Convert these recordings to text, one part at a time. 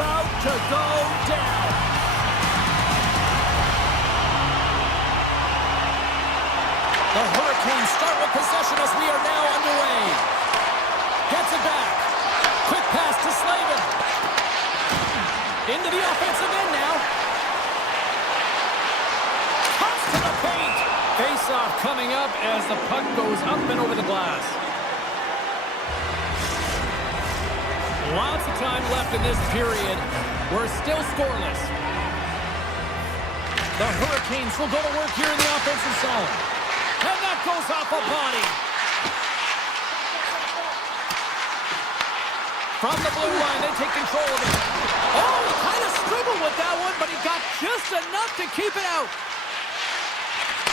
about to go down. The Hurricanes start with possession as we are now underway. Gets it back. Quick pass to Slavin. Into the offensive end now. Cuts to the paint. Face-off coming up as the puck goes up and over the glass. Lots of time left in this period. We're still scoreless. The Hurricanes will go to work here in the offensive zone. And that goes off a body. From the blue line, they take control of it. Oh, he kind of scribbled with that one, but he got just enough to keep it out.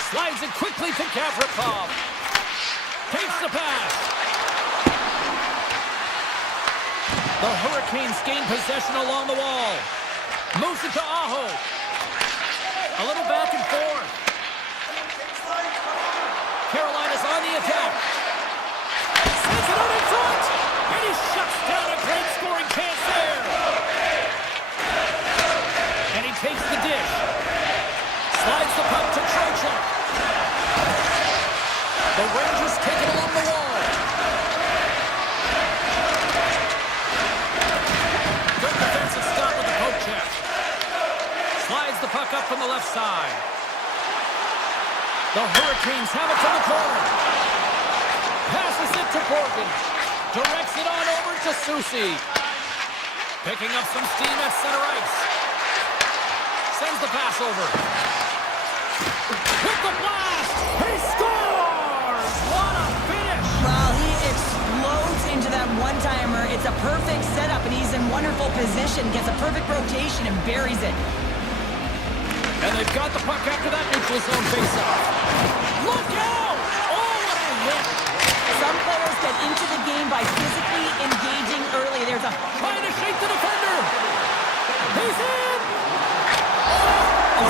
Slides it quickly to Gavrikov. Takes the pass. The Hurricanes gain possession along the wall. Moves it to Aho. A little back and forth. Carolina's on the attack. Sends it out in front. And he shuts down a great scoring chance there. And he takes the dish. Slides the puck to Trocheck. The Rangers take it along the wall. Good defensive stop with the poke check. Slides the puck up from the left side. The Hurricanes have it from the corner. Passes it to Borgen. Directs it on over to Susi. Picking up some steam at center ice. Sends the pass over. With the blast! He scores! What a finish! Well, he explodes into that one-timer. It's a perfect setup, and he's in wonderful position. Gets a perfect rotation and buries it. And they've got the puck after that neutral zone faceoff. Look out! Oh, what a hit! Some players get into the game by physically engaging early. There's a... Trying to shake the defender! He's in! Oh,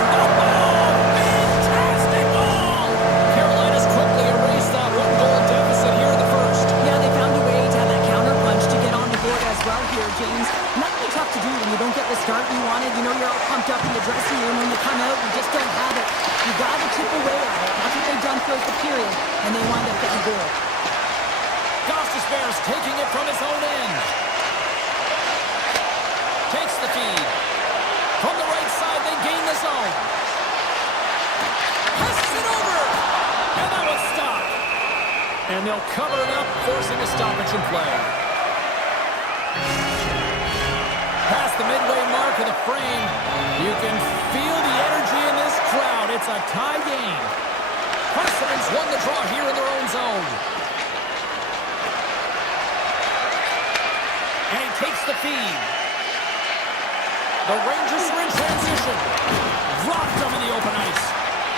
fantastic ball! Carolina's quickly erased that one-goal deficit here in the first. Yeah, they found a way to have that counter-punch to get on the board as well here, James. Not really tough to do when you don't get the start you wanted. You know you're all pumped up in the dressing room. When you come out, you just don't have it. You got to chip away at it. That's what they've done throughout the period, and they wind up getting a goal. Bears taking it from his own end. Takes the feed. From the right side, they gain the zone. Passes it over. And that was stopped. And they'll cover it up, forcing a stoppage in play. Past the midway mark of the frame, you can feel the energy in this crowd. It's a tie game. Parsons won the draw here in their own zone. And he takes the feed. The Rangers are in transition. Dropped them in the open ice.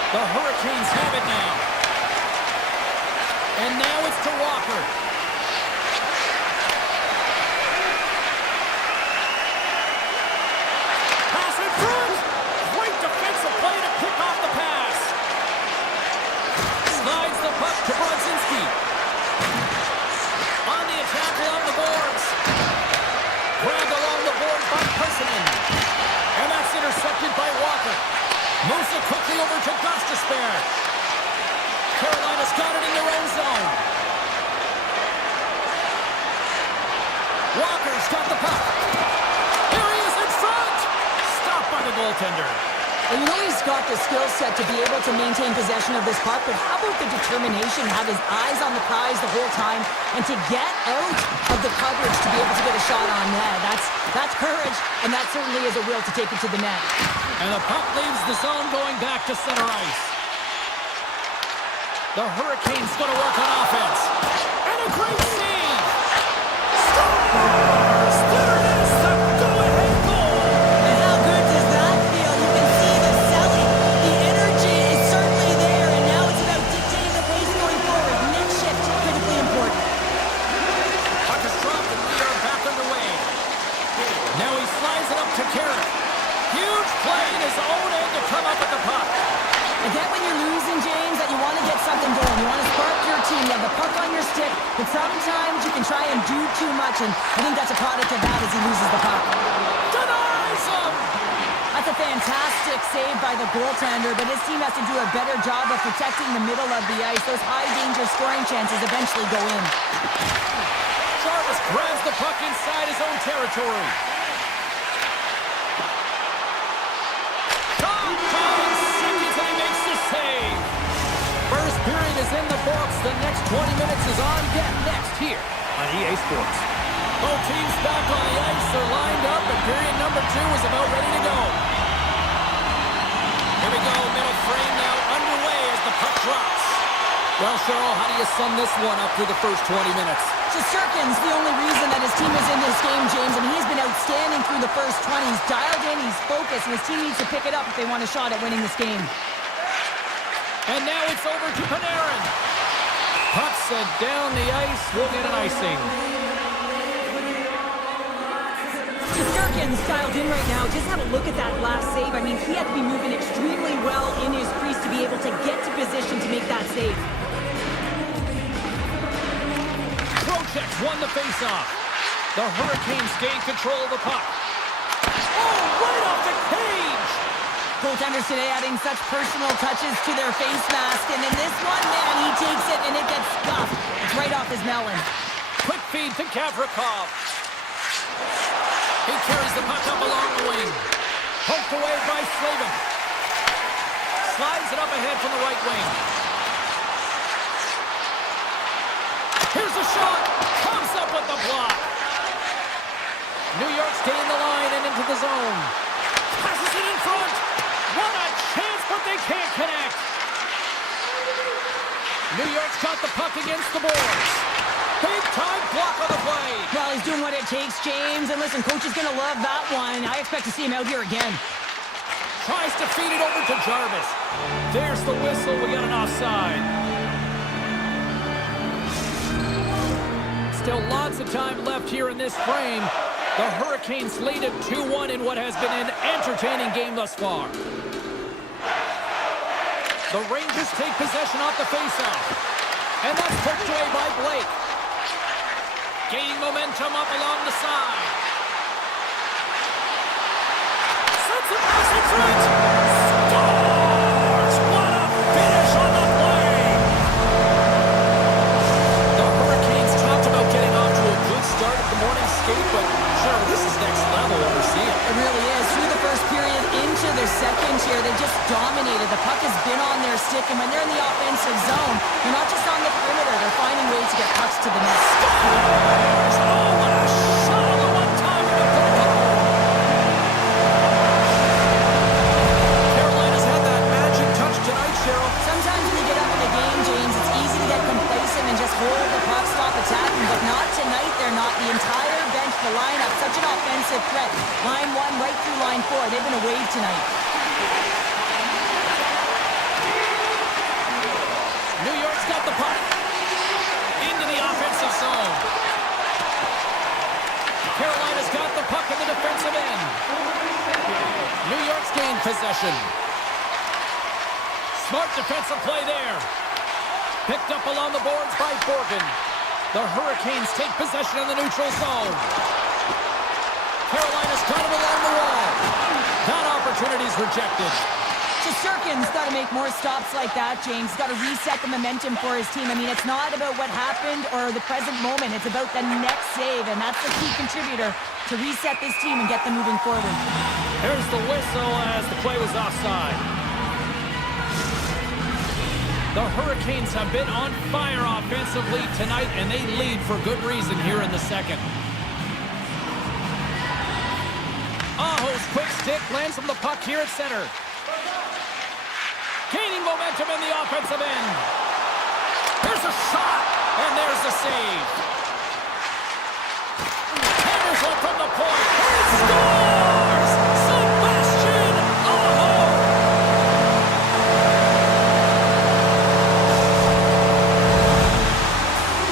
The Hurricanes have it now. And now it's to Walker. Pass in front. Great defensive play to pick off the pass. Slides the puck to Brodzinski. On the attack along the boards. Grabbed along the boards by Personen. And that's intercepted by Walker. Moves it quickly over to Gostisbehere. Carolina's got it in their own zone. Walker's got the puck. Here he is in front. Stopped by the goaltender. Well, you know he's got the skill set to be able to maintain possession of this puck, but how about the determination, have his eyes on the prize the whole time, and to get out of the coverage to be able to get a shot on net. That's courage, and that certainly is a will to take it to the net. And the puck leaves the zone going back to center ice. The Hurricanes going to work on offense. And a great save! Scores! There it is, the go-ahead goal! And how good does that feel? You can see the selling. The energy is certainly there, and now it's about dictating the pace going forward. Net shift, critically important. Puck is dropped and we are back underway. Now he slides it up to Carrick. Huge play in his own end to come up with the puck. I get when you're losing, James, that you want to get something going. You want to spark your team. You have the puck on your stick, but sometimes you can try and do too much, and I think that's a product of that as he loses the puck. To the That's a fantastic save by the goaltender, but his team has to do a better job of protecting the middle of the ice. Those high-danger scoring chances eventually go in. Jarvis grabs the puck inside his own territory. Shot! Time seconds and he makes the save. First period is in the books. The next 20 minutes is on deck next here on EA Sports. Both teams back on the ice. They're lined up, and period number 2 is about ready to go. Here we go. Middle frame now underway as the puck drops. Well, Cheryl, how do you sum this one up through the first 20 minutes? Shesterkin's the only reason that his team is in this game, James, and he's been outstanding through the first 20. He's dialed in, he's focused, and his team needs to pick it up if they want a shot at winning this game. And now it's over to Panarin. Puck sent down the ice. We'll get an icing. Shesterkin's dialed in right now. Just have a look at that last save. I mean, he had to be moving extremely well in his crease to be able to get to position to make that save. Trocheck's won the faceoff. The Hurricanes gain control of the puck. Oh, right off the cage! Goaltenders today adding such personal touches to their face mask. And then this one, man, he takes it and it gets scuffed. It's right off his melon. Quick feed to Gavrikov. He carries the puck up along the wing. Poked away by Slavin. Slides it up ahead from the right wing. Here's a shot. Comes up with the block. New York's gained the line and into the zone. Passes it in front. What a chance, but they can't connect. New York's got the puck against the boards. Big time block on the play. Well, he's doing what it takes, James. And listen, coach is going to love that one. I expect to see him out here again. Tries to feed it over to Jarvis. There's the whistle. We got an offside. Still lots of time left here in this frame. The Hurricanes lead it 2-1 in what has been an entertaining game thus far. The Rangers take possession off the faceoff. And that's poked away by Blake. Gaining momentum up along the side. Sends it pass in front. Scores! What a finish on the play! The Hurricanes talked about getting off to a good start at the morning skate, but sure, this is next level what we're seeing. It really is. Through the first period into their second here, they just dominated. The puck has been on their stick, and when they're in the offensive zone, they're not just on the perimeter. They're finding ways to get pucks to the net. Scores! Oh, what a shot on the one-time in the bucket. Carolina's had that magic touch tonight, Cheryl. Sometimes when you get up in the game, James, it's easy to get complacent and just hold the puck, stop attacking, but not tonight. They're not. The entire bench, the lineup, such an offensive threat. Line 1 right through line 4. They've been a wave tonight. New York's got the puck. Into the offensive zone. Carolina's got the puck in the defensive end. New York's gained possession. Smart defensive play there. Picked up along the boards by Borgen. The Hurricanes take possession in the neutral zone. Carolina's got him along the wall. That opportunity's rejected. Shesterkin's got to make more stops like that, James. He's got to reset the momentum for his team. I mean, it's not about what happened or the present moment. It's about the next save, and that's the key contributor to reset this team and get them moving forward. Here's the whistle as the play was offside. The Hurricanes have been on fire offensively tonight, and they lead for good reason here in the second. Aho's quick stick lands from the puck here at center. Gaining momentum in the offensive end. There's a shot, and there's the save. Hammers one from the point. He scores! Sebastian Aho!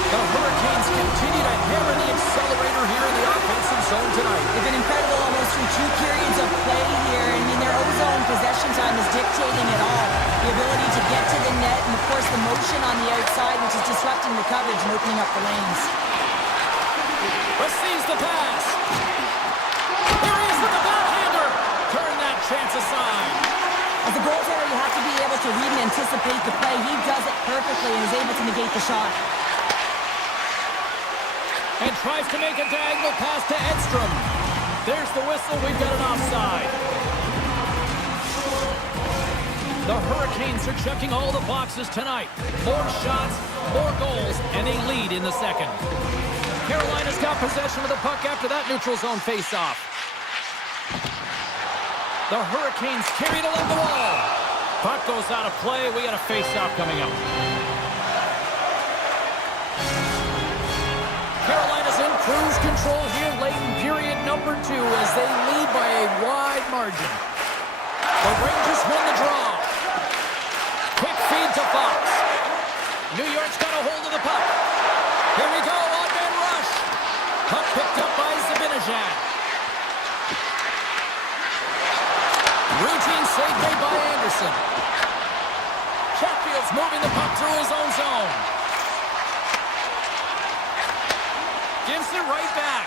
The Hurricanes continue to hammer the accelerator here in the offensive zone tonight. They've been incredible almost through 2 periods of play here. I mean, their ozone possession time is dictating it all. The ability to get to the net and, of course, the motion on the outside, which is disrupting the coverage and opening up the lanes. Receives the pass. Here he is with the backhander. Turn that chance aside. As a goaltender, you have to be able to read and anticipate the play. He does it perfectly and is able to negate the shot. And tries to make a diagonal pass to Edstrom. There's the whistle. We've got an offside. The Hurricanes are checking all the boxes tonight. More shots, more goals, and they lead in the second. Carolina's got possession of the puck after that neutral zone face-off. The Hurricanes carried along the wall. Puck goes out of play. We got a face-off coming up. Carolina's in cruise control here late in period number 2 as they lead by a wide margin. The Rangers win the draw. Quick feed to Fox. New York's got a hold of the puck. Here we go, on-man rush. Puck picked up by Zibanejad. Routine save made by Anderson. Chatfield's moving the puck through his own zone. Gives it right back.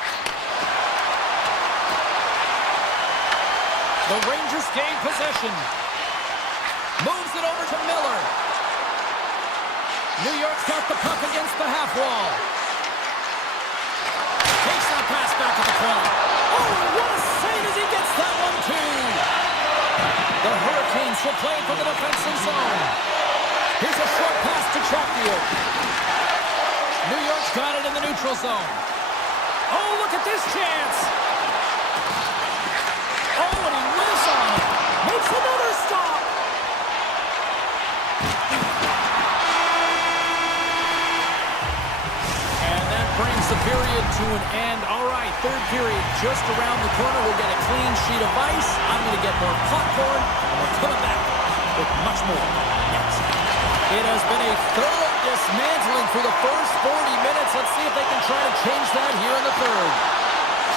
The Rangers gain possession. Moves it over to Miller. New York's got the puck against the half wall. Takes that pass back at the point. Oh, what a save as he gets that one too. The Hurricanes will play from the defensive zone. Here's a short pass to Chatfield. New York's got it in the neutral zone. Oh, look at this chance. Oh, and he whiffs on it. Makes another stop. And that brings the period to an end. All right, third period just around the corner. We'll get a clean sheet of ice. I'm going to get more popcorn, and we're coming back with much more next. It has been a thorough dismantling for the first 40 minutes. Let's see if they can try to change that here in the third.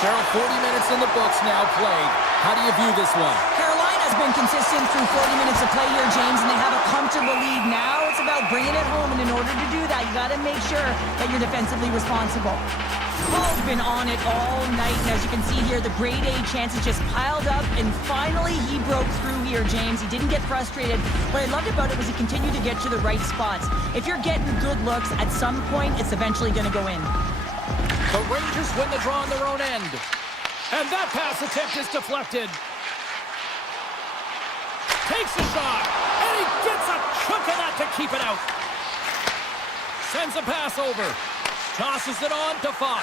Cheryl, 40 minutes in the books now played. How do you view this one? Carolina's been consistent through 40 minutes of play here, James, and they have a comfortable lead. Now it's about bringing it home, and in order to do that, you got to make sure that you're defensively responsible. Paul's been on it all night, and as you can see here, the grade A chances just piled up, and finally he broke through here, James. He didn't get frustrated. What I loved about it was he continued to get to the right spots. If you're getting good looks, at some point, it's eventually going to go in. The Rangers win the draw on their own end. And that pass attempt is deflected. Takes a shot, and he gets a chunk of that to keep it out. Sends a pass over. Tosses it on to Fox.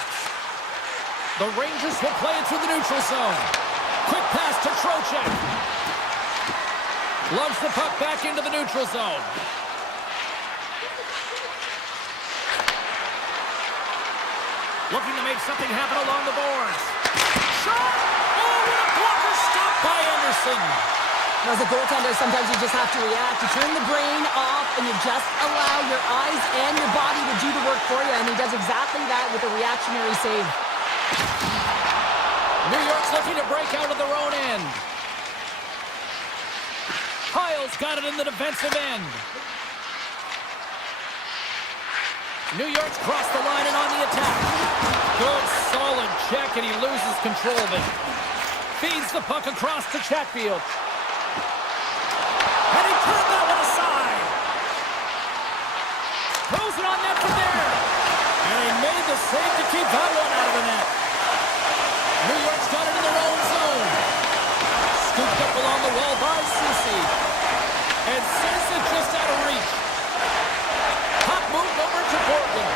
The Rangers will play it through the neutral zone. Quick pass to Trocheck. Lugs the puck back into the neutral zone. Looking to make something happen along the boards. Shot! Oh, what a blocker stop by Anderson. As a goaltender, sometimes you just have to react. You turn the brain off, and you just allow your eyes and your body to do the work for you, and he does exactly that with a reactionary save. New York's looking to break out of their own end. Kyle's got it in the defensive end. New York's crossed the line and on the attack. Good, solid check, and he loses control of it. Feeds the puck across to Chatfield. And he turned that one aside. Throws it on net from there. And he made the save to keep that one out of the net. New York's got it in their own zone. Scooped up along the wall by Ceci. And sends it just out of reach. Puck moved over to Portland.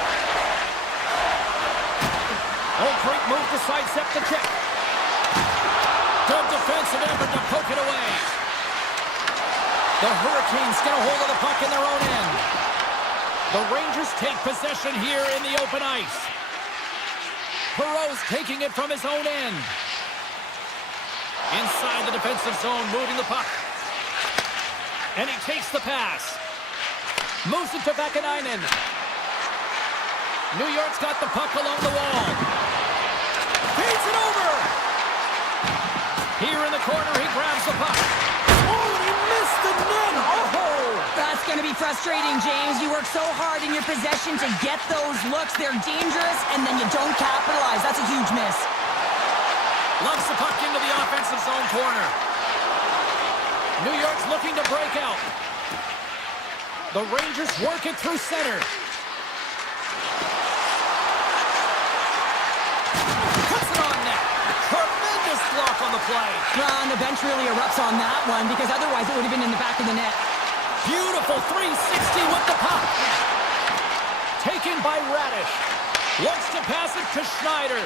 Oh, great move to sidestep the check. Good defensive effort to poke it away. The Hurricanes get a hold of the puck in their own end. The Rangers take possession here in the open ice. Perreault's taking it from his own end. Inside the defensive zone, moving the puck. And he takes the pass. Moves it to Vakanainen. New York's got the puck along the wall. Feeds it over. Here in the corner, he grabs the puck. Oh, and he missed the net. Oh! That's going to be frustrating, James. You work so hard in your possession to get those looks. They're dangerous, and then you don't capitalize. That's a huge miss. Loves the puck into the offensive zone corner. New York's looking to break out. The Rangers work it through center. Cuts it on net. Tremendous block on the play. Well, and the bench really erupts on that one because otherwise it would have been in the back of the net. Beautiful 360 with the puck. Taken by Radish. Looks to pass it to Schneider.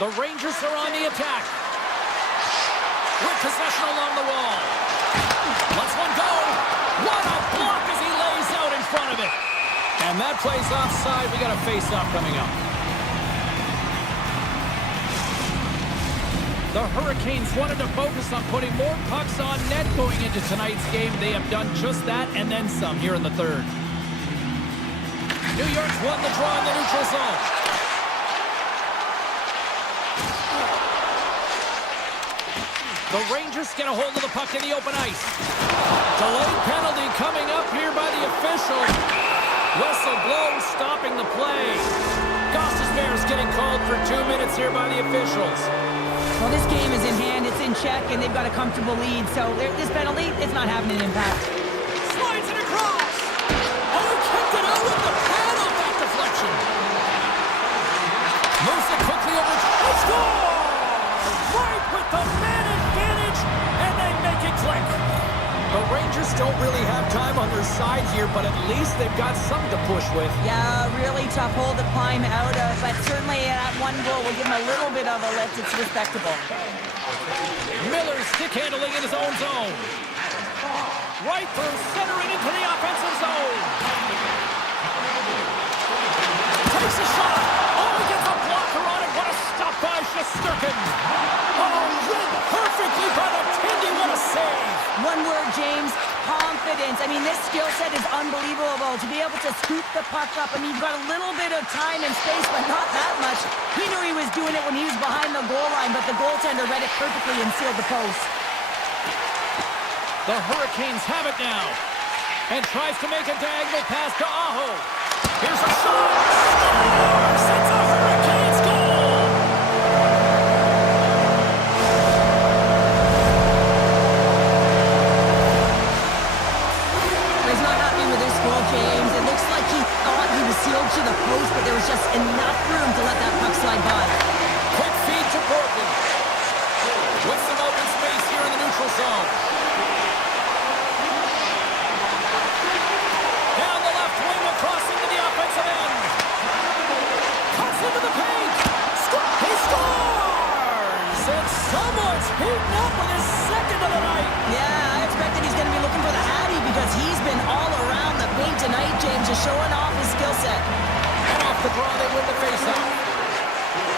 The Rangers are on the attack. With possession along the wall. Lets one go. What a block as he lays out in front of it. And that plays offside. We got a face-off coming up. The Hurricanes wanted to focus on putting more pucks on net going into tonight's game. They have done just that and then some here in the third. New York's won the draw in the neutral zone. The Rangers get a hold of the puck in the open ice. Delayed penalty coming up here by the official. Whistle blows, stopping the play. Gostisbehere's getting called for 2 minutes here by the officials. Well, this game is in hand, it's in check, and they've got a comfortable lead, so this penalty, it's not having an impact. Slides it across. Oh, he kicked it out with the pad on that deflection. Moves it quickly over. He scores! Right with the man advantage, and they make it click. The Rangers don't really have time on their side here, but at least they've got something to push with. Yeah, really tough hole to climb out of, but certainly that one goal will give him a little bit of a lift. It's respectable. Miller stick handling in his own zone. Right through center and into the offensive zone. Takes a shot. Oh, he gets a blocker on it. What a stop by Shesterkin. Oh, read perfectly by the Tindy. What a save. One word, James, confidence. I mean, this skill set is unbelievable. To be able to scoop the puck up, I mean, you've got a little bit of time and space, but not that much. He knew he was doing it when he was behind the goal line, but the goaltender read it perfectly and sealed the post. The Hurricanes have it now. And tries to make a diagonal pass to Aho. Here's a shot. Scores! It's a Hurricanes goal! He's not happy with this goal, James. It looks like he thought he was sealed to the post, but there was just enough room to let that puck slide by. Quick feed to Portland. With some open space here in the neutral zone. Down the left wing across into the offensive end. Cuts into the paint. He scores! And someone's heating up with his second of the night. Yeah, I expected he's going to be looking for the Hattie because he's been all around the paint tonight, James, just showing off his skill set. And off the draw, they win the faceoff.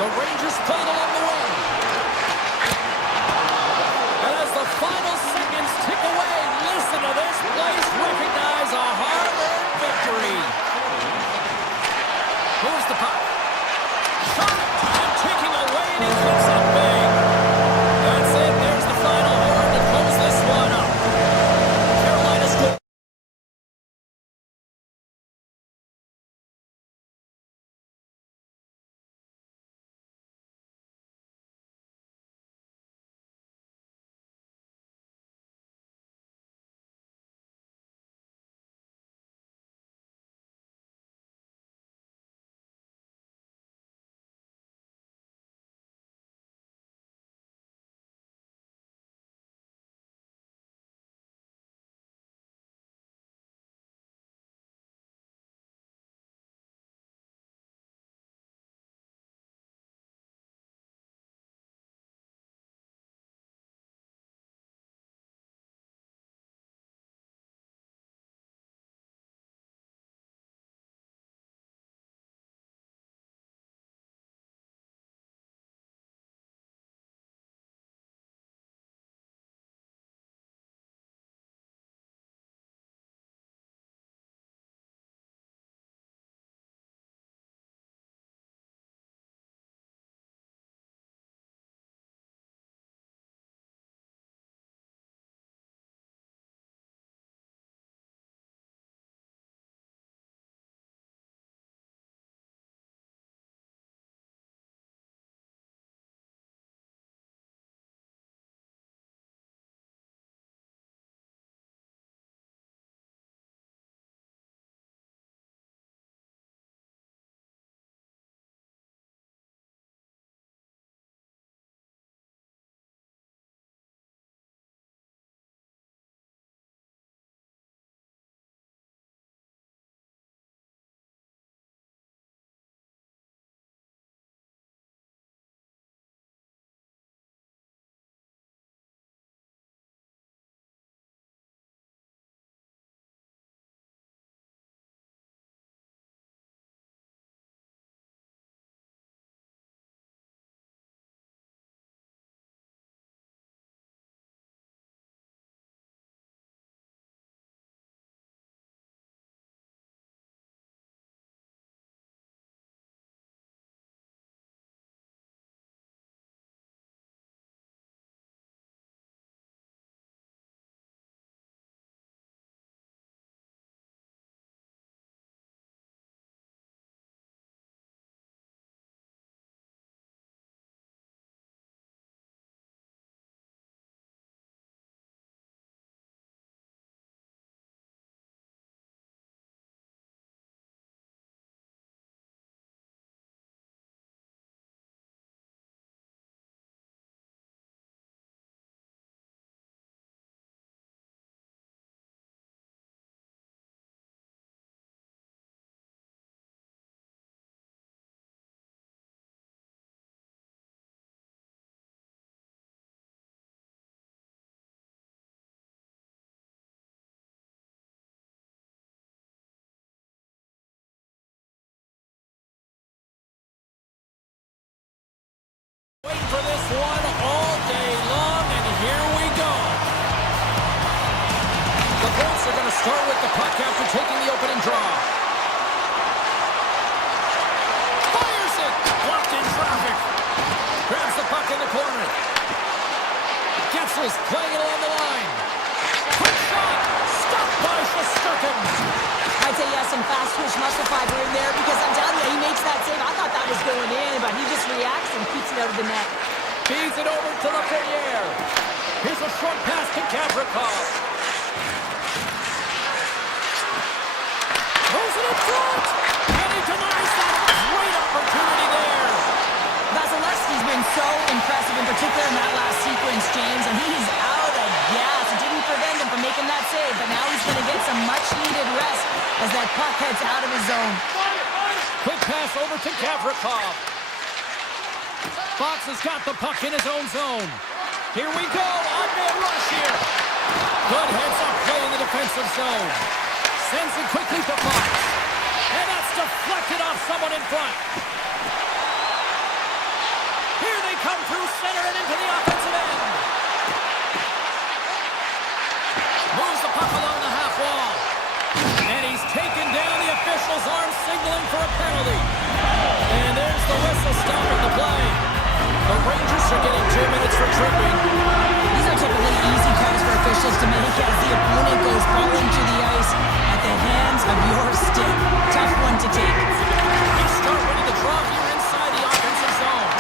The Rangers played along the wing. And as the final seconds tick one all day long, and here we go. The Bolts are going to start with the puck after taking the opening draw. Fires it! Blocked in traffic. Grabs the puck in the corner. Getzel's playing it along the line. Quick shot! Stopped by Shesterkin. I'd say yes, some fast twitch muscle fiber in there because I'm telling you, he makes that save. I thought that was going in, but he just reacts and keeps it out of the net. Feeds it over to Lafreniere. Here's a short pass to Gavrikov. Throws it in front! And he denies that. Great opportunity there. Vasilevsky's been so impressive, in particular in that last sequence, James, and he's out of gas. It didn't prevent him from making that save, but now he's going to get some much-needed rest as that puck heads out of his zone. Quick pass over to Gavrikov. Fox has got the puck in his own zone. Here we go, on-man rush here. Good heads-up play in the defensive zone. Sends it quickly to Fox. And that's deflected off someone in front. Here they come through center and into the offensive end. Moves the puck along the half wall. And he's taken down. The official's arm signaling for a penalty. And there's the whistle stopping the play. The Rangers are getting 2 minutes for tripping. These are typically easy calls for officials to make as the opponent goes falling to the ice at the hands of your stick. Tough one to take. They start winning the draw here inside the offensive zone.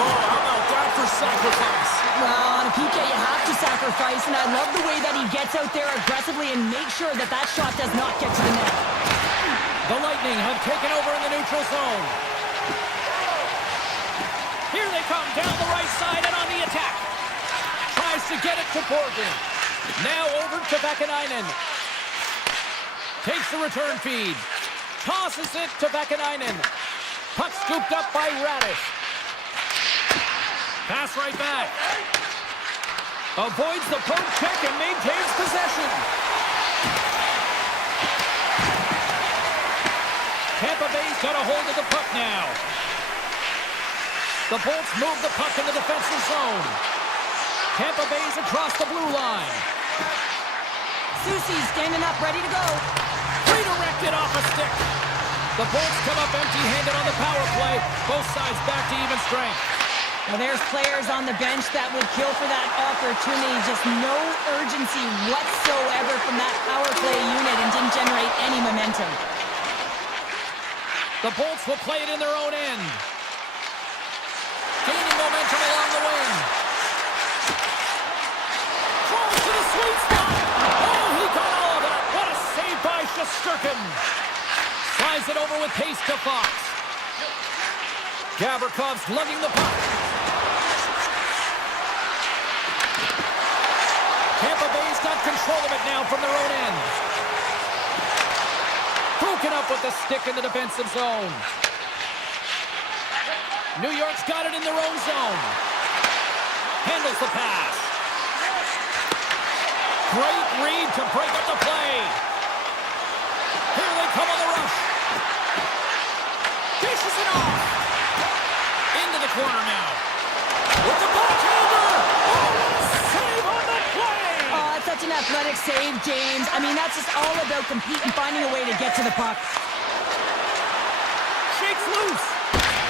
Oh, how about that for sacrifice? Well, on a PK, you have to sacrifice, and I love the way that he gets out there aggressively and makes sure that that shot does not get to the net. The Lightning have taken over in the neutral zone. Here they come down the right side and on the attack. Tries to get it to Borgen. Now over to Vakanainen. Takes the return feed. Tosses it to Vakanainen. Puck scooped up by Radish. Pass right back. Avoids the poke check and maintains possession. Tampa Bay's got a hold of the puck now. The Bolts move the puck in the defensive zone. Tampa Bay's across the blue line. Soucy's standing up, ready to go. Redirected off a stick. The Bolts come up empty-handed on the power play. Both sides back to even strength. Well, there's players on the bench that would kill for that opportunity. Just no urgency whatsoever from that power play unit and didn't generate any momentum. The Bolts will play it in their own end. Gaining momentum along the wing. Throws to the sweet spot. Oh, he got all of it. What a save by Shesterkin. Slides it over with pace to Fox. Gavrikov's lugging the puck. Tampa Bay's got control of it now from their own end. Broken up with the stick in the defensive zone. New York's got it in their own zone. Handles the pass. Great read to break up the play. Here they come on the rush. Dishes it off. Into the corner now. With the backhander. Oh, save on the play. Oh, that's such an athletic save, James. I mean, that's just all about competing, finding a way to get to the puck. Shakes loose.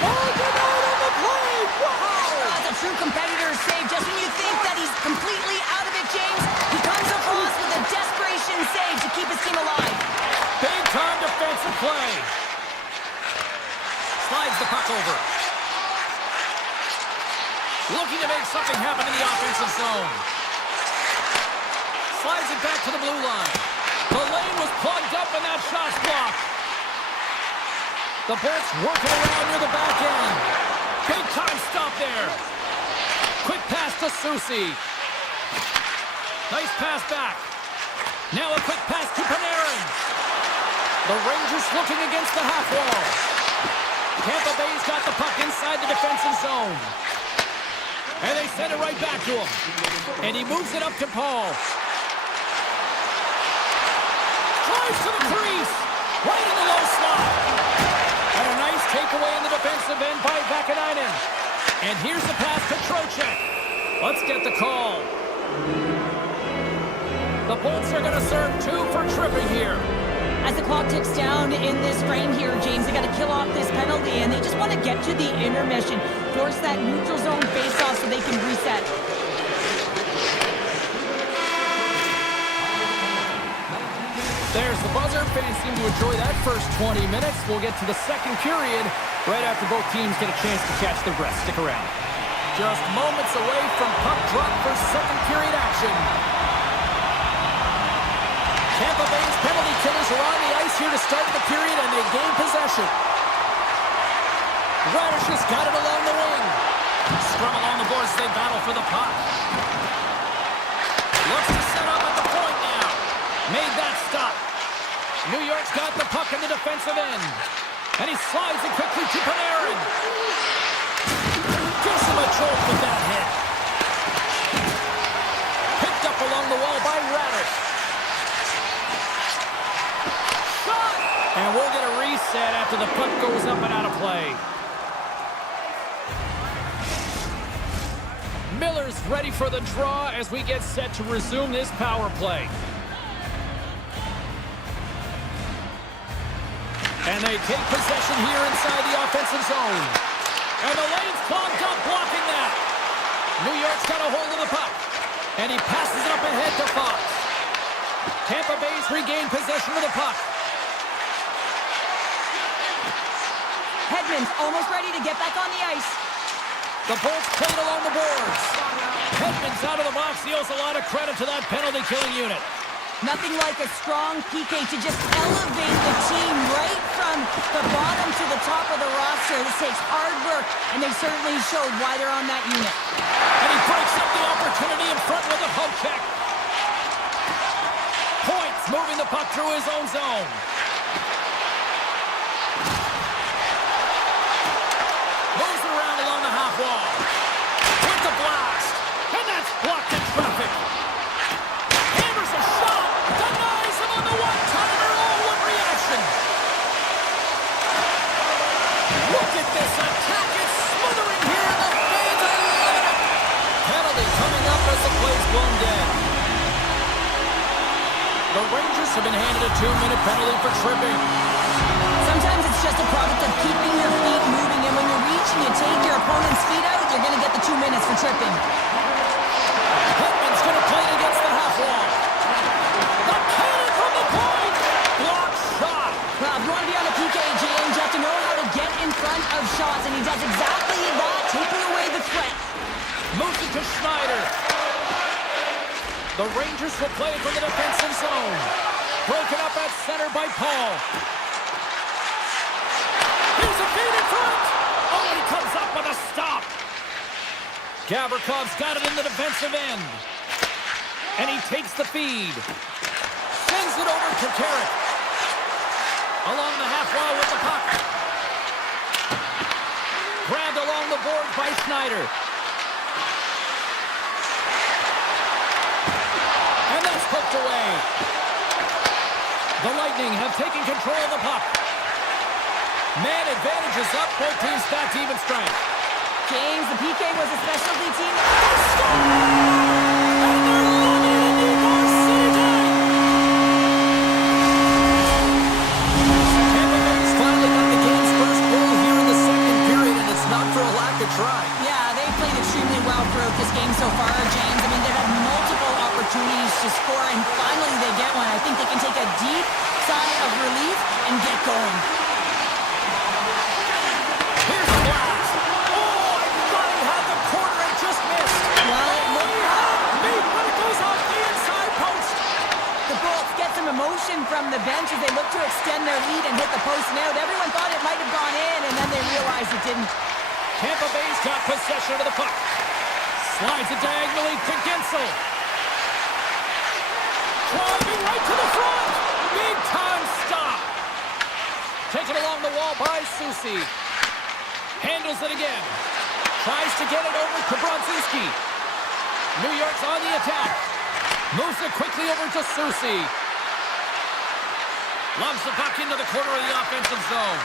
Oh, get out of the play. Wow. That's a true competitor's save. Just when you think that he's completely out of it, James, he comes across with a desperation save to keep his team alive. Big time defensive play. Slides the puck over. Looking to make something happen in the offensive zone. Slides it back to the blue line. The lane was plugged up and that shot's blocked. The Bolts working around near the back end. Big time stop there. Quick pass to Soucy. Nice pass back. Now a quick pass to Panarin. The Rangers looking against the half wall. Tampa Bay's got the puck inside the defensive zone. And they send it right back to him. And he moves it up to Paul. Drives to the crease. Right in the low slot. And a nice takeaway in the defensive end by Vakanainen. And here's the pass to Trocheck. Let's get the call. The Bolts are going to serve 2 for tripping here. As the clock ticks down in this frame here, James, they got to kill off this penalty, and they just want to get to the intermission, force that neutral zone face-off so they can reset. There's the buzzer. Fans seem to enjoy that first 20 minutes. We'll get to the second period right after both teams get a chance to catch their breath. Stick around. Just moments away from puck drop for second period action. Tampa Bay's penalty killers are on the ice here to start the period, and they gain possession. Radish has got it along the wing. Scrum along the boards as they battle for the puck. Looks to set up at the point now. Made that stop. New York's got the puck in the defensive end. And he slides it quickly to Panarin. Gives him a jolt with that hit. Picked up along the wall by Radish. Shot! And we'll get a reset after the puck goes up and out of play. Miller's ready for the draw as we get set to resume this power play. And they take possession here inside the offensive zone. And the lane's clogged up, blocking that. New York's got a hold of the puck. And he passes it up ahead to Fox. Tampa Bay's regained possession of the puck. Hedman's almost ready to get back on the ice. The Bolts played along the boards. Hedman's out of the box. He owes a lot of credit to that penalty-killing unit. Nothing like a strong PK to just elevate the team right from the bottom to the top of the roster. This takes hard work, and they certainly showed why they're on that unit. And he breaks up the opportunity in front with a poke check. Points moving the puck through his own zone. Moves around along the half wall. With the blast. And that's blocked in traffic. Hammers a shot. Denies him on the one-timer. Oh, what reaction. Look at this attack. It's smothering here in the fans. I love it. Penalty coming up as the play's blown dead. The Rangers have been handed a 2-minute penalty for tripping. Sometimes it's just a product of keeping your feet moving, and when you reach and you take your opponent's feet out, you're going to get the 2 minutes for tripping. Hedman's going to play it against the half wall. The cannon from the point! Blocked shot! Well, if you want to be on the PK, James, you have to know how to get in front of shots, and he does exactly that, taking away the threat. Moves it to Schneider. The Rangers will play it from the defensive zone. Broken up at center by Paul. Here's a feed in front. Oh, and he comes up with a stop. Gavrikoff's got it in the defensive end. And he takes the feed. Sends it over to Carrick. Along the half wall with the puck. Grabbed along the board by Schneider. And that's poked away. The Lightning have taken control of the puck. Man advantage is up. Both teams back to even strength. James, the PK was a specialty team. They score! And they're winning in Ybor City! Tampa Bay's finally got the game's first goal here in the second period, and it's not for a lack of trying. Yeah, they played extremely well throughout this game so far, James. I mean, they've had multiple opportunities to score, and finally they get one. I think they can take a deep sigh of relief and get going. Here's the blast. Oh, I thought he had the corner and just missed. Well, Oh, he had me, but it goes off the inside post. the Bolts get some emotion from the bench as they look to extend their lead and hit the post and out. Everyone thought it might have gone in, and then they realized it didn't. Tampa Bay's got possession of the puck. Slides it diagonally to Gensel. Driving right to the front. Big time stop. Taken along the wall by Susi. Handles it again. Tries to get it over to Brodzinski. New York's on the attack. Moves it quickly over to Susi. Loves the puck into the corner of the offensive zone.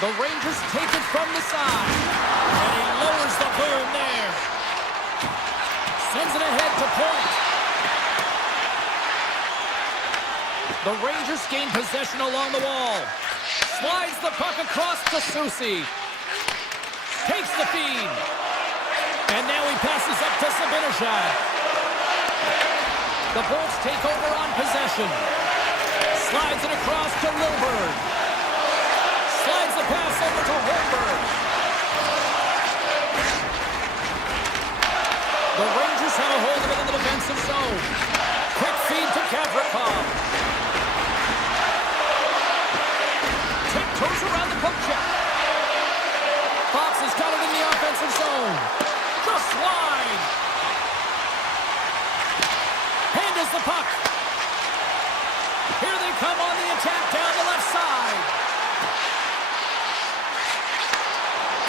The Rangers take it from the side. And he lowers the boom there. Sends it ahead to point. The Rangers gain possession along the wall. Slides the puck across to Susi. Takes the feed. And now he passes up to Zibanejad. The Bolts take over on possession. Slides it across to Lilburn. Slides the pass over to Holmberg. The Rangers have a hold of it in the defensive zone. Quick feed to Gavrikov. Tiptoes around the poke check. Fox has got it in the offensive zone. The slide. Handles the puck. Here they come on the attack down the left side.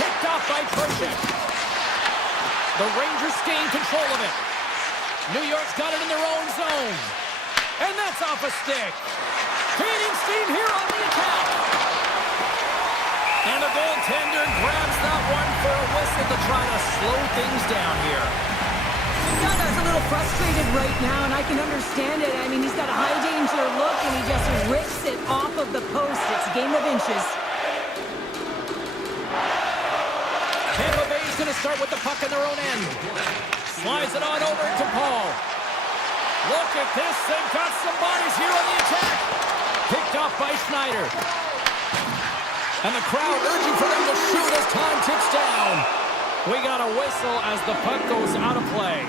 Picked off by Trocheck. The Rangers gain control of it. New York's got it in their own zone. And that's off a stick. Gaining steam here on the attack. And the goaltender grabs that one for a whistle to try to slow things down here. Gaga's a little frustrated right now, and I can understand it. I mean, he's got a high danger look, and he just rips it off of the post. It's a game of inches. Tampa Bay's going to start with the puck in their own end. Slides it on over to Paul. Look at this. They've got some bodies here on the attack. Picked off by Schneider. And the crowd urging for them to shoot as time ticks down. We got a whistle as the puck goes out of play.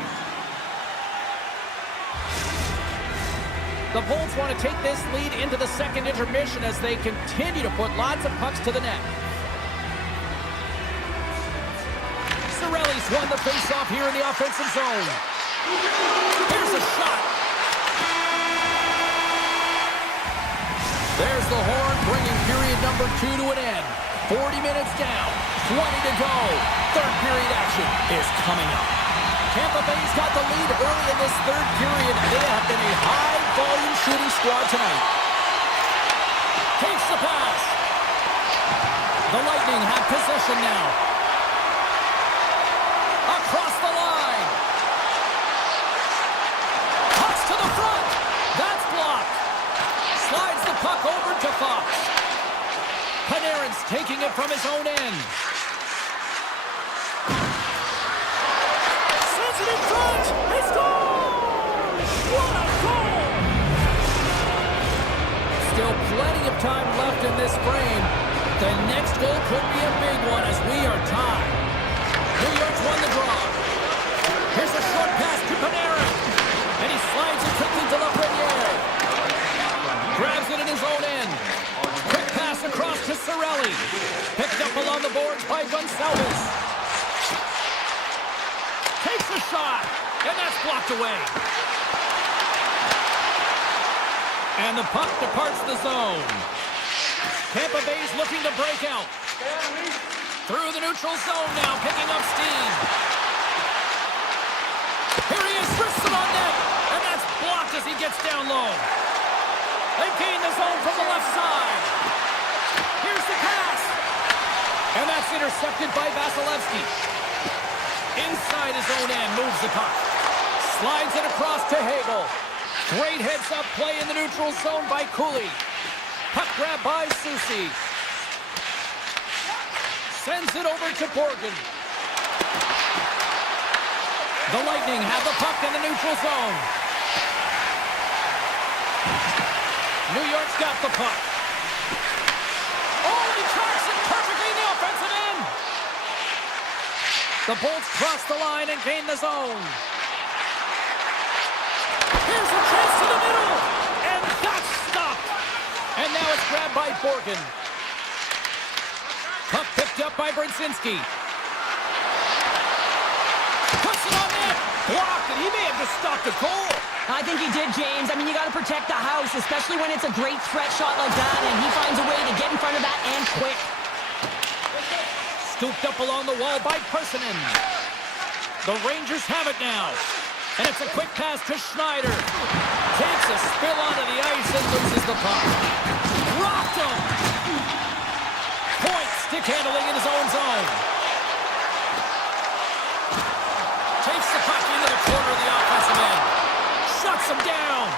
The Bolts want to take this lead into the second intermission as they continue to put lots of pucks to the net. Cirelli's won the face-off here in the offensive zone. Here's a shot. There's the horn, bringing period number 2 to an end. 40 minutes down, 20 to go. Third period action is coming up. Tampa Bay's got the lead early in this third period. They have been a high-volume shooting squad tonight. Takes the pass. The Lightning have possession now. Across the line. Cuts to the front. That's blocked. Slides the puck over to Fox. Panarin's taking it from his own end. Sends it in front. He scores! What a goal! Still plenty of time left in this frame. The next goal could be a big one as we are tied. New York's won the draw. Here's a short pass to Panarin. And he slides it quickly to Lafreniere. Grabs it in his own end. Quick pass across to Cirelli. Picked up along the boards by Gonçalves. Takes a shot. And that's blocked away. And the puck departs the zone. Tampa Bay's looking to break out. Through the neutral zone now, picking up steam. Here he is, wrists it on net. And that's blocked as he gets down low. They gain the zone from the left side. Here's the pass. And that's intercepted by Vasilevsky. Inside his own end, moves the puck. Slides it across to Hagel. Great heads-up play in the neutral zone by Cooley. Puck grab by Susi. Sends it over to Borgen. The Lightning have the puck in the neutral zone. New York's got the puck. Oh, he tracks it perfectly in the offensive end. The Bolts cross the line and gain the zone. Here's a chance to the middle. And that's stopped. And now it's grabbed by Borgen. Puck picked up by Brzezinski. Puts it on net. Blocked, and he may have just stopped the goal. I think he did, James. I mean, you got to protect the house, especially when it's a great threat shot like that, and he finds a way to get in front of that and quick. Scooped up along the wall by Persinen. The Rangers have it now. And it's a quick pass to Schneider. Takes a spill onto the ice and loses the puck. Rocked him. Points. Stick handling in his own zone. Takes the puck into the corner of the offensive end. Shuts him down.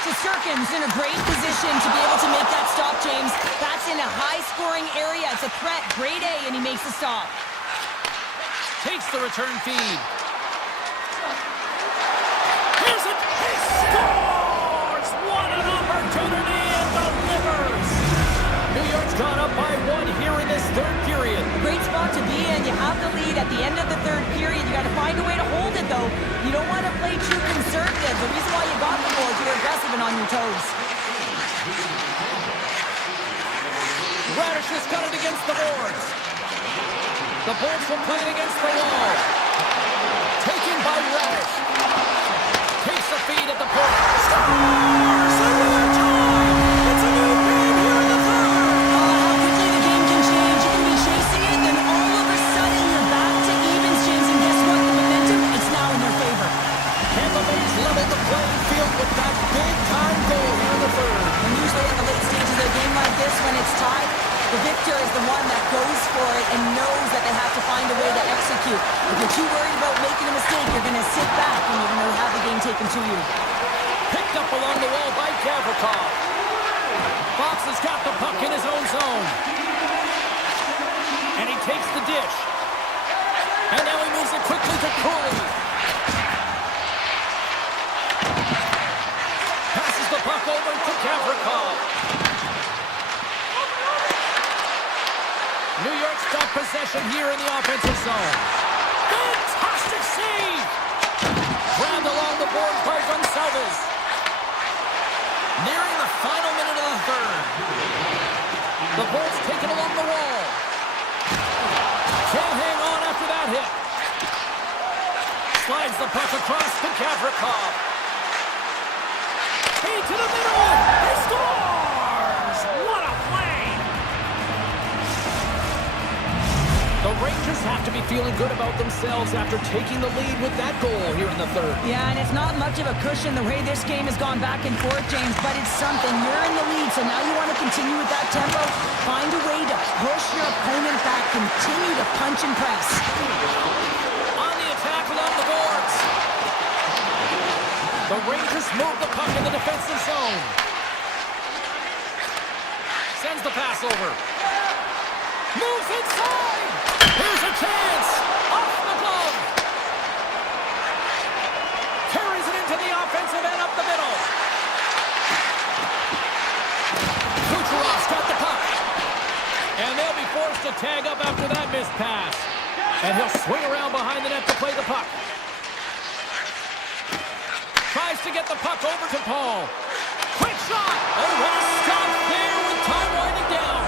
Shesterkin's in a great position to be able to make that stop, James. That's in a high-scoring area. It's a threat. Grade A, and he makes the stop. Takes the return feed. Here's it. He scores! What an opportunity and delivers! New York's gone up by 1 here in this third period. Great spot to be in. You have the lead at the end of the third period. You got to find a way to hold it, though. You don't want to play too conservative. The reason why you got the goal is you're aggressive and on your toes. Radish has got it against the boards. The Bolts will play it against the wall. Taken by Radish. Takes the feed at the point. Scores! Overtime! It's a new game here in the third. How quickly the game can change. You can be chasing it, and all of a sudden you're back to evens, James. And guess what? The momentum, it's now in their favor. Tampa Bay's leveled the playing field with that big-time goal here in the third. And usually in the late stages of a game like this, when it's tied, the victor is the one that goes for it and knows that they have to find a way to execute. If you're too worried about making a mistake, you're going to sit back and you're going to have the game taken to you. Picked up along the wall by Gavrikov. Fox has got the puck in his own zone. And he takes the dish. And now he moves it quickly to Cooley. Passes the puck over to Gavrikov. New York's got possession here in the offensive zone. Fantastic save! Grabbed along the boards by Gonçalves. Nearing the final minute of the third. The Bolts take it along the wall. Can't hang on after that hit. Slides the puck across to Gavrikov. Hey, to the middle! He scores! What a play! The Rangers have to be feeling good about themselves after taking the lead with that goal here in the third. Yeah, and it's not much of a cushion the way this game has gone back and forth, James, but it's something. You're in the lead, so now you want to continue with that tempo. Find a way to push your opponent back. Continue to punch and press. On the attack along the boards. The Rangers move the puck in the defensive zone. Sends the pass over. Moves inside! Here's a chance! Off the glove! Carries it into the offensive end up the middle. Kucherov's got the puck. And they'll be forced to tag up after that missed pass. And he'll swing around behind the net to play the puck. Tries to get the puck over to Paul. Quick shot! Oh, what a stop there with time winding down.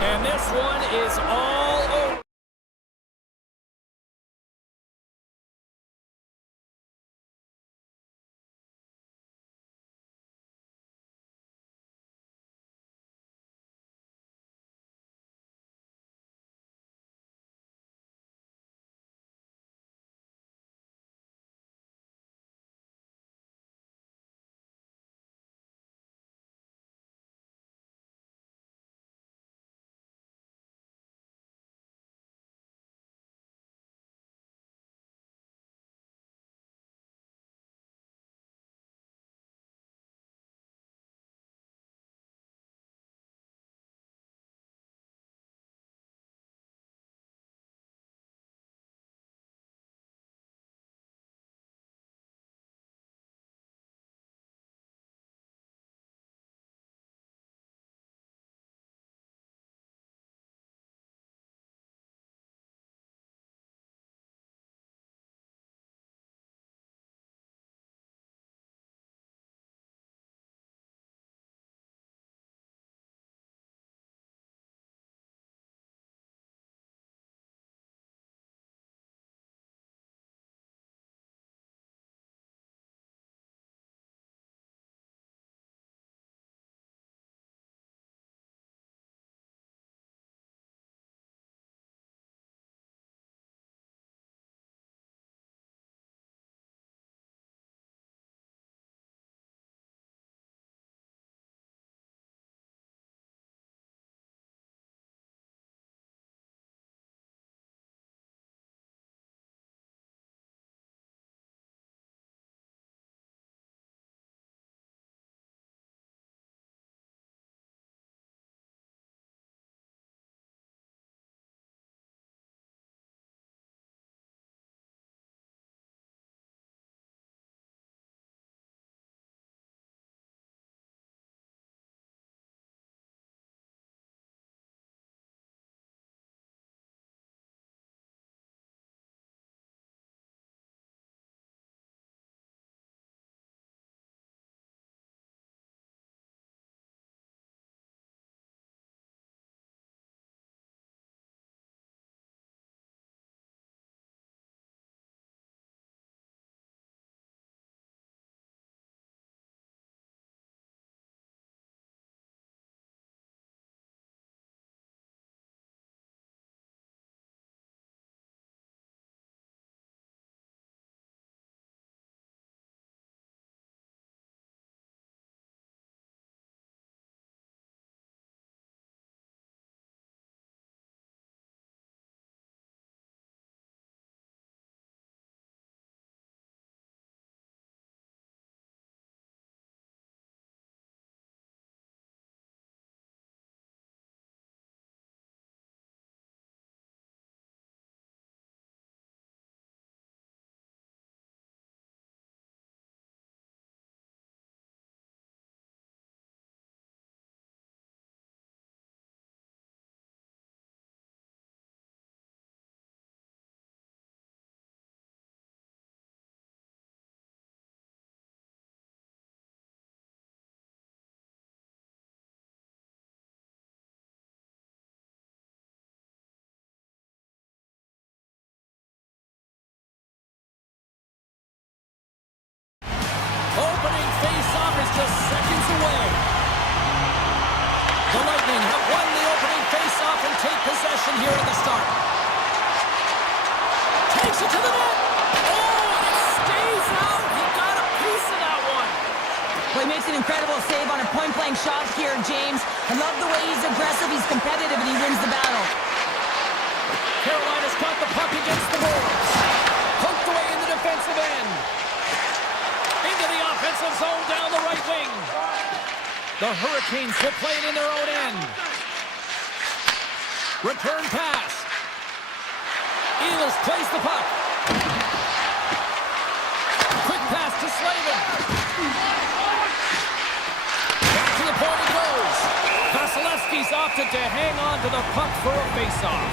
And this one is all over. take possession here at the start. Takes it to the net. Oh, and it stays out. He got a piece of that one. Well, he makes an incredible save on a point-blank shot here, James. I love the way he's aggressive, he's competitive, and he wins the battle. Carolina's got the puck against the boards. Poked away in the defensive end. Into the offensive zone down the right wing. The Hurricanes will play it in their own end. Return pass. Eagles plays the puck. Quick pass to Slavin. Back to the point it goes. Vasilevsky's opted to hang on to the puck for a face-off.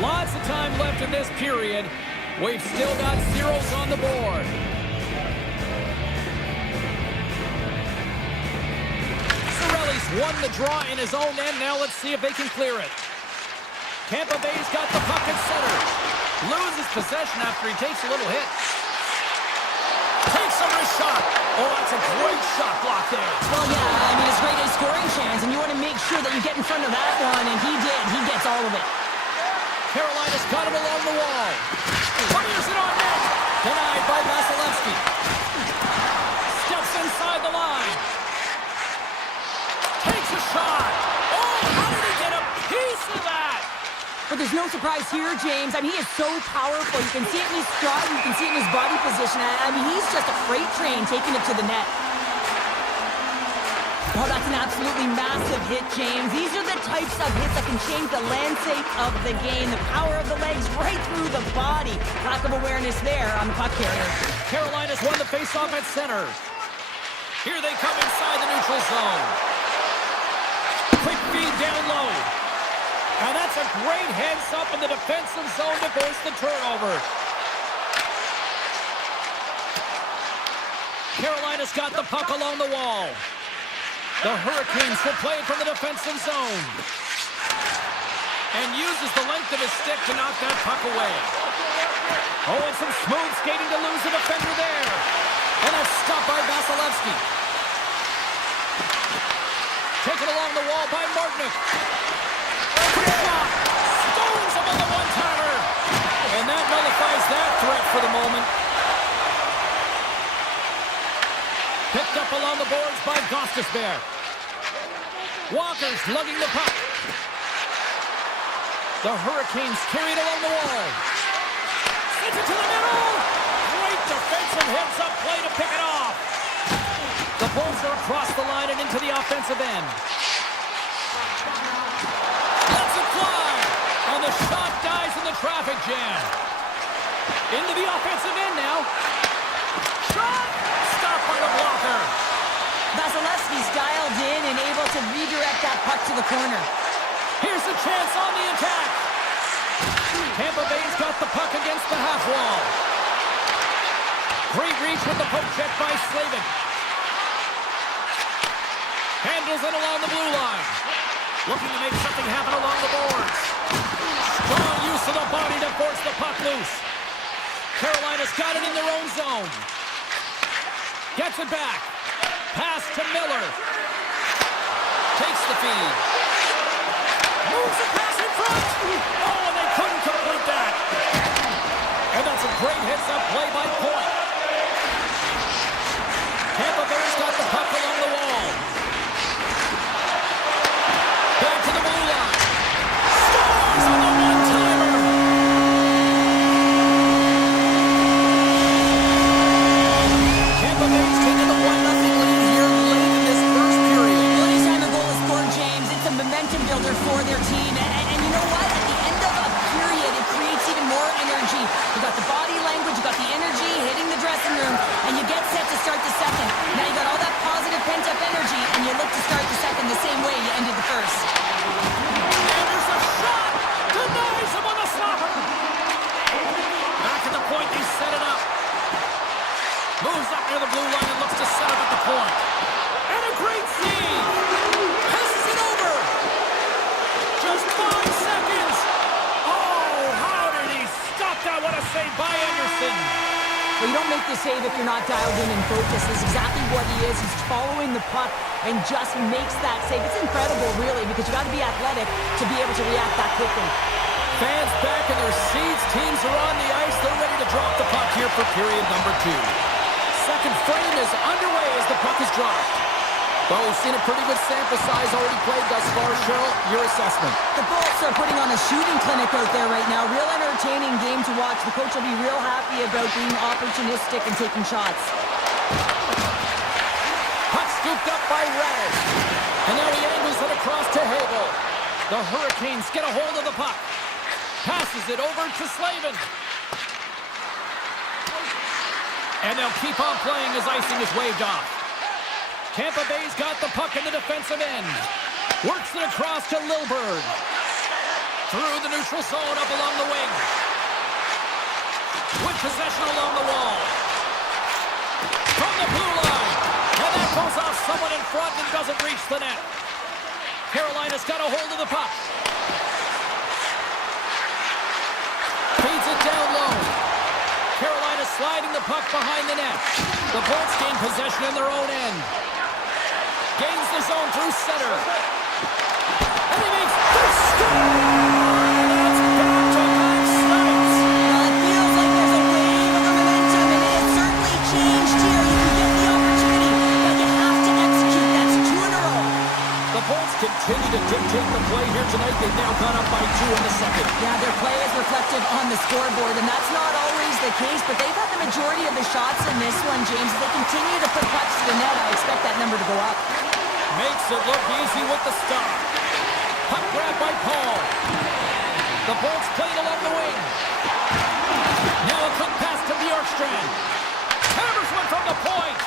Lots of time left in this period. We've still got zeros on the board. Cirelli's won the draw in his own end. Now let's see if they can clear it. Tampa Bay's got the puck at center. Loses possession after he takes a little hit. Takes a wrist shot. Oh, that's a great shot block there. Well, yeah, I mean, it's great a scoring chance, and you want to make sure that you get in front of that one, and he did. He gets all of it. Carolina's got him along the wall. Fires it on net. Denied by Vasilevsky. Steps inside the line. Takes a shot. Oh, how did he get a piece of that? But there's no surprise here, James. I mean, he is so powerful. You can see it in his stride, you can see it in his body position. I mean, he's just a freight train taking it to the net. Oh, that's an absolutely massive hit, James. These are the types of hits that can change the landscape of the game. The power of the legs right through the body. Lack of awareness there on the puck carrier. Carolina's won the faceoff at center. Here they come inside the neutral zone. Quick feed down low. And that's a great heads up in the defensive zone to force the turnover. Carolina's got the puck along the wall. The Hurricanes will play it from the defensive zone. And uses the length of his stick to knock that puck away. Oh, and some smooth skating to lose the defender there. And that's stopped by Vasilevsky. Taken along the wall by Martinic. Quick shot. Stones him on the one-timer. And that nullifies that threat for the moment. Picked up along the boards by Gostisbehere. Walker's lugging the puck. The Hurricanes carried along the wall. Sends it to the middle. Great defensive heads-up play to pick it off. The Bulls are across the line and into the offensive end. Lets it fly. And the shot dies in the traffic jam. Into the offensive end now. Shot! Stopped by the blocker. Vasilevsky's dialed in and able to redirect that puck to the corner. Here's a chance on the attack. Tampa Bay's got the puck against the half wall. Great reach with the poke check by Slavin. Handles it along the blue line. Looking to make something happen along the boards. Strong use of the body to force the puck loose. Carolina's got it in their own zone. Gets it back. Pass to Miller. Takes the feed. Moves the pass in front. Oh, and they couldn't complete that. And that's a great hits-up play by Point. Tampa Bay's got the puck along the wall. Back to the blue line. Scores on the one-timer. Tampa Bay's taking the 1-0 lead here late in this first period. Well, anytime a goal is scored, James, it's a momentum builder for their team. And you know what? At the end of a period, it creates even more energy. You got the body language, you got the energy hitting the dressing room, and you get set to start the second. Now you got all that positive pent-up energy, and you look to start the second the same way you ended the first. And there's a shot! Denies him on the slapper! Back at the point, they set it up. Moves up near the blue line and looks to set up at the point. And a great save! Passes it over! Just 5 seconds! Oh, how did he stop that? What a save by Anderson! Well, you don't make the save if you're not dialed in and focused. This is exactly what he is. He's following the puck and just makes that save. It's incredible, really, because you got to be athletic to be able to react that quickly. Fans back in their seats. Teams are on the ice. They're ready to drop the puck here for period number 2. Second frame is underway as the puck is dropped. Well, we've seen a pretty good sample size already played thus far. Cheryl, your assessment. The Bolts are putting on a shooting clinic out there right now. Real entertaining game to watch. The coach will be real happy about being opportunistic and taking shots. Puck scooped up by Radish. And now he angles it across to Hagel. The Hurricanes get a hold of the puck. Passes it over to Slavin. And they'll keep on playing as icing is waved off. Tampa Bay's got the puck in the defensive end. Works it across to Lilburn. Through the neutral zone up along the wing. With possession along the wall. From the blue line. And that goes off someone in front and doesn't reach the net. Carolina's got a hold of the puck. Feeds it down low. Carolina sliding the puck behind the net. The Bolts gain possession in their own end. Gains the zone through center. And he makes the score! That's back-to-back snipes. Well, it feels like there's a wave of momentum, and it has certainly changed here. You can get the opportunity, but you have to execute. That's 2 in a row. The Bolts continue to dictate the play here tonight. They've now gone up by 2 in the second. Yeah, their play is reflective on the scoreboard, and that's not always the case, but they've had the majority of the shots in this one, James. If they continue to put pucks to the net, I expect that number to go up. Makes it look easy with the stop. Puck grab by Paul. The Bolts played along the wing. Now a quick pass to Bjorkstrand. Hammers one from the point.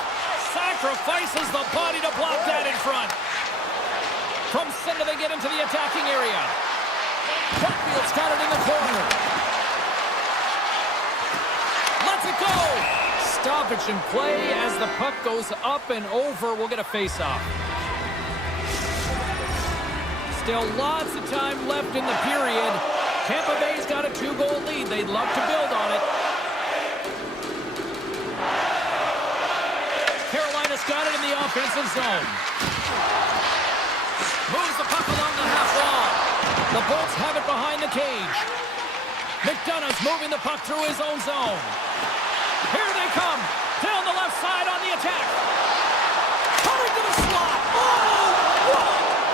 Sacrifices the body to block that in front. From center they get into the attacking area. Hatfield's got it in the corner. Lets it go. Stoppage in play as the puck goes up and over. We'll get a face-off. Still lots of time left in the period. Tampa Bay's got a 2-goal lead. They'd love to build on it. Carolina's got it in the offensive zone. Moves the puck along the half wall. The Bolts have it behind the cage. McDonough's moving the puck through his own zone. Here they come. Down the left side on the attack. Coming to the slot. Oh,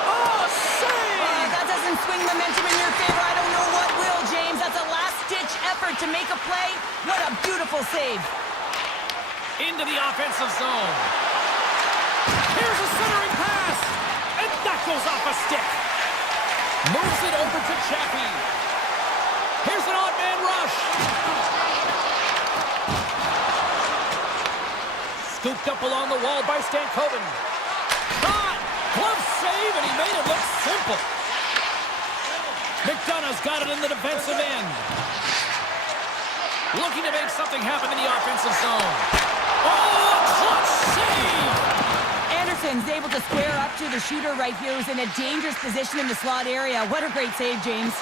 what a save! That doesn't swing momentum in your favor. I don't know what will, James. That's a last-ditch effort to make a play. What a beautiful save. Into the offensive zone. Here's a centering pass. And that goes off a stick. Moves it over to Chappie. Here's an odd man rush. Scooped up along the wall by Stankoven. Caught! Glove save, and he made it look simple. McDonough's got it in the defensive end. Looking to make something happen in the offensive zone. Oh, a clutch save! Anderson's able to square up to the shooter right here, who's in a dangerous position in the slot area. What a great save, James.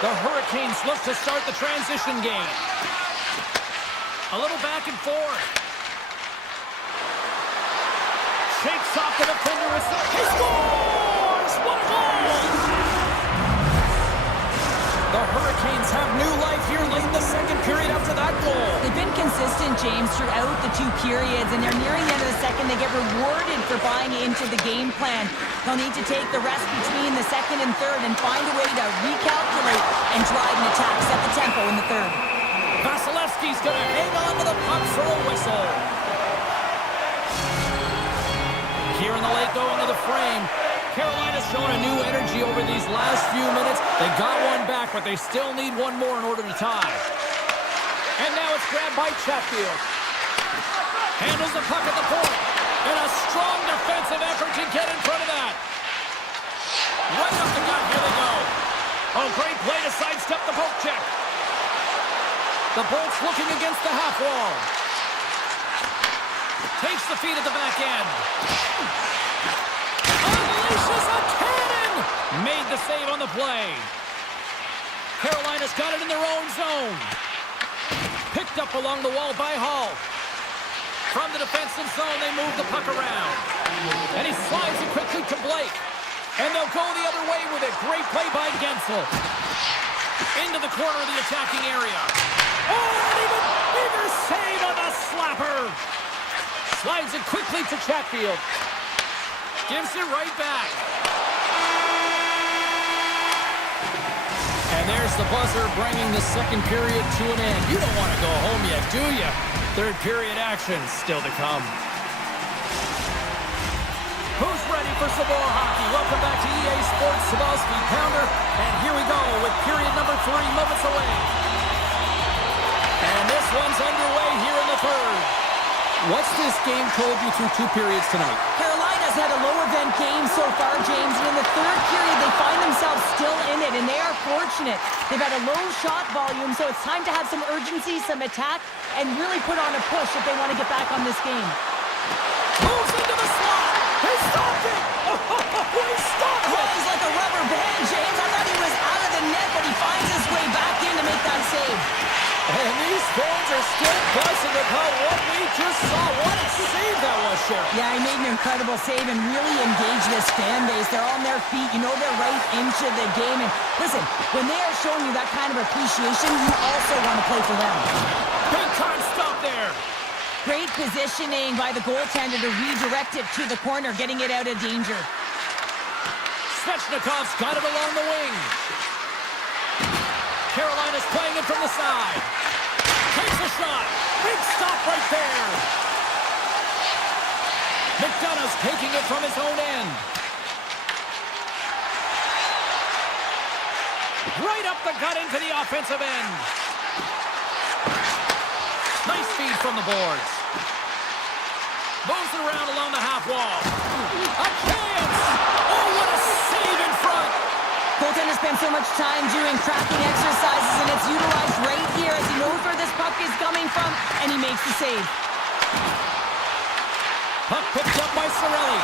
The Hurricanes look to start the transition game. A little back and forth. Shakes off the defender. He scores! What a goal! The Hurricanes have new life here late in the second period after that goal. They've been consistent, James, throughout the 2 periods, and they're nearing the end of the second. They get rewarded for buying into the game plan. They'll need to take the rest between the second and third and find a way to recalculate and drive an attack, set the tempo in the third. Vasilevsky's going to hang on to the puck for a whistle. Here in the late going of the frame, Carolina's showing a new energy over these last few minutes. They got one back, but they still need one more in order to tie. And now it's grabbed by Chatfield. Handles the puck at the point. And a strong defensive effort to get in front of that. Right up the gut, here they go. Oh, great play to sidestep the poke check. The Bolts looking against the half wall. Takes the feed at the back end. Unleashes a cannon! Made the save on the play. Carolina's got it in their own zone. Picked Picked up along the wall by Hall. From the defensive zone, they move the puck around. And he slides it quickly to Blake. And they'll go the other way with it. Great play by Gensel. Into the corner of the attacking area. Oh, and even bigger save on the slapper. Slides it quickly to Chatfield. Gives it right back. And there's the buzzer bringing the second period to an end. You don't want to go home yet, do you? Third period action still to come. Who's ready for some more hockey? Welcome back to EA Sports Speed Pounder. And here we go with period number 3 moments away. And this one's underway here in the third. What's this game told you through 2 periods tonight? Carolina's had a low-event game so far, James, and in the third period they find themselves still in it, and they are fortunate. They've had a low shot volume, so it's time to have some urgency, some attack, and really put on a push if they want to get back on this game. Moves into the slot! He stopped it! Oh, he stopped it! He's like a rubber band, James. I thought he was out of the net, but he finds his way back in to make that save. And these fans are still buzzing about what we just saw. What a save that was, Sheriff. Yeah, he made an incredible save and really engaged this fan base. They're on their feet. You know they're right into the game. And listen, when they are showing you that kind of appreciation, you also want to play for them. Big time stop there. Great positioning by the goaltender to redirect it to the corner, getting it out of danger. Svechnikov's got it along the wing. Carolina's playing it from the side. Takes a shot. Big stop right there. McDonough's taking it from his own end. Right up the gut into the offensive end. Nice feed from the boards. Moves it around along the half wall. A chance! Oh, what a save in front! Goaltender spends so much time doing tracking exercises, and it's utilized right here as he knows where this puck is coming from, and he makes the save. Puck picked up by Cirelli.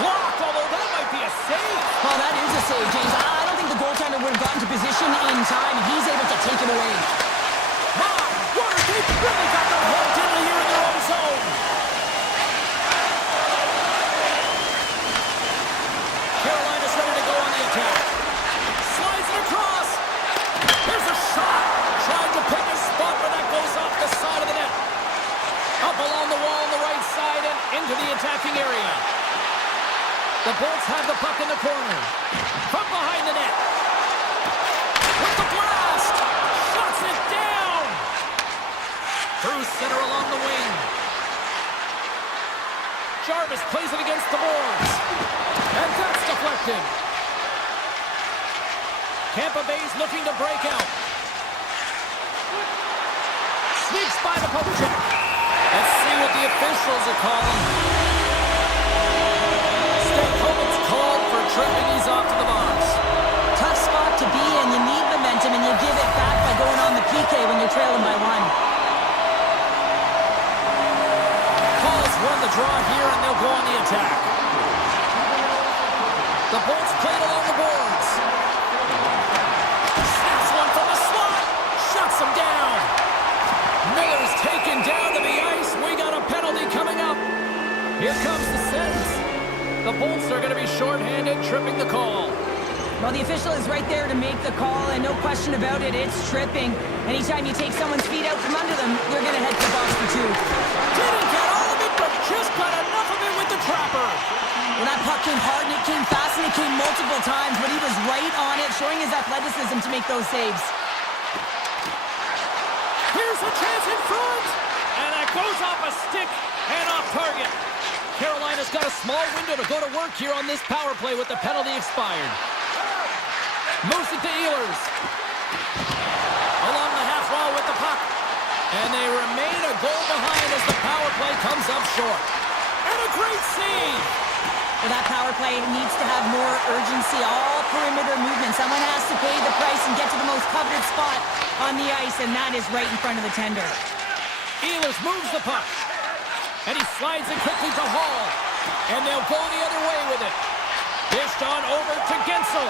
Blocked, although that might be a save. Oh, that is a save, James. I don't think the goaltender would have gotten to position in time. He's able to take it away. Waterdeep really got them hooked into here in their own zone. Carolina's ready to go on the attack. Slides it across. Here's a shot. Trying to pick a spot, but that goes off the side of the net. Up along the wall on the right side and into the attacking area. The Bolts have the puck in the corner. From behind the net. With the blast. Shuts it down. Through center along the wing. Jarvis plays it against the boards. And that's deflected. Tampa Bay's looking to break out. Sneaks by the poke check. Let's see what the officials are calling. Stakovic called for tripping. He's off to the box. Tough spot to be in. You need momentum, and you give it back by going on the PK when you're trailing by 1. Paul's won the draw here, and they'll go on the attack. The Bolts played along the boards. Snaps one from the slot. Shuts him down. Miller's taken down to the ice. We got a penalty coming up. Here comes the sentence. The Bolts are going to be shorthanded, tripping the call. Well, the official is right there to make the call, and no question about it, it's tripping. Anytime you take someone's feet out from under them, you're going to head to the box for 2. Didn't get all of it, but just got enough of it with the trapper. Well, that puck came hard, and it came fast, and it came multiple times, but he was right on it, showing his athleticism to make those saves. Here's a chance in front, and that goes off a stick and off target. Carolina's got a small window to go to work here on this power play with the penalty expired. Moves it to Ehlers. Along the half wall with the puck. And they remain a goal behind as the power play comes up short. And a great save. Well, that power play needs to have more urgency, all perimeter movement. Someone has to pay the price and get to the most coveted spot on the ice, and that is right in front of the tender. Ehlers moves the puck. And he slides it quickly to Hall. And they'll go the other way with it. Dished on over to Gensel.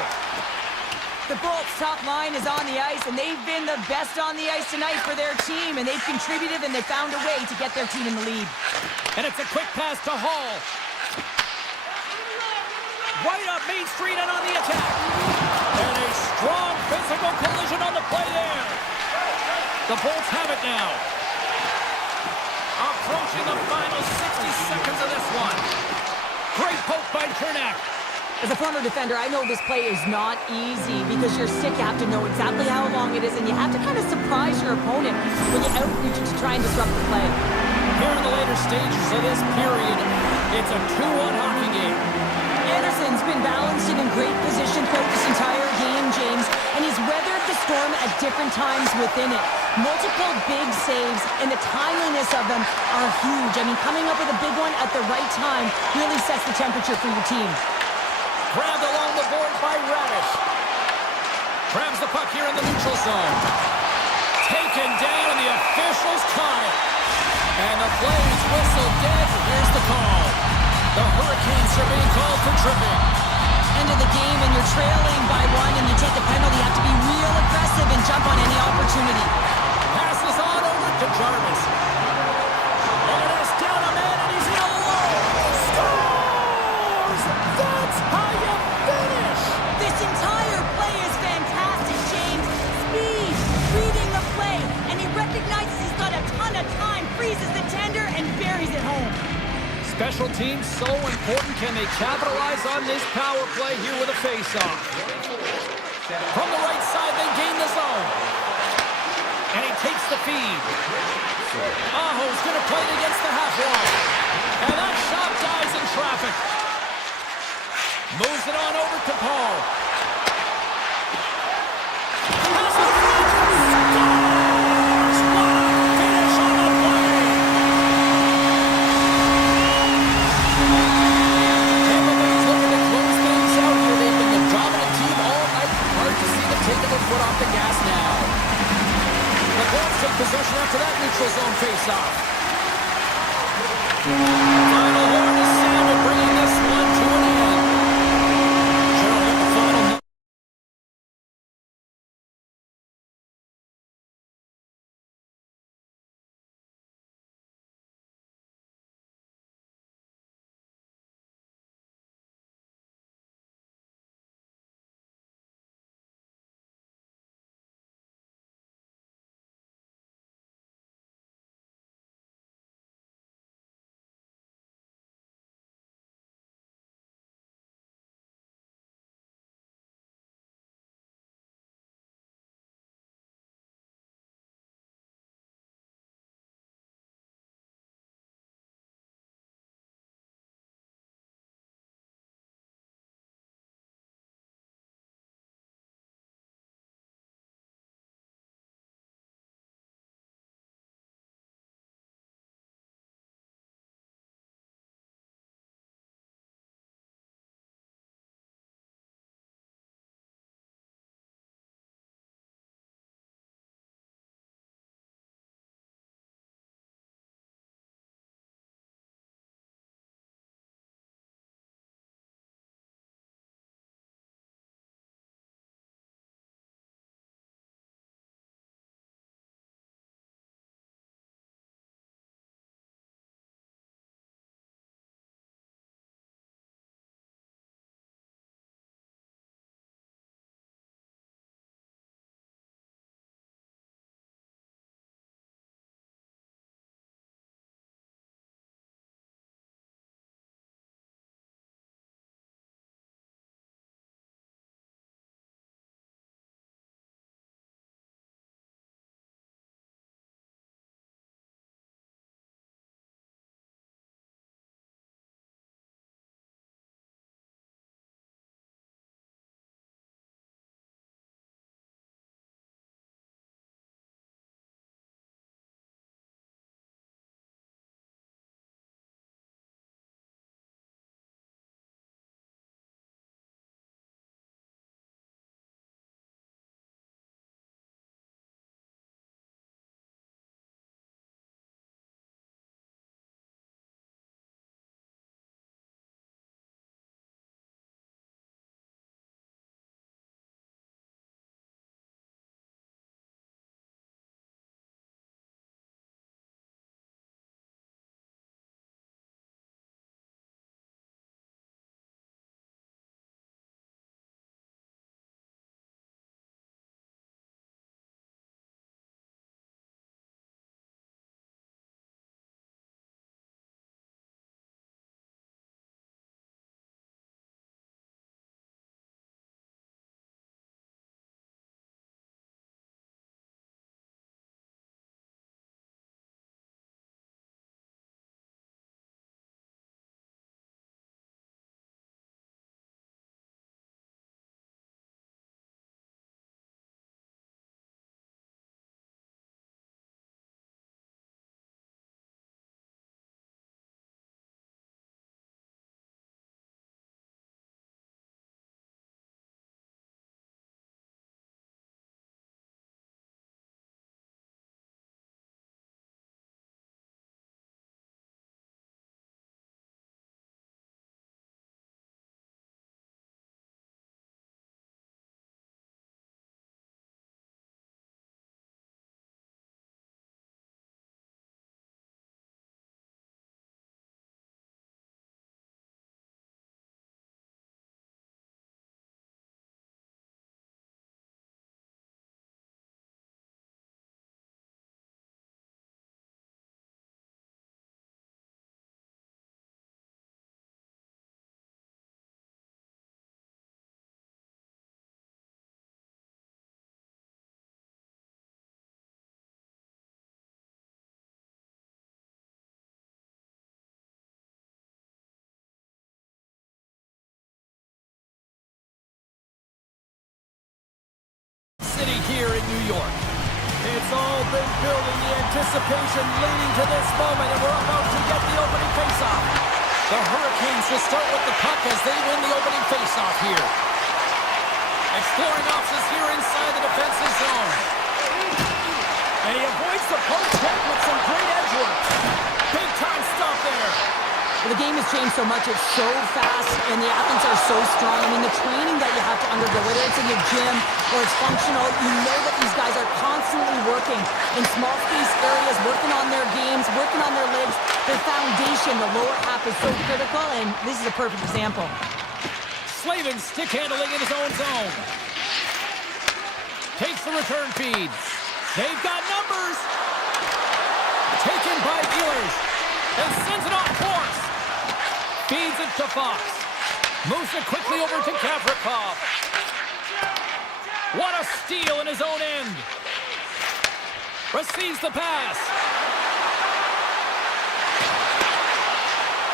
The Bolts' top line is on the ice, and they've been the best on the ice tonight for their team, and they've contributed, and they found a way to get their team in the lead. And it's a quick pass to Hall. Right up Main Street and on the attack. And a strong physical collision on the play there. The Bolts have it now. Approaching the final 60 seconds of this one. Great poke by Kernak. As a former defender, I know this play is not easy because you're sick. You have to know exactly how long it is, and you have to kind of surprise your opponent when you outreach it to try and disrupt the play. Here in the later stages of this period, it's a 2-1 hockey game. Anderson's been balanced and in great position throughout this entire game, James, and he's weathered the storm at different times within it. Multiple big saves, and the timeliness of them are huge. I mean, coming up with a big one at the right time really sets the temperature for your team. Grabbed along the board by Radish. Grabs the puck here in the neutral zone. Taken down, and the officials caught it. And the play is whistled dead. Here's the call. The Hurricanes are being called for tripping. End of the game, and you're trailing by one, and you take a penalty. You have to be real aggressive and jump on any opportunity. Passes on over to Jarvis. And it's down a man, and he's in alone. Scores! That's how you finish! This entire play is fantastic, James. Speed, reading the play, and he recognizes he's got a ton of time, freezes the tender, and buries it home. Special teams so important. Can they capitalize on this power play here with a face-off? From the right side, they gain the zone. And he takes the feed. Aho's going to play it against the half wall. And that shot dies in traffic. Moves it on over to Paul. Passes Rogers. Scores! What a finish on the play! Tampa Bay's looking to close things out here. They've been the dominant team all night. Hard to see them taking their foot off the gas now. The Bolts take possession after that neutral zone face-off. Final horn is sounded, bringing this one to an end. Gerald, the final here in New York. It's all been building, the anticipation leading to this moment, and we're about to get the opening faceoff. The Hurricanes will start with the puck as they win the opening faceoff here. Exploring options here inside the defensive zone. And he avoids the post check with some great edge work. Big time stop there. Well, the game has changed so much. It's so fast, and the athletes are so strong. I mean, the training that you have to undergo, whether it's in your gym or it's functional, you know that these guys are constantly working in small space areas, working on their games, working on their legs. Their foundation, the lower half, is so critical, and this is a perfect example. Slavin stick handling in his own zone. Takes the return feed. They've got numbers. Taken by Ehlers. And sends it off course. Feeds it to Fox. Moves it quickly over to Gavrikov. What a steal in his own end. Receives the pass.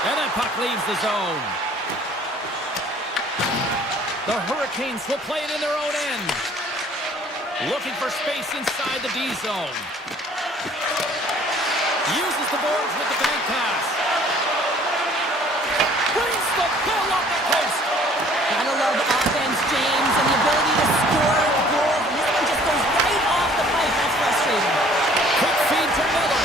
And that puck leaves the zone. The Hurricanes will play it in their own end. Looking for space inside the D zone. Uses the boards with the bank pass. Brings the ball off the post. Gotta love offense, James, and the ability to score goals. And this one just goes right off the pipe. That's frustrating. Quick feed to Miller.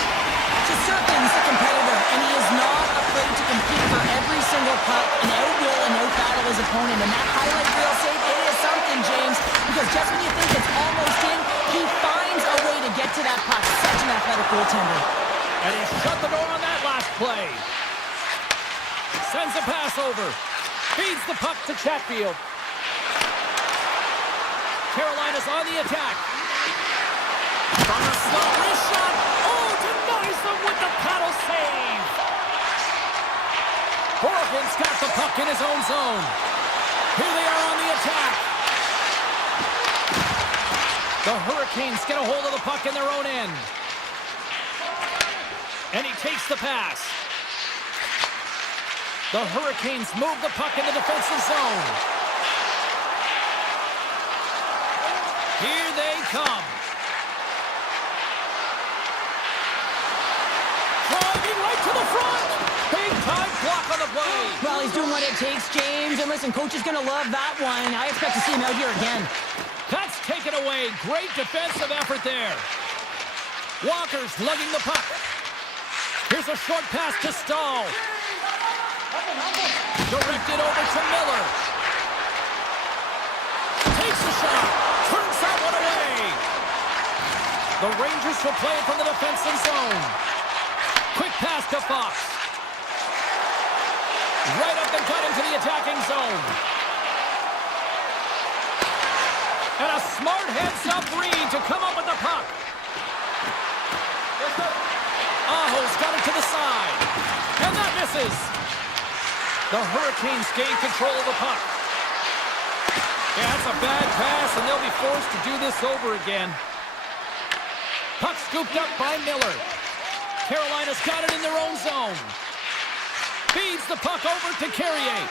Shesterkin's the competitor, and he is not afraid to compete for every single puck and out-goal and out-battle his opponent. And that highlight reel save, it is something, James, because just when you think it's almost in, he finds a way to get to that puck. Such an athletic goaltender. And he shut the door on that last play. Sends a pass over. Feeds the puck to Chatfield. Carolina's on the attack. From a slow wrist shot. Oh, denies them with the paddle save. Borgen's got the puck in his own zone. Here they are on the attack. The Hurricanes get a hold of the puck in their own end. And he takes the pass. The Hurricanes move the puck in the defensive zone. Here they come. Driving right to the front. Big time block on the play. Well, he's doing what it takes, James. And listen, coach is going to love that one. I expect to see him out here again. That's taken away. Great defensive effort there. Walker's lugging the puck. Here's a short pass to Stahl. Directed over to Miller. Takes the shot. Turns that one away. The Rangers will play it from the defensive zone. Quick pass to Fox. Right up the gut into the attacking zone. And a smart heads-up read to come up with the puck. Aho's got it to the side. And that misses. The Hurricanes gain control of the puck. Yeah, that's a bad pass, and they'll be forced to do this over again. Puck scooped up by Miller. Carolina's got it in their own zone. Feeds the puck over to Carrier.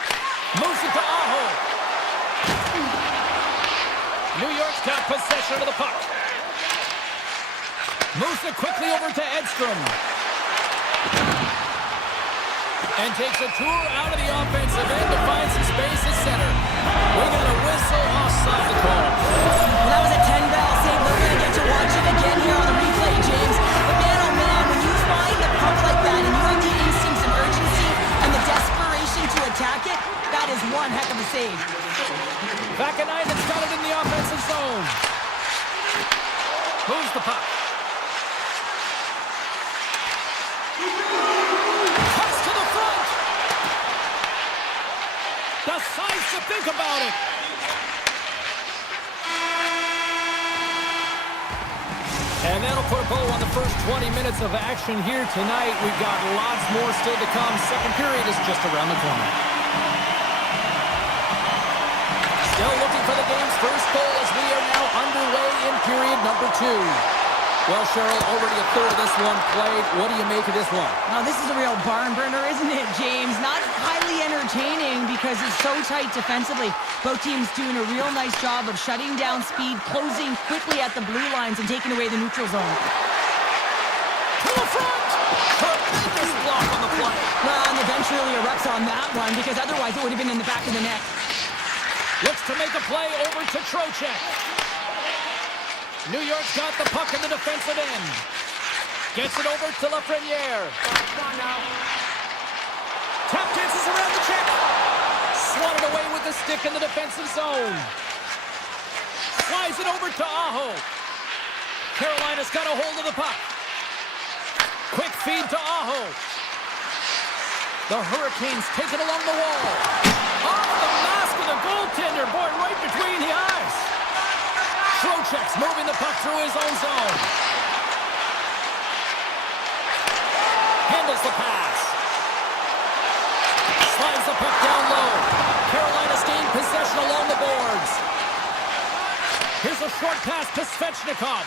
Moves it to Aho. New York's got possession of the puck. Moves it quickly over to Edstrom. And takes a tour out of the offensive end to find some space at center. We got a whistle offside the call. Well, that was a 10-ball save. We're going to get to watch it again here on the replay, James. But man, oh man, when you find the puck like that and you have the instincts and urgency and the desperation to attack it, that is one heck of a save. Back at nine, it's got it in the offensive zone. Moves the puck. Cuts to the front. Decides to think about it. And that'll put a bow on the first 20 minutes of action here tonight. We've got lots more still to come. Second period is just around the corner. Still looking for the game's first goal as we are now underway in period number 2. Well, Cheryl, already a third of this one played. What do you make of this one? Now, this is a real barn burner, isn't it, James? Not highly entertaining because it's so tight defensively. Both teams doing a real nice job of shutting down speed, closing quickly at the blue lines, and taking away the neutral zone. To the front! Tremendous block on the play. Well, and the bench really erupts on that one, because otherwise it would have been in the back of the net. Looks to make a play over to Trocheck. New York's got the puck in the defensive end. Gets it over to Lafreniere. Tap dances around the check. Swatted away with the stick in the defensive zone. Slides it over to Aho. Carolina's got a hold of the puck. Quick feed to Aho. The Hurricanes take it along the wall. Off the mask of the goaltender. Boy, right between the eyes. Trocheck's moving the puck through his own zone. Handles the pass. Slides the puck down low. Carolina's gained possession along the boards. Here's a short pass to Svechnikov.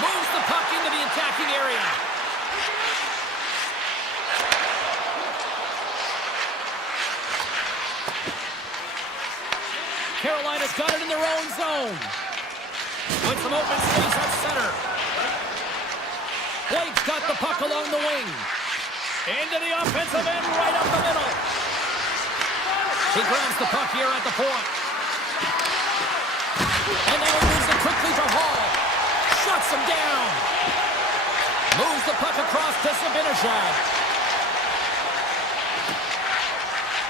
Moves the puck into the attacking area. Carolina's got it in their own zone. With some open space at center. Blake's got the puck along the wing. Into the offensive end, right up the middle. He grabs the puck here at the point. And now he moves it quickly to Hall. Shuts him down. Moves the puck across to Zibanejad.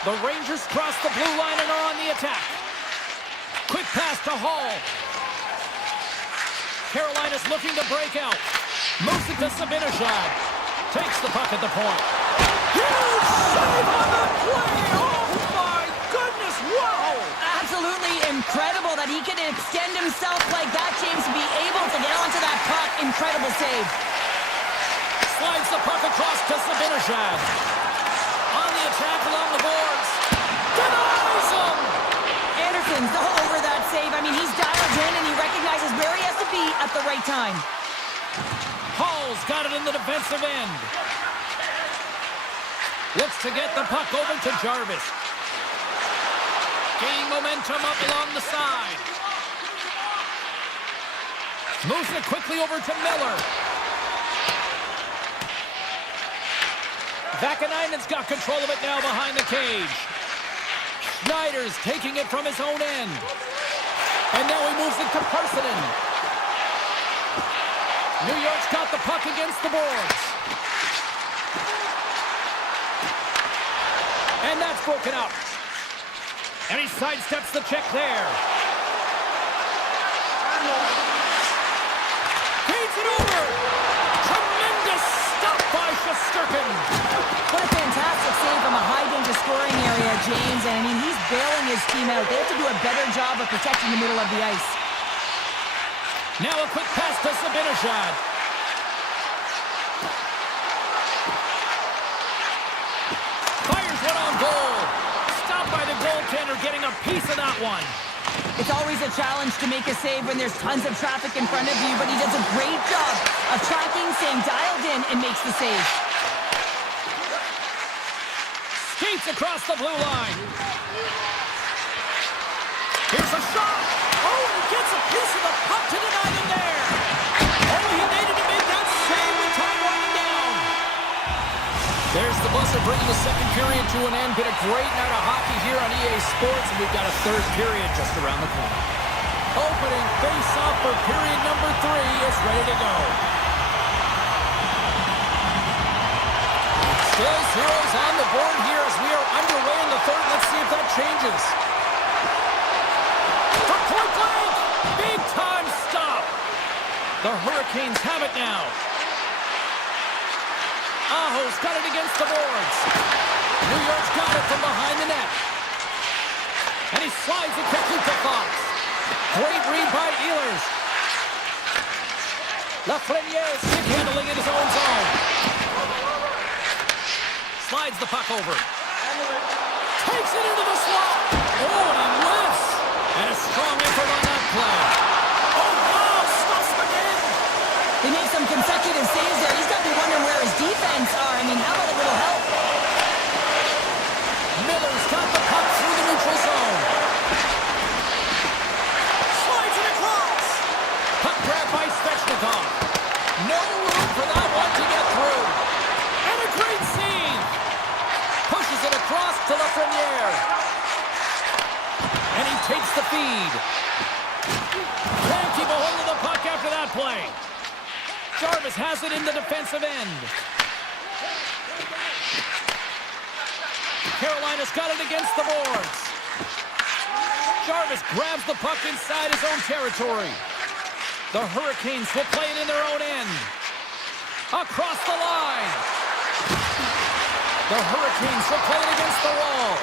The Rangers cross the blue line and are on the attack. Quick pass to Hall. Carolina's looking to break out. Moves it to Zibanejad. Takes the puck at the point. Huge save on the play! Oh my goodness, wow! Absolutely incredible that he can extend himself like that, James, to be able to get onto that puck. Incredible save. Slides the puck across to Zibanejad. On the attack along the boards. Denies him! Anderson's all over that save. I mean, he's dialed in and he recognizes where he has to be at the right time. Hall's got it in the defensive end. Looks to get the puck over to Jarvis. Gaining momentum up along the side. Moves it quickly over to Miller. Vakanainen's got control of it now behind the cage. Schneider's taking it from his own end. And now he moves it to Parsonen. New York's got the puck against the boards. And that's broken up. And he sidesteps the check there. Feeds it over. Tremendous stop by Shesterkin. What a fantastic save from a high-danger scoring area, James. And I mean, he's bailing his team out. They have to do a better job of protecting the middle of the ice. Now a quick pass to Zibanejad. Fires one on goal. Stopped by the goaltender, getting a piece of that one. It's always a challenge to make a save when there's tons of traffic in front of you, but he does a great job of tracking, staying dialed in, and makes the save. Skates across the blue line. Here's a shot. Oh, he gets a piece of the puck to deny them there. Oh, he needed to make that save with time running down. There's the buzzer bringing the second period to an end. Been a great night of hockey here on EA Sports, and we've got a third period just around the corner. Opening face-off for period number 3 is ready to go. Still zeros on the board here as we are underway in the third. Let's see if that changes. For point blank! Big time stop! The Hurricanes have it now. Aho's got it against the boards. New York's got it from behind the net. And he slides it quickly to Fox. Great read by Ehlers. Lafreniere stick handling in his own zone. Slides the puck over. Takes it into the slot. Oh, and he lifts. And a strong effort on that play. Oh, wow, stuffs him again. They made some consecutive saves there. He's got to be wondering where his defense are. I mean, how about a little help? in the air. And he takes the feed. Can't keep a hold of the puck after that play. Jarvis has it in the defensive end. Carolina's got it against the boards. Jarvis grabs the puck inside his own territory. The Hurricanes will play it in their own end. Across the line. The Hurricanes will play it against the wall.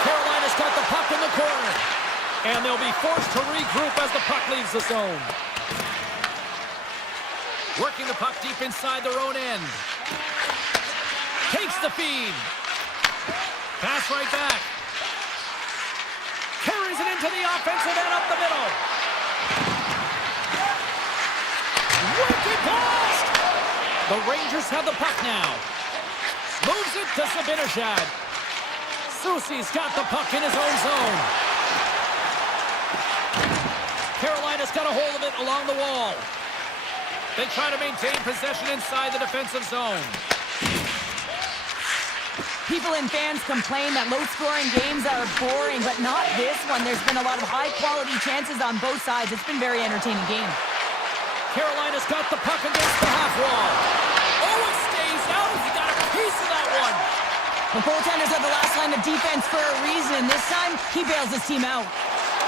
Carolina's got the puck in the corner. And they'll be forced to regroup as the puck leaves the zone. Working the puck deep inside their own end. Takes the feed. Pass right back. Carries it into the offensive end up the middle. Wicked blast! The Rangers have the puck now. Moves it to Zibanejad. Soucy's got the puck in his own zone. Carolina's got a hold of it along the wall. They try to maintain possession inside the defensive zone. People and fans complain that low-scoring games are boring, but not this one. There's been a lot of high-quality chances on both sides. It's been a very entertaining game. Carolina's got the puck against the half wall. Oh, it stays out. He got a piece of that one. The goaltenders are the last line of defense for a reason. This time, he bails his team out.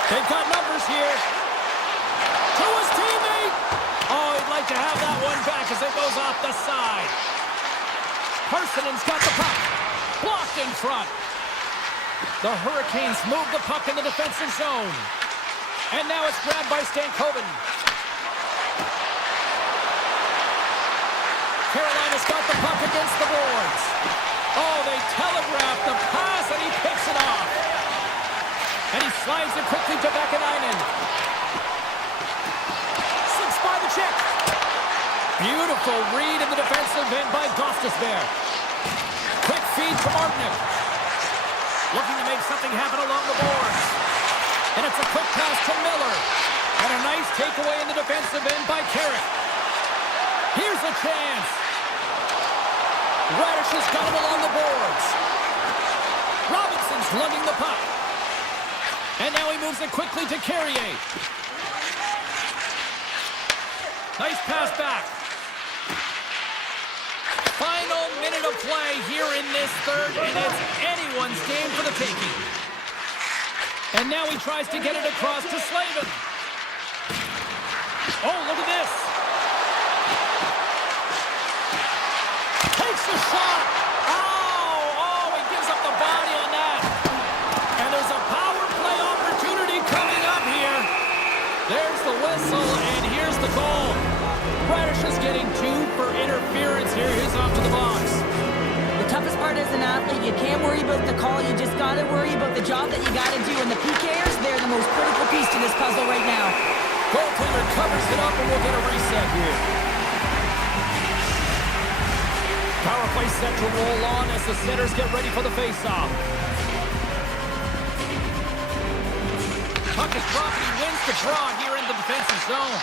They've got numbers here. To his teammate. Oh, he'd like to have that one back as it goes off the side. Parsonen's got the puck. Blocked in front. The Hurricanes move the puck in the defensive zone. And now it's grabbed by Stankoven. Carolina's got the puck against the boards. Oh, they telegraph the pass, and he picks it off. And he slides it quickly to Vakanainen. Slips by the check. Beautiful read in the defensive end by Gostisbehere. Quick feed to Martinic. Looking to make something happen along the boards. And it's a quick pass to Miller. And a nice takeaway in the defensive end by Carrick. Here's a chance. Radish has got him along the boards. Robinson's lugging the puck. And now he moves it quickly to Carrier. Nice pass back. Final minute of play here in this third, and it's anyone's game for the taking. And now he tries to get it across to Slavin. Oh, look at this. Takes the shot. Oh, he gives up the body on that. And there's a power play opportunity coming up here. There's the whistle, and here's the goal. Radish is getting 2 for interference here. He's off to the box. The toughest part as an athlete, you can't worry about the call. You just got to worry about the job that you got to do. And the PKers, they're the most critical piece to this puzzle right now. Goaltender covers it up, and we'll get a reset here. Power play set to roll on as the centers get ready for the faceoff. Puck is dropped, and he wins the draw here in the defensive zone.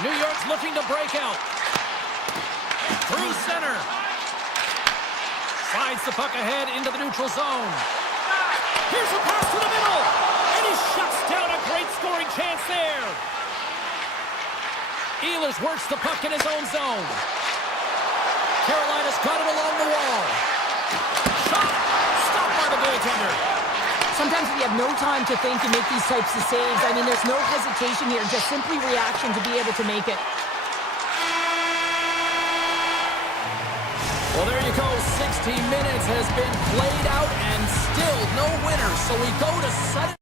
New York's looking to break out. Through center. Slides the puck ahead into the neutral zone. Here's a pass to the middle. And he shuts down a great scoring chance there. Ehlers works the puck in his own zone. Carolina's got it along the wall. Shot. Stopped by the goaltender. Sometimes we have no time to think and make these types of saves. I mean, there's no hesitation here, just simply reaction to be able to make it. Well, there you go. 60 minutes has been played out and still no winner. So we go to set it.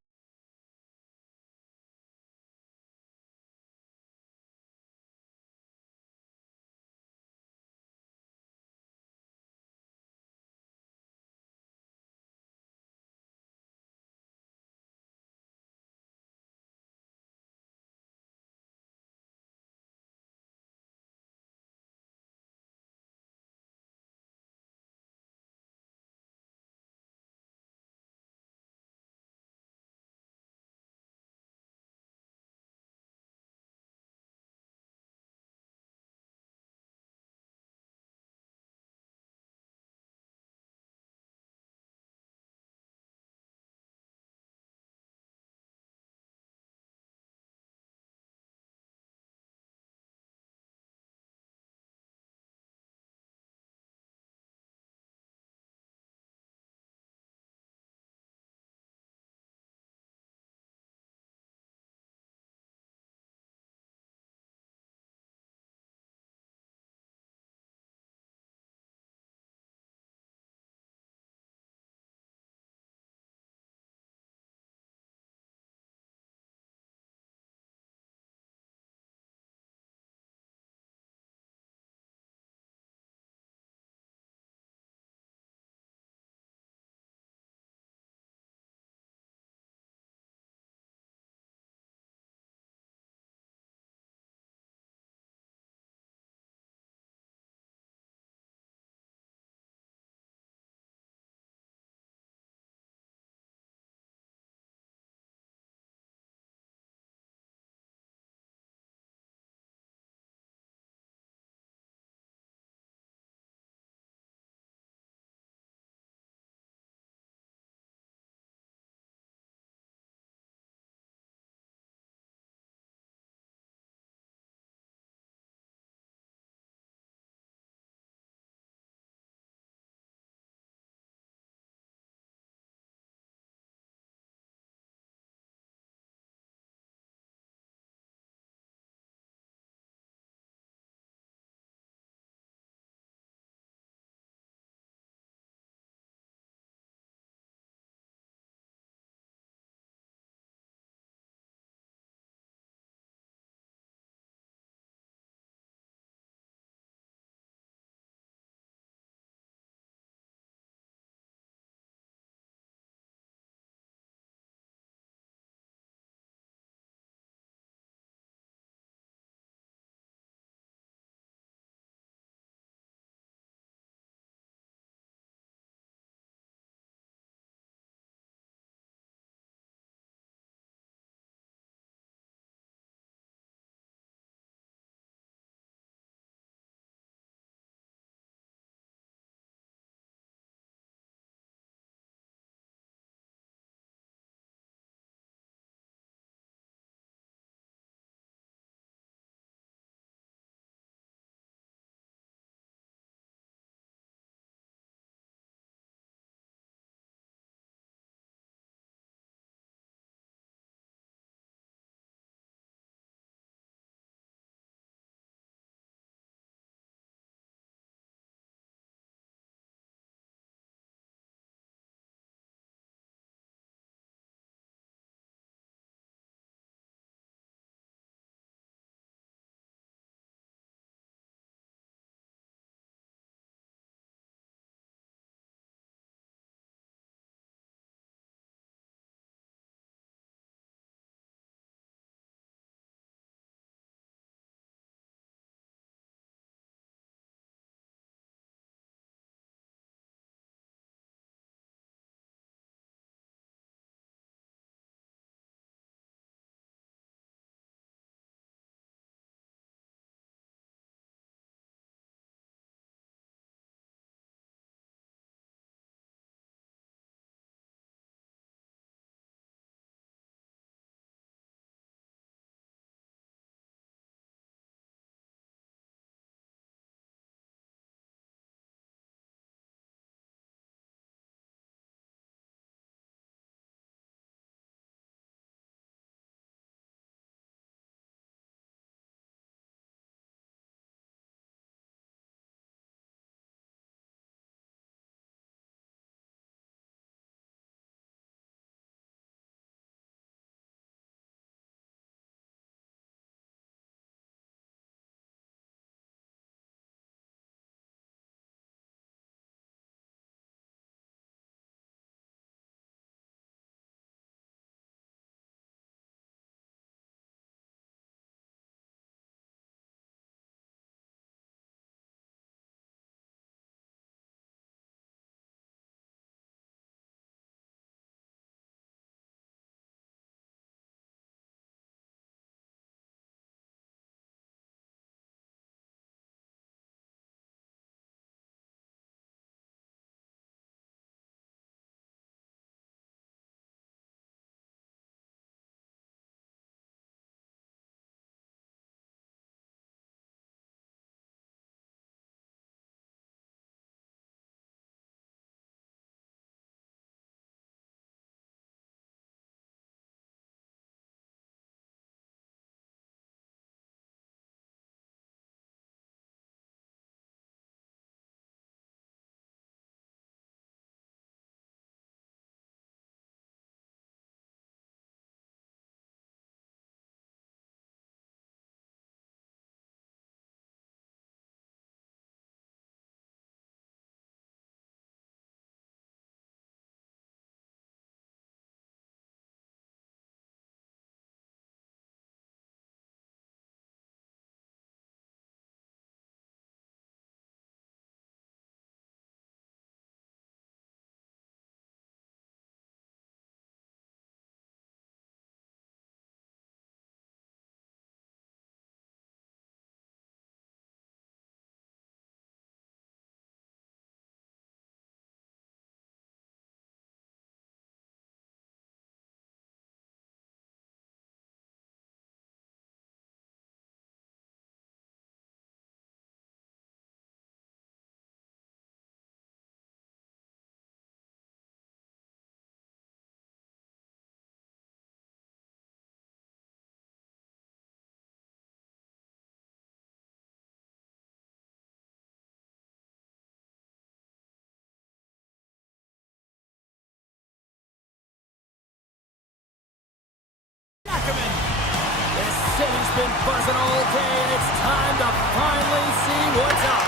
day's been buzzing all day, and it's time to finally see what's up.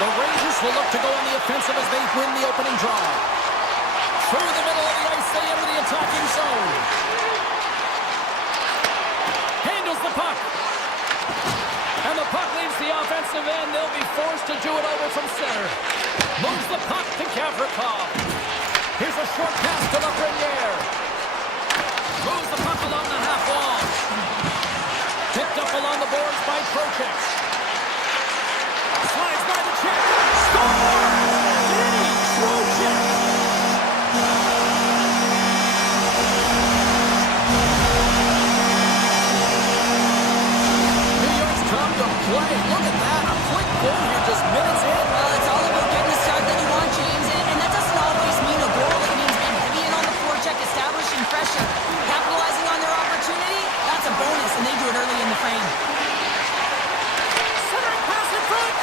The Rangers will look to go on the offensive as they win the opening draw. Through the middle of the ice, they enter the attacking zone. Handles the puck. And the puck leaves the offensive end. They'll be forced to do it over from center. Moves the puck to Gavrikov. Here's a short pass to Lafreniere. Moves the puck along the half wall. Picked up along the boards by Trocheck. Slides by the check. Score! Denny Trocheck! New York's come to play. Look at that. A quick goal here just minutes in. Well, it's all about getting the start that you want, James, and that doesn't always mean a goal. It means being heavy in on the forecheck, establishing pressure, capitalizing on their opportunity. That's a bonus, and they do it early in the frame. Centering pass in front.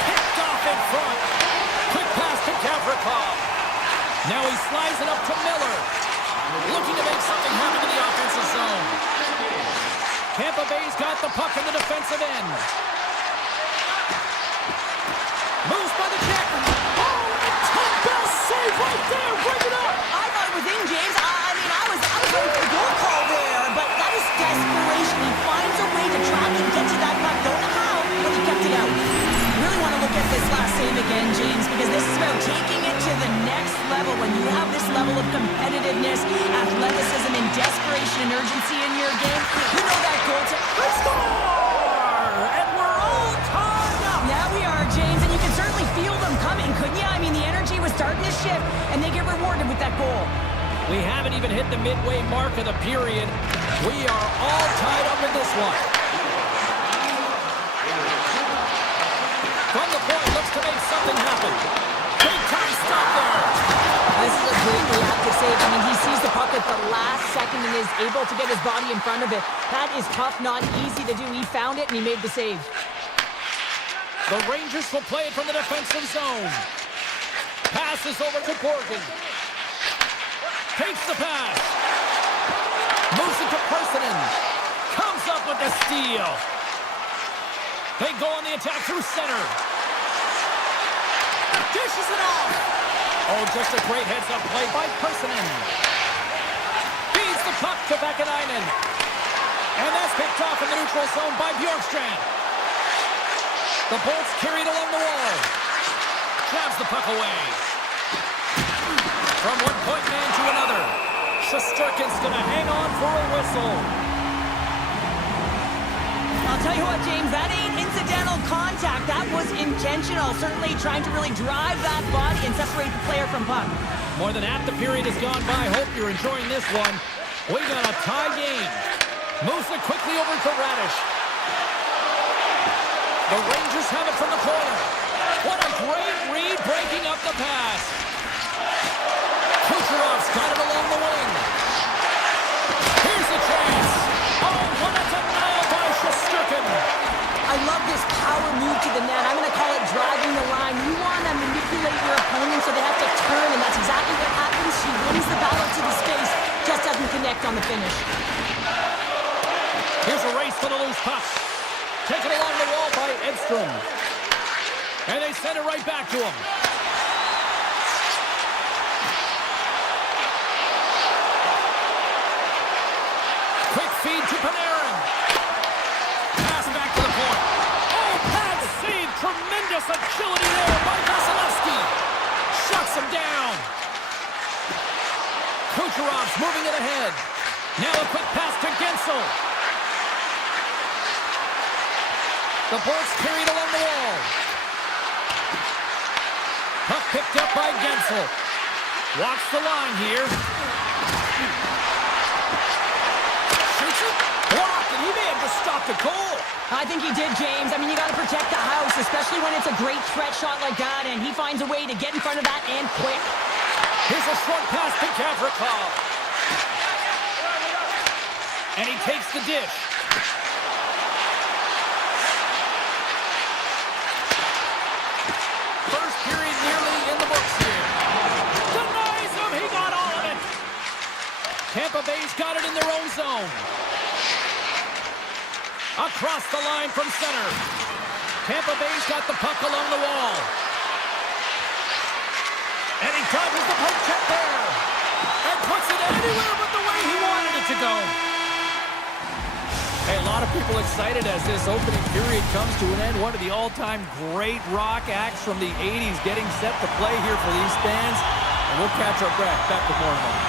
Picked off in front. Quick pass to Gavrikov. Now he slides it up to Miller. Looking to make something happen in the offensive zone. Tampa Bay's got the puck in the defensive end. Moves by the check. Oh, and Tom Bell save right there. Bring it up. I thought it was in, James. I was ready for a goal call there, but that is desperation. He finds a way to track and get to that puck. Don't know how, but he kept it out. You really want to look at this last save again, James, because this is about taking it to the next level. When you have this level of competitiveness, athleticism, and desperation and urgency in your game, you know that goal to Score! And we're all tied up. Yeah, we are, James, and you can certainly feel them coming, couldn't you? I mean, the energy was starting to shift, and they get rewarded with that goal. We haven't even hit the midway mark of the period. We are all tied up in this one. From the point, looks to make something happen. Big time stop there. This is a great reactive save. I mean, he sees the puck at the last second and is able to get his body in front of it. That is tough, not easy to do. He found it, and he made the save. The Rangers will play it from the defensive zone. Passes over to Borgen. Takes the pass. Moves it to Persinen. Comes up with the steal. They go on the attack through center. Dishes it off. Oh, just a great heads-up play by Persinen. Feeds the puck to Vakanainen. And that's picked off in the neutral zone by Bjorkstrand. The Bolts carried along the wall. Grabs the puck away. From one point man to another. Shesterkin's going to hang on for a whistle. I'll tell you what, James, that ain't incidental contact. That was intentional. Certainly trying to really drive that body and separate the player from puck. More than half the period has gone by. Hope you're enjoying this one. We got a tie game. Moves it quickly over to Radish. The Rangers have it from the corner. What a great read breaking up the pass. Kucherov's got it along the wing. Here's a chance. Oh, what a denial by Shesterkin. I love this power move to the net. I'm going to call it driving the line. You want to manipulate your opponent so they have to turn, and that's exactly what happens. She wins the battle to the space, just doesn't connect on the finish. Here's a race for the loose puck. Taken along the wall by Edstrom. And they send it right back to him. Quick feed to Panarin. Pass back to the point. Oh, pad save. Tremendous agility there by Vasilevsky. Shuts him down. Kucherov's moving it ahead. Now a quick pass to Gensel. The Bolts carried along the wall. Puck picked up by Gensel. Walks the line here. Shoots it. Blocked, and he may have just stopped a goal. I think he did, James. I mean, you got to protect the house, especially when it's a great threat shot like that, and he finds a way to get in front of that and quick. Here's a short pass to Gavrikov. And he takes the dish. First period nearly in the books here. Denies him. He got all of it. Tampa Bay's got it in their own zone. Across the line from center. Tampa Bay's got the puck along the wall. And he dodges the poke check there. And puts it anywhere but the way he wanted it to go. Hey, a lot of people excited as this opening period comes to an end. One of the all-time great rock acts from the 80s getting set to play here for these fans. And we'll catch our breath. Back with more in a moment.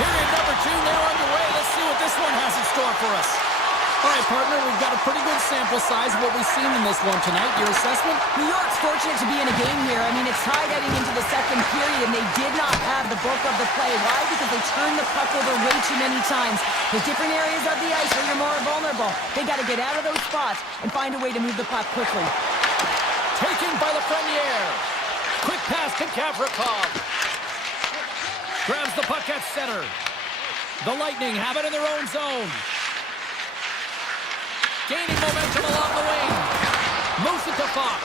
Period number 2 now underway. Let's see what this one has in store for us. All right, partner, we've got a pretty good sample size of what we've seen in this one tonight. Your assessment? New York's fortunate to be in a game here. I mean, it's tied heading into the second period, and they did not have the bulk of the play. Why? Because they turned the puck over way too many times. There's different areas of the ice where you're more vulnerable. They got to get out of those spots and find a way to move the puck quickly. Taken by Lafreniere. Quick pass to Gavrikov. Grabs the puck at center. The Lightning have it in their own zone. Gaining momentum along the wing. Moves it to Fox.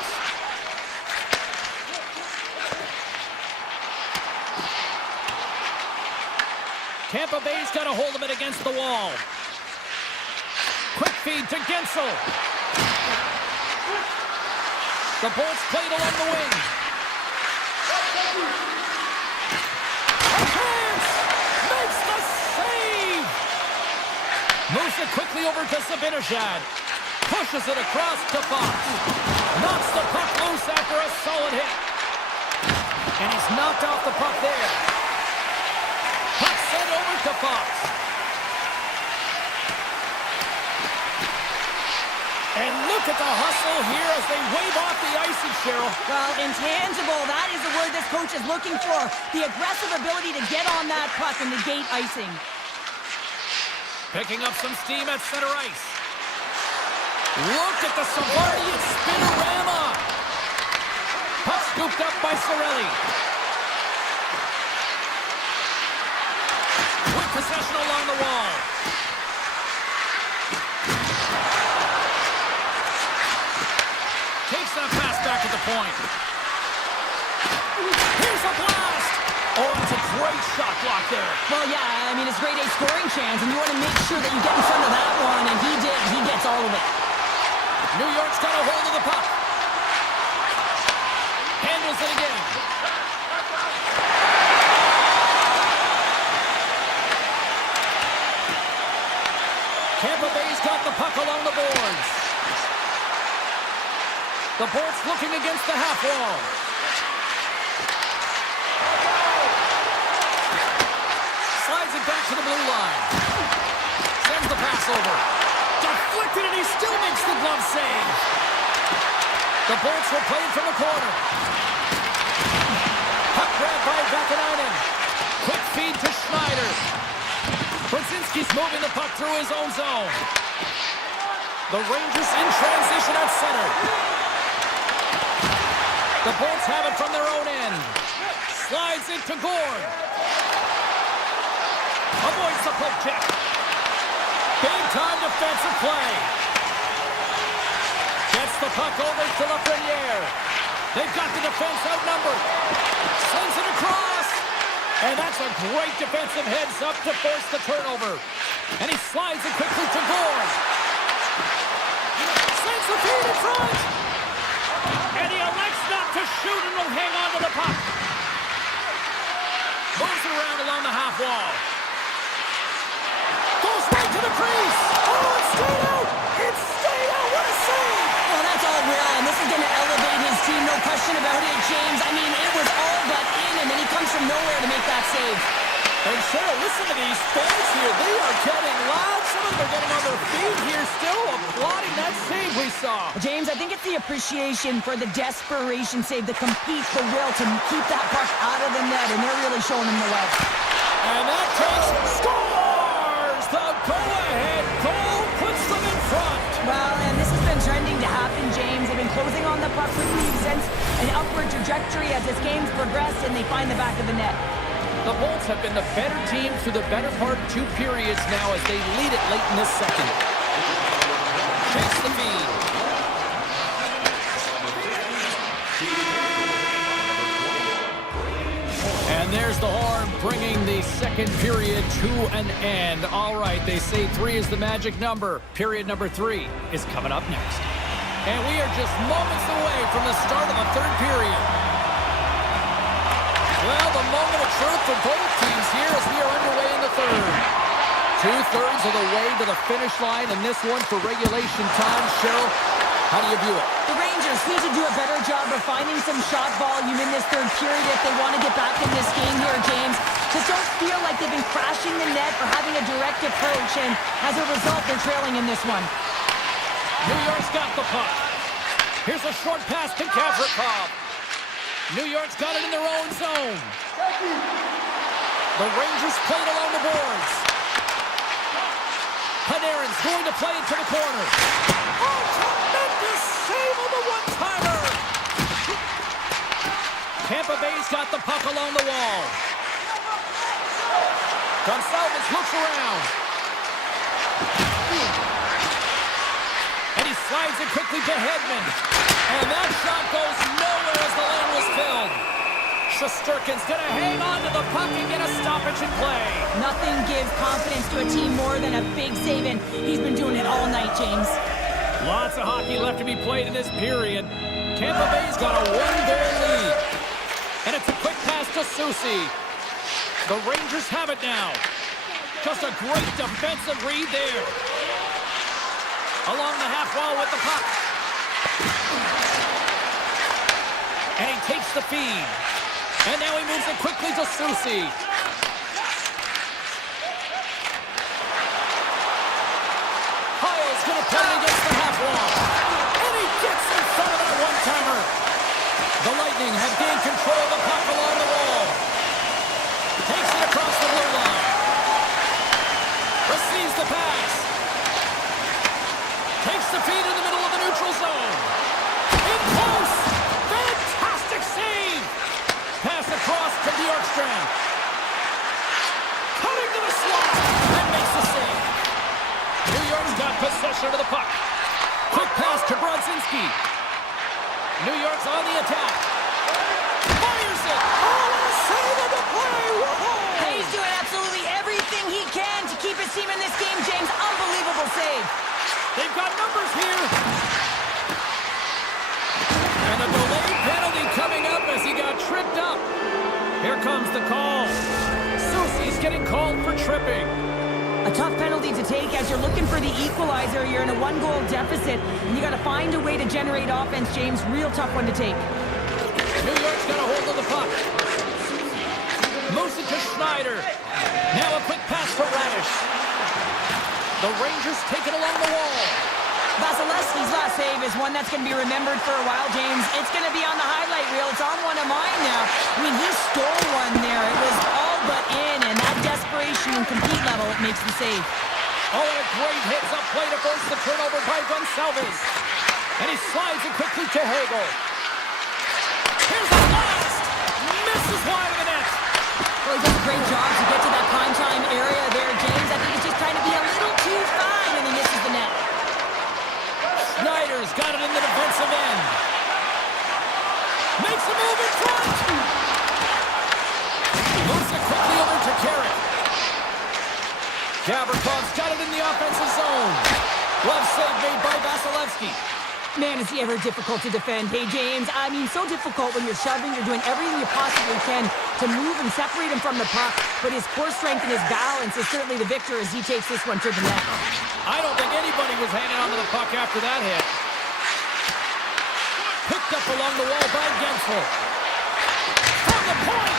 Tampa Bay's got a hold of it against the wall. Quick feed to Gensel. The Bolts played along the wing. A chance! Makes the save! Moves it quickly over to Zibanejad. Pushes it across to Fox. Knocks the puck loose after a solid hit. And he's knocked off the puck there. Puck sent over to Fox. And look at the hustle here as they wave off the icing, Cheryl. Well, intangible, that is the word this coach is looking for. The aggressive ability to get on that puck and negate icing. Picking up some steam at center ice. Look at the Savardian spinorama. Puck scooped up by Cirelli. Quick possession along the wall. Takes that pass back at the point. Here's a blast. Oh, it's a great shot block there. Well, yeah, I mean, it's grade A scoring chance, and you want to make sure that you get in front of that one, and he did. He gets all of it. New York's got a hold of the puck. Handles it again. Tampa Bay's got the puck along the boards. The Bolts looking against the half wall. Slides it back to the blue line. Sends the pass over. Deflected, and he still makes the glove save. The Bolts were playing from the corner. Puck grabbed by Vakanainen. Quick feed to Schneider. Brzezinski's moving the puck through his own zone. The Rangers in transition at center. The Bolts have it from their own end. Slides it to Gord. Avoids the poke check. Big-time defensive play. Gets the puck over to Lafreniere. They've got the defense outnumbered. Sends it across. And that's a great defensive heads-up to force the turnover. And he slides it quickly to Gord. Sends the feed in front. And he elects not to shoot and will hang on to the puck. Moves it around along the half wall. Goes right to the crease. Oh, it's stayed out. It's stayed out. What a save. Well, that's all real, and this is going to elevate his team, no question about it, James. I mean, it was all but in, and then he comes from nowhere to make that save. And Cheryl, listen to these fans here. They are getting loud. Some of them are getting on their feet here still, applauding that save we saw. James, I think it's the appreciation for the desperation save, the compete, the will to keep that puck out of the net, and they're really showing him the love. And that takes scores! The go-ahead goal puts them in front. Well, and this has been trending to happen, James. They've been closing on the puck quickly since an upward trajectory as this game's progressed, and they find the back of the net. The Bolts have been the better team through the better part of 2 periods now as they lead it late in this second. Takes the feed. And And there's the horn, bringing the second period to an end. All right, they say 3 is the magic number. Period number 3 is coming up next. And we are just moments away from the start of the third period. Well, the moment of truth for both teams here as we are underway in the third. 2/3 of the way to the finish line, and this one for regulation time. Cheryl, how do you view it? The Rangers need to do a better job of finding some shot volume in this third period if they want to get back in this game here, James. Just don't feel like they've been crashing the net or having a direct approach, and as a result, they're trailing in this one. New York's got the puck. Here's a short pass to Gavrikov. New York's got it in their own zone. The Rangers played along the boards. Panarin's going to play it to the corner. Oh, tremendous save on the one-timer! Tampa Bay's got the puck along the wall. Gonçalves looks around. And he slides it quickly to Hedman. And that shot goes nowhere as the lane was filled. Shesterkin's going to hang on to the puck and get a stoppage in play. Nothing gives confidence to a team more than a big save, and he's been doing it all night, James. Lots of hockey left to be played in this period. Tampa Bay's got a 1-goal lead. And it's a quick pass to Soucy. The Rangers have it now. Just a great defensive read there. Along the half wall with the puck. And he takes the feed. And now he moves it quickly to Soucy. Heil's going to play against the half wall. And he gets in front of that one-timer. The Lightning have gained control of the puck along the wall. Takes it across the blue line. Receives the pass. Takes the feed in the middle of the neutral zone. In close. Fantastic save. Pass across to Bjorkstrand. Cutting to the slot. And makes the save. New York's got possession of the puck. Quick pass to Brodzinski. New York's on the attack. Fires it. Oh, save of the play. Whoa. He's doing absolutely everything he can to keep his team in this game, James. Unbelievable save. They've got numbers here. And a delayed penalty coming up as he got tripped up. Here comes the call. Soucy's getting called for tripping. A tough penalty to take as you're looking for the equalizer. You're in a 1-goal deficit, and you got to find a way to generate offense, James. Real tough one to take. New York's got a hold of the puck. Moves it to Schneider. Now a quick pass to Radish. The Rangers take it along the wall. Vasilevsky's last save is one that's going to be remembered for a while, James. It's going to be on the highlight reel. It's on one of mine now. I mean, he stole one there. It was all but in, and that desperation and compete level, it makes the save. Oh, and a great hits-up play to force the turnover by Gonçalves. And he slides it quickly to Hagel. Here's the blast! Misses wide of the net. Well, he does a great job to get to that prime time area there, James. I think he's just trying to be a little too fine, and he misses the net. Schneider's got it in the defensive end. Makes a move in front. Moves it quickly over to Carrick. Gavrikov's got it in the offensive zone. Glove save made by Vasilevsky. Man, is he ever difficult to defend. Hey, James, I mean, so difficult when you're shoving. You're doing everything you possibly can to move and separate him from the puck. But his core strength and his balance is certainly the victor as he takes this one to the net. I don't think anybody was hanging onto the puck after that hit. Picked up along the wall by Gensel. From the point,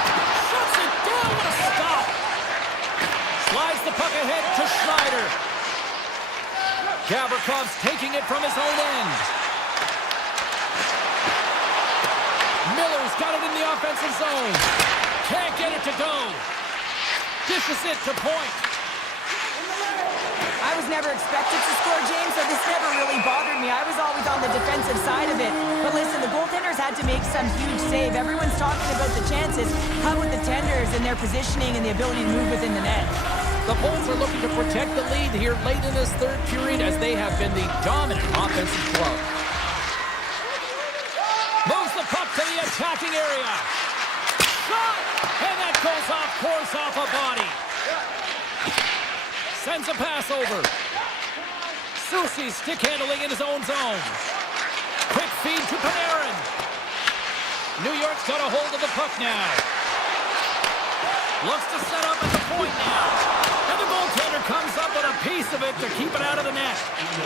shuts it down with a stop. Slides the puck ahead to Schneider. Gavrikov's taking it from his own end. Miller's got it in the offensive zone. Can't get it to go. Dishes it to point. I was never expected to score, James, so this never really bothered me. I was always on the defensive side of it. But listen, the goaltenders had to make some huge save. Everyone's talking about the chances. How about the tenders and their positioning and the ability to move within the net? The Bulls are looking to protect the lead here late in this third period as they have been the dominant offensive club. Moves the puck to the attacking area. shot! And that goes off course off a body. Sends a pass over. Susi stick handling in his own zone. Quick feed to Panarin. New York's got a hold of the puck now. Looks to set up at the point now. And the goaltender comes up with a piece of it to keep it out of the net.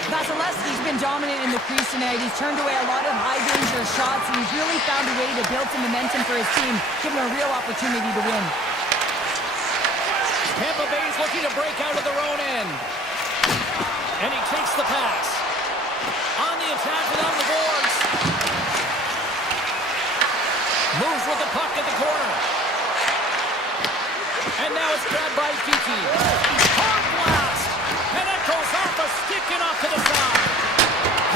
Vasilevsky's been dominant in the crease tonight. He's turned away a lot of high-danger shots, and he's really found a way to build some momentum for his team, giving him a real opportunity to win. Tampa Bay's looking to break out of their own end. And he takes the pass. On the attack along the boards. Moves with the puck in the corner. And now it's grabbed by Kiki. Hard blast! And that goes off a stick and off to the side.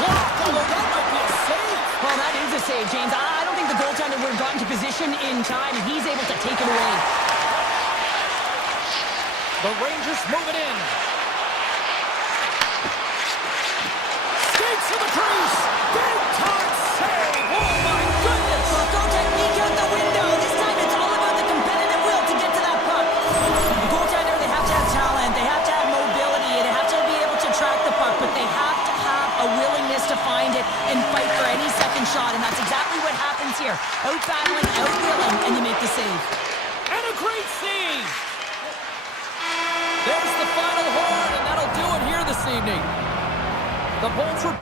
Blocked, although that might be a save. Well, that is a save, James. I don't think the goaltender would have gotten to position in time, and he's able to take it away. The Rangers move it in. Skates to the crease. Big time save. Oh my goodness. Well, don't technique out the window. This time it's all about the competitive will to get to that puck. The goaltender, they have to have talent. They have to have mobility. They have to be able to track the puck, but they have to have a willingness to find it and fight for any second shot, and that's exactly what happens here. Out-battling, out-willing, and you make the save. And a great save. There's the final horn, and that'll do it here this evening. The Bolts were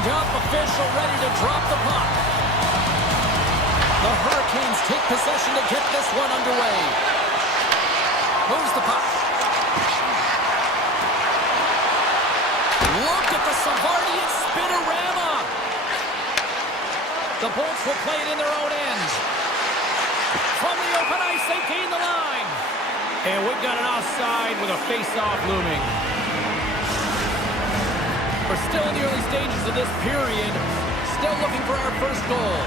Warmed up, official ready to drop the puck. The Hurricanes take possession to get this one underway. Moves the puck. Look at the Savardian spinorama. The Bolts will play it in their own end. From the open ice, they gain the line. And we've got an offside with a face-off looming. We're still in the early stages of this period. Still looking for our first goal.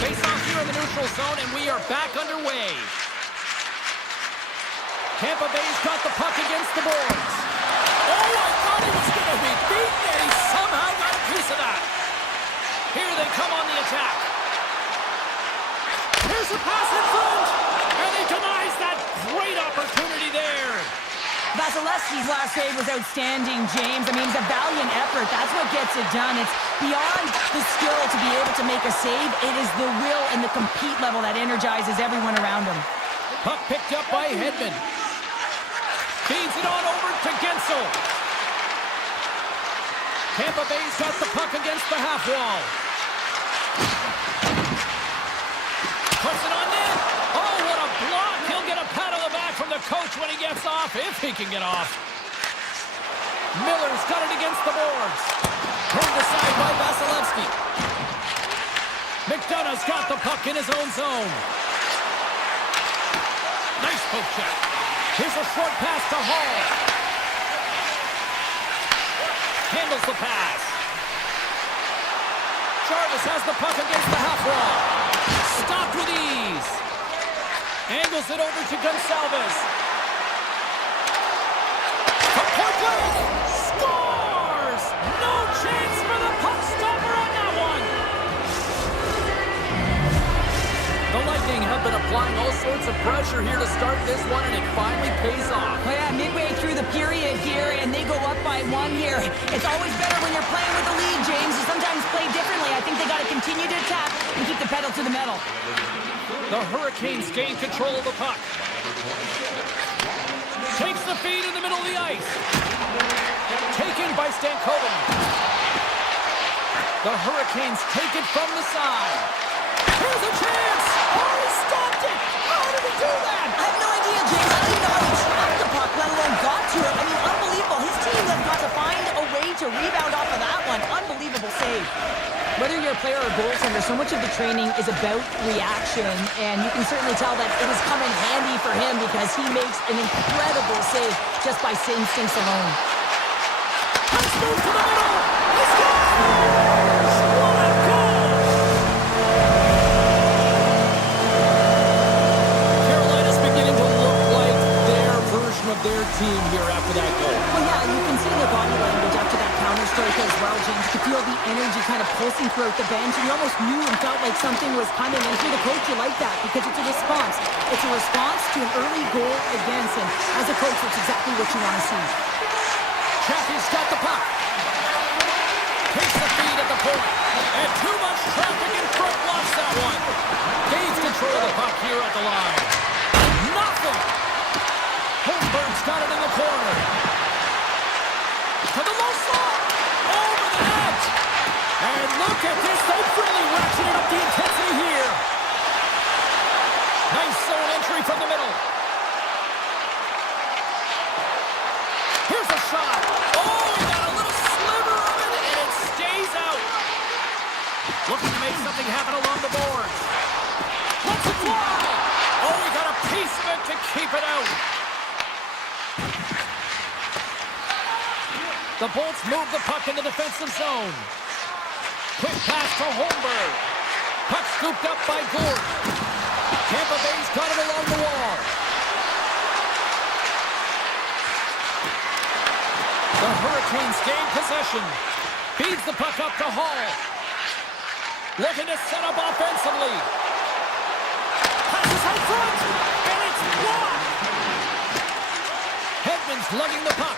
Face-off here in the neutral zone, and we are back underway. Tampa Bay's got the puck against the boards. Oh, I thought he was going to be beaten, and he somehow got a piece of that. Here they come on the attack. Here's a pass in front, and he denies that great opportunity there. Vasilevsky's last save was outstanding, James. I mean, it's a valiant effort. That's what gets it done. It's beyond the skill to be able to make a save. It is the will and the compete level that energizes everyone around him. Puck picked up by Hedman. Feeds it on over to Gensel. Tampa Bay's got the puck against the half wall. Puts it on net. Oh, what a block. He'll get a pat on the back from the coach when he gets off, if he can get off. Miller's got it against the boards. Turned aside by Vasilevsky. McDonough's got the puck in his own zone. Nice poke check. Here's a short pass to Hall. Handles the pass. Jarvis has the puck against the half wall. Stopped with ease. Angles it over to Gonsalves. From point blank. Scores! No chance for the puck stopper on that one. The Lightning have been applying all sorts of pressure here to start this one, and it finally pays off. Oh yeah, midway through the period here, and they go up by one here. It's always better when you're playing with the lead, James. You sometimes play differently. I think they got to continue to attack and keep the pedal to the metal. The Hurricanes gain control of the puck. Takes the feed in the middle of the ice. Taken by Stankoven. The Hurricanes take it from the side. Here's a chance! Oh, he stopped it! How did he do that? I have no idea, James. I don't even know how he trapped the puck, let alone got to it. I mean, unbelievable. His team has got to find a way to rebound off of that one. Unbelievable save. Whether you're a player or a goaltender, so much of the training is about reaction, and you can certainly tell that it has come in handy for him because he makes an incredible save just by instincts alone. Let's move to the middle! He scores! What a goal! Carolina's beginning to look like their version of their team here after that goal. Well, yeah, you can see the body language after that counter-strike as well, James. You could feel the energy kind of pulsing throughout the bench, and you almost knew and felt like something was coming. And for the coach, you like that because it's a response. It's a response to an early goal against, and as a coach, that's exactly what you want to see. Chaffee's got the puck. Takes the feed at the point. And too much traffic in front blocks that one. Gains control of the puck here at the line. Nothing. Holmberg's got it in the corner. To the low slot. Over the net. And look at this. They've really ratcheted up the intensity here. Nice zone entry from the middle. Here's a shot. Oh, he got a little sliver of it, and it stays out. Looking to make something happen along the boards. Let's it fly. Oh, he got a piece of it to keep it out. The Bolts move the puck in the defensive zone. Quick pass to Holmberg. Puck scooped up by Gord. Tampa Bay's got it along the wall. The Hurricanes gain possession. Feeds the puck up to Hall. Looking to set up offensively. Passes out front, and it's blocked. Hedman's lugging the puck.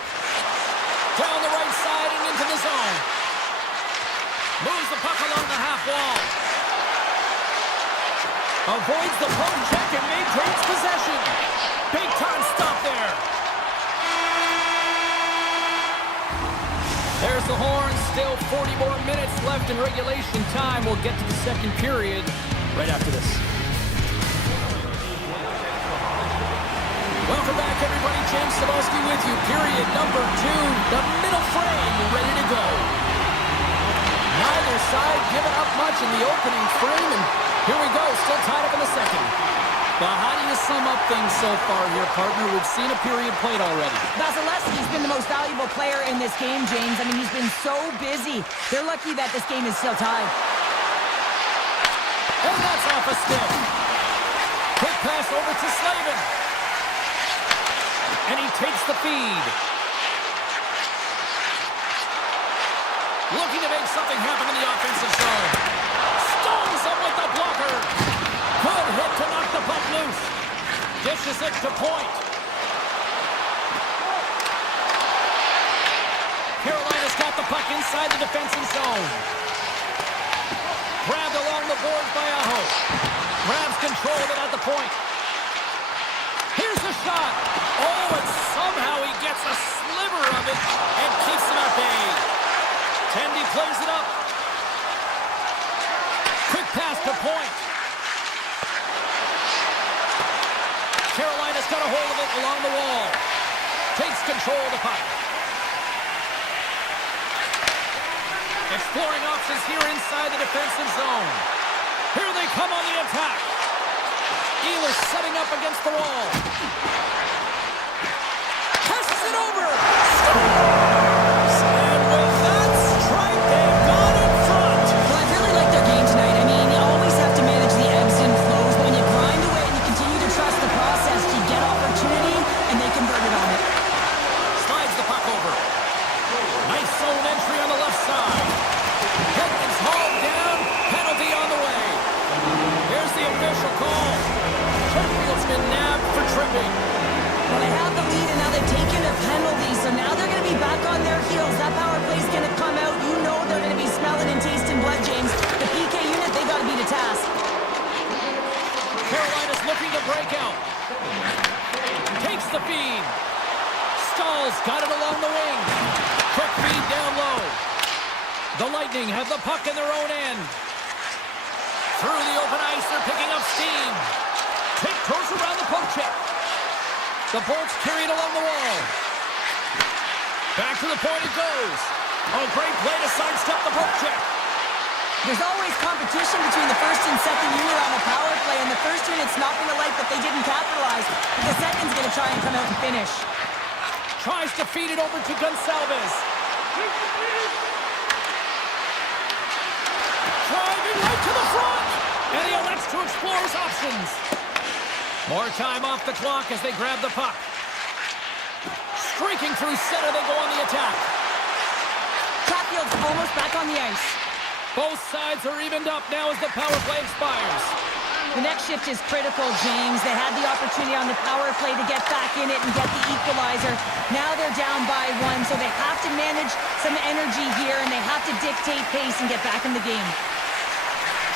Down the right side and into the zone. Moves the puck along the half wall. Avoids the poke check and maintains possession. Big time stop there. There's the horn, still 40 more minutes left in regulation time. We'll get to the second period right after this. Welcome back, everybody. James Cebulski with you. Period number 2. The middle frame ready to go. Neither side giving up much in the opening frame, and here we go, still tied up in the second. But how do you sum up things so far here, partner? We've seen a period played already. Vasilevsky's been the most valuable player in this game, James. I mean, he's been so busy. They're lucky that this game is still tied. And that's off a stick. Quick pass over to Slavin. And he takes the feed. Looking to make something happen in the offensive zone. Stones him with the blocker. Good hit to knock the puck loose. Dishes it to point. Carolina's got the puck inside the defensive zone. Grabbed along the boards by Aho. Grabs control of it at the point. Here's the shot. Oh, and somehow he gets a sliver of it and keeps him at bay. Tendy plays it up. Quick pass to point. Carolina's got a hold of it along the wall. Takes control of the puck. Exploring options here inside the defensive zone. Here they come on the attack. Ehlers setting up against the wall. Passes it over. Scores! And with that strike, they've gone in front. Well, I really like their game tonight. I mean, you always have to manage the ebbs and flows. When you grind away and you continue to trust the process, you get opportunity, and they convert it on it. Slides the puck over. Nice zone entry on the left side. Hedman's hauled down. Penalty on the way. Here's the official call. Sheffield's been nabbed for tripping. Well, they have the lead, and now they've taken a penalty, so now they're going to be back on their heels. That power play's going to come out. You know they're going to be smelling and tasting blood, James. The PK unit, they got to beat a task. Carolina's looking to break out. Takes the feed. Stalls got it along the wing. Quick feed down low. The Lightning have the puck in their own end. Through the open ice, they're picking up steam. Tiptoes around the poke check. The Bolts carried along the wall. Back to the point it goes. Oh, great play to sidestep the poke check. There's always competition between the first and second unit on a power play, and the first unit's not going to like that they didn't capitalize, but the second's going to try and come out and finish. Tries to feed it over to Gonsalves. Driving right to the front, and he elects to explore his options. More time off the clock as they grab the puck. Streaking through center, they go on the attack. Chatfield's almost back on the ice. Both sides are evened up now as the power play expires. The next shift is critical, James. They had the opportunity on the power play to get back in it and get the equalizer. Now they're down by 1, so they have to manage some energy here, and they have to dictate pace and get back in the game.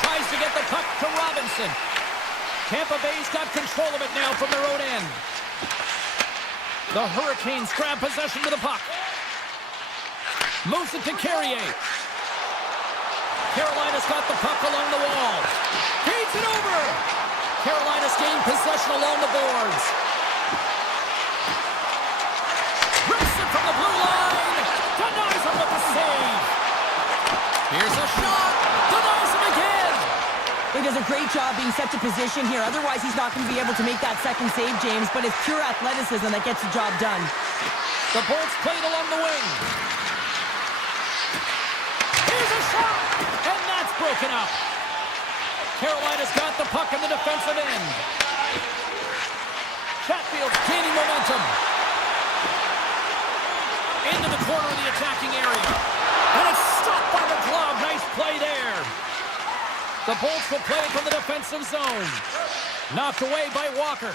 Tries to get the puck to Robinson. Tampa Bay's got control of it now from their own end. The Hurricanes grab possession with the puck. Moves it to Carrier. Carolina's got the puck along the wall. Feeds it over. Carolina's gained possession along the boards. Rips it from the blue line. Denies him with the save. Here's a shot. Denies him again. He does a great job being set to position here. Otherwise, he's not going to be able to make that second save, James. But it's pure athleticism that gets the job done. The Bolts played along the wing. Here's a shot. And that's broken up. Carolina's got the puck in the defensive end. Chatfield's gaining momentum. Into the corner of the attacking area. And it's stopped by the glove. Nice play there. The Bolts will play from the defensive zone. Knocked away by Walker.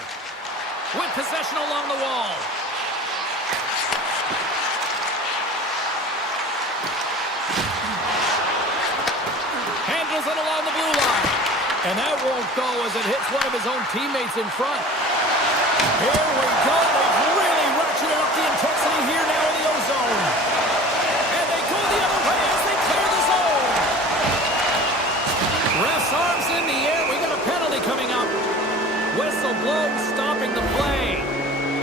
With possession along the wall. Handles it along the blue line. And that won't go as it hits one of his own teammates in front. Here we go. They've really ratcheted up the intensity here now in the ozone. And they go the other way as they whistle blows, stopping the play.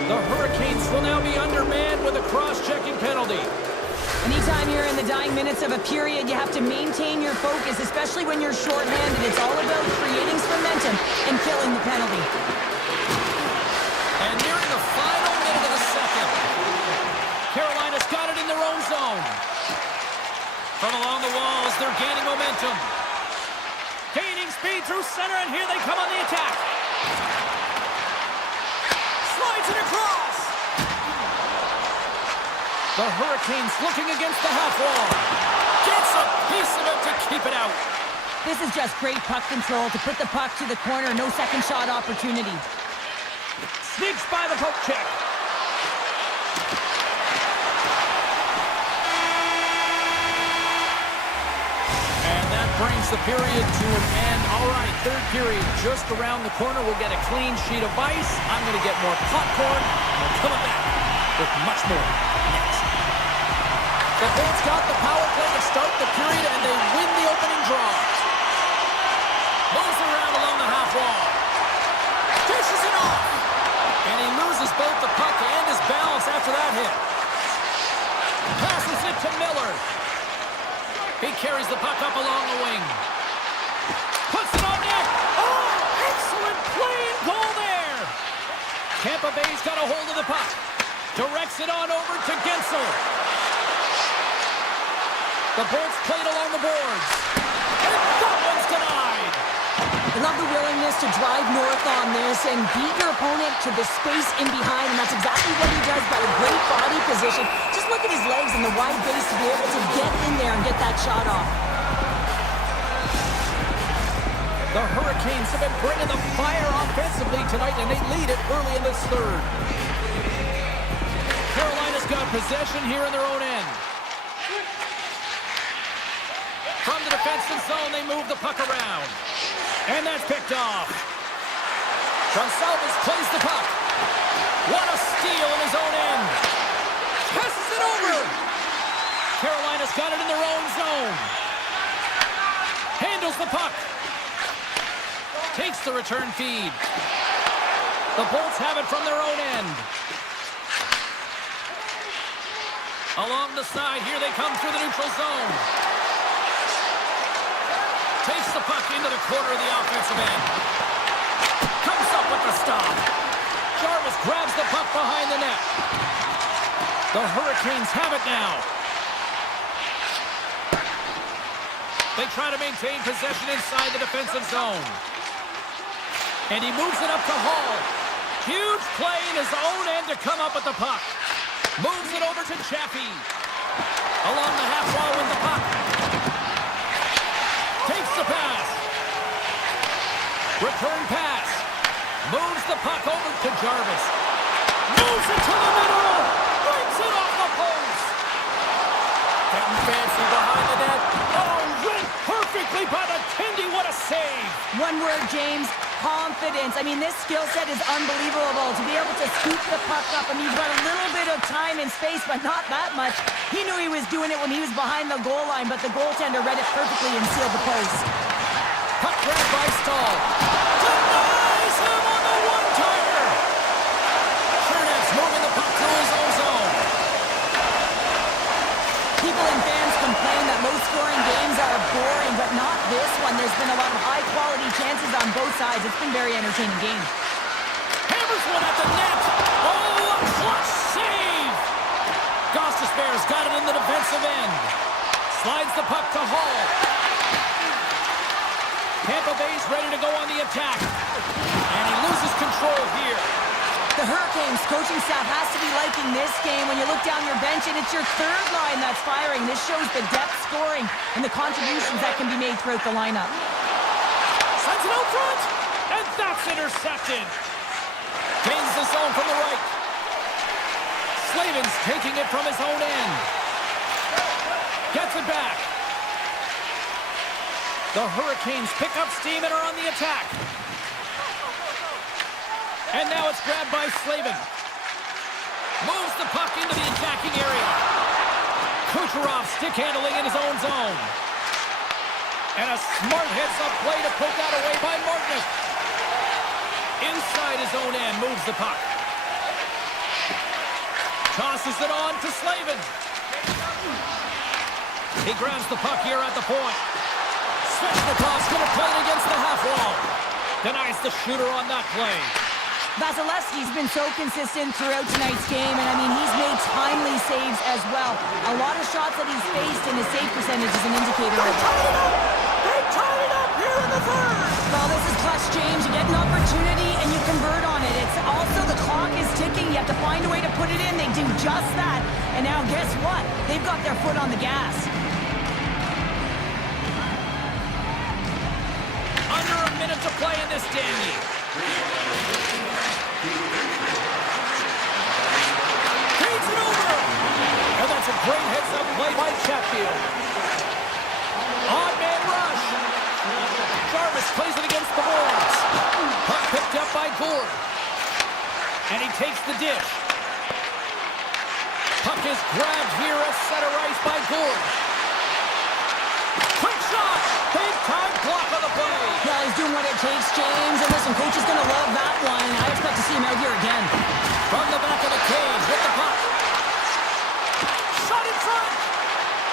The Hurricanes will now be undermanned with a cross-checking penalty. Anytime you're in the dying minutes of a period, you have to maintain your focus, especially when you're shorthanded. It's all about creating some momentum and killing the penalty. And nearing the final minute of the second. Carolina's got it in their own zone. From along the walls, they're gaining momentum. Gaining speed through center, and here they come on the attack. Slides it across. The Hurricanes looking against the half wall. Gets a piece of it to keep it out. This is just great puck control to put the puck to the corner. No second shot opportunity. Sneaks by the poke check. And that brings the period to an end. All right, third period just around the corner. We'll get a clean sheet of ice. I'm going to get more popcorn. We're coming back with much more next. The Bolts got the power play to start the period, and they win the opening draw. Moves around along the half wall. Dishes it off. And he loses both the puck and his balance after that hit. Passes it to Miller. He carries the puck up along the wing. Puts it on net. Oh, excellent play and goal there. Tampa Bay's got a hold of the puck. Directs it on over to Gensel. The Bolts played along the boards. And that one's denied. I love the willingness to drive north on this and beat your opponent to the space in behind, and that's exactly what he does by a great body position. Just look at his legs and the wide base to be able to get in there and get that shot off. The Hurricanes have been bringing the fire offensively tonight, and they lead it early in this third. Carolina's got possession here in their own end. From the defensive zone, they move the puck around. And that's picked off. Gonsalves plays the puck. What a steal in his own end. Passes it over. Carolina's got it in their own zone. Handles the puck. Takes the return feed. The Bolts have it from their own end. Along the side, here they come through the neutral zone. Takes the puck into the corner of the offensive end. Comes up with the stop. Jarvis grabs the puck behind the net. The Hurricanes have it now. They try to maintain possession inside the defensive zone. And he moves it up to Hall. Huge play in his own end to come up with the puck. Moves it over to Chaffee. Along the half wall with the puck. Takes the pass. Return pass. Moves the puck over to Jarvis. Moves it to the middle. Brings it off the post. Getting fancy behind the net. Oh, read perfectly by the Tindy. What a save. One word, James. Confidence. I mean, this skill set is unbelievable. To be able to scoop the puck up. I mean, he's got a little bit of time and space, but not that much. He knew he was doing it when he was behind the goal line, but the goaltender read it perfectly and sealed the post. Puck grabbed by Stahl. Denies him on the one-timer. Chernet's moving the puck through his own zone. People and fans complain that low-scoring games are boring, but not this one. There's been a lot of high-quality chances on both sides. It's been a very entertaining game. Hammers one at the net. Oh, a clutch save. Gostisbehere's got it in the defensive end. Slides the puck to Hall. Tampa Bay's ready to go on the attack. And he loses control here. The Hurricanes coaching staff has to be liking this game. When you look down your bench and it's your third line that's firing, this shows the depth scoring and the contributions that can be made throughout the lineup. Sends it out front, and that's intercepted. Gains the zone from the right. Slavin's taking it from his own end. Gets it back. The Hurricanes pick up steam and are on the attack. And now it's grabbed by Slavin. Moves the puck into the attacking area. Kucherov stick handling in his own zone. And a smart heads-up play to put that away by Martin. Inside his own end, moves the puck. Tosses it on to Slavin. He grabs the puck here at the point. Svechnikov's going to play it against the half wall. Denies the shooter on that play. Vasilevsky's been so consistent throughout tonight's game, and I mean, he's made timely saves as well. A lot of shots that he's faced, and his save percentage is an indicator of it. They tied it up here in the third. Well, this is clutch, James. You get an opportunity, and you convert on it. It's also the clock is ticking. You have to find a way to put it in. They do just that. And now, guess what? They've got their foot on the gas. Under a minute to play in this Danny. Feeds it over. And that's a great heads-up play by Chatfield. Odd man rush. Jarvis plays it against the boards. Puck picked up by Gord. And he takes the dish. Puck is grabbed here at center ice by Gord. Quick shot. Big time block on the play. Yeah, he's doing what it takes, James. And listen, coach is going to love that one. I expect to see him out here again. From the back of the cage with the puck. Shot in front.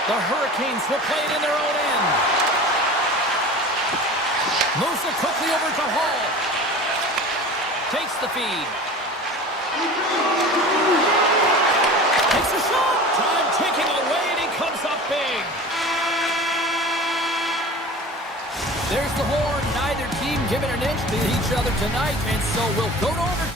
The Hurricanes will play it in their own end. Moves it quickly over to Hall. Takes the feed. Takes a shot. Time ticking away, and he comes up big. There's the horn. Neither team giving an inch to each other tonight, and so we'll go to overtime.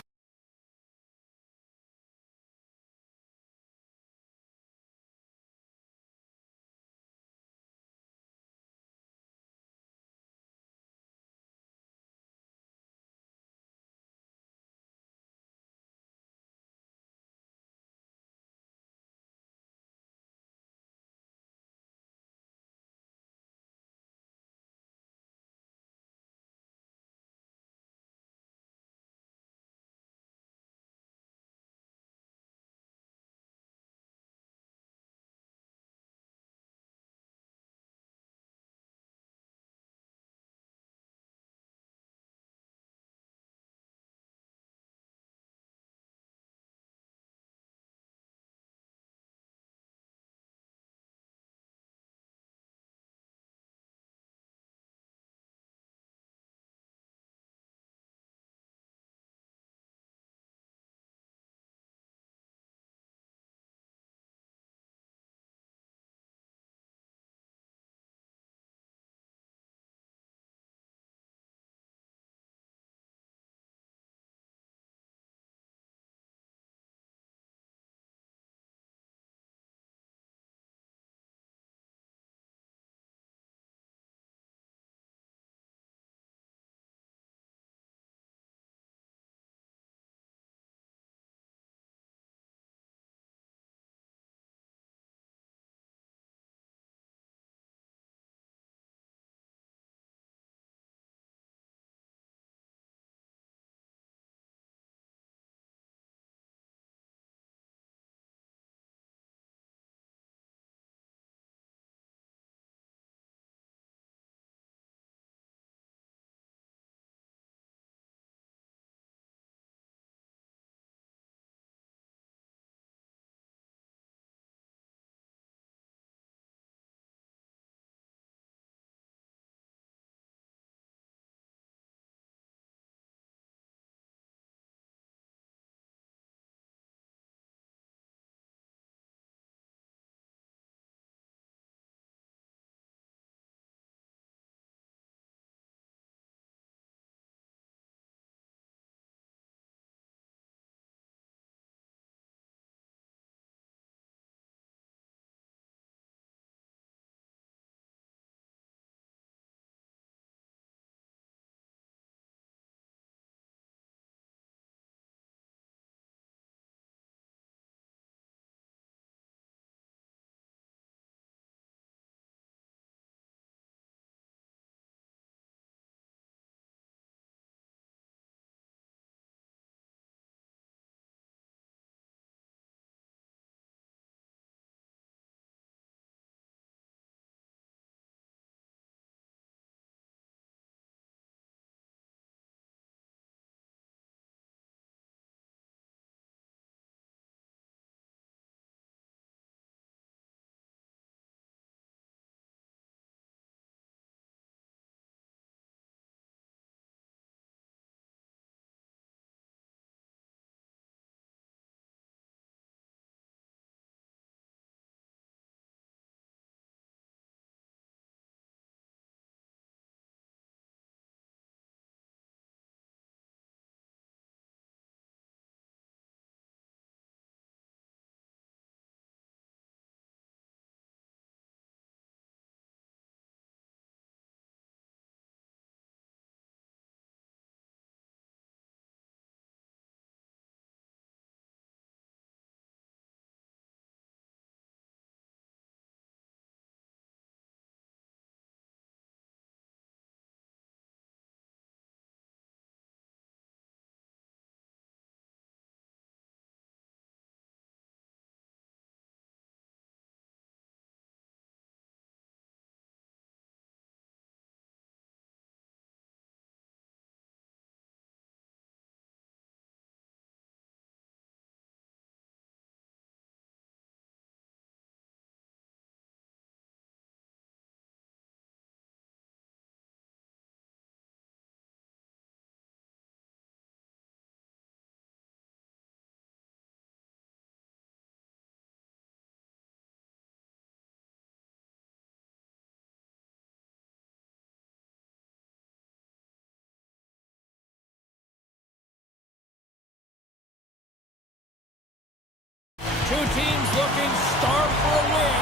Two teams looking starved for a win,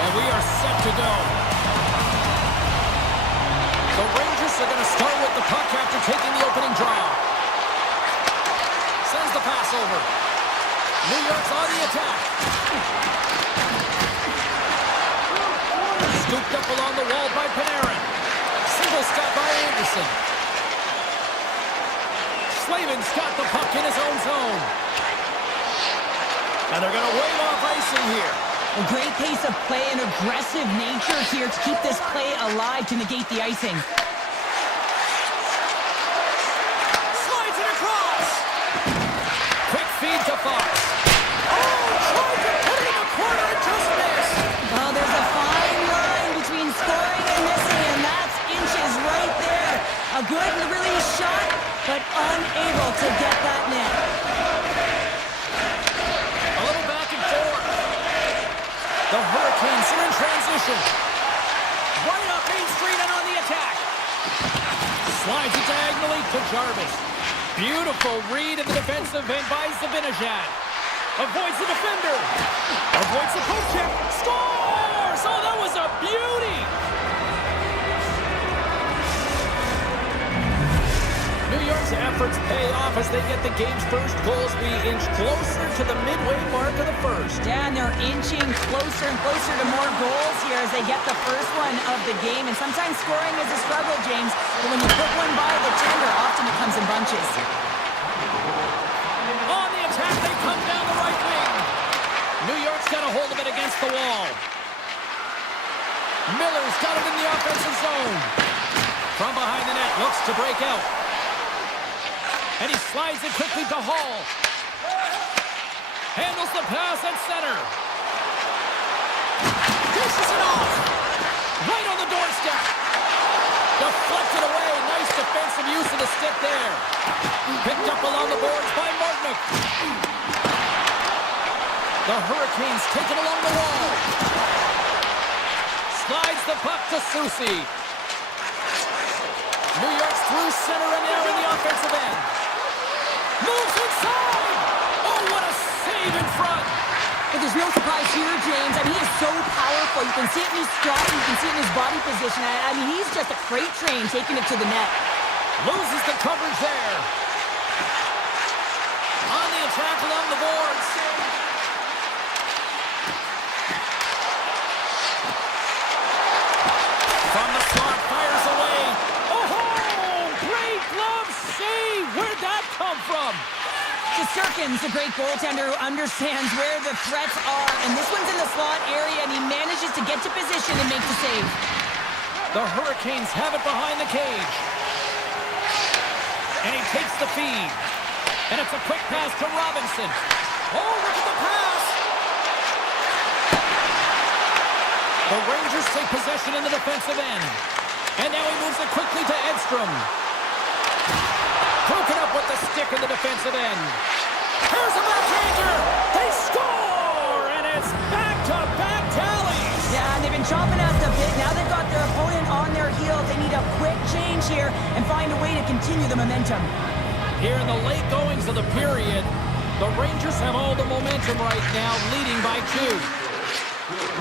and we are set to go. The Rangers are going to start with the puck after taking the opening draw. Sends the pass over. New York's on the attack. Scooped up along the wall by Panarin. Single stop by Anderson. Slavin's got the puck in his own zone. And they're going to wave off icing here. A great pace of play and aggressive nature here to keep this play alive to negate the icing. Slides it across. Quick feed to Fox. Oh, tried to put it in the corner and just missed. Well, there's a fine line between scoring and missing, and that's inches right there. A good release shot, but unable to get that net. A little back and forth. The Hurricanes are in transition. Right up Main Street and on the attack. Slides it diagonally to Jarvis. Beautiful read in the defensive end by Zibanejad. Avoids the defender. Avoids the poke check. Scores! Oh, that was a beauty! New York's efforts pay off as they get the game's first goals. We inch closer to the midway mark of the first. Yeah, and they're inching closer and closer to more goals here as they get the first one of the game. And sometimes scoring is a struggle, James. But when you put one by the tender, often it comes in bunches. On the attack, they come down the right wing. New York's got a hold of it against the wall. Miller's got it in the offensive zone. From behind the net, looks to break out. And he slides it quickly to Hall. Handles the pass at center. Dishes it off. Right on the doorstep. Deflected away. Nice defensive use of the stick there. Picked up along the boards by Martinick. The Hurricanes take it along the wall. Slides the puck to Susie. New York's through center and now in the offensive end. Moves inside! Oh, what a save in front! But there's no surprise here, James. I mean, he is so powerful. You can see it in his stride, you can see it in his body position. I mean, he's just a freight train taking it to the net. Loses the coverage there. On the attack along the boards. From the slot, fires away. Great glove save! Where'd that come from? Shesterkin's a great goaltender who understands where the threats are, and this one's in the slot area, and he manages to get to position and make the save. The Hurricanes have it behind the cage. And he takes the feed. And it's a quick pass to Robinson. Oh, look at the pass! The Rangers take possession in the defensive end. And now he moves it quickly to Edstrom. Broken up with the stick in the defensive end. Here's a backhander! They score! And it's back-to-back tallies! Yeah, and they've been chomping at the bit. Now they've got their opponent on their heels. They need a quick change here and find a way to continue the momentum. Here in the late goings of the period, the Rangers have all the momentum right now, leading by 2.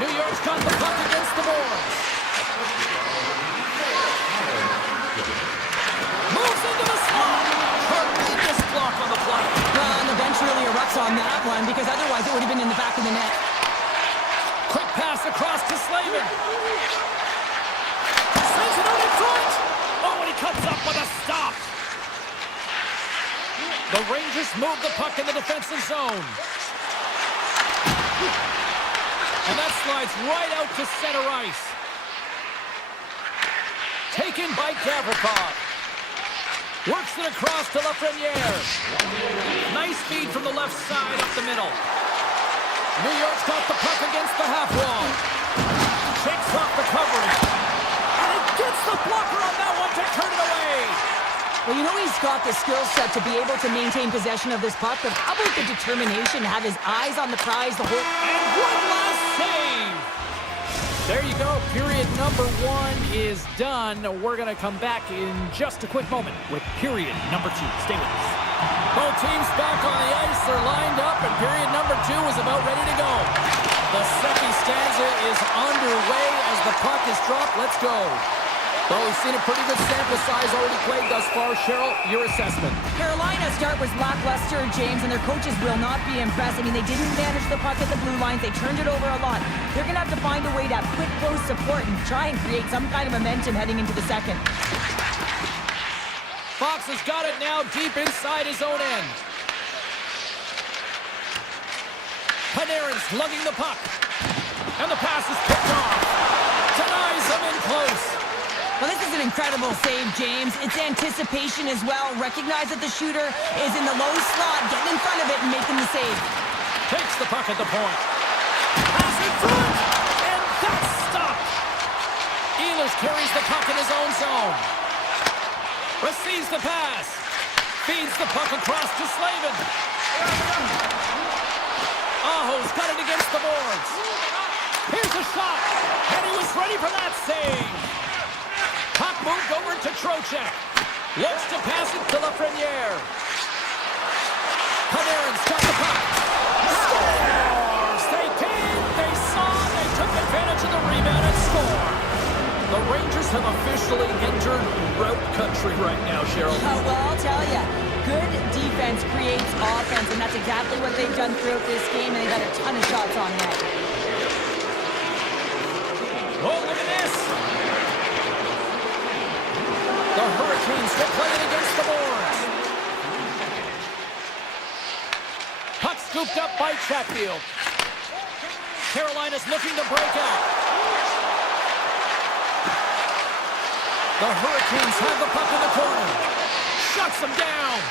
New York's got the puck against the boards. Moves into the slot. Tremendous block on the play. Well, and the bench really erupts on that one because otherwise it would have been in the back of the net. Quick pass across to Slavin. Sends it out in front. Oh, and he comes up with a stop. The Rangers move the puck in the defensive zone. And that slides right out to center ice. Taken by Gavrikov. Works it across to Lafreniere. Nice feed from the left side up the middle. New York's got the puck against the half wall. Shakes off the coverage. And it gets the blocker on that one to turn it away. Well, you know he's got the skill set to be able to maintain possession of this puck, but how about the determination to have his eyes on the prize the whole... And one last save! There you go. Period number 1 is done. We're going to come back in just a quick moment with period number 2. Stay with us. Both teams back on the ice. They're lined up, and period number 2 is about ready to go. The second stanza is underway as the puck is dropped. Let's go. Well, we've seen a pretty good sample size already played thus far. Cheryl, your assessment. Carolina's start was lackluster, James, and their coaches will not be impressed. I mean, they didn't manage the puck at the blue lines. They turned it over a lot. They're going to have to find a way to have quick, close support and try and create some kind of momentum heading into the second. Fox has got it now deep inside his own end. Panarin's lugging the puck. And the pass is picked off. Denies him in close. Well, this is an incredible save, James. It's anticipation as well. Recognize that the shooter is in the low slot, getting in front of it and making the save. Takes the puck at the point. Pass in front! And that's stopped! Ehlers carries the puck in his own zone. Receives the pass. Feeds the puck across to Slavin. Aho's got it against the boards. Here's a shot. And he was ready for that save. Puck moved over to Trocheck. Looks to pass it to Lafreniere. Panarin's got the puck. Scores! They came, they saw, they took advantage of the rebound and scored. The Rangers have officially entered route country right now, Cheryl. Oh, well, I'll tell you, good defense creates offense, and that's exactly what they've done throughout this game, and they've got a ton of shots on net. Oh, look at this! The Hurricanes still playing against the boards. Puck scooped up by Chatfield. Carolina's looking to break out. The Hurricanes have the puck in the corner. Shuts them down.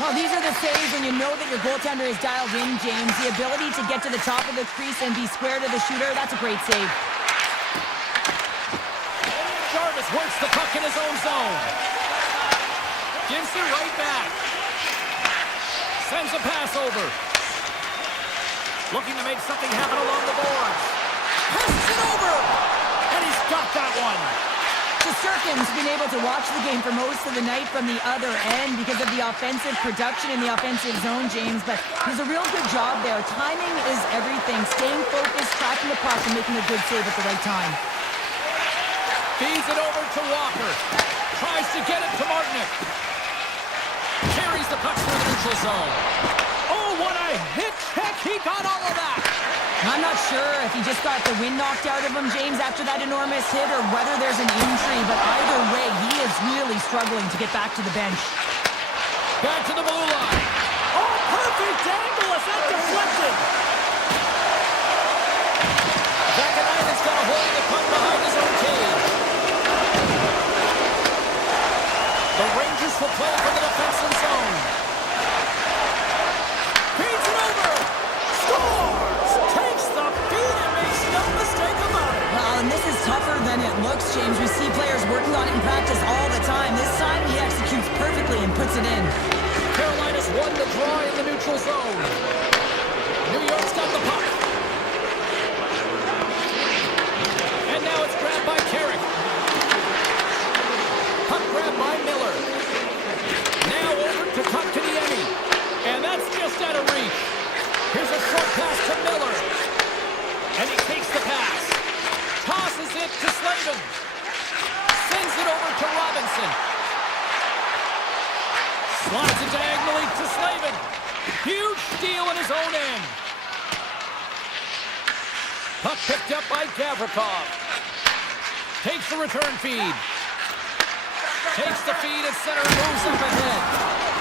Well, these are the saves when you know that your goaltender is dialed in, James. The ability to get to the top of the crease and be square to the shooter, that's a great save. Jarvis works the puck in his own zone. Gives it right back. Sends a pass over. Looking to make something happen along the boards. Passes it over. And he's got that one. Shesterkin's been able to watch the game for most of the night from the other end because of the offensive production in the offensive zone, James, but he's a real good job there. Timing is everything. Staying focused, tracking the puck, and making a good save at the right time. Feeds it over to Walker. Tries to get it to Martinick. Carries the puck through the neutral zone. Oh, what a hit check. He got all of that. I'm not sure if he just got the wind knocked out of him, James, after that enormous hit, or whether there's an injury, but either way, he is really struggling to get back to the bench. Back to the blue line. Oh, perfect angle. Is that deflected? Zakanainen's got a hold of the puck behind his own cage. The Rangers will play for the defensive zone. Feeds it over. Scores! Takes the feed and makes no mistake about it. Well, and this is tougher than it looks, James. We see players working on it in practice all the time. This time, he executes perfectly and puts it in. Carolina's won the draw in the neutral zone. New York's got the puck. And now it's grabbed by Carrick. Puck grabbed by Miller. Now over to Kotkaniemi. And that's just out of reach. Here's a short pass to Miller. And he takes the pass. Tosses it to Slavin. Sends it over to Robinson. Slides it diagonally to Slavin. Huge steal in his own end. Puck picked up by Gavrikov. Takes the return feed. Takes the feed at center and moves up ahead.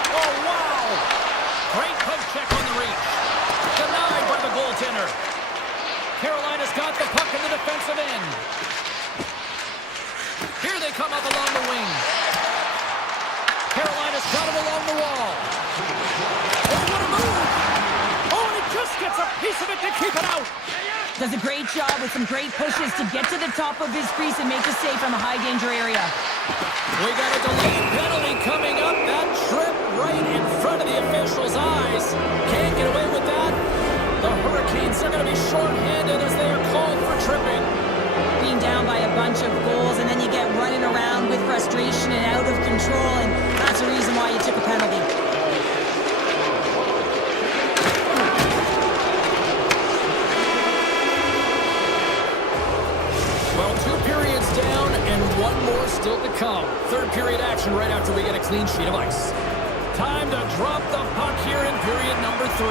Oh, wow! Great poke check on the reach. Denied by the goaltender. Carolina's got the puck in the defensive end. Here they come up along the wing. Carolina's got him along the wall. Oh, what a move! Oh, and it just gets a piece of it to keep it out. Does a great job with some great pushes to get to the top of his crease and make a save from a high-danger area. We got a delayed penalty coming up. That trip right in front of the official's eyes. Can't get away with that. The Hurricanes are going to be short-handed as they are called for tripping. Being down by a bunch of goals, and then you get running around with frustration and out of control, and that's the reason why you took a penalty. come. Third period action right after we get a clean sheet of ice. Time to drop the puck here in period number 3.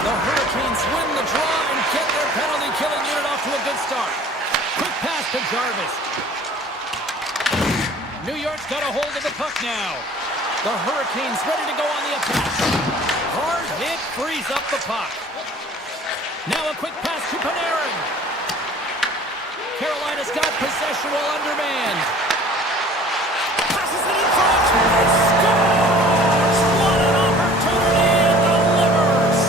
The Hurricanes win the draw and get their penalty-killing unit off to a good start. Quick pass to Jarvis. New York's got a hold of the puck now. The Hurricanes ready to go on the attack. Hard hit frees up the puck. Now a quick pass to Panarin. Carolina's got possession while undermanned. Passes it in front. Scores! What an opportunity and delivers!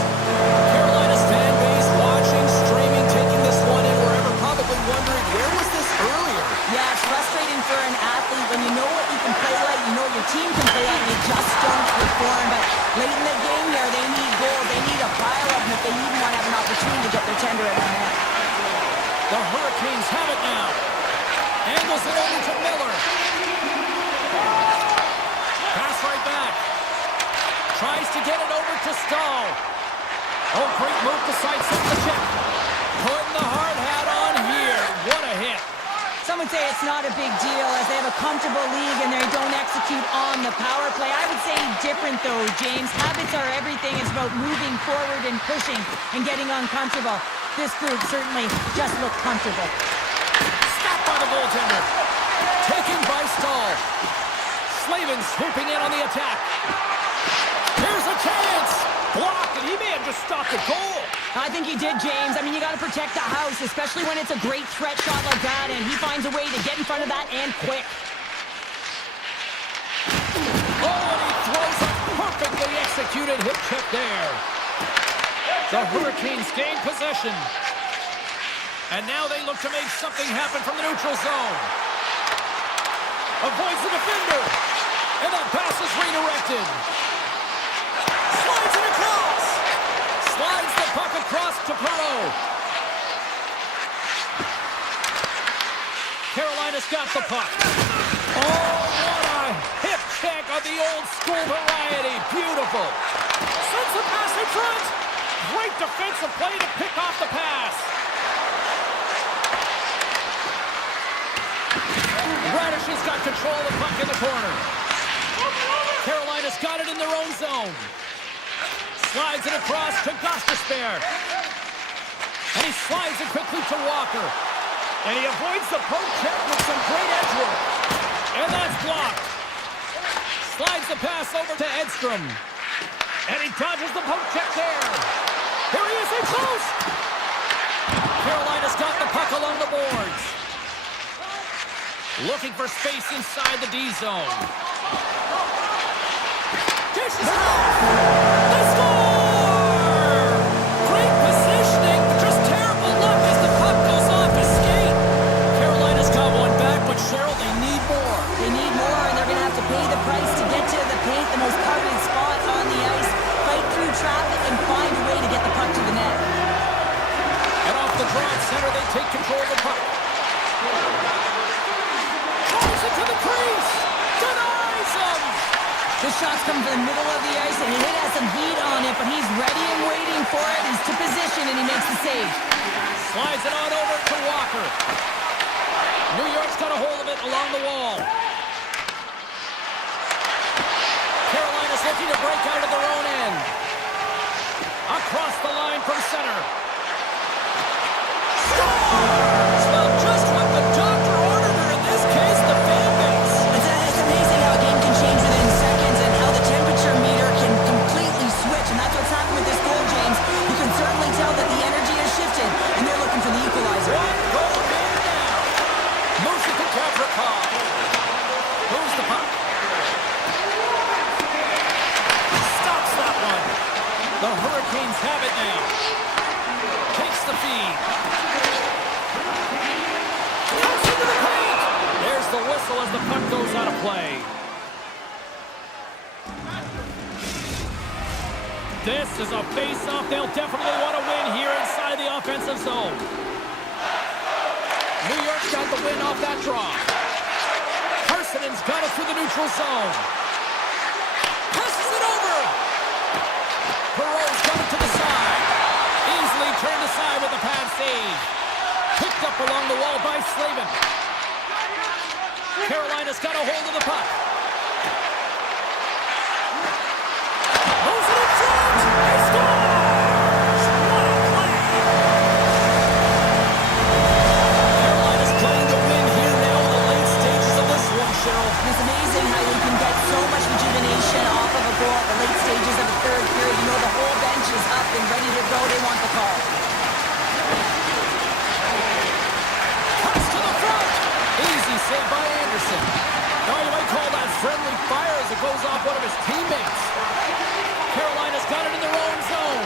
Carolina's fan base watching, streaming, taking this one in wherever, probably wondering, where was this earlier? Yeah, it's frustrating for an athlete when you know what you can play like, you know your team can play like, you just don't perform. But late in the game here, they need goals, they need a pile of them if they even want to have an opportunity to get their tender at the net. The Hurricanes have it now. Angles it over to Miller. Pass right back. Tries to get it over to Stahl. Oh, great move to sidestep the check. Putting the hard hat on here. What a hit. Some would say it's not a big deal as they have a comfortable league and they don't execute on the power play. I would say different though, James. Habits are everything. It's about moving forward and pushing and getting uncomfortable. This group certainly just looked comfortable. Stopped by the goaltender. Taken by Stahl. Slavin swooping in on the attack. Here's a chance. Blocked, and he may have just stopped the goal. I think he did, James. I mean, you got to protect the house, especially when it's a great threat shot like that, and he finds a way to get in front of that and quick. Oh, and he throws a perfectly executed hip check there. The Hurricanes gain possession. And now they look to make something happen from the neutral zone. Avoids the defender. And that pass is redirected. Slides it across. Slides the puck across to Perreault. Carolina's got the puck. Oh, what a hip check of the old school variety. Beautiful. Sends the pass in front. Great defensive play to pick off the pass. Radish's got control of the puck in the corner. Carolina's got it in their own zone. Slides it across to Gostisbehere. And he slides it quickly to Walker. And he avoids the poke check with some great edge work. And that's blocked. Slides the pass over to Edstrom. And he dodges the poke check there. Here he is, in close! Carolina's got the puck along the boards. Looking for space inside the D zone. Dishes off! They score! Great positioning, but just terrible luck as the puck goes off his skate. Carolina's got one back, but Cheryl, they need more. They need more, and they're going to have to pay the price to get to the paint, the most coveted spot on the ice, fight through traffic, and find a way to get the puck to the net. And off the draw at center, they take control of the puck. Throws it to the crease! Denies him! This shot's coming from the middle of the ice, and it has some heat on it, but he's ready and waiting for it. He's to position, and he makes the save. Slides it on over to Walker. New York's got a hold of it along the wall. Carolina's looking to break out of their own end. Across the line from center. Scores! Well, just what the doctor ordered her, in this case, the fan base. It's amazing how a game can change within seconds and how the temperature meter can completely switch, and that's what's happened with this goal, James. You can certainly tell that the energy has shifted, and they're looking for the equalizer. One goal in now. Moves it to Gavrikov. Moves the puck. Stops that one. The Hurricanes have it now. Takes the feed. Comes into the paint. There's the whistle as the puck goes out of play. This is a face-off they'll definitely want to win here inside the offensive zone. New York's got the win off that draw. Harsinen's got it through the neutral zone. Passes it over. Perreault's got it to the side. Easily turned aside with a pad save. Picked up along the wall by Slavin. Carolina's got a hold of the puck. Moves it in front. He scores! What a play! Carolina's playing to win here now in the late stages of this one, Cheryl. It's amazing how you can get so much rejuvenation off of a goal at the late stages of the third period. You know the whole bench is up and ready to go. They want the call. Cuts to the front. Easy save by Anderson. Now you might call that friendly fire as it goes off one of his teammates. Carolina's got it in their own zone.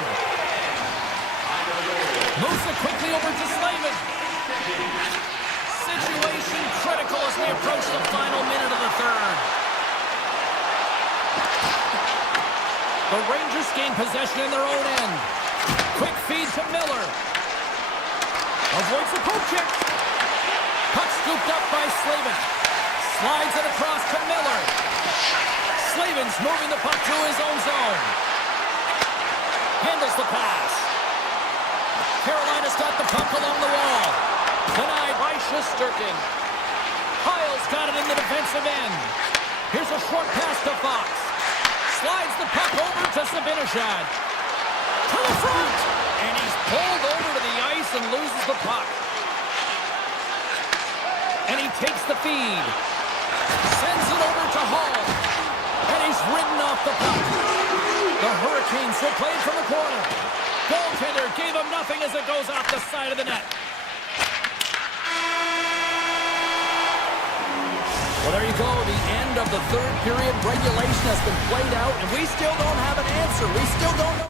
Moves it quickly over to Slavin. Situation critical as we approach the final minute of the third. The Rangers gain possession in their own end. Quick feed to Miller. Avoids the poke check. Puck scooped up by Slavin. Slides it across to Miller. Slavin's moving the puck through his own zone. Handles the pass. Carolina's got the puck along the wall. Denied by Shesterkin. Hyle's got it in the defensive end. Here's a short pass to Fox. Slides the puck over to Zibanejad. To the front! And he's pulled over to the ice and loses the puck. And he takes the feed. Sends it over to Hall. And he's ridden off the puck. The Hurricanes will play it from the corner. Goaltender gave him nothing as it goes off the side of the net. Well, there you go. The end of the third period. Regulation has been played out, and we still don't have an answer. We still don't know.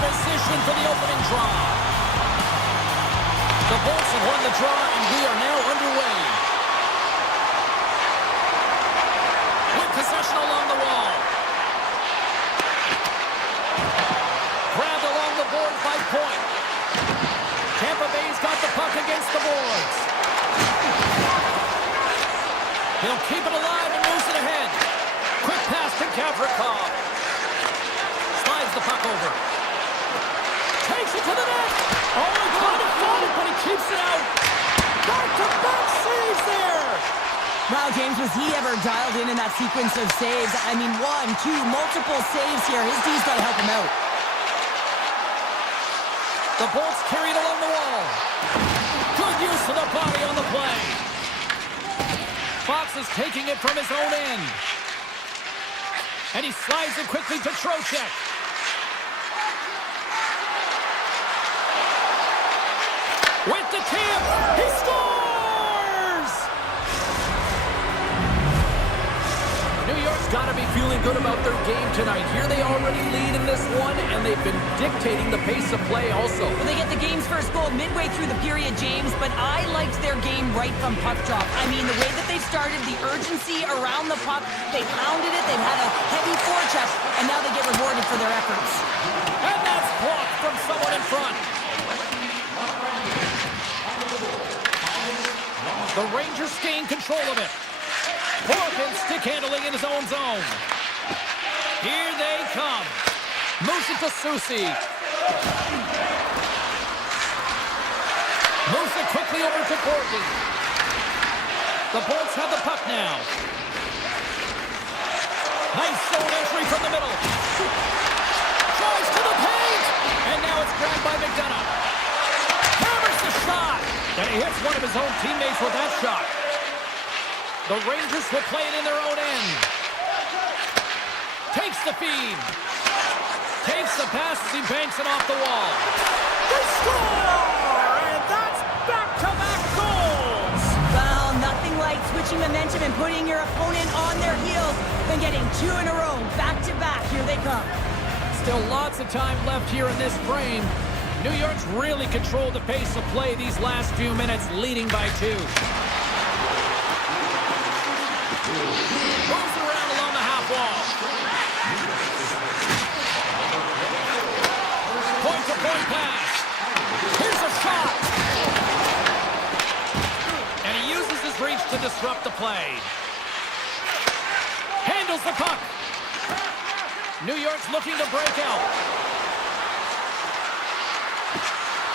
position for the opening draw. The Bolts have won the draw, and we are now underway. With possession along the wall. Grabbed along the board by Point. Tampa Bay's got the puck against the boards. He'll keep it alive and moves it ahead. Quick pass to Gavrikov. Slides the puck over. Takes it to the net. Oh, he kind of fought it, but he keeps it out. Back-to-back saves there. Wow, James, was he ever dialed in that sequence of saves? I mean, 1, 2, multiple saves here. His D's got to help him out. The Bolts carried along the wall. Good use of the body on the play. Fox is taking it from his own end. And he slides it quickly to Trocheck. With the tip, he scores! New York's got to be feeling good about their game tonight. Here they already lead in this one, and they've been dictating the pace of play also. Well, they get the game's first goal midway through the period, James, but I liked their game right from puck drop. I mean, the way that they started, the urgency around the puck, they pounded it, they've had a heavy forecheck, and now they get rewarded for their efforts. And that's blocked from someone in front. The Rangers gain control of it. Horgan stick handling in his own zone. Here they come. Moves it to Susi. Moves it quickly over to Horgan. The Bolts have the puck now. Nice zone entry from the middle. Tries to the paint. And now it's grabbed by McDonough. Hammers the shot. And he hits one of his own teammates with that shot. The Rangers will play it in their own end. Takes the feed. Takes the pass as he banks it off the wall. They score! And that's back-to-back goals! Well, nothing like switching momentum and putting your opponent on their heels than getting 2 in a row, back-to-back. Here they come. Still lots of time left here in this frame. New York's really controlled the pace of play these last few minutes, leading by 2. Moves around along the half wall. Point-to-point pass. Here's a shot. And he uses his reach to disrupt the play. Handles the puck. New York's looking to break out.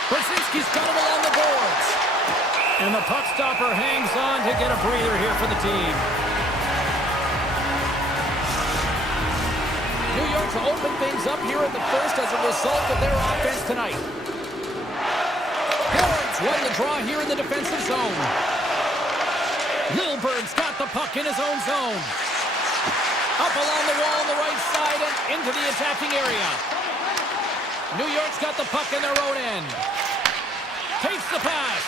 Brzezinski's got it along the boards. And the puck stopper hangs on to get a breather here for the team. New York to open things up here in the first as a result of their offense tonight. Horns won the draw here in the defensive zone. Lilburn's got the puck in his own zone. Up along the wall on the right side and into the attacking area. New York's got the puck in their own end. Takes the pass.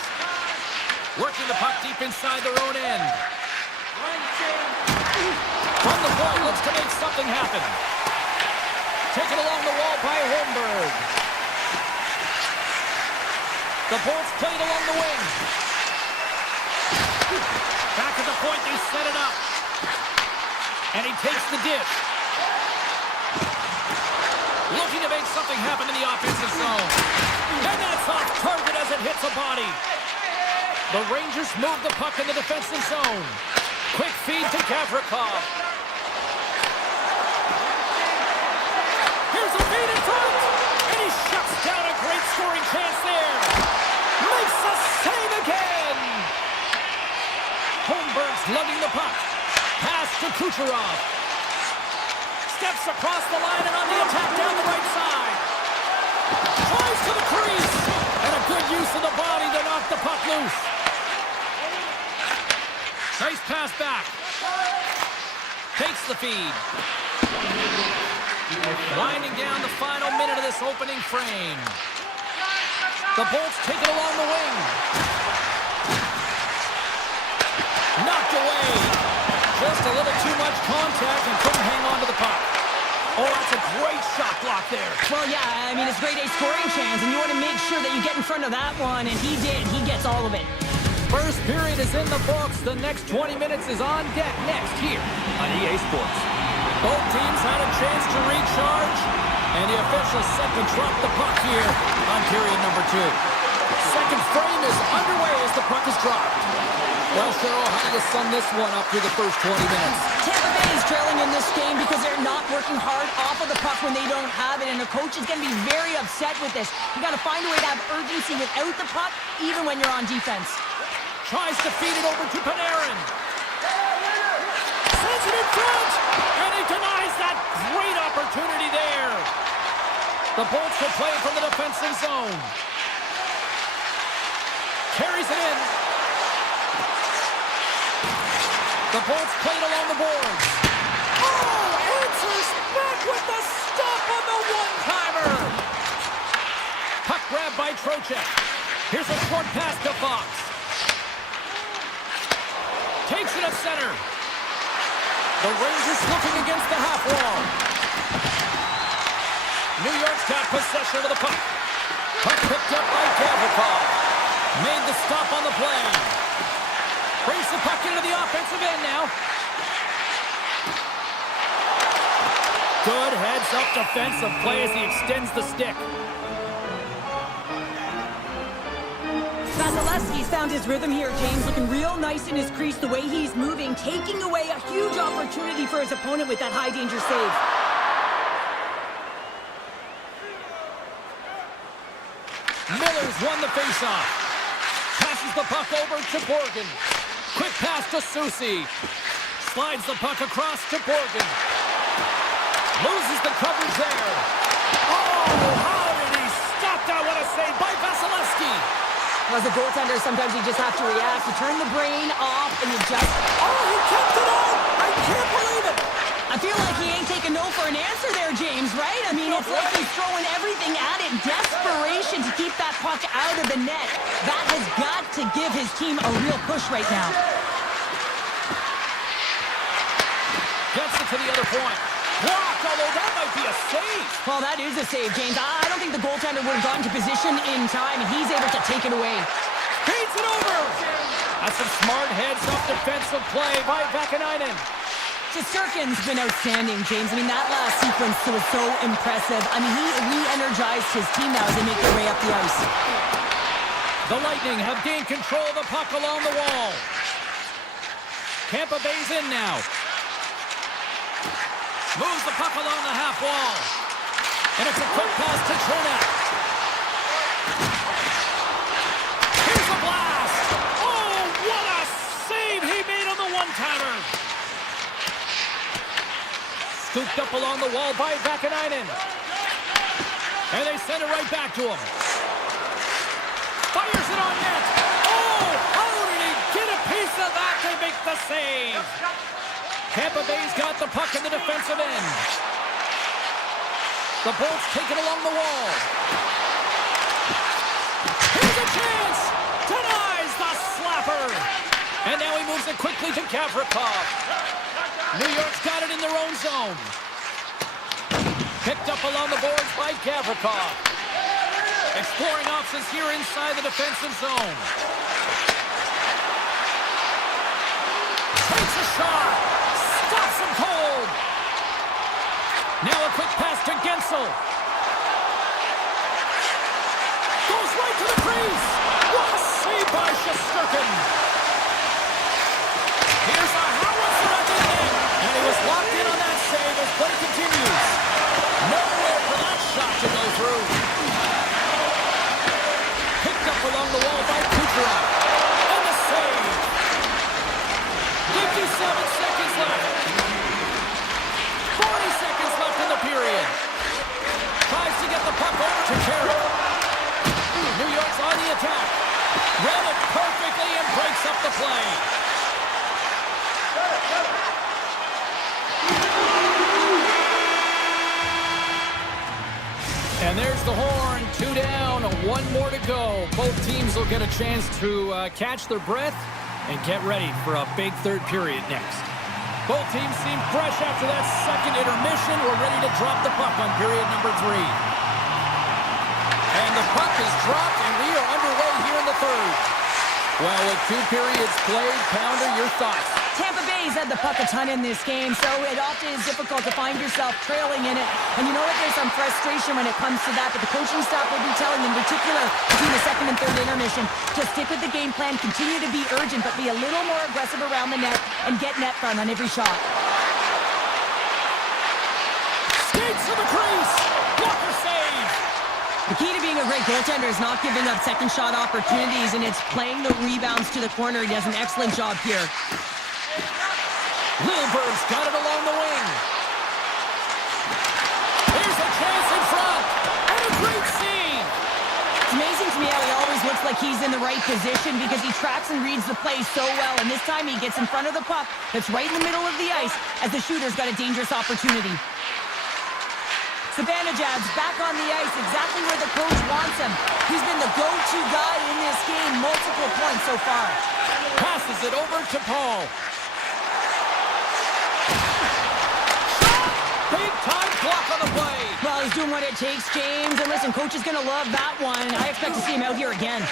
Working the puck deep inside their own end. From the point, looks to make something happen. Taken along the wall by Holmberg. The Bolts played along the wing. Back at the point, they set it up. And he takes the dish. Looking to make something happen in the offensive zone. And that's off target as it hits a body. The Rangers move the puck in the defensive zone. Quick feed to Gavrikov. Here's a feed in front. And he shuts down a great scoring chance there. Makes a save again. Holmberg's lugging the puck. Pass to Kucherov. Steps across the line and on the attack down the right side. Tries to the crease. And a good use of the body to knock the puck loose. Nice pass back. Takes the feed. Winding down the final minute of this opening frame. The Bolts take it along the wing. Knocked away. Just a little too much contact and couldn't hang on to the puck. Oh, that's a great shot block there. Well, yeah, I mean, it's grade A scoring chance, and you want to make sure that you get in front of that one, and he did. He gets all of it. First period is in the books. The next 20 minutes is on deck next here on EA Sports. Both teams had a chance to recharge, and the officials set to drop the puck here on period number 2. Second frame is underway as the puck is dropped. Well, Cheryl, how do you sum this one up through the first 20 minutes? Tampa Bay is trailing in this game because they're not working hard off of the puck when they don't have it, and the coach is going to be very upset with this. You got to find a way to have urgency without the puck, even when you're on defense. Tries to feed it over to Panarin. Sends it in front, and he denies that great opportunity there. The Bolts will play from the defensive zone. Carries it in. The Bolts played along the boards. Oh, answers back with the stop on the one-timer. Puck grab by Trocheck. Here's a short pass to Fox. Takes it up center. The Rangers looking against the half wall. New York's got possession of the puck. Puck picked up by Gavrikov. Made the stop on the play. Brings the puck into the offensive end now. Good heads-up defensive play as he extends the stick. Vasilevsky's found his rhythm here, James, looking real nice in his crease, the way he's moving, taking away a huge opportunity for his opponent with that high-danger save. Miller's won the faceoff. Passes the puck over to Borgen. Quick pass to Soucy. Slides the puck across to Borgen. Loses the coverage there. Oh, how did he stop that? What a save by Vasilevsky. As a goaltender, sometimes you just have to react. You turn the brain off and you just... Oh, he kept it on! I can't believe it! I feel like he ain't taking no for an answer there, James, right? I mean, it's like he's throwing everything at it. Desperation to keep that puck out of the net. That has got to give his team a real push right now. Gets it to the other point. Blocked, although that might be a save. Well, that is a save, James. I don't think the goaltender would have gotten to position in time, and he's able to take it away. Feeds it over. That's some smart heads-up defensive play by Vakanainen. Shesterkin's been outstanding, James. I mean, that last sequence was so impressive. I mean, he re-energized his team now as they make their way up the ice. The Lightning have gained control of the puck along the wall. Tampa Bay's in now. Moves the puck along the half wall. And it's a quick pass to Trocheck. Here's a blast. Oh, what a save he made on the one-timer. Scooped up along the wall by Vakanainen. And they send it right back to him. Fires it on net. Oh, how did he get a piece of that to make the save? Tampa Bay's got the puck in the defensive end. The Bolts take it along the wall. Here's a chance. Denies the slapper. And now he moves it quickly to Gavrikov. New York's got it in their own zone. Picked up along the boards by Gavrikov. Exploring options here inside the defensive zone. Takes a shot. Stops him cold. Now a quick pass to Gensel. Goes right to the crease. What a save by Shesterkin. Here's a howitzer at the net. And he was locked in on that save as play continues. Nowhere for that shot to go through. Picked up along the wall by Kucherov. And the save. 57 seconds left. 40 seconds left in the period. Tries to get the puck over to Carey. New York's on the attack. Read it perfectly and breaks up the play. And there's the horn. 2 down, 1 more to go. Both teams will get a chance to catch their breath and get ready for a big third period next. Both teams seem fresh after that second intermission. We're ready to drop the puck on period number 3. And the puck is dropped, and we are underway here in the third. Well, with 2 periods played, Pounder, your thoughts? Tampa Bay's had the puck a ton in this game, so it often is difficult to find yourself trailing in it. And you know that there's some frustration when it comes to that, but the coaching staff will be telling, in particular, between the second and third intermission, to stick with the game plan, continue to be urgent, but be a little more aggressive around the net and get net front on every shot. Skates to the crease! Blocker save! The key to being a great goaltender is not giving up second shot opportunities, and it's playing the rebounds to the corner. He does an excellent job here. Lilberg's got it along the wing. Here's a chance in front. And a great scene. It's amazing to me how he always looks like he's in the right position because he tracks and reads the play so well. And this time he gets in front of the puck that's right in the middle of the ice as the shooter's got a dangerous opportunity. Sabanajad's back on the ice, exactly where the coach wants him. He's been the go-to guy in this game, multiple points so far. Passes it over to Paul. Big time block on the play. Well, he's doing what it takes, James. And listen, coach is going to love that one. I expect to see him out here again.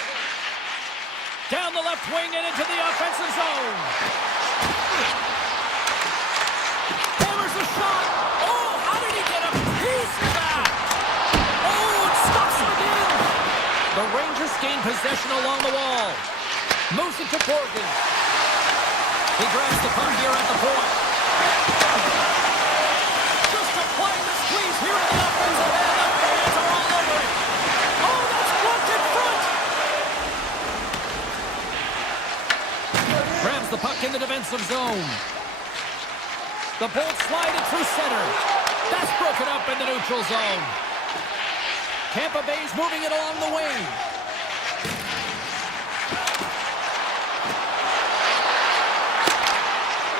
Down the left wing and into the offensive zone. Hammers a shot. Oh, how did he get a piece of that? Oh, it stops him again. The Rangers gain possession along the wall. Moves it to Borgen. He grabs the puck here at the point. Just applying the squeeze here in the offensive end. The fans are all over it. Oh, that's blocked in front. Grabs the puck in the defensive zone. The Bolts slide it through center. That's broken up in the neutral zone. Tampa Bay's moving it along the wing.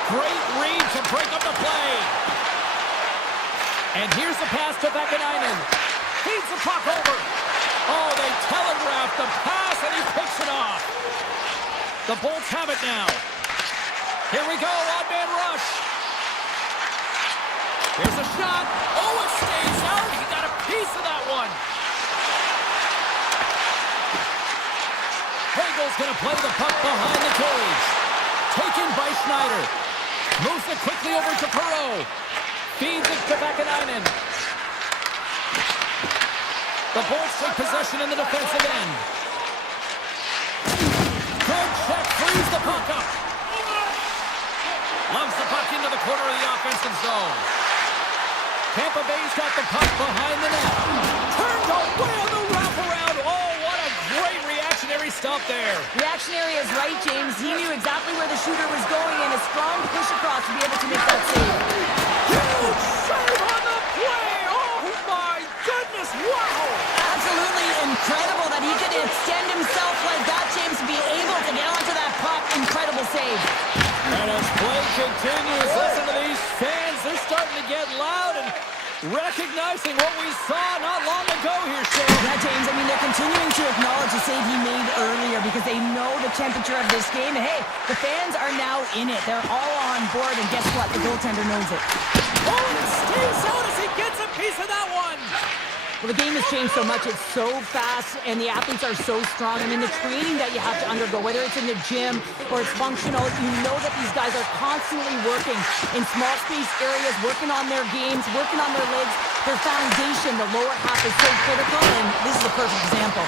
Great read to break up the play. And here's the pass to Vakanainen. Feeds the puck over. Oh, they telegraphed the pass, and he picks it off. The Bolts have it now. Here we go, odd-man rush. Here's a shot. Oh, it stays out. He got a piece of that one. Hagel's going to play the puck behind the cage. Taken by Schneider. Moves it quickly over to Perreault. Feeds it to Vakanainen. The Bolts take possession in the defensive end. Good check, frees the puck up. Loves the puck into the corner of the offensive zone. Tampa Bay's got the puck behind the net. Turned away on the wraparound. Oh, what a great reactionary stop there. Reactionary is right, James. He knew exactly where the shooter was going and a strong push across to be able to make that save. Huge save on the play. Oh, my goodness. Wow. Absolutely incredible that he could extend himself like that, James, to be able to get onto that puck. Incredible save. And as play continues, listen to these fans. They're starting to get loud and recognizing what we saw not long ago here, Shane. Yeah, James, I mean, they're continuing to acknowledge the save he made earlier because they know the temperature of this game. And hey, the fans are now in it. They're all on board, and guess what? The goaltender knows it. Oh, and it stays out as he gets a piece of that one. Well, the game has changed so much. It's so fast, and the athletes are so strong. I mean, the training that you have to undergo, whether it's in the gym or it's functional, you know that these guys are constantly working in small space areas, working on their games, working on their legs. Their foundation, the lower half, is so critical, and this is a perfect example.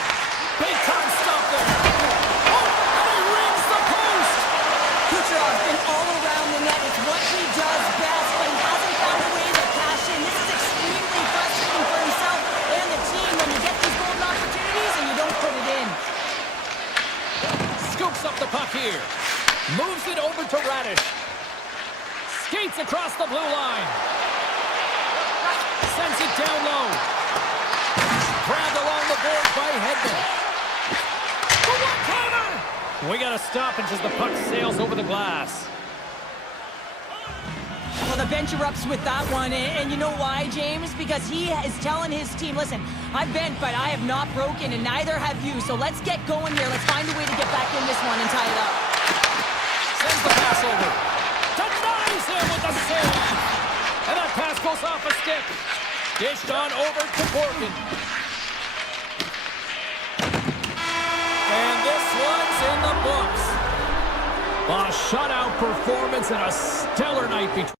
Big time stop there. Oh, and he rings the post. Kucherov's been all around the net. It's what he does best, but he hasn't found a way to cash in. This is extremely frustrating for himself and the team when you get these golden opportunities and you don't put it in. Scoops up the puck here. Moves it over to Radish. Skates across the blue line. Sends it down low. Grabbed along the board by Hedman. The one-timer! We got to stop until the puck sails over the glass. Well, the bench erupts with that one, and you know why, James? Because he is telling his team, listen, I've bent, but I have not broken, and neither have you, so let's get going here. Let's find a way to get back in this one and tie it up. Sends the pass over. Denies him with the Dished on over to Borgen. And this one's in the books. A shutout performance and a stellar night between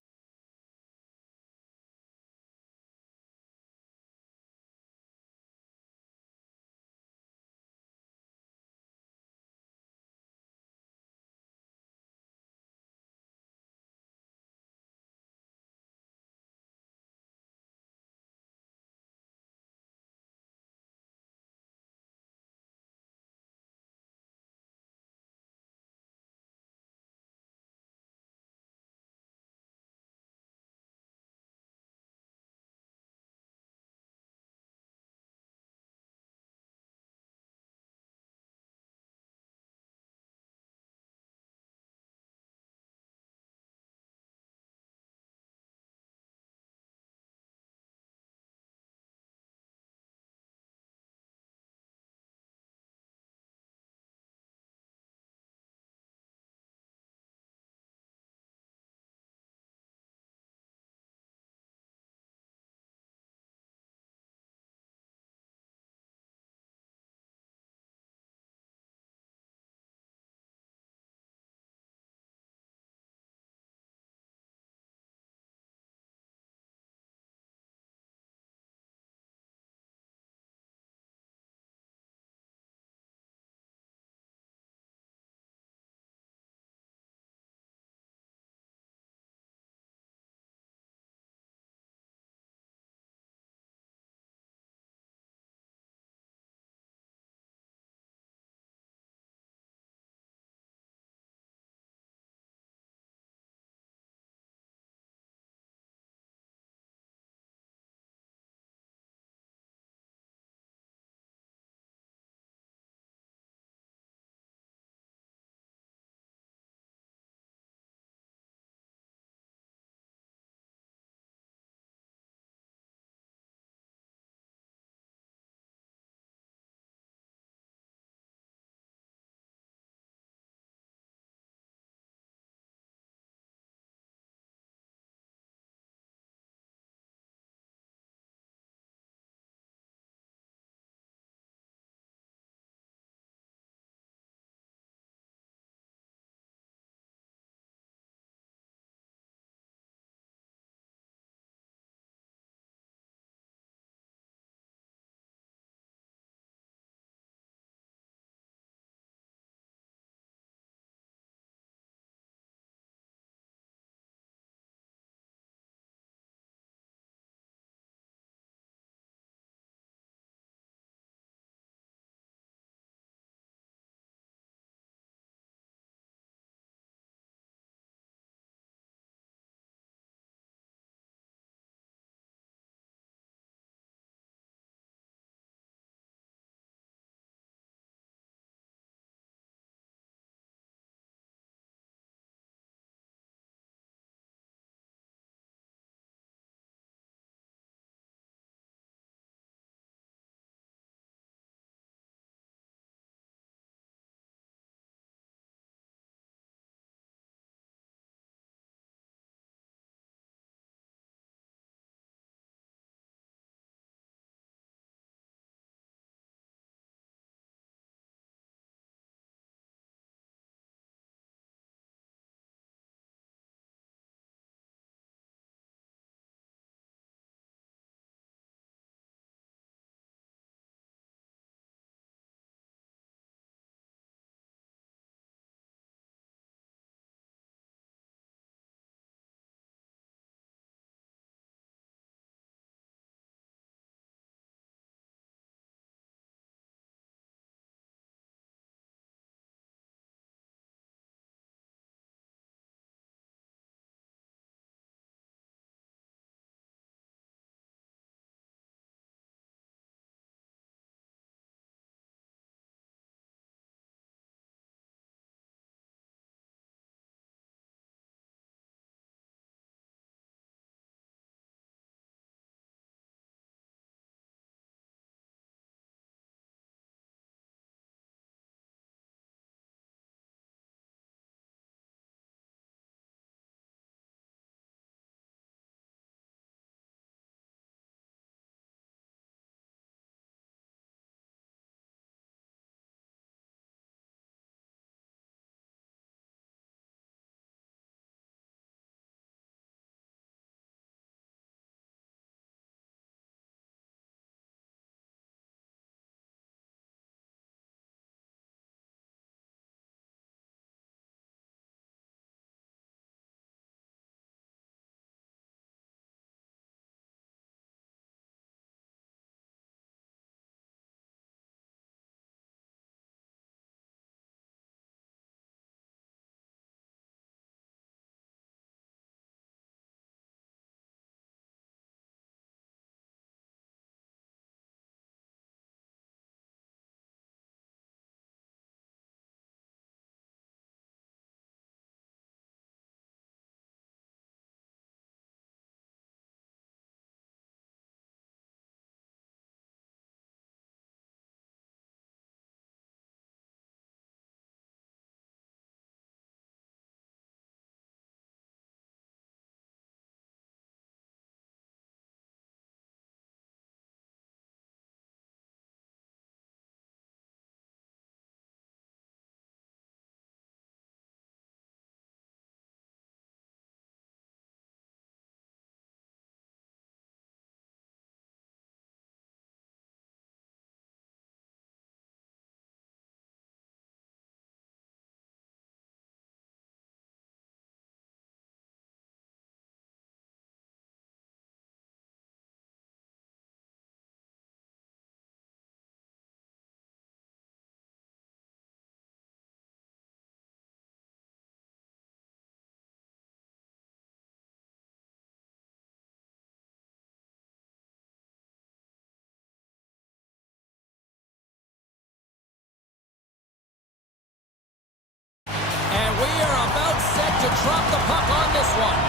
one.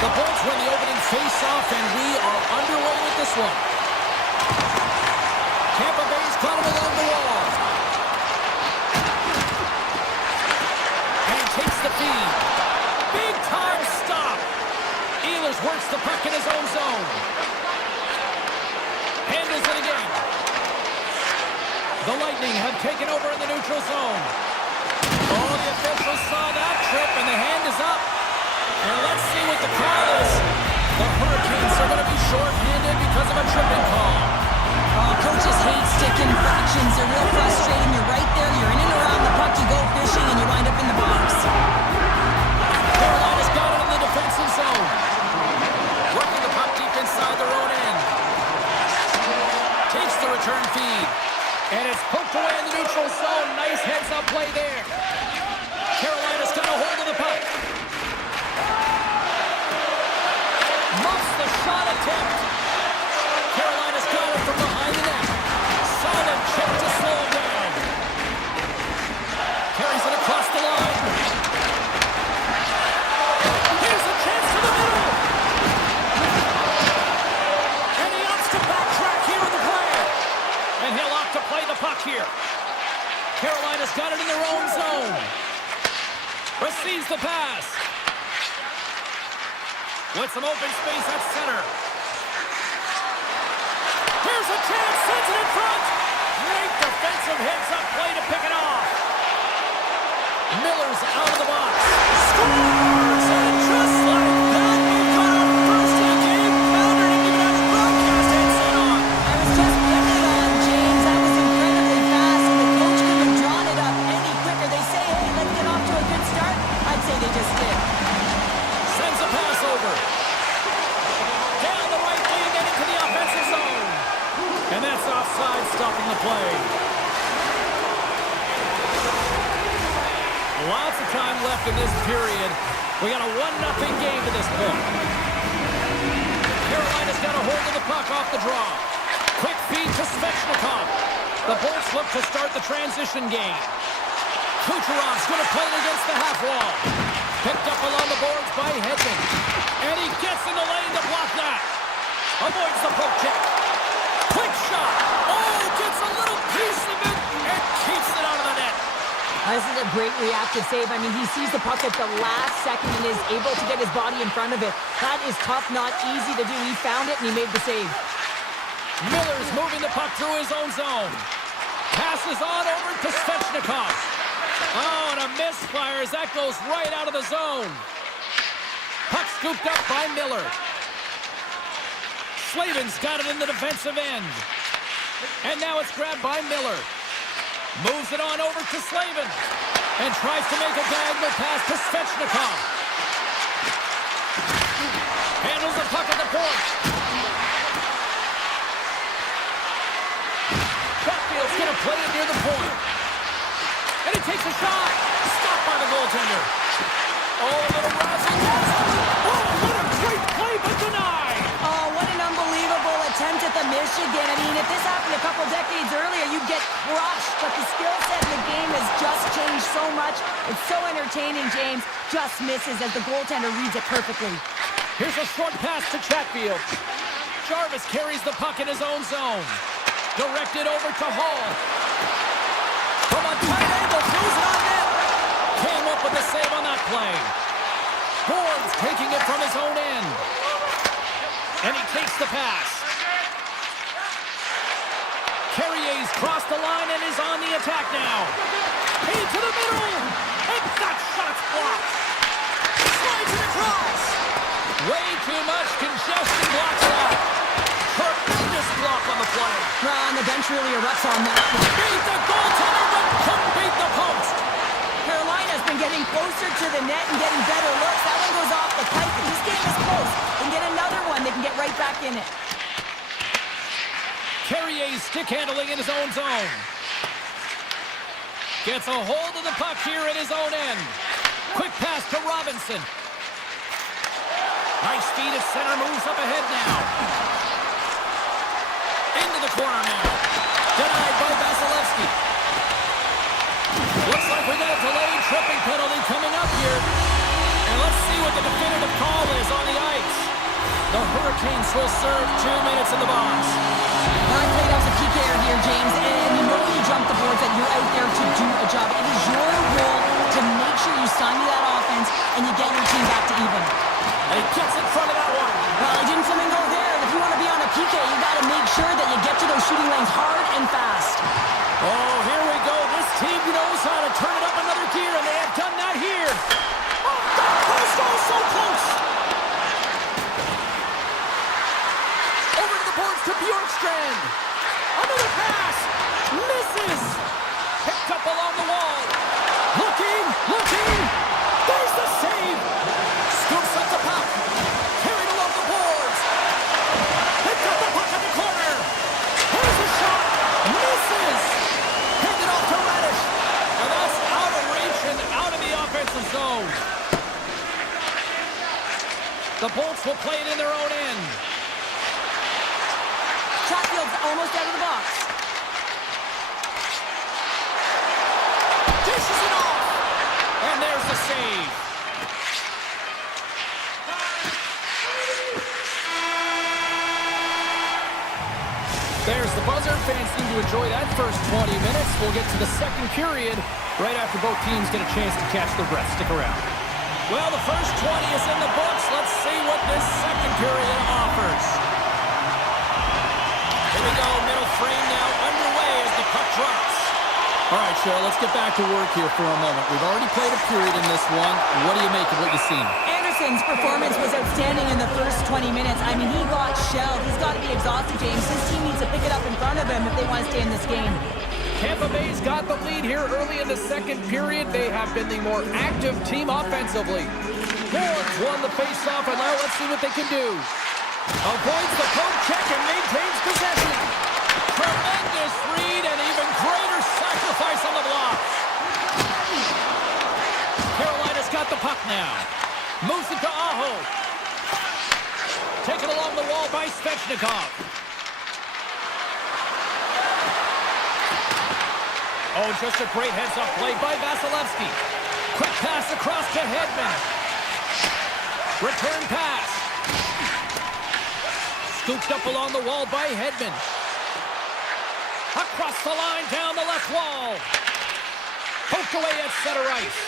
The Bolts win the opening face-off, and we are underway with this one. Tampa Bay's got him along the wall. And he takes the feed. Big time stop. Ehlers works the puck in his own zone. Handles it again. The Lightning have taken over in the neutral zone. Oh, the officials saw that trip, and the hand is up. And let's see what the call is. The Hurricanes are going to be short-handed because of a tripping call. Oh, coaches hate stick infractions. They're real frustrating. You're right there. You're in and around the puck. You go fishing, and you wind up in the box. Carolina's got it in the defensive zone. Working the puck deep inside their own end. Takes the return feed. And it's poked away in the neutral zone. Nice heads-up play there. Carolina's got a hold of the puck. Muffs the shot attempt. Carolina's got it from behind the net. Solid check to slow him down. Carries it across the line. Here's a chance to the middle. And he opts to backtrack here with the play. And he'll opt to play the puck here. Carolina's got it in their own zone. Receives the pass. With some open space at center. Here's a chance, sends it in front. Great defensive heads-up play to pick it off. Miller's out of the box. Scores! And just like that, we've got our first of the game. Pounder didn't even have a broadcast headset on. I was just putting it on, James. That was incredibly fast, and the coach couldn't have drawn it up any quicker. They say, hey, let's get off to a good start. I'd say they just did. Sends a pass over. Down the right wing and into the offensive zone. And that's offside, stopping the play. Lots of time left in this period. We got a 1-0 game to this point. Carolina's got a hold of the puck off the draw. Quick feed to Svechnikov. The Bolts look to start the transition game. Kucherov's going to play it against the half wall. Picked up along the boards by Hedman. And he gets in the lane to block that. Avoids the poke check. Quick shot. Oh, gets a little piece of it and keeps it out of the net. This is a great reactive save. I mean, he sees the puck at the last second and is able to get his body in front of it. That is tough, not easy to do. He found it and he made the save. Miller's moving the puck through his own zone. Passes on over to Svechnikov. Oh, and a misfire as that goes right out of the zone. Puck scooped up by Miller. Slavin's got it in the defensive end. And now it's grabbed by Miller. Moves it on over to Slavin. And tries to make a diagonal pass to Svechnikov. Handles the puck at the point. Chatfield's going to play it near the point. And he takes a shot. Stopped by the goaltender. Oh, a little razzle. Oh, what a great play, but denied. Oh, what an unbelievable attempt at the Michigan. I mean, if this happened a couple decades earlier, you'd get crushed. But the skill set in the game has just changed so much. It's so entertaining, James. Just misses as the goaltender reads it perfectly. Here's a short pass to Chatfield. Jarvis carries the puck in his own zone. Directed over to Hall. From a tight angle, throws it on net. Came up with a save on that play. Bourne's taking it from his own end. And he takes the pass. Carrier's crossed the line and is on the attack now. Feed to the middle. And that shot's blocked. Slides it across. Way too much congestion blocks that. Tremendous block on the play. Well, and the bench really erupts on that. Beat the goaltender, but couldn't beat the post. Carolina's been getting closer to the net and getting better looks. That one goes off the pipe, but this game is close. They can get another one, they can get right back in it. Carrier's stick handling in his own zone. Gets a hold of the puck here in his own end. Quick pass to Robinson. Nice feed at center, moves up ahead now. Into the corner now. Denied by Vasilevsky. Looks like we got a delayed tripping penalty coming up here. And let's see what Hurricanes will serve 2 minutes in the box. I played as a PKer here, James, and you know when you jump the boards that you're out there to do a job. It is your role to make sure you stymie that offense and you get your team back to even. And he gets in front of that one. Well, he didn't flamingo there. If you want to be on a PK, you got to make sure that you get to those shooting lanes hard and fast. Oh, here we go. This team knows how to turn it up another gear, and they have done that here. Oh, that post goal so close. Over to the boards to Bjorkstrand. Another pass. Misses. Picked up along the wall. Looking. There's the save. Scoops up the puck. Carried along the boards. Picked up the puck in the corner. Here's a shot. Misses. Handed off to Radish. And that's out of reach and out of the offensive zone. The Bolts will play it in their own end. Chatfield's almost out of the box. Dishes it off. And there's the save. There's the buzzer. Fans seem to enjoy that first 20 minutes. We'll get to the second period right after both teams get a chance to catch their breath. Stick around. Well, the first 20 is in the books. Let's see what this second period offers. Here we go. Middle frame now underway as the puck drops. All right, Cheryl, let's get back to work here for a moment. We've already played a period in this one. What do you make of what you've seen? Anderson's performance was outstanding in the first 20 minutes. I mean, he got shelled. He's got to be exhausted, James. His team needs to pick it up in front of him if they want to stay in this game. Tampa Bay's got the lead here early in the second period. They have been the more active team offensively. Ward's won the faceoff, and now let's see what they can do. Avoids the poke check and maintains possession. Tremendous read and even greater sacrifice on the block. Carolina's got the puck now. Moves it to Aho. Taken along the wall by Svechnikov. Oh, just a great heads-up play by Vasilevsky. Quick pass across to Hedman. Return pass. Scooped up along the wall by Hedman. Across the line, down the left wall. Poked away at center ice.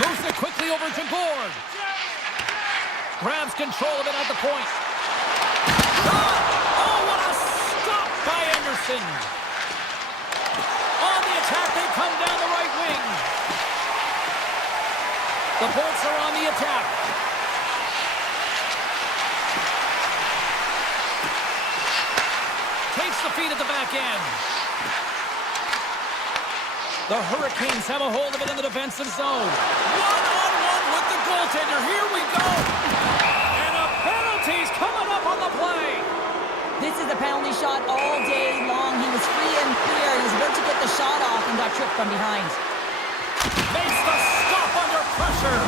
Moves it quickly over to Gord. Grabs control of it at the point. Shot! Oh, what a stop by Anderson. On the attack, they come down the right wing. The Bolts are on the attack. Takes the feed at the back end. The Hurricanes have a hold of it in the defensive zone. One-on-one with the goaltender. Here we go. And a penalty's coming up on the play. This is a penalty shot all day long. He was free and clear. He was about to get the shot off and got tripped from behind. Makes the stop under pressure.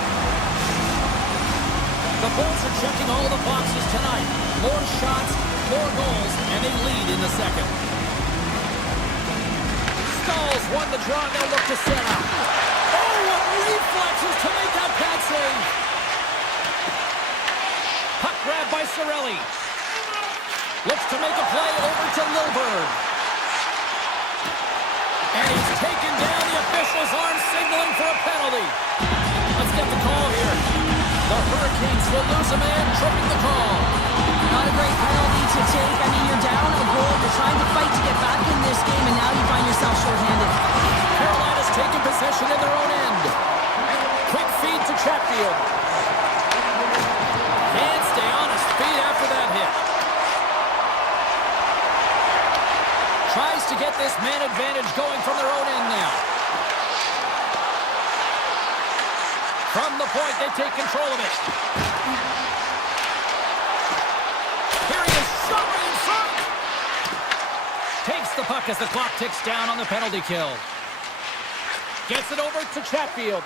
The Bolts are checking all the boxes tonight. More shots, more goals, and they lead in the second. Stalls won the draw, they'll look to set up. Oh, what reflexes to make that pad save. Puck grab by Cirelli. Looks to make a play over to Lilburn. And he's taken down. The officials arm signaling for a penalty. Let's get the call here. The Hurricanes will lose a man, tripping the call. Not a great penalty to take. I mean, you're down a goal. You're trying to fight to get back in this game, and now you find yourself shorthanded. Carolina's taking possession in their own end. Quick feed to Chatfield. Can't stay on his feet after that hit. Tries to get this man advantage going from their own end now. From the point, they take control of it. Here he is, shot right in front. Takes the puck as the clock ticks down on the penalty kill. Gets it over to Chatfield.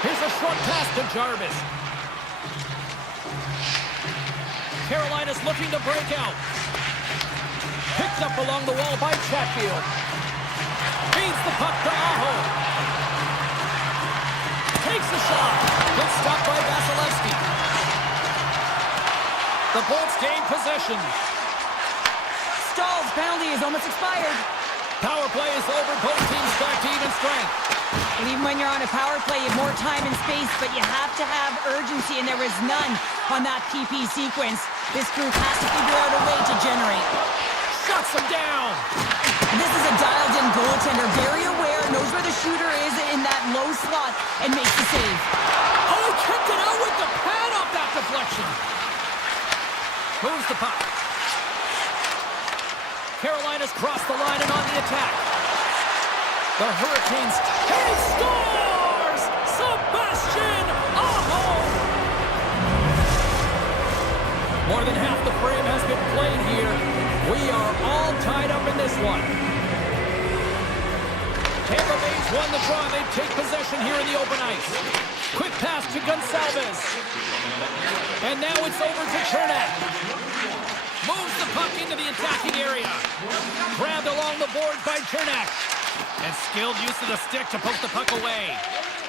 Here's a short pass to Jarvis. Carolina's looking to break out. Picked up along the wall by Chatfield. Feeds the puck to Aho. Takes the shot. Good stop by Vasilevsky. The Bolts gain possession. Stalls penalty is almost expired. Power play is over. Both teams back to even strength. And even when you're on a power play, you have more time and space, but you have to have urgency, and there was none on that PP sequence. This group has to figure out a way to generate. Shuts him down. And this is a dialed-in goaltender, very aware, knows where the shooter is in that low slot, and makes the save. Oh, he kicked it out with the pad off that deflection. Moves the puck. Carolina's crossed the line and on the attack. The Hurricanes. He scores! Sebastian Aho! More than half the frame has been played here. We are all tied up in this one. Tampa Bay's won the draw. They take possession here in the open ice. Quick pass to Gonsalves. And now it's over to Chernak. Moves the puck into the attacking area. Grabbed along the boards by Chernak. And skilled use of the stick to poke the puck away.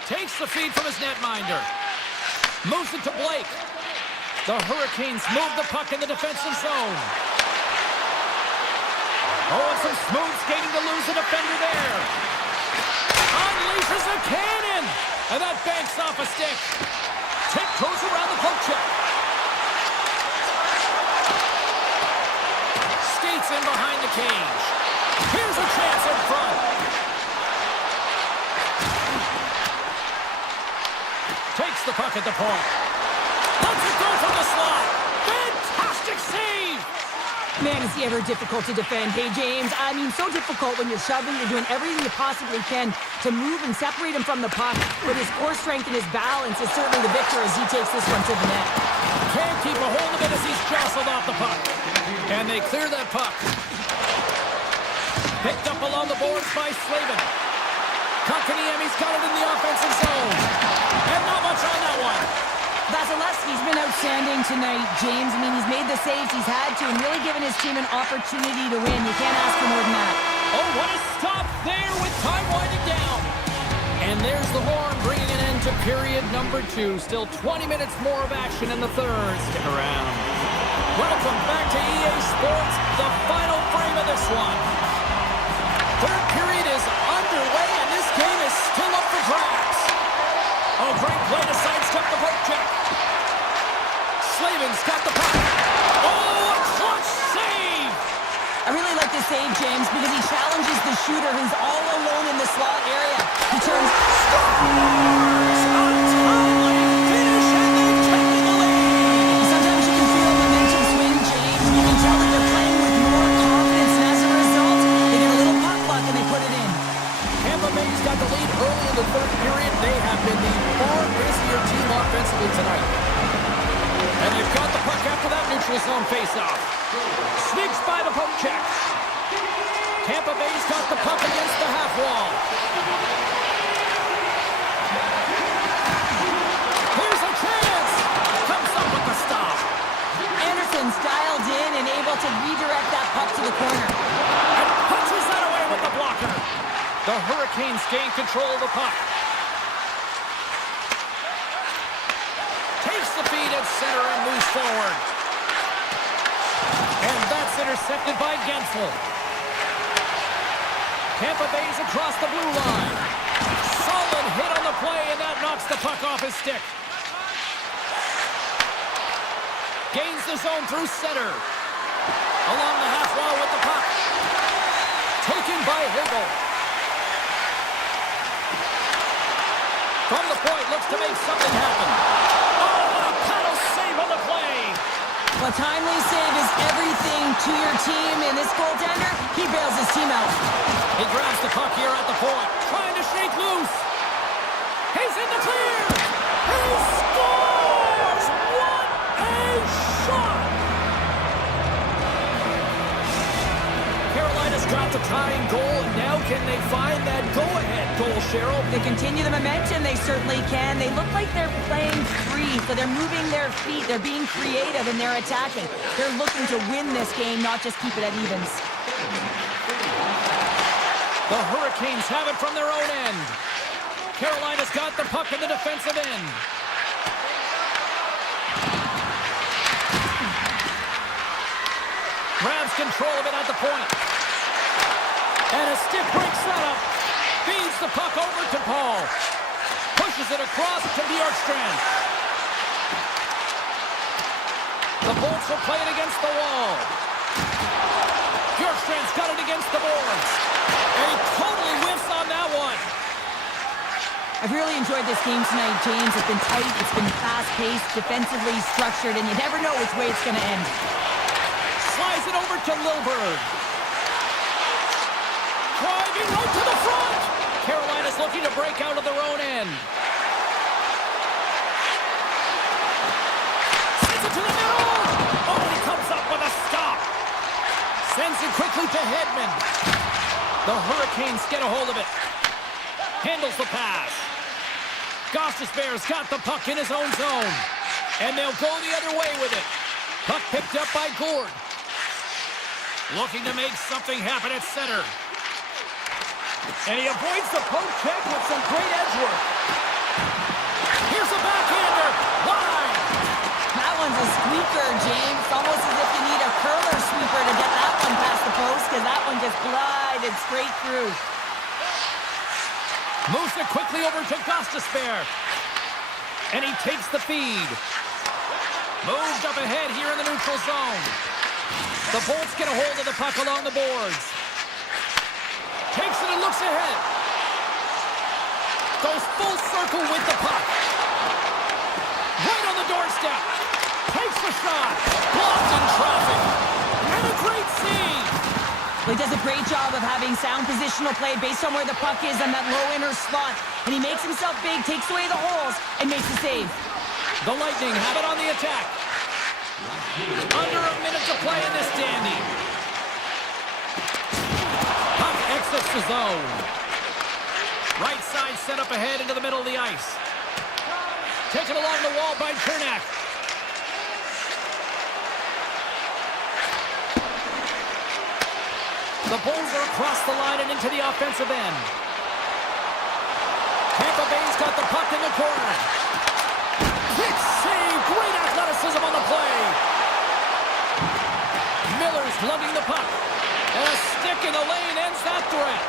Takes the feed from his netminder. Moves it to Blake. The Hurricanes move the puck in the defensive zone. Oh, and some smooth skating to lose a defender there. Unleashes a cannon. And that banks off a stick. Tiptoes around the poke check. Skates in behind the cage. Here's a chance in front. Takes the puck at the point. Lets it go from the slot. Fantastic save. Man, is he ever difficult to defend. Hey, James, I mean, so difficult when you're shoving, you're doing everything you possibly can to move and separate him from the puck. But his core strength and his balance is certainly the victor as he takes this one to the net. Can't keep a hold of it as he's jostled off the puck. And they clear that puck. Picked up along the boards by Slavin. Kotkaniemi's got it in the offensive zone. And not much on that one. Vasilevsky's been outstanding tonight, James. I mean, he's made the saves he's had to and really given his team an opportunity to win. You can't ask for more than that. Oh, what a stop there with time winding down. And there's the horn bringing an end to period number 2. Still 20 minutes more of action in the third. Stick around. Welcome back to EA Sports, the final frame of this one. Third period is underway, and this game is still up for grabs. Oh, great play to sidestep the poke check. Slavin's got the puck. Oh, a clutch save! I really like this save, James, because he challenges the shooter who's all alone in the slot area. He turns, scores! A timely finish, and they take the lead! Sometimes you can feel momentum swing, James, and you can tell that they're playing with more confidence, and as a result, they get a little puck luck and they put it in. Tampa Bay's got the lead early in the third period. They have been the far busier team offensively tonight. And they've got the puck after that neutral zone faceoff. Sneaks by the poke check. Tampa Bay's got the puck against the half wall. Here's a chance. Comes up with the stop. Anderson's dialed in and able to redirect that puck to the corner. And punches that away with the blocker. The Hurricanes gain control of the puck. Takes the feed at center and moves forward. And that's intercepted by Gensel. Tampa Bay's across the blue line. Solid hit on the play, and that knocks the puck off his stick. Gains the zone through center. Along the half wall with the puck. Taken by Hagel. From the point, looks to make something happen. Oh, a paddle save on the play. A timely save is everything to your team, and this goaltender, he bails his team out. He grabs the puck here at the point, trying to shake loose. He's in the clear. He scores! What a shot! Carolina's got the tying goal, and now can they find that go-ahead goal, Cheryl? They continue the momentum, they certainly can. They look like they're playing free, so they're moving their feet, they're being creative, and they're attacking. They're looking to win this game, not just keep it at evens. The Hurricanes have it from their own end. Carolina's got the puck in the defensive end. control of it at the point. And a stick break setup. Feeds the puck over to Paul. Pushes it across to Bjorkstrand. The Bolts will play it against the wall. Bjorkstrand's got it against the boards. And he totally whiffs on that one. I've really enjoyed this game tonight, James. It's been tight, it's been fast-paced, defensively structured, and you never know which way it's going to end. Slides it over to Lilburg. Driving right to the front. Carolina's looking to break out of their own end. Sends it to the middle. Oh, he comes up with a stop. Sends it quickly to Hedman. The Hurricanes get a hold of it. Handles the pass. Gostisbehere's got the puck in his own zone. And they'll go the other way with it. Puck picked up by Gourde. Looking to make something happen at center. And he avoids the poke check with some great edge work. Here's a backhander. Wide. That one's a squeaker, James. It's almost as if you need a curler sweeper to get that one past the post, because that one just glided straight through. Moves it quickly over to Gostisbehere. And he takes the feed. Moved up ahead here in the neutral zone. The Bolts get a hold of the puck along the boards. Takes it and looks ahead. Goes full circle with the puck. Right on the doorstep. Takes the shot. Blocked in traffic. And a great save. Well, he does a great job of having sound positional play based on where the puck is on that low inner spot. And he makes himself big, takes away the holes, and makes the save. The Lightning have it on the attack. Under a minute to play in this dandy. Puck exits the zone. Right side set up ahead into the middle of the ice. Taken along the wall by Kernak. The Bulls are across the line and into the offensive end. Tampa Bay's got the puck in the corner. Quick save, great athleticism on the play. Miller's lugging the puck. And a stick in the lane ends that threat.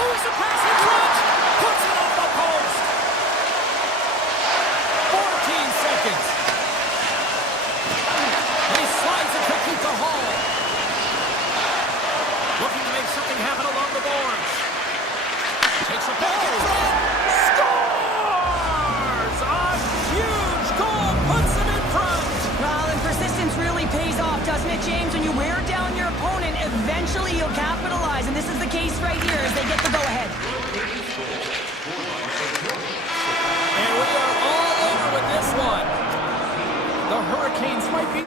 Moves the pass in front. Puts it off the post. 14 seconds. And he slides it quickly to Hall. Looking to make something happen along the boards. Takes a puck in front. Scores! A huge goal puts him in front. Well, and persistence really pays off, doesn't it, James? When you wear down your opponent, eventually you'll capitalize. And this is the case right here as they get the go-ahead. And we are all over with this one. The Hurricanes might be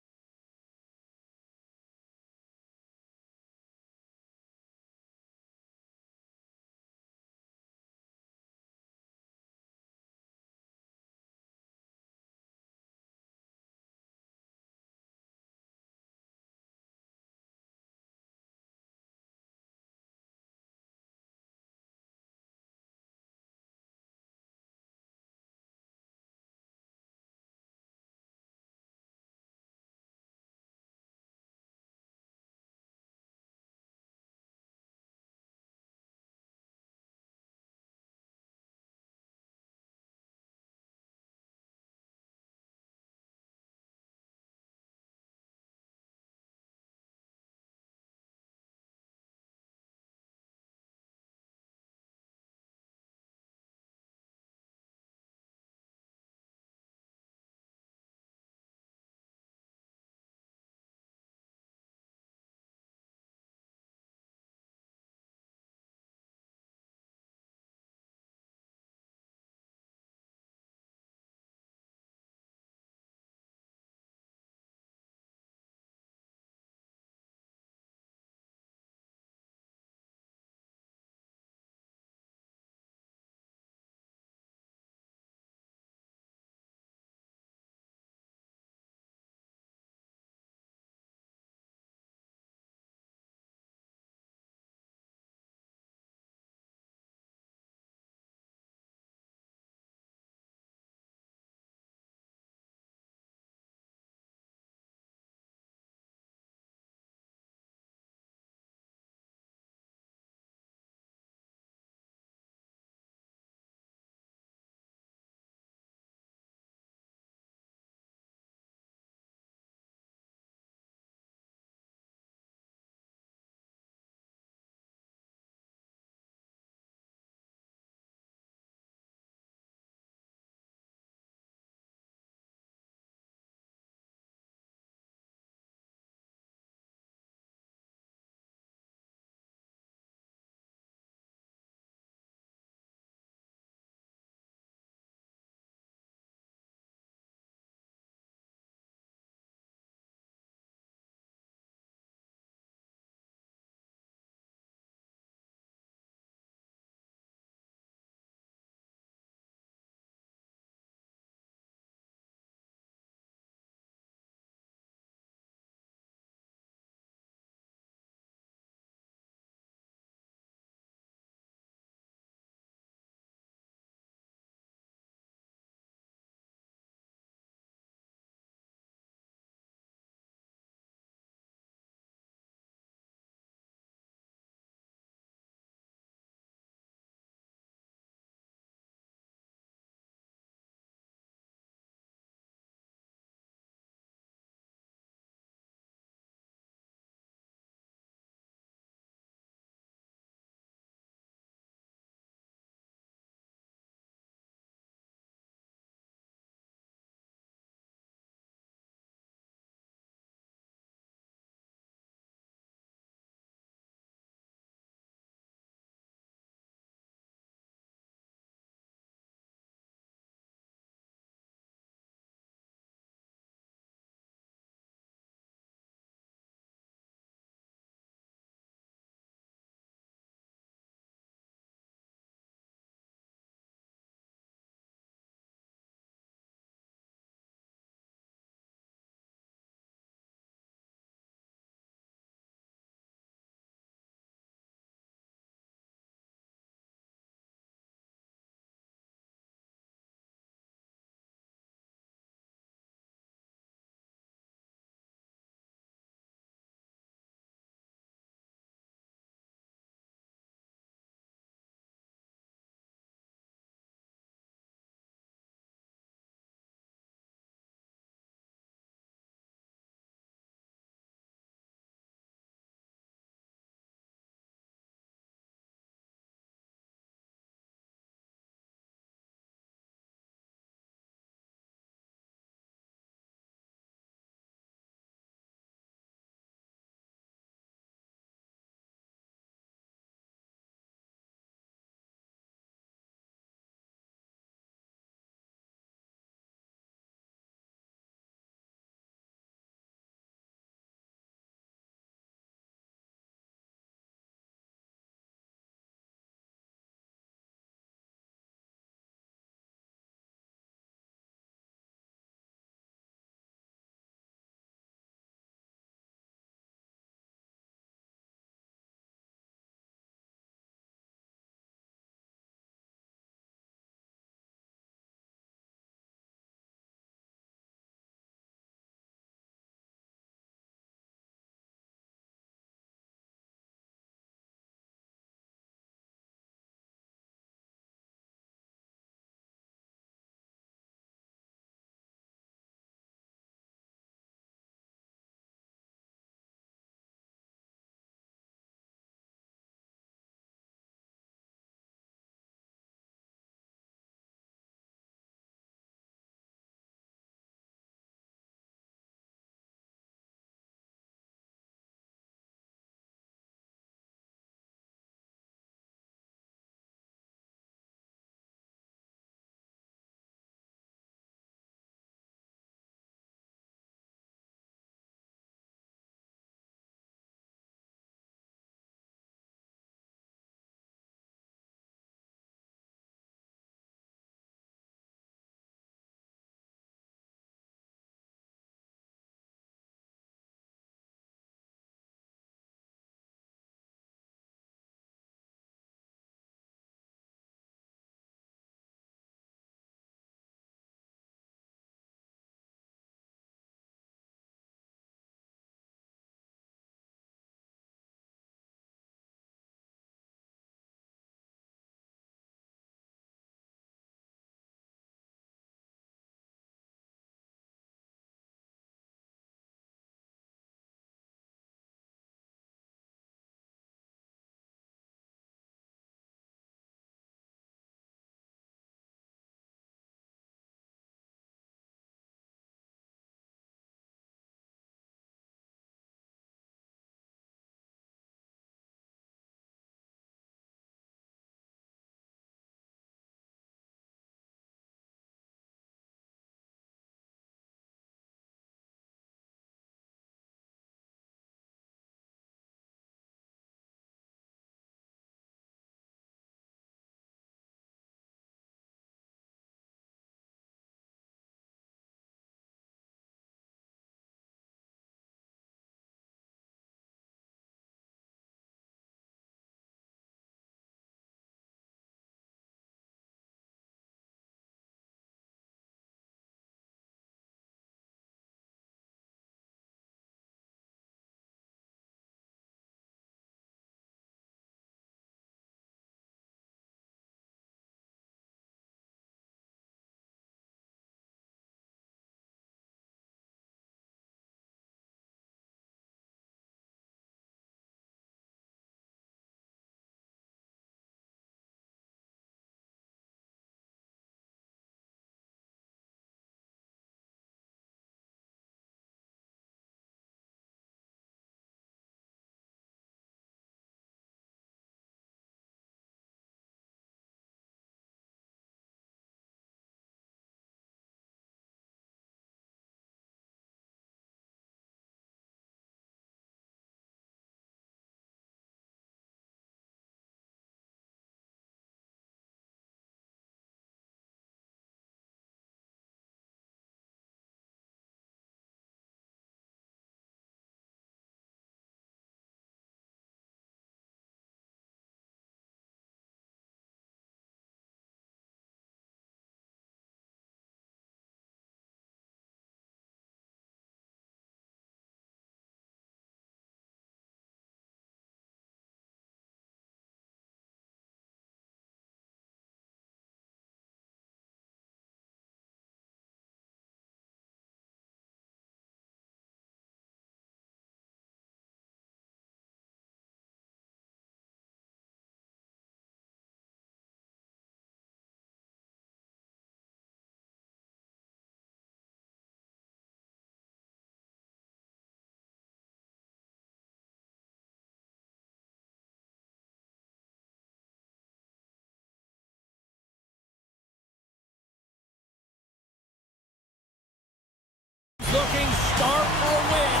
looking start for a win.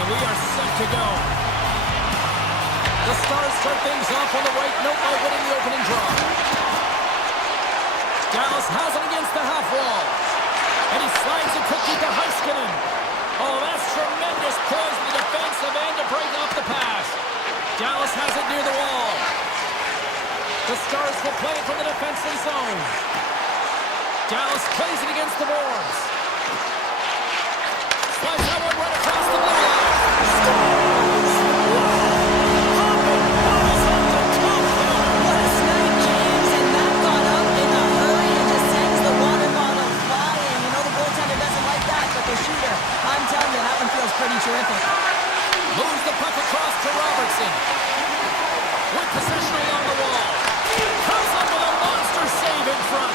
And we are set to go. The Stars start things off on the right note by winning the opening draw. Dallas has it against the half wall. And he slides a cookie to Heiskanen. Oh, that's tremendous poise in the defensive end to break off the pass. Dallas has it near the wall. The Stars will play it from the defensive zone. Dallas plays it against the boards. Slides that one right across the blue line. Scores! Hopping balls up the top corner. What a snipe, James, and that got up in a hurry and just sends the water bottle flying. You know the goaltender doesn't like that, but the shooter, I'm telling you, that one feels pretty terrific. Moves the puck across to Robertson. With possession along the wall. Comes up with a monster save in front.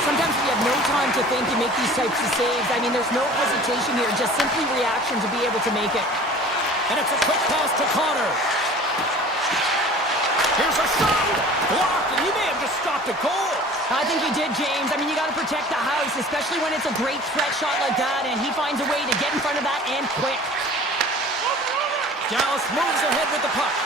Sometimes we have no time to think and make these types of saves. I mean, there's no hesitation here, just simply reaction to be able to make it. And it's a quick pass to Connor. Here's a shot. Blocked, and he may have just stopped a goal. I think he did, James. I mean, you got to protect the house, especially when it's a great threat shot like that, and he finds a way to get in front of that and quick. Dallas moves ahead with the puck.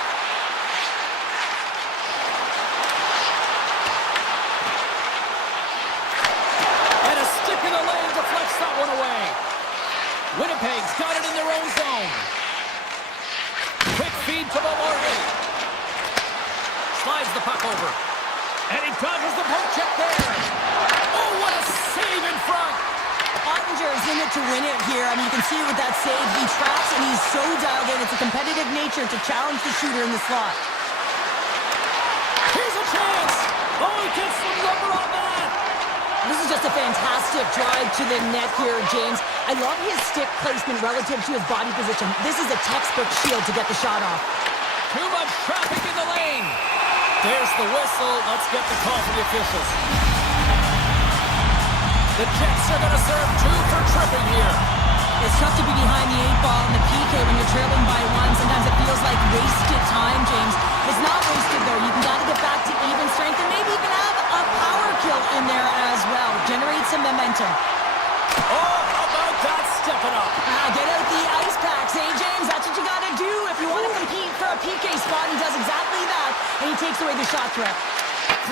And a stick in the lane deflects that one away. Winnipeg's got it in their own zone. Quick feed to Beaumarty. Slides the puck over. And he dodges the poke check there. Oh, what a save in front. Ottinger is in it to win it here. I mean, you can see it with that save. He traps and he's so dialed in. It's a competitive nature to challenge the shooter in the slot. Here's a chance. Oh, he gets some rubber on that. This is just a fantastic drive to the net here, James. I love his stick placement relative to his body position. This is a textbook shield to get the shot off. Too much traffic in the lane. There's the whistle. Let's get the call from the officials. The Jets are going to serve 2 for tripping here. It's tough to be behind the 8 ball in the PK when you're trailing by 1. Sometimes it feels like wasted time, James. It's not wasted, though. You got to get back to even strength and maybe even have a power kill in there as well. Generate some momentum. Oh, how about that? Step it up. Get out the ice packs, hey, James? That's what you got to do if you want to compete for a PK spot. He does exactly that, and he takes away the shot threat.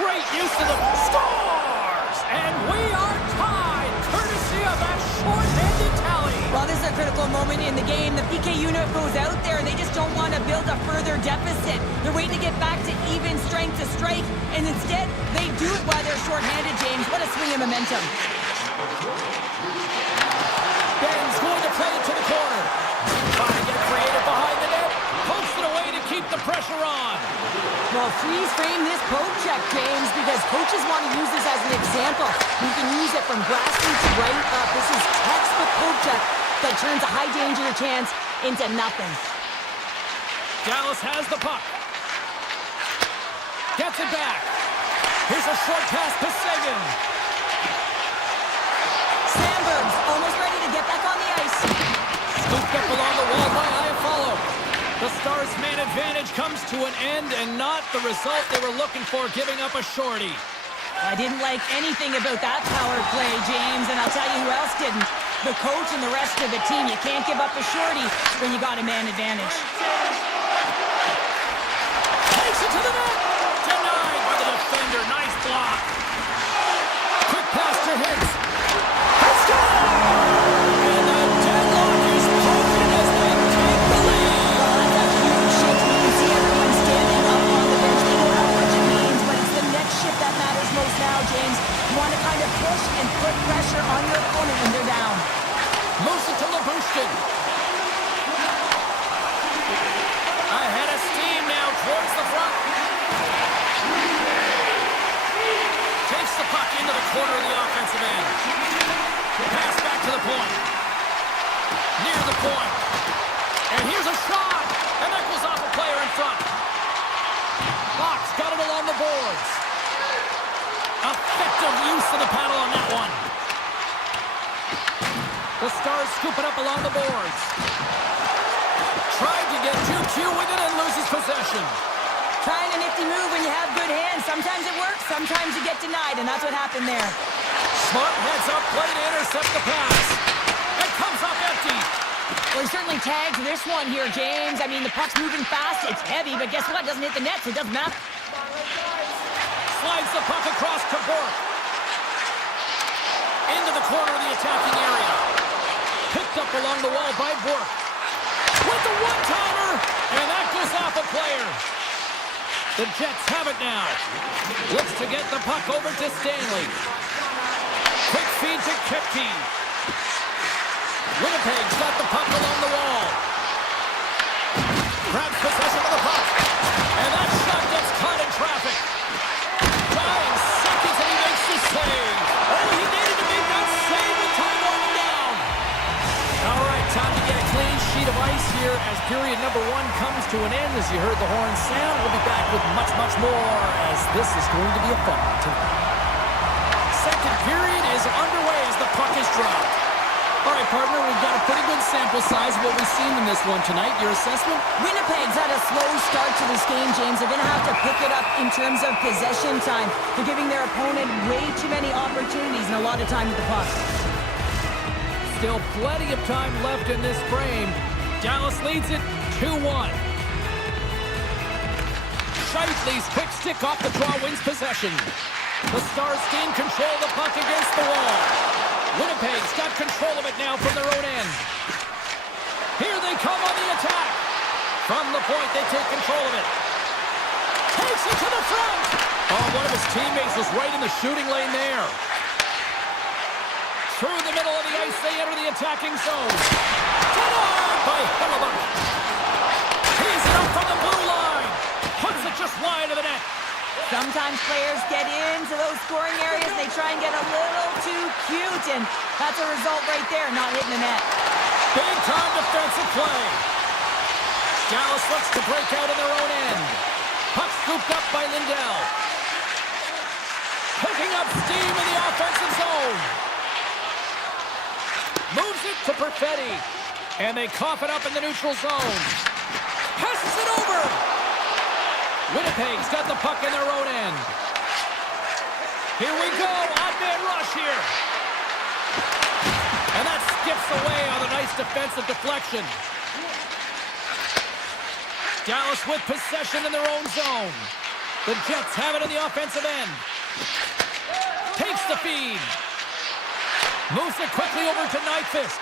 Great use of the scores! And we are tied, courtesy of that short-handed tally. Well, this is a critical moment in the game. The PK unit goes out there, and they just don't want to build a further deficit. They're waiting to get back to even strength to strike, and instead, they do it while they're short-handed, James. What a swing of momentum. Ben's going to play it to the corner. Trying to get creative behind the net. Pokes it away to keep the pressure on. Well, freeze frame this poke check, James, because coaches want to use this as an example. You can use it from grassroots right up. This is textbook poke check that turns a high danger chance into nothing. Dallas has the puck. Gets it back. Here's a short pass to Sagan. Sandberg's almost ready to get back on the ice. Scooped up along the wall by Iafallo. The Stars' man advantage comes to an end and not the result they were looking for, giving up a shorty. I didn't like anything about that power play, James, and I'll tell you who else didn't. The coach and the rest of the team. You can't give up a shorty when you got a man advantage. Takes it to the net. Denied by the defender. Nice block. Quick pass to Hicks. Let's go! And the deadlock is broken as they take the lead. Well, that's a huge shift. You can see everyone standing up on the bench. They know how much it means, but it's the next shift that matters most now, James. You want to kind of push and put pressure on your opponent when they're down. Moves it to Labushkin. Ahead of steam now towards the front. Takes the puck into the corner of the offensive end. Pass back to the point. Near the point. And here's a shot. And that goes off a player in front. Fox got it along the boards. Effective use of the paddle on that one. The Stars scoop it up along the boards. Tried to get 2Q with it and loses possession. Trying a nifty move when you have good hands. Sometimes it works, sometimes you get denied, and that's what happened there. Smart heads up, play to intercept the pass. It comes up Well, he certainly tagged this one here, James. I mean, the puck's moving fast, it's heavy, but guess what? It doesn't hit the net, so it doesn't matter. Slides the puck across to Bork. Into the corner of the attacking area. Picked up along the wall by Bork. With the one-timer, and that goes off a player. The Jets have it now. Looks to get the puck over to Stanley. Quick feed to Kipke. Winnipeg's got the puck along the wall. Grabs possession of the puck. And that shot gets caught in traffic. 9 seconds and he makes the save. Oh, he needed to make that save with time running down. All right, time to get a clean sheet of ice here as period number 1 comes to an end. As you heard the horn sound, we'll be back with much, much more as this is going to be a fun one tonight. Second period is underway as the puck is dropped. All right, partner, we've got a pretty good sample size of what we've seen in this one tonight. Your assessment? Winnipeg's had a slow start to this game, James. They're going to have to pick it up in terms of possession time. They're giving their opponent way too many opportunities and a lot of time with the puck. Still plenty of time left in this frame. Dallas leads it 2-1. Scheifele's quick stick off the draw wins possession. The Stars gain control of the puck against the wall. Winnipeg's got control of it now from their own end. Here they come on the attack. From the point, they take control of it. Takes it to the front. Oh, one of his teammates was right in the shooting lane there. Through the middle of the ice, they enter the attacking zone. Denied by Hellebuyck. Tees it up from the blue line. Puts it just wide of the net. Sometimes players get into those scoring areas, they try and get a little too cute, and that's a result right there, not hitting the net. Big time defensive play. Dallas looks to break out in their own end. Puck scooped up by Lindell. Picking up steam in the offensive zone. Moves it to Perfetti. And they cough it up in the neutral zone. Passes it over. Winnipeg's got the puck in their own end. Here we go, odd man rush here. And that skips away on a nice defensive deflection. Dallas with possession in their own zone. The Jets have it in the offensive end. Takes the feed. Moves it quickly over to Nyquist.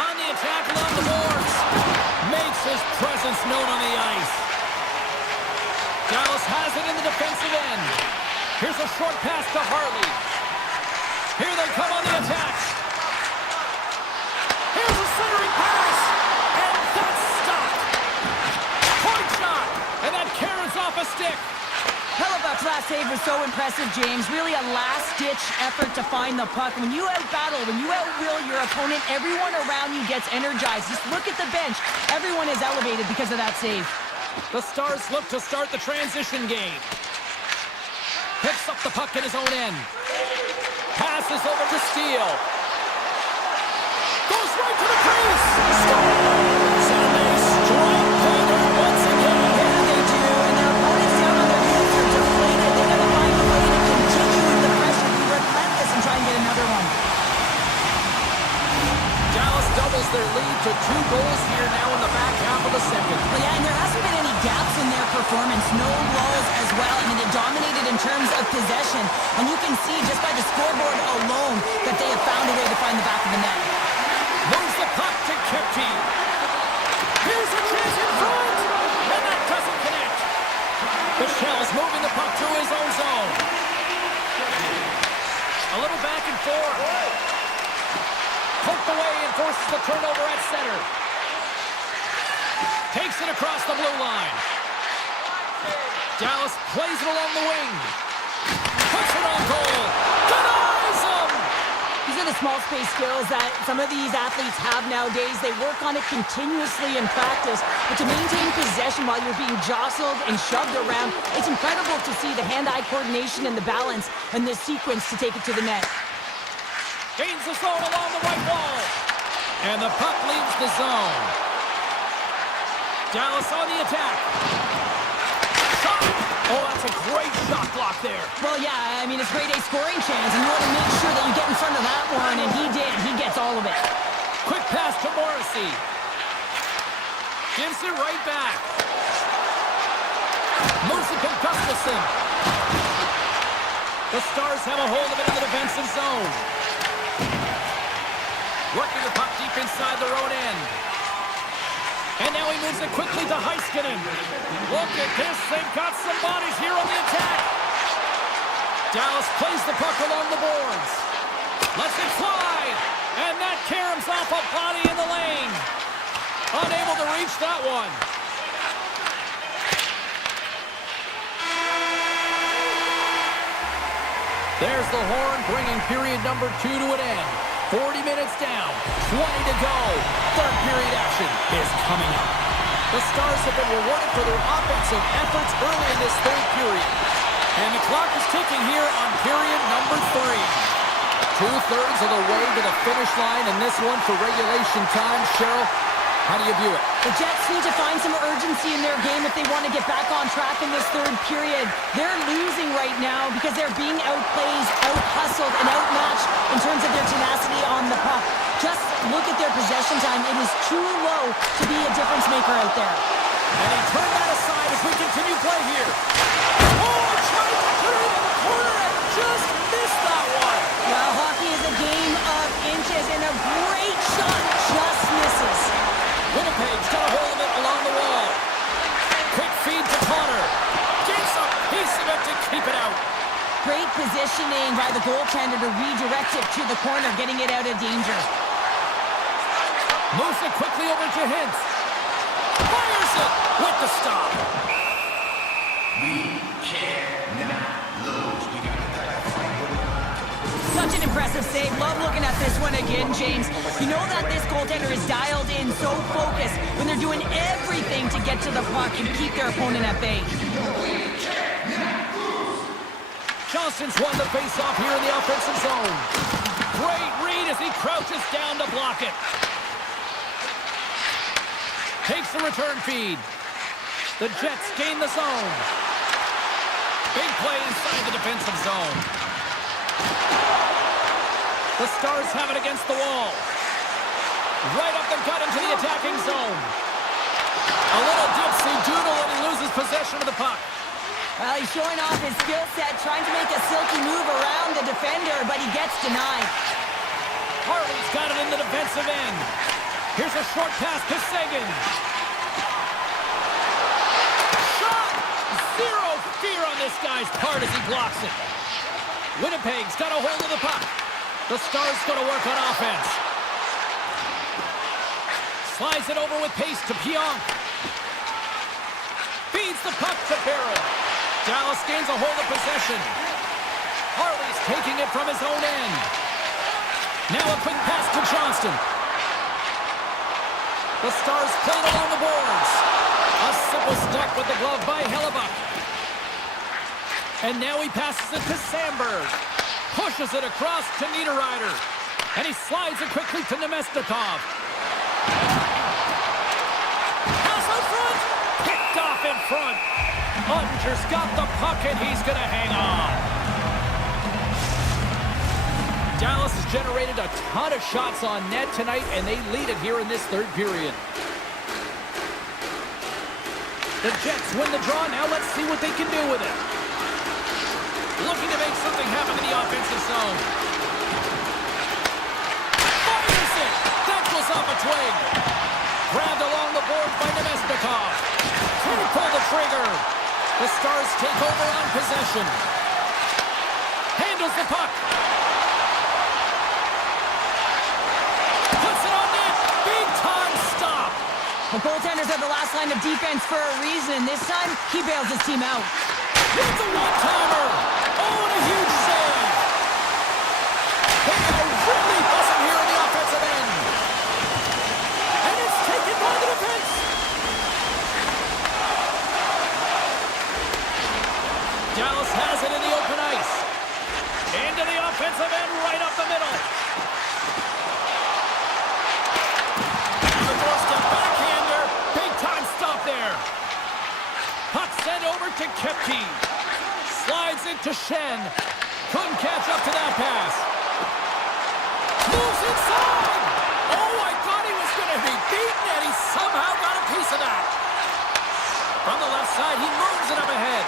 On the attack along the boards. Makes his presence known on the ice. Dallas has it in the defensive end. Here's a short pass to Harley. Here they come on the attack. Here's a centering pass. And that's stopped. Point shot. And that carries off a stick. Hellebuyck's last save was so impressive, James. Really a last-ditch effort to find the puck. When you out-battle, when you out-will your opponent, everyone around you gets energized. Just look at the bench. Everyone is elevated because of that save. The Stars look to start the transition game. Picks up the puck in his own end. Passes over to Steele. Goes right to the crease. Scores! And they strike Taylor once again. Yeah, they do. And their opponents down on their heels are deflated. They got to find a way to continue with the pressure, be relentless, and try and get another one. Dallas doubles their lead to 2 goals here now in the back half of the second. Well, yeah, and there hasn't been any gaps in their performance. No lulls as well. I mean, they dominated in terms of possession. And you can see just by the scoreboard alone that they have found a way to find the back of the net. Moves the puck to Kipke. Here's a chance in front. And that doesn't connect. Michel's moving the puck through his own zone. A little back and forth. Poked away and forces the turnover at center. Takes it across the blue line. Dallas plays it along the wing. Puts it on goal. Denies him! These are the small space skills that some of these athletes have nowadays. They work on it continuously in practice. But to maintain possession while you're being jostled and shoved around, it's incredible to see the hand-eye coordination and the balance in this sequence to take it to the net. Gains the zone along the right wall. And the puck leaves the zone. Dallas on the attack. Shot! Oh, that's a great shot block there. Well, yeah, I mean, it's grade A scoring chance, and you want to make sure that you get in front of that one, and he did. He gets all of it. Quick pass to Morrissey. Gives it right back. Moves it to Gustafson. The Stars have a hold of it in the defensive zone. Working the puck deep inside their own end. And now he moves it quickly to Heiskanen. Look at this. They've got some bodies here on the attack. Dallas plays the puck along the boards. Lets it fly. And that caroms off a body in the lane. Unable to reach that one. There's the horn, bringing period number 2 to an end. 40 minutes down, 20 to go. Third period action is coming up. The Stars have been rewarded for their offensive efforts early in this third period. And the clock is ticking here on period number 3. 2/3 of the way to the finish line in this one for regulation time. Cheryl, how do you view it? The Jets need to find some urgency in their game if they want to get back on track in this third period. They're losing right now because they're being outplayed, out-hustled, and outmatched in terms of their tenacity on the puck. Just look at their possession time. It is too low to be a difference maker out there. And he turned that aside as we continue play here. Oh, tried to put it in the corner and just missed that one. Well, hockey is a game of inches, and a great shot just misses. Winnipeg's got a hold of it along the wall. Quick feed to Connor. Gets a piece of it to keep it out. Great positioning by the goaltender to redirect it to the corner, getting it out of danger. Moves it quickly over to Hintz. Fires it with the stop. We cannot lose. We got to Such an impressive save. Love looking at this one again, James. You know that this goaltender is dialed in, so focused when they're doing everything to get to the puck and keep their opponent at bay. Johnston's won the face-off here in the offensive zone. Great read as he crouches down to block it. Takes the return feed. The Jets gain the zone. Big play inside the defensive zone. The Stars have it against the wall. Right up the gut into the attacking zone. A little dipsy-doodle and he loses possession of the puck. Well, he's showing off his skill set, trying to make a silky move around the defender, but he gets denied. Harley's got it in the defensive end. Here's a short pass to Sagan. Shot! Zero fear on this guy's part as he blocks it. Winnipeg's got a hold of the puck. The Stars going to work on offense. Slides it over with pace to Pionk. Feeds the puck to Barrel. Dallas gains a hold of possession. Harley's taking it from his own end. Now a quick pass to Johnston. The Stars played along the boards. A simple stop with the glove by Hellebuck. And now he passes it to Sandberg. Pushes it across to Niederreiter. And he slides it quickly to Nemestikov. Pass out front. Picked off in front. Ottinger's got the puck and he's going to hang on. Dallas has generated a ton of shots on net tonight, and they lead it here in this third period. The Jets win the draw. Now let's see what they can do with it. Looking to make something happen in the offensive zone. Fires it! That goes off a twig. Grabbed along the boards by Nemestikov. Couldn't pull the trigger. The Stars take over on possession. Handles the puck. Puts it on net. Big time stop. The goaltenders are the last line of defense for a reason. This time, he bails his team out. It's a one-timer. Oh, and a huge save. They are really buzzing here in the offensive end. And it's taken by the defense. Dallas has it in the open ice. Into the offensive end, right up the middle. The doorstep backhander. Big time stop there. Puck sent over to Kepke. Slides it to Shen. Couldn't catch up to that pass. Moves inside. Oh, I thought he big net. He somehow got a piece of that. From the left side, he moves it up ahead.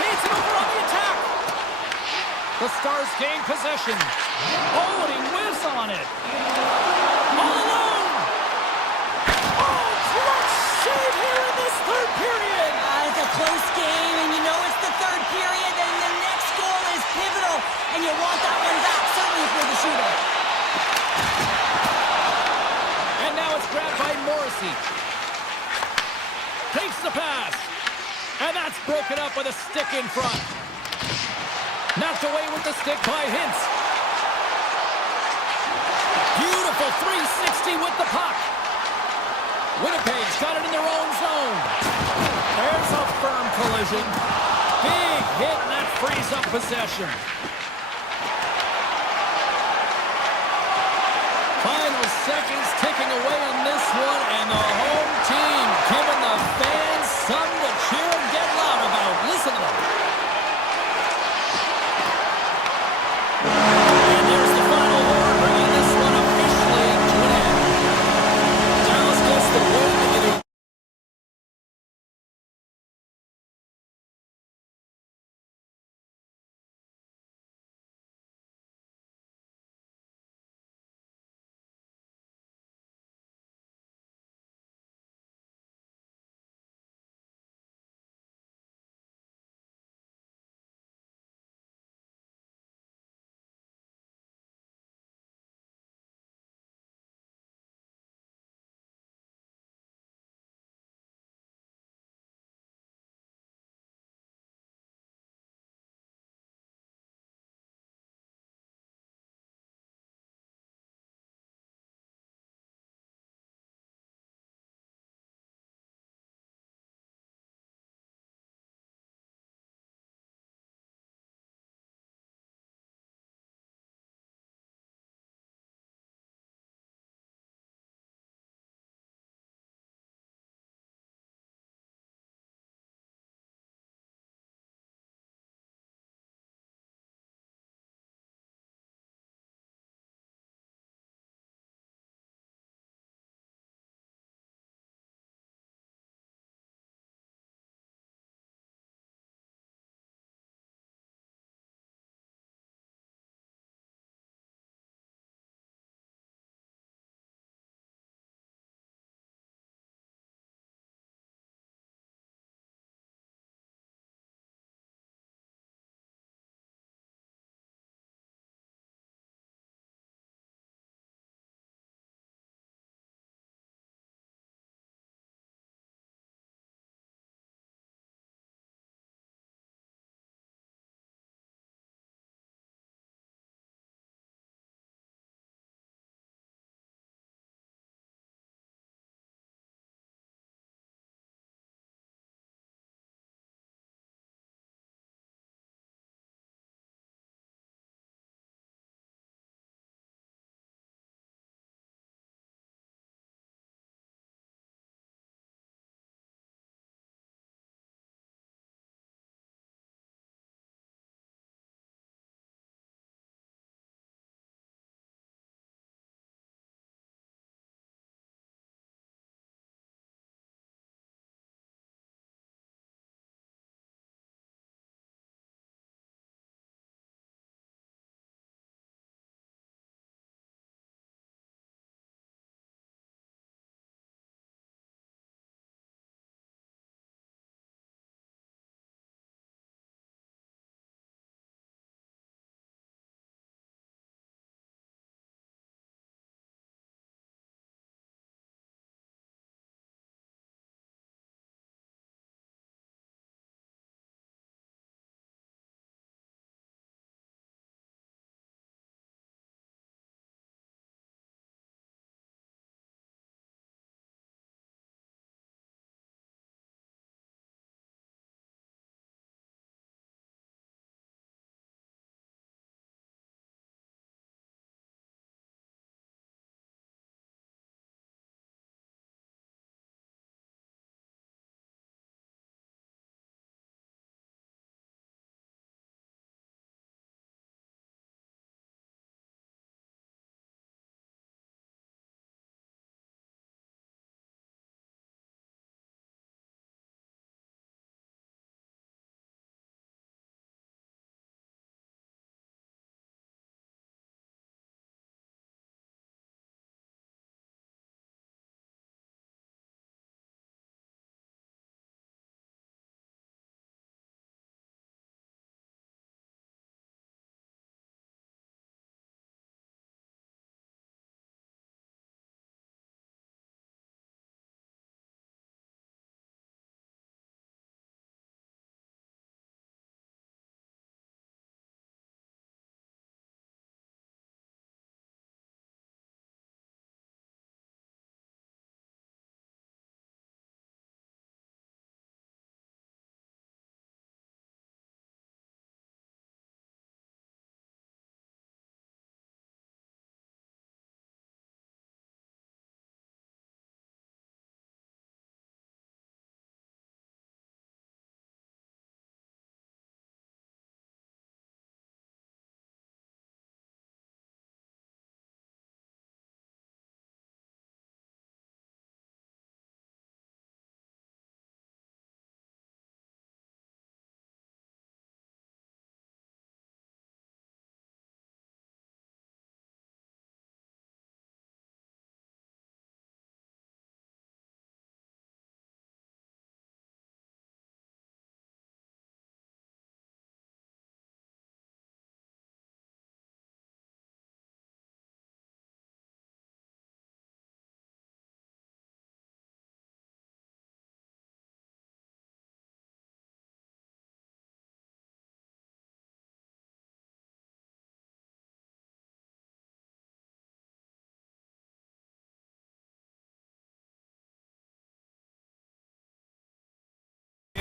Feeds it over on the attack. The Stars gain possession. Oh, and he whiffs on it. All alone. Oh, clutch save here in this third period. It's a close game, and you know it's the third period, and the next goal is pivotal, and you want that one back, certainly for the shooter. And now it's grabbed by Morrissey. Takes the pass. And that's broken up with a stick in front. Knocked away with the stick by Hintz. Beautiful 360 with the puck. Winnipeg's got it in their own zone. There's a firm collision. Big hit, and that frees up possession. Final seconds ticking away on this one, and the home team giving the fans something to cheer and get loud about. Listen to them.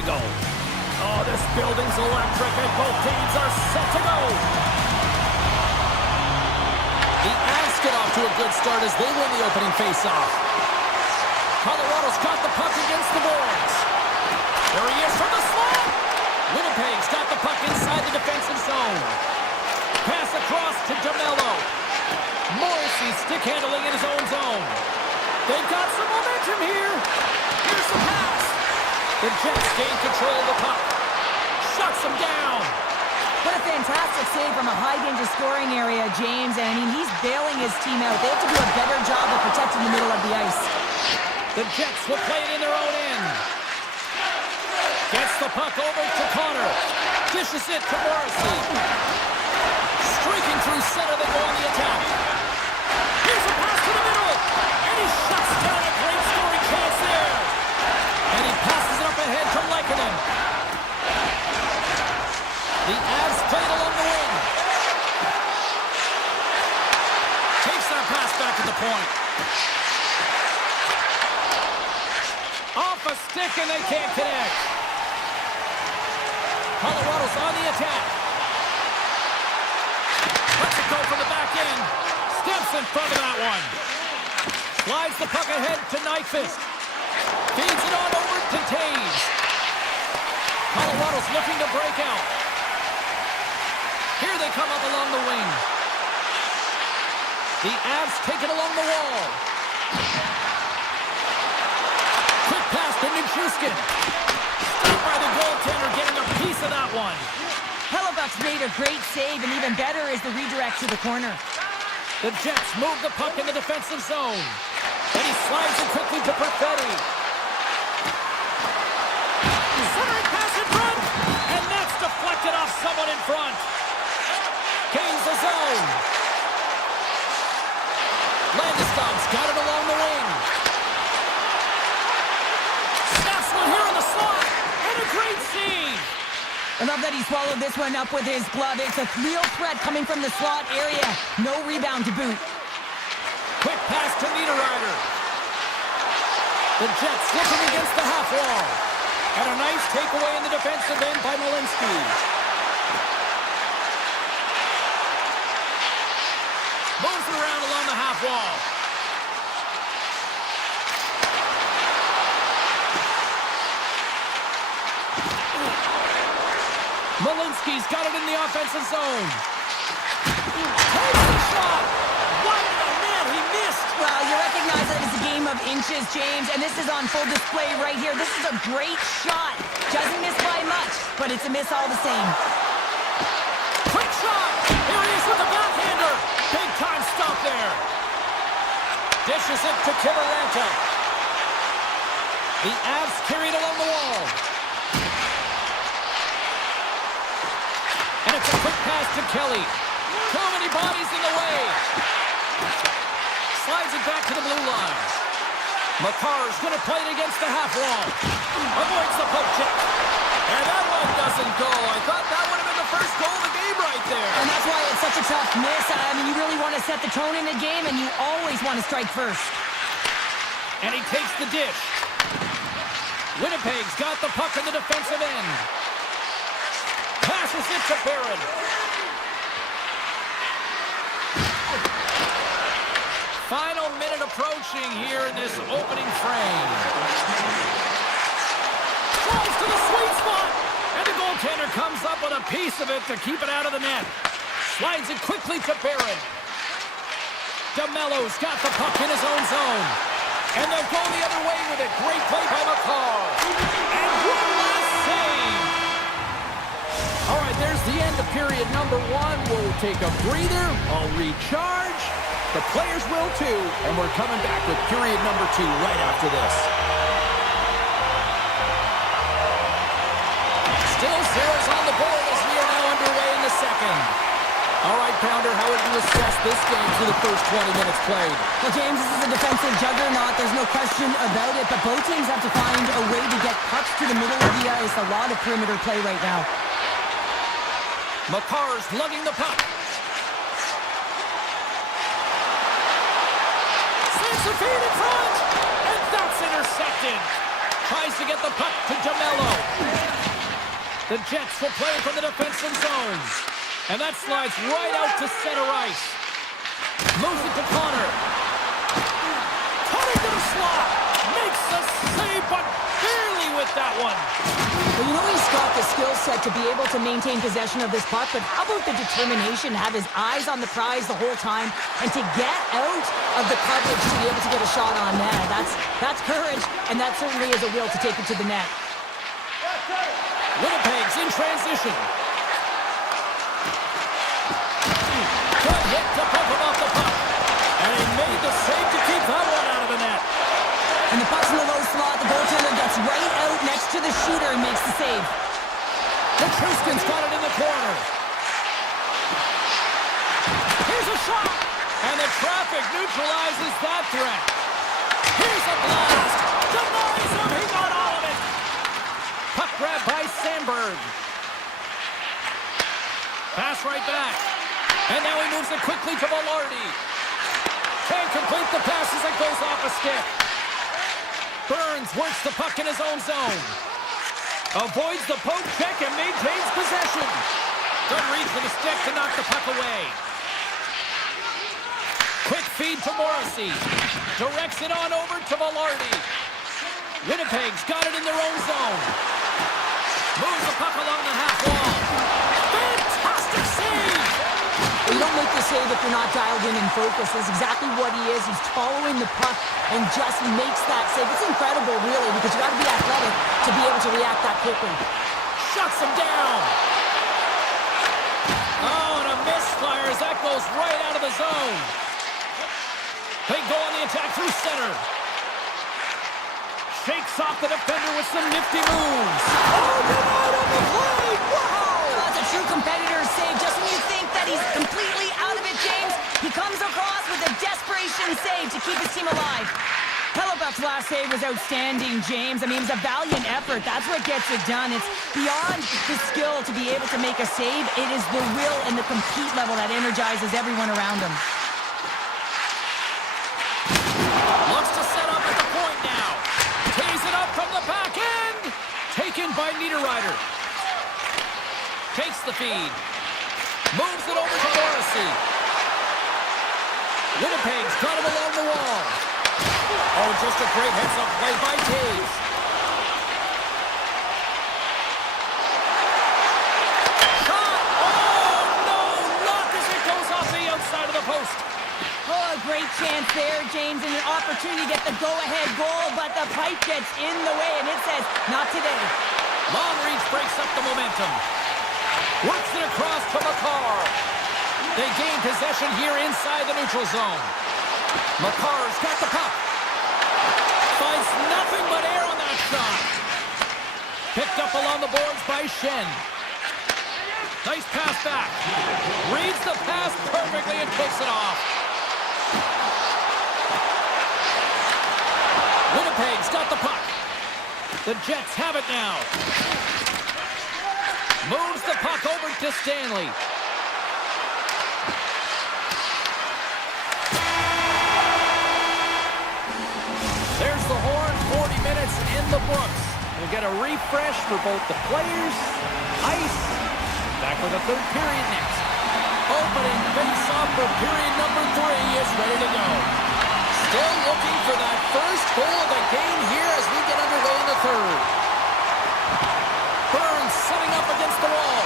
angle. Oh, this building's electric, and both teams are set to go. The Avs get off to a good start as they win the opening faceoff. Colorado's got the puck against the boards. There he is from the slot. Winnipeg's got the puck inside the defensive zone. Pass across to DeMello. Morrissey stick handling in his own zone. They've got some momentum here. Here's the pass. The Jets gain control of the puck. Shuts them down. What a fantastic save from a high-danger scoring area, James. And I mean, he's bailing his team out. They have to do a better job of protecting the middle of the ice. The Jets will play it in their own end. Gets the puck over to Connor. Dishes it to Morrissey. Streaking through center, they go on the attack. Here's a pass to the middle. And he shuts down a great scoring chance there. And he passes it up ahead to Lehkonen. The Avs play it along the wing. Takes that pass back at the point. Off a stick and they can't connect. Colorado's on the attack. Lets it go from the back end. Steps in front of that one. Slides the puck ahead to Nyquist. Feeds it on over to Taves. Colorado's looking to break out. Here they come up along the wing. The Avs take it along the wall. Quick pass to Nichushkin. Stopped by the goaltender, getting a piece of that one. Hellebuck's made a great save, and even better is the redirect to the corner. The Jets move the puck in the defensive zone. And he slides it quickly to Perfetti. Centering pass in front. And that's deflected off someone in front. Gains the zone. Landeskog's got it along the wing. Snaps one here in the slot. And a great save. I love that he swallowed this one up with his glove. It's a real threat coming from the slot area. No rebound to boot. Quick pass to Niederreiter. The Jets slipping against the half wall. And a nice takeaway in the defensive end by Malinsky. Moves it around along the half wall. Malinsky's got it in the offensive zone. Takes the shot. Wide of the net. He missed. Well, you recognize that it's a game of inches, James, and this is on full display right here. This is a great shot. Doesn't miss by much, but it's a miss all the same. Quick shot. Here he is with the backhander. Big time stop there. Dishes it to Kiberanta. The Avs carry it along the wall. And it's a quick pass to Kelly. Too many bodies in the way. Slides it back to the blue line. Makar's going to play it against the half wall. Avoids the poke check. And that one doesn't go. I thought that would have been the first goal of the game right there. And that's why it's such a tough miss. I mean, you really want to set the tone in the game, and you always want to strike first. And he takes the dish. Winnipeg's got the puck in the defensive end. Passes it to Barron. Final minute approaching here in this opening frame. Falls to the sweet spot. And the goaltender comes up with a piece of it to keep it out of the net. Slides it quickly to Barron. DeMello's got the puck in his own zone. And they'll go the other way with it. Great play by Makar. And one last save. All right, there's the end of period number one. We'll take a breather. I'll recharge. The players will too. And we're coming back with period number two right after this. Still zeros on the board as we are now underway in the second. All right, Pounder, how would you assess this game through the first 20 minutes played? Well, James, this is a defensive juggernaut. There's no question about it, but both teams have to find a way to get pucks to the middle of the ice. A lot of perimeter play right now. Makar's lugging the puck. Sends a feed in front, and that's intercepted. Tries to get the puck to DeMello. The Jets will play from the defensive zone. And that slides right out to center ice. Moves it to Connor. Cutting to the slot. Makes the save, but barely with that one. Well, you know he's got the skill set to be able to maintain possession of this puck, but how about the determination to have his eyes on the prize the whole time and to get out of the coverage to be able to get a shot on net? That's courage, and that certainly is a will to take it to the net. Winnipeg's in transition. Good hit to bump him off the puck. And he made the save to keep that one out of the net. And the puck's in the low slot. The goaltender gets right out next to the shooter and makes the save. Petruskin's got it in the corner. Here's a shot. And the traffic neutralizes that threat. Here's a blast. Denies him. He got all of it. Puck grab by Sandberg. Pass right back. And now he moves it quickly to Velarde. Can't complete the pass as it goes off a stick. Burns works the puck in his own zone. Avoids the poke check and maintains possession. Good reach for the stick to knock the puck away. Quick feed to Morrissey. Directs it on over to Velarde. Winnipeg's got it in their own zone. Moves the puck along the half wall. Fantastic save! You don't make the save if you're not dialed in and focused. That's exactly what he is. He's following the puck and just makes that save. It's incredible, really, because you got to be athletic to be able to react that quickly. Shuts him down. Oh, and a misfire as that goes right out of the zone. They go on the attack through center. Shakes off the defender with some nifty moves. Oh, get out of the play! Wow! That's a true competitor's save. Just when you think that he's completely out of it, James, he comes across with a desperation save to keep his team alive. Hellebuck's last save was outstanding, James. I mean, it was a valiant effort. That's what gets it done. It's beyond the skill to be able to make a save. It is the will and the compete level that energizes everyone around him. Looks to set up at the point now. Tees it up from the back end. Taken by Niederreiter. Takes the feed. Moves it over to Morrissey. Winnipeg's got him along the wall. Oh, just a great heads-up play by Taves. Shot! Oh, no! Not as it goes off the outside of the post. Oh, a great chance there, James, and an opportunity to get the go-ahead goal, but the pipe gets in the way, and it says, not today. Long reach breaks up the momentum. Works it across to Makar. They gain possession here inside the neutral zone. Makar's got the puck. Finds nothing but air on that shot. Picked up along the boards by Shen. Nice pass back. Reads the pass perfectly and takes it off. Winnipeg's got the puck. The Jets have it now. Moves the puck over to Stanley. There's the horn, 40 minutes in the books. We'll get a refresh for both the players, ice. Back with the third period next. Opening face-off for period number 3 is ready to go. Still looking for that first goal of the game here as we get underway in the third. Burns setting up against the wall.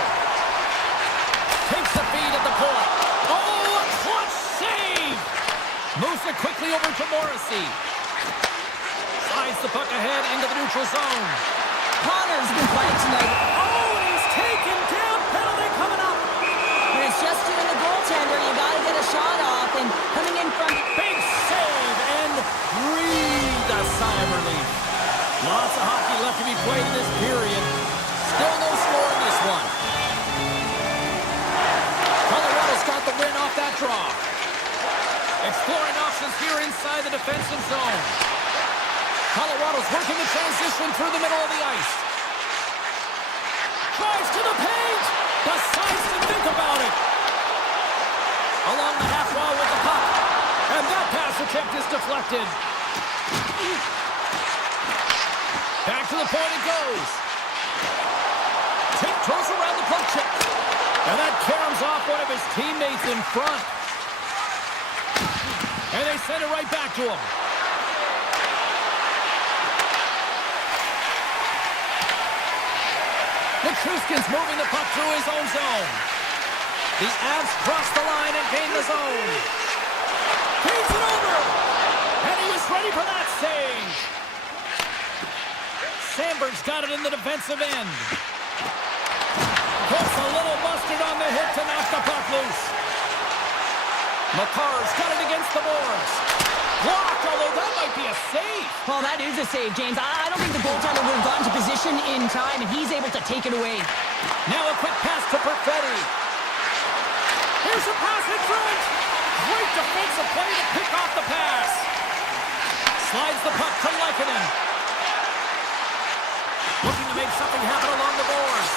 Takes the feed at the point. Oh, a clutch save! Moves it quickly over to Morrissey. Slides the puck ahead into the neutral zone. Connor's been quiet tonight. Oh, and he's taken down. Penalty coming up. And it's just you and the goaltender. You got to get a shot off, and coming in from... Big save and breathe a sigh of relief. Lots of hockey left to be played in this period. Still no score in this one. Colorado's got the win off that draw. Exploring options here inside the defensive zone. Colorado's working the transition through the middle of the ice. Drives to the paint. Decides to think about it. Along the half wall with the puck. And that pass attempt is deflected. Back to the point it goes. Tiptoes around the poke check. And that caroms off one of his teammates in front. And they send it right back to him. Nichushkin's moving the puck through his own zone. The Avs cross the line and gain the zone. Feeds it over. And he was ready for that save. Sandberg's got it in the defensive end. Puts a little mustard on the hit to knock the puck loose. Makar's got it against the boards. Blocked, although that might be a save. Well, that is a save, James. I don't think the goaltender would have gotten to position in time, and he's able to take it away. Now a quick pass to Perfetti. Here's a pass in front. Great defensive play to pick off the pass. Slides the puck to Lehkonen. Looking to make something happen along the boards.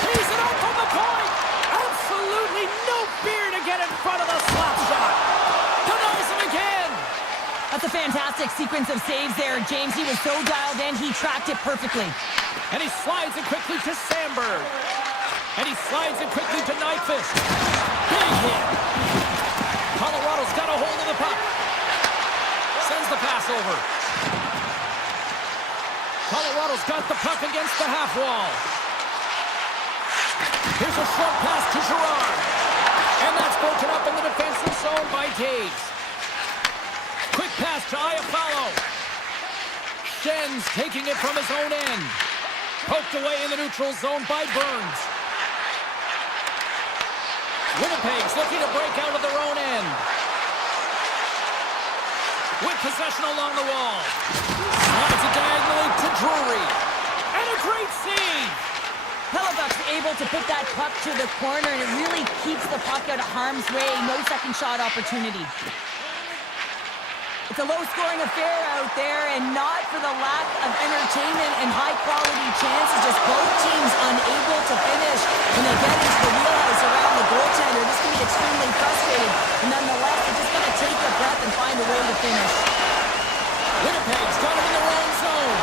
He's it up from the point. Absolutely no fear to get in front of the slap shot. Denies him again. That's a fantastic sequence of saves there, James. He was so dialed in, he tracked it perfectly. And he slides it quickly to Sandberg. And he slides it quickly to Nyquist. Big hit. Colorado's got a hold of the puck. Sends the pass over. Colorado's got the puck against the half wall. Here's a short pass to Girard. And that's broken up in the defensive zone by Taves. Quick pass to Iafallo. Schen's taking it from his own end. Poked away in the neutral zone by Burns. Winnipeg's looking to break out of their own end. With possession along the wall. Slides it diagonally to Drury. And a great save. Hellebuyck's able to put that puck to the corner, and it really keeps the puck out of harm's way. No second shot opportunity. It's a low-scoring affair out there, and not for the lack of entertainment and high-quality chances. Just both teams unable to finish when they get into the wheelhouse around the goaltender. This can be extremely frustrating, and nonetheless, they're just going to take a breath and find a way to finish. Winnipeg's got it in their own zone.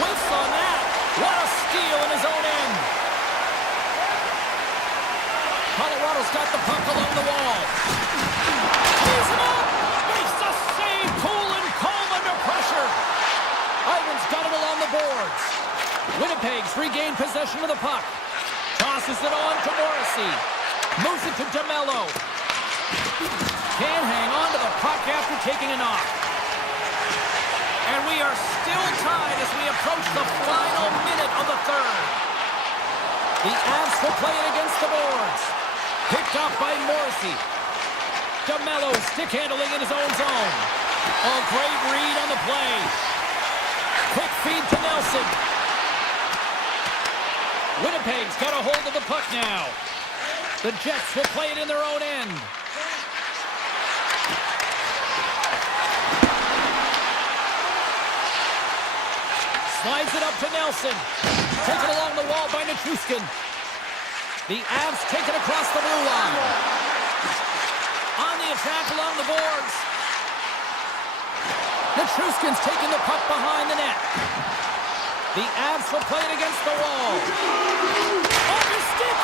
Whiffs on that. What a steal in his own end. Colorado's got the puck along the wall. He's it up. Makes the save. Cool and calm under pressure. Ivan's got it along the boards. Winnipeg's regained possession of the puck. Tosses it on to Morrissey. Moves it to DeMello. Can't hang on to the puck after taking a knock. And we are still tied as we approach the final minute of the third. The Avs will play it against the boards. Picked up by Morrissey. DeMello stick handling in his own zone. A great read on the play. Quick feed to Nelson. Winnipeg's got a hold of the puck now. The Jets will play it in their own end. Slides it up to Nelson. Taken along the wall by Nichushkin. The Avs take it across the blue line. On the attack along the boards. Nichushkin's taking the puck behind the net. The Avs will play it against the wall. Off his stick.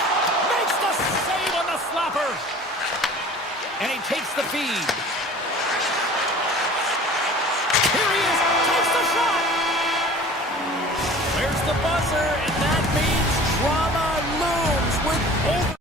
Makes the save on the slapper. And he takes the feed. Here he is. Takes the shot. There's the buzzer, and that means drama looms with over.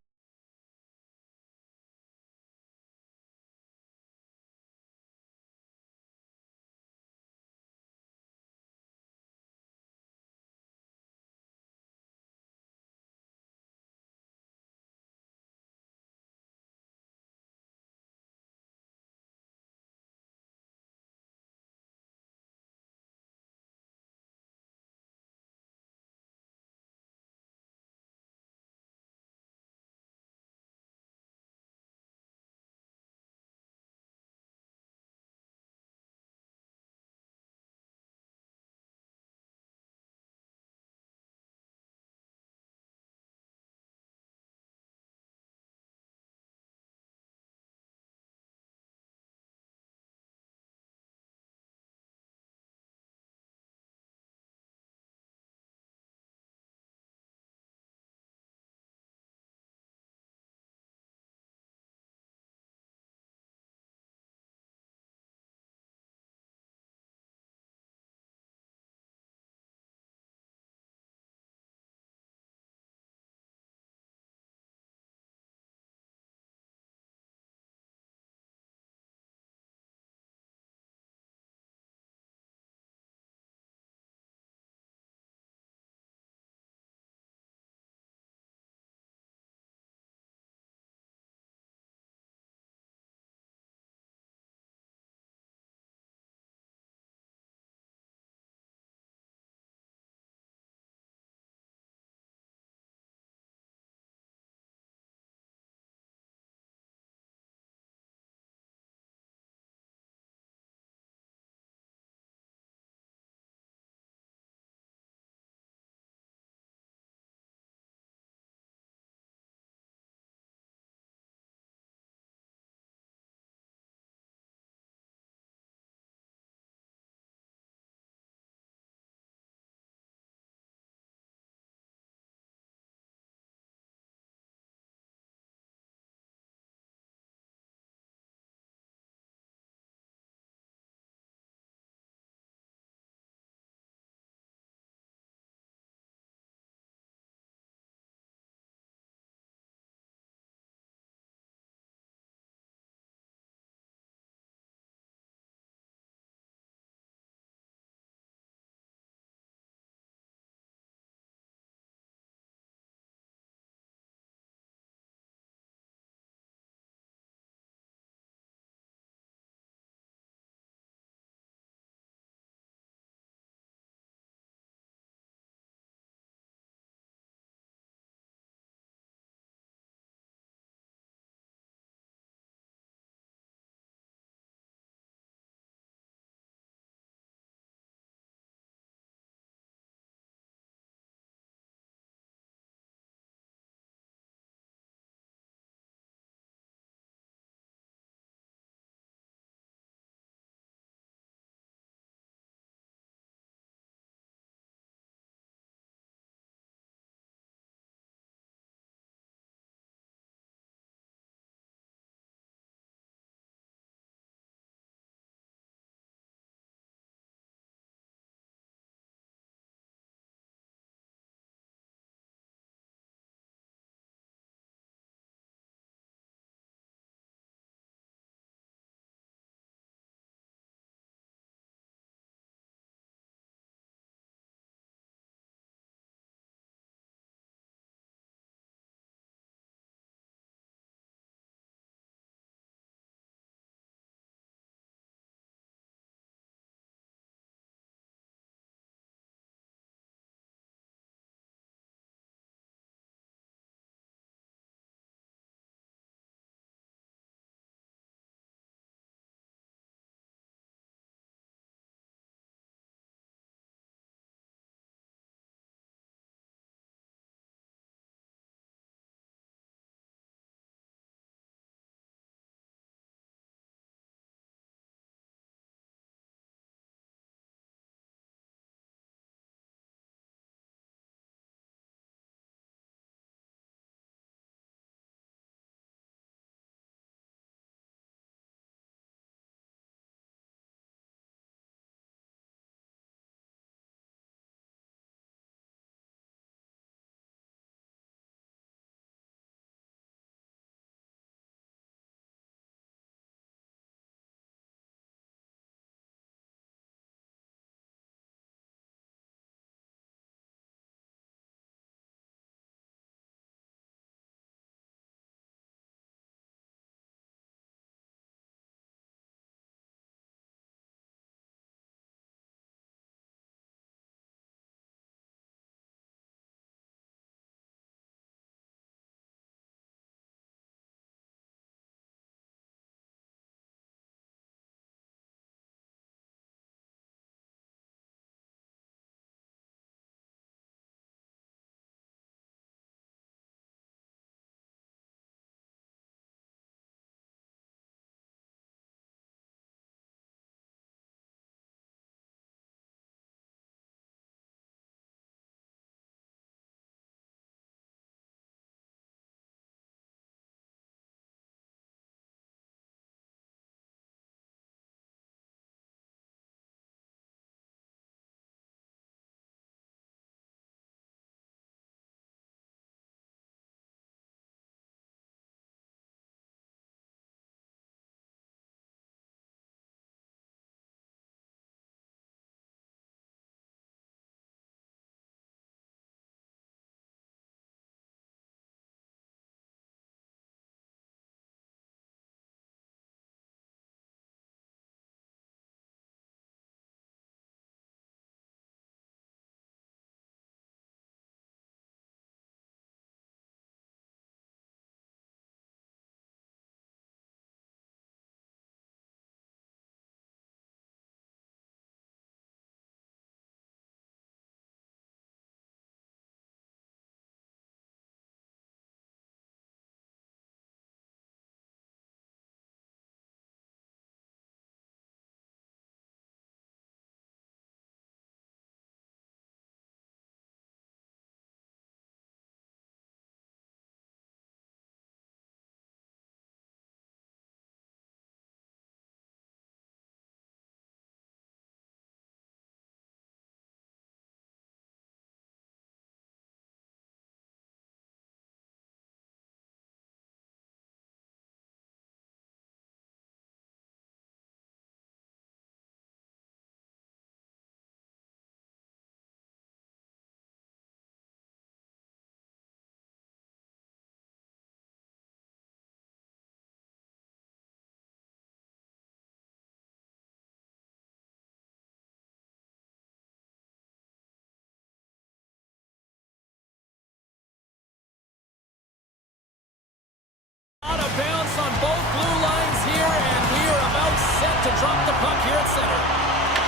both blue lines here, and we are about set to drop the puck here at center.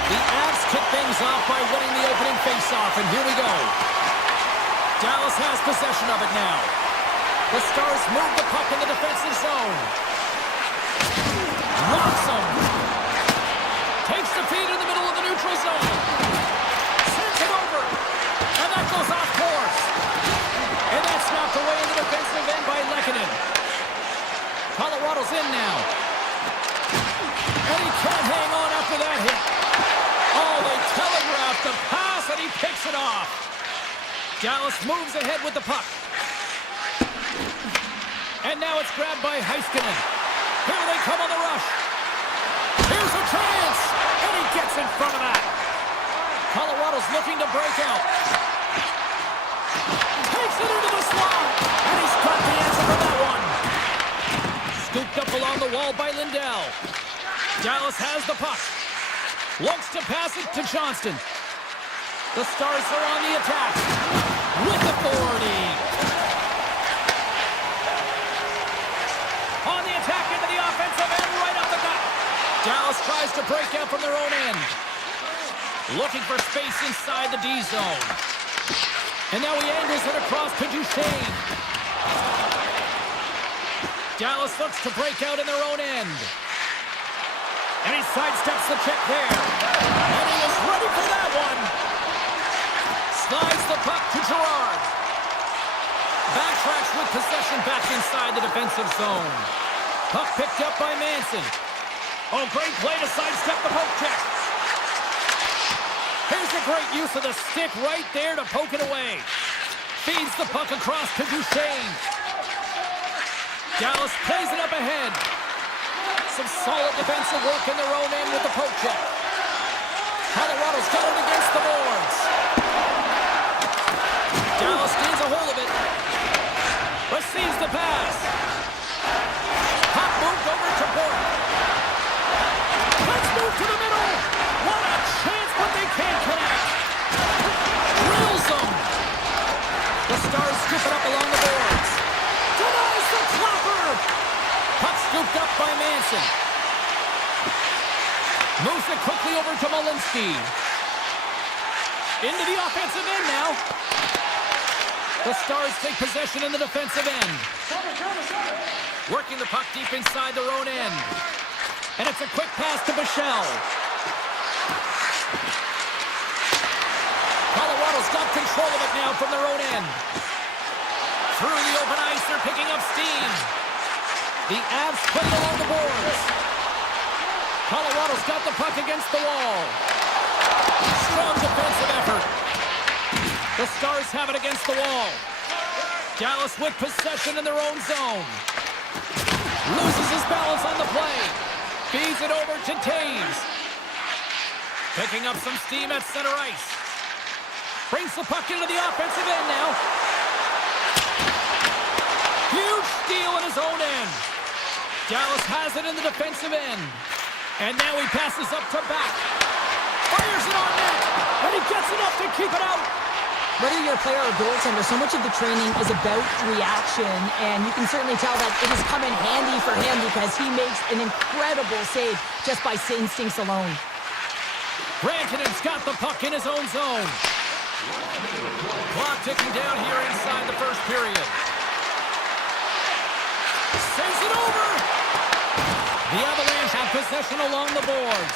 The Avs kick things off by winning the opening faceoff, and here we go. Dallas has possession of it now. The Stars move the puck in the defensive zone. Rocks him. Takes the feed in the middle of the neutral zone. Sends it over. And that goes off course. And that's snapped away in the defensive end by Lehkonen. Colorado's in now. And he can't hang on after that hit. Oh, they telegraphed the pass, and he picks it off. Dallas moves ahead with the puck. And now it's grabbed by Heiskanen. Here they come on the rush. Here's a chance, and he gets in front of that. Colorado's looking to break out. Takes it into the slot, and he's got the answer for that one. Scooped up along the wall by Lindell. Dallas has the puck. Looks to pass it to Johnston. The Stars are on the attack. With authority. On the attack into the offensive end, right up the gut. Dallas tries to break out from their own end. Looking for space inside the D zone. And now he angles it across to Duchesne. Dallas looks to break out in their own end. And he sidesteps the check there. And he is ready for that one. Slides the puck to Gerard. Backtracks with possession back inside the defensive zone. Puck picked up by Manson. Oh, great play to sidestep the poke check. Here's a great use of the stick right there to poke it away. Feeds the puck across to Duchesne. Dallas plays it up ahead. Some solid defensive work in their own end with the poke check. Colorado's got it against the boards. Dallas gains a hold of it. Receives the pass. Puck moved over to Bork. Let's move to the middle. What a chance, but they can't connect. Drills them. The Stars scoop it up along the boards. Denies the clopper. Puck scooped up by Manson. Moves it quickly over to Malinsky. Into the offensive end now. The Stars take possession in the defensive end. Working the puck deep inside their own end. And it's a quick pass to Bichelle. Colorado's got control of it now from their own end. Through the open ice, they're picking up steam. The Avs put it along the boards. Colorado's got the puck against the wall. Strong defensive effort. The Stars have it against the wall. Dallas with possession in their own zone. Loses his balance on the play. Feeds it over to Taves. Picking up some steam at center ice. Brings the puck into the offensive end now. Huge steal in his own end. Dallas has it in the defensive end. And now he passes up to back. Fires it on net. And he gets enough to keep it out. Whether you're a player or goaltender, so much of the training is about reaction, and you can certainly tell that it has come in handy for him because he makes an incredible save just by instincts alone. Rankinen's got the puck in his own zone. Clock ticking down here inside the first period. Sends it over. The Avalanche have possession along the boards.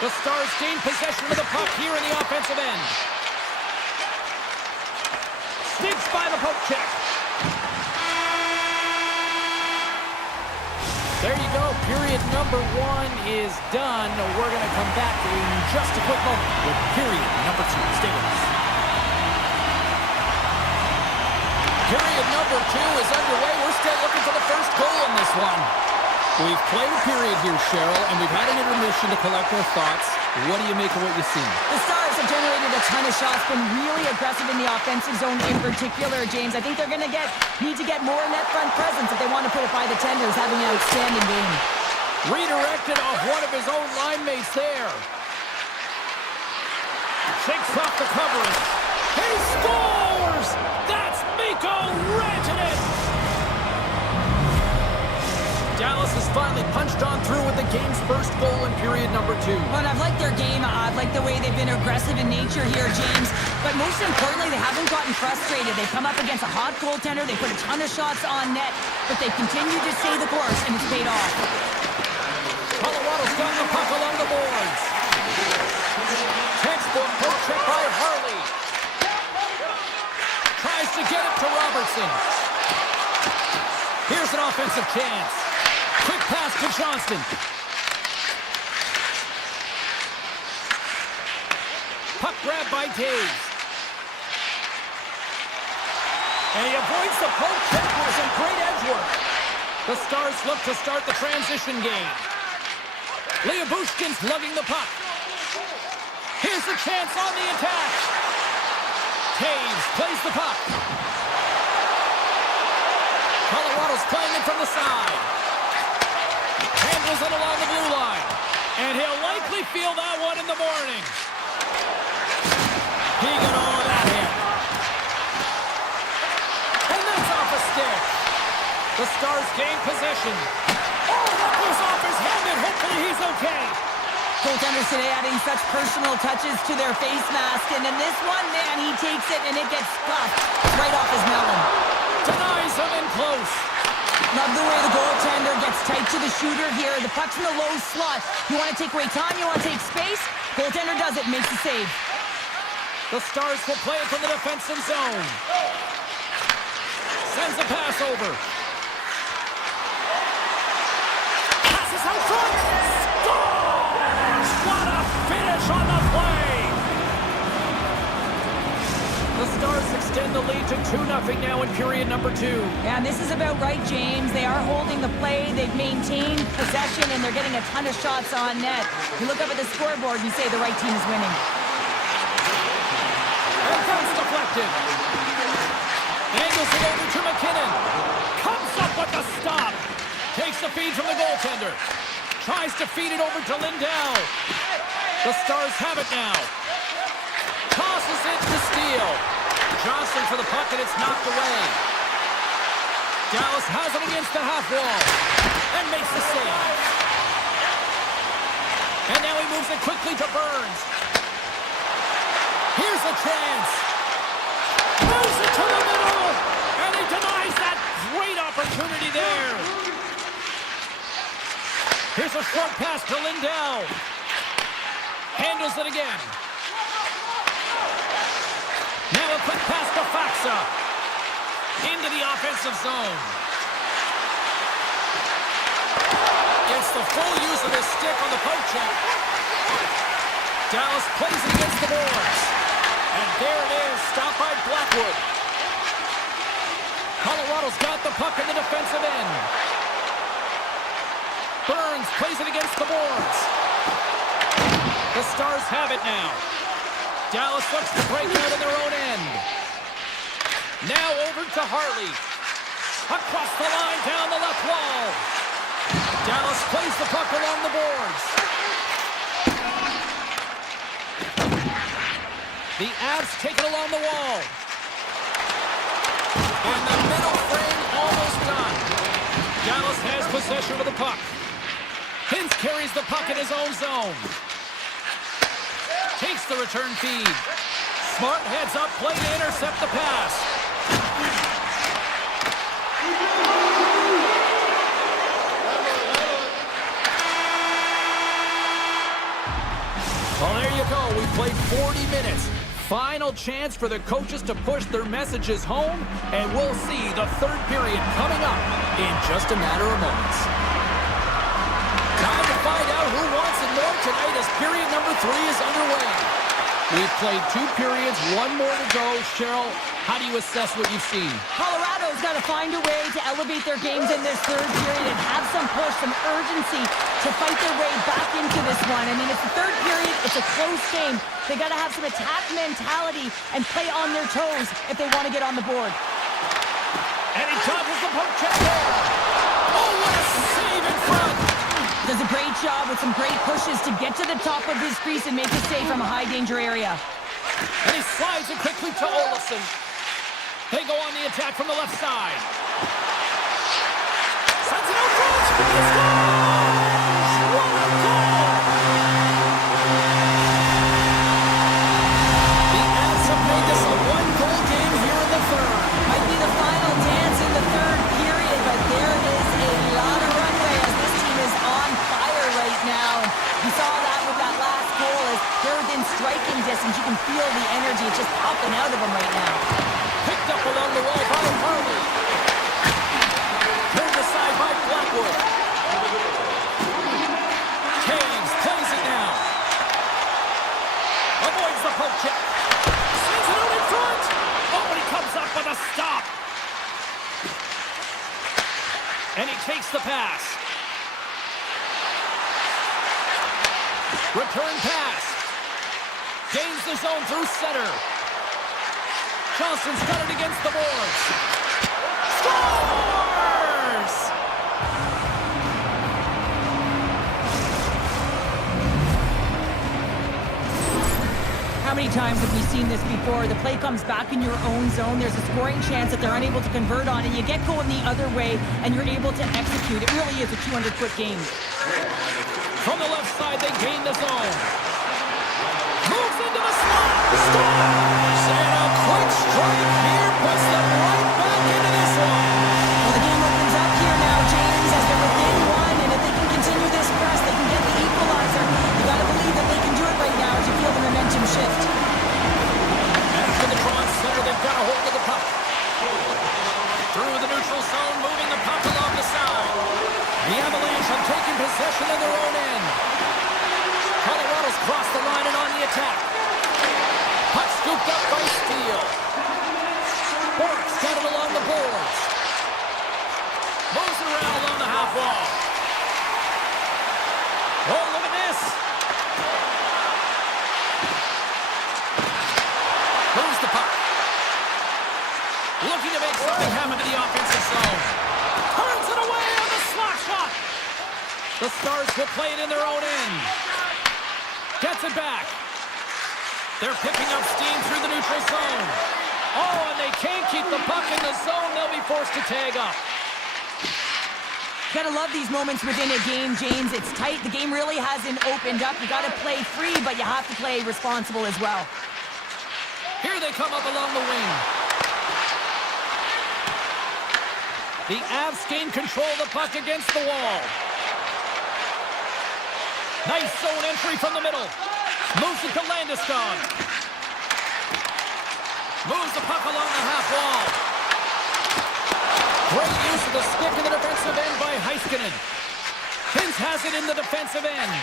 The Stars gain possession of the puck here in the offensive end. Sneaks by the poke check. There you go. Period number one is done. We're going to come back in just a quick moment with period number two. Stay with us. Period number two is underway. We're still looking for the first goal in this one. We've played a period here, Cheryl, and we've had an intermission to collect our thoughts. What do you make of what you've seen? The Stars have generated a ton of shots, been really aggressive in the offensive zone in particular, James. I think they're going to need to get more net front presence if they want to put it by the Tenders, having an outstanding game. Redirected off one of his own line mates there. Shakes off the coverage. He scores! That's Mikko Rantanen! Dallas game's first goal in period number 2. Well, I've liked their game. I've liked the way they've been aggressive in nature here, James. But most importantly, they haven't gotten frustrated. They've come up against a hot goaltender. They put a ton of shots on net, but they continue to stay the course, and it's paid off. Colorado's got the puck along the boards. Textbook poke check by Harley. Tries to get it to Robertson. Here's an offensive chance. Quick pass to Johnston. Puck grab by Taves. And he avoids the poke check with some great edge work. The Stars look to start the transition game. Leobushkin's lugging the puck. Here's the chance on the attack. Taves plays the puck. Colorado's playing it from the side. Handles it along the blue line. And he'll likely feel that one in the morning. He got all of that in. And that's off a stick. The Stars gain possession. Oh, that goes off his helmet. Hopefully he's okay. Goaltenders today adding such personal touches to their face mask. And in this one, man, he takes it and it gets scuffed right off his melon. Denies him in close. Love the way the goaltender gets tight to the shooter here. The puck's in the low slot. You want to take away time, you want to take space. Goaltender does it, makes the save. The Stars will play it from the defensive zone. Sends a pass over. Passes out front. Scores! What a finish on the play! The Stars extend the lead to 2-0 now in period number 2. Yeah, and this is about right, James. They are holding the play. They've maintained possession, and they're getting a ton of shots on net. You look up at the scoreboard, and you say the right team is winning. And that's deflected. Angles it over to McKinnon. Comes up with the stop. Takes the feed from the goaltender. Tries to feed it over to Lindell. The Stars have it now. Tosses it to Steele. Johnson for the puck, and it's knocked away. Dallas has it against the half wall. And makes the save. And now he moves it quickly to Burns. Here's a chance. Moves it to the middle. And he denies that great opportunity there. Here's a short pass to Lindell. Handles it again. Now a quick pass to Faxa. Into the offensive zone. Gets the full use of his stick on the poke check. Dallas plays it against the boards. And there it is, stopped by Blackwood. Colorado's got the puck in the defensive end. Burns plays it against the boards. The Stars have it now. Dallas looks to break out in their own end. Now over to Harley. Across the line, down the left wall. Dallas plays the puck along the boards. The Avs take it along the wall. And the middle frame almost done. Dallas has possession of the puck. Hintz carries the puck in his own zone. Takes the return feed. Smart heads up, play to intercept the pass. Well, there you go. We played 40 minutes. Final chance for the coaches to push their messages home, and we'll see the third period coming up in just a matter of moments. Time to find out who wants it more tonight as period number 3 is underway. We've played 2 periods, 1 more to go. Cheryl, how do you assess what you've seen? Colorado's got to find a way to elevate their games in this third period and have some push, some urgency to fight their way back into this one. I mean, it's the third period. It's a close game. They got to have some attack mentality and play on their toes if they want to get on the board. And he dodges the poke check there. Oh, what a save in front. Does a great job with some great pushes to get to the top of his crease and make a save from a high-danger area. And he slides it quickly to Olafson. They go on the attack from the left side. Sends it out front. He scores! What And he takes the pass. Return pass. Gains the zone through center. Johnson's got it against the boards. Scores! How many times have we seen this before? The play comes back in your own zone. There's a scoring chance that they're unable to convert on it. You get going the other way, and you're able to execute. It really is a 200-foot game. From the left side, they gain the zone. Moves into the slot. Scores! And a quick strike here puts them right back into this one. Well, the game opens up here now, James, as they're within one, and if they can continue this press, they can get the equalizer. You got to believe that they can do it right now as you feel the momentum shift. After the draw in center, they've got a hold of the puck. Through the neutral zone, moving the puck along the side. The Avalanche have taken possession of their own end. Colorado's crossed the line and on the attack. Puck scooped up by Steele. Bork's got it along the boards. Moves it around along the half wall. Oh, look at this. Moves the puck. Looking to make something happen to the offensive zone. Turns it away on the slot shot. The Stars will play it in their own end. Gets it back. They're picking up steam through the neutral zone. Oh, and they can't keep the puck in the zone. They'll be forced to tag up. Gotta love these moments within a game, James. It's tight. The game really hasn't opened up. You gotta play free, but you have to play responsible as well. Here they come up along the wing. The Avs gain control of the puck against the wall. Nice zone entry from the middle. Moves it to Landeskog. Moves the puck along the half wall. Great use of the stick in the defensive end by Heiskanen. Hintz has it in the defensive end.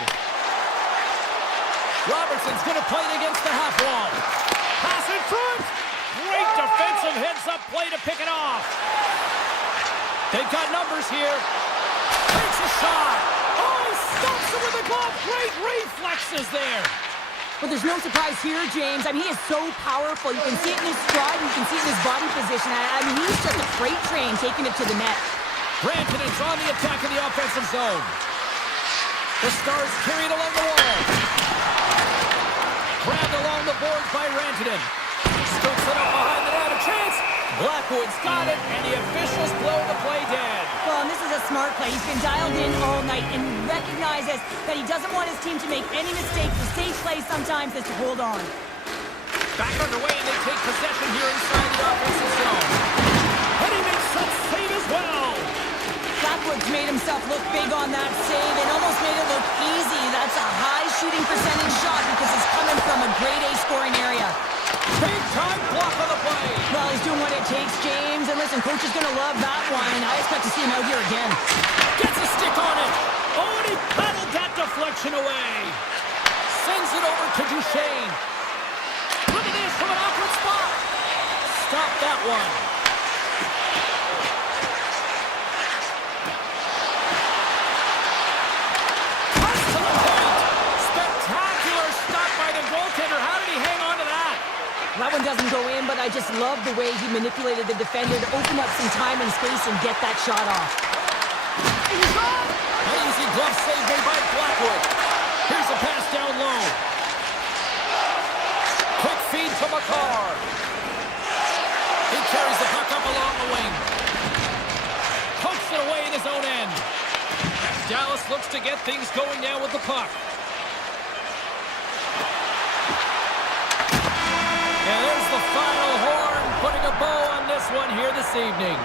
Robertson's going to play it against the half wall. Pass in front. Great defensive heads-up play to pick it off. They've got numbers here. Takes a shot. Oh, he stops it with a glove. Great reflexes there. But there's no surprise here, James. I mean, he is so powerful. You can see it in his stride. You can see it in his body position. I mean, he's just a freight train taking it to the net. Rantanen's on the attack in the offensive zone. The Stars carry it along the wall. Grabbed along the boards by Rantanen. Scoops it up behind the net. A chance. Blackwood's got it, and the officials blow the play dead. Well, and this is a smart play. He's been dialed in all night and recognizes that he doesn't want his team to make any mistakes. The safe play sometimes is to hold on. Back underway, and they take possession here inside the offensive zone. And he makes that save as well. Blackwood's made himself look big on that save and almost made it look easy. That's a high shooting percentage shot because it's coming from a grade A scoring area. Big time block on the play. Well, he's doing what it takes, James. And listen, coach is going to love that one. I expect to see him out here again. Gets a stick on it. Oh, and he paddled that deflection away. Sends it over to Duchesne. Look at this from an awkward spot. Stop that one. Cuts to the point. Spectacular stop by the goaltender. How did he hang on to that? That one doesn't go in, but I just love the way he manipulated the defender to open up some time and space and get that shot off. An easy glove save made by Blackwood. Here's a pass down low. Quick feed to McCarr. He carries the puck up along the wing. Pokes it away in his own end. Dallas looks to get things going now with the puck. And there's the final horn, putting a bow on this one here this evening.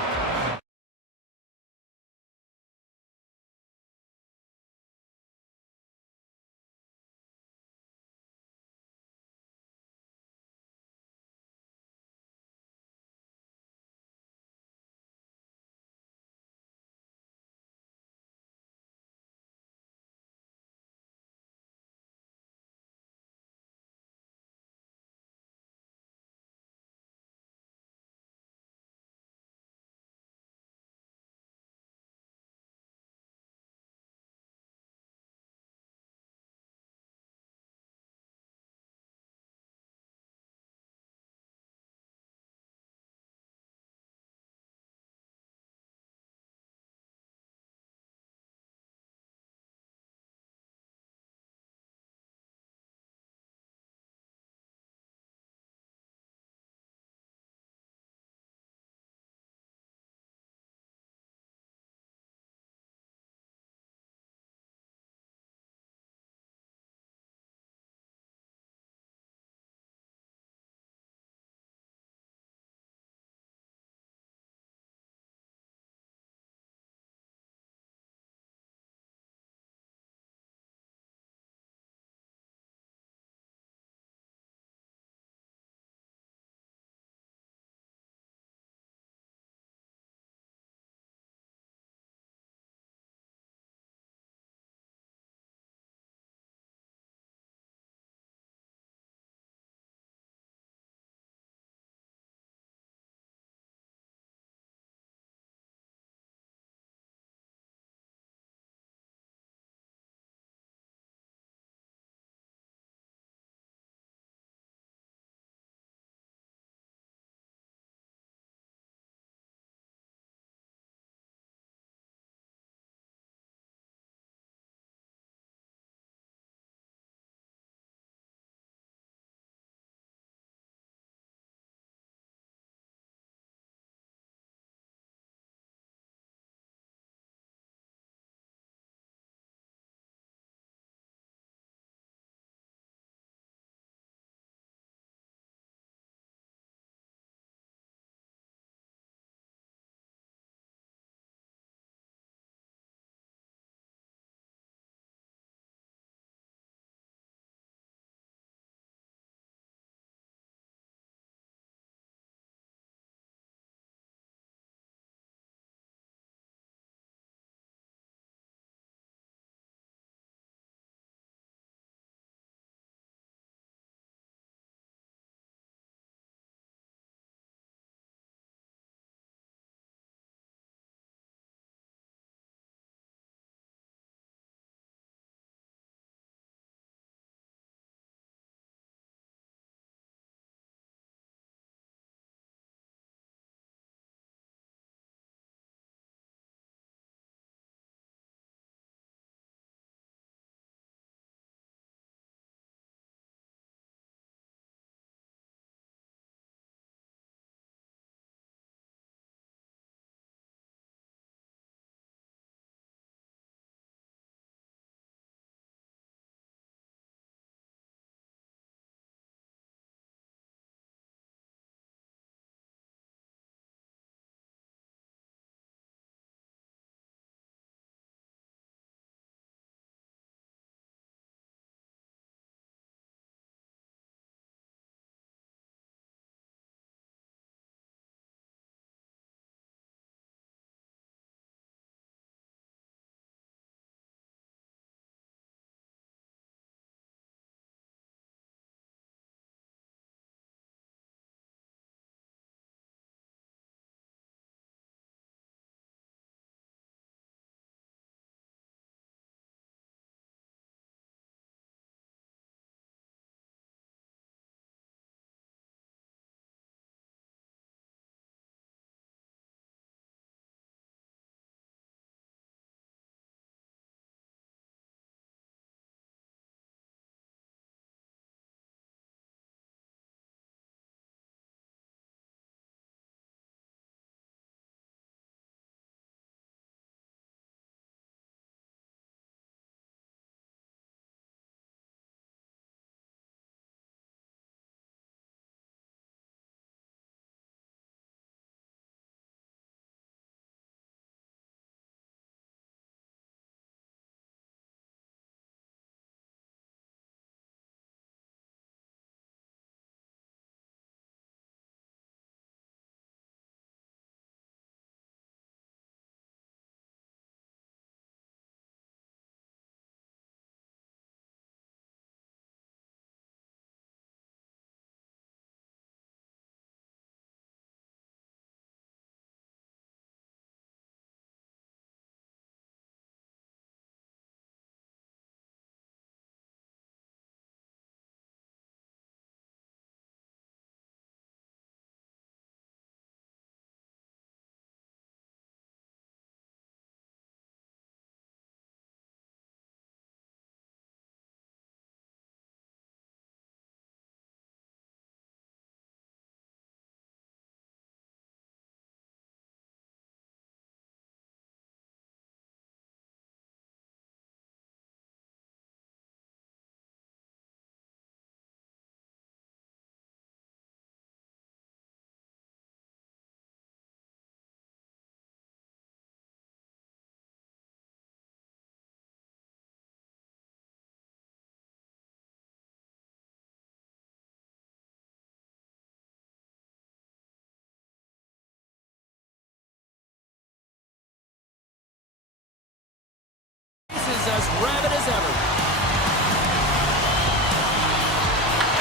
is as rabid as ever.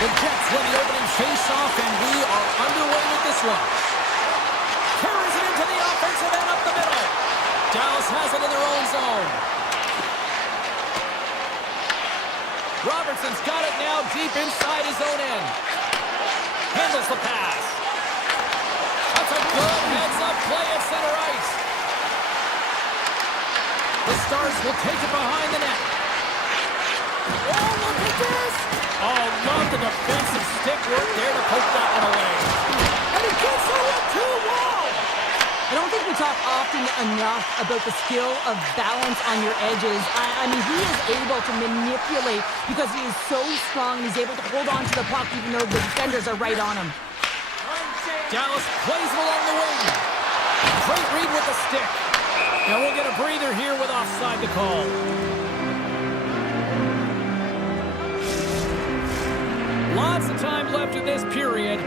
The Jets win the opening face-off, and we are underway with this one. Carries it into the offensive end up the middle. Dallas has it in their own zone. Robertson's got it now deep inside his own end. Handles the pass. That's a good heads-up play at center ice. The Stars will take it behind the net. Oh, look at this! Oh, love the defensive stick work there to poke that one away. And he gets it too. Wow! I don't think we talk often enough about the skill of balance on your edges. I mean, he is able to manipulate because he is so strong and he's able to hold on to the puck even though the defenders are right on him. Dallas plays it along the wing. Great read with the stick. Now we'll get a breather here with offside the call. Lots of time left in this period.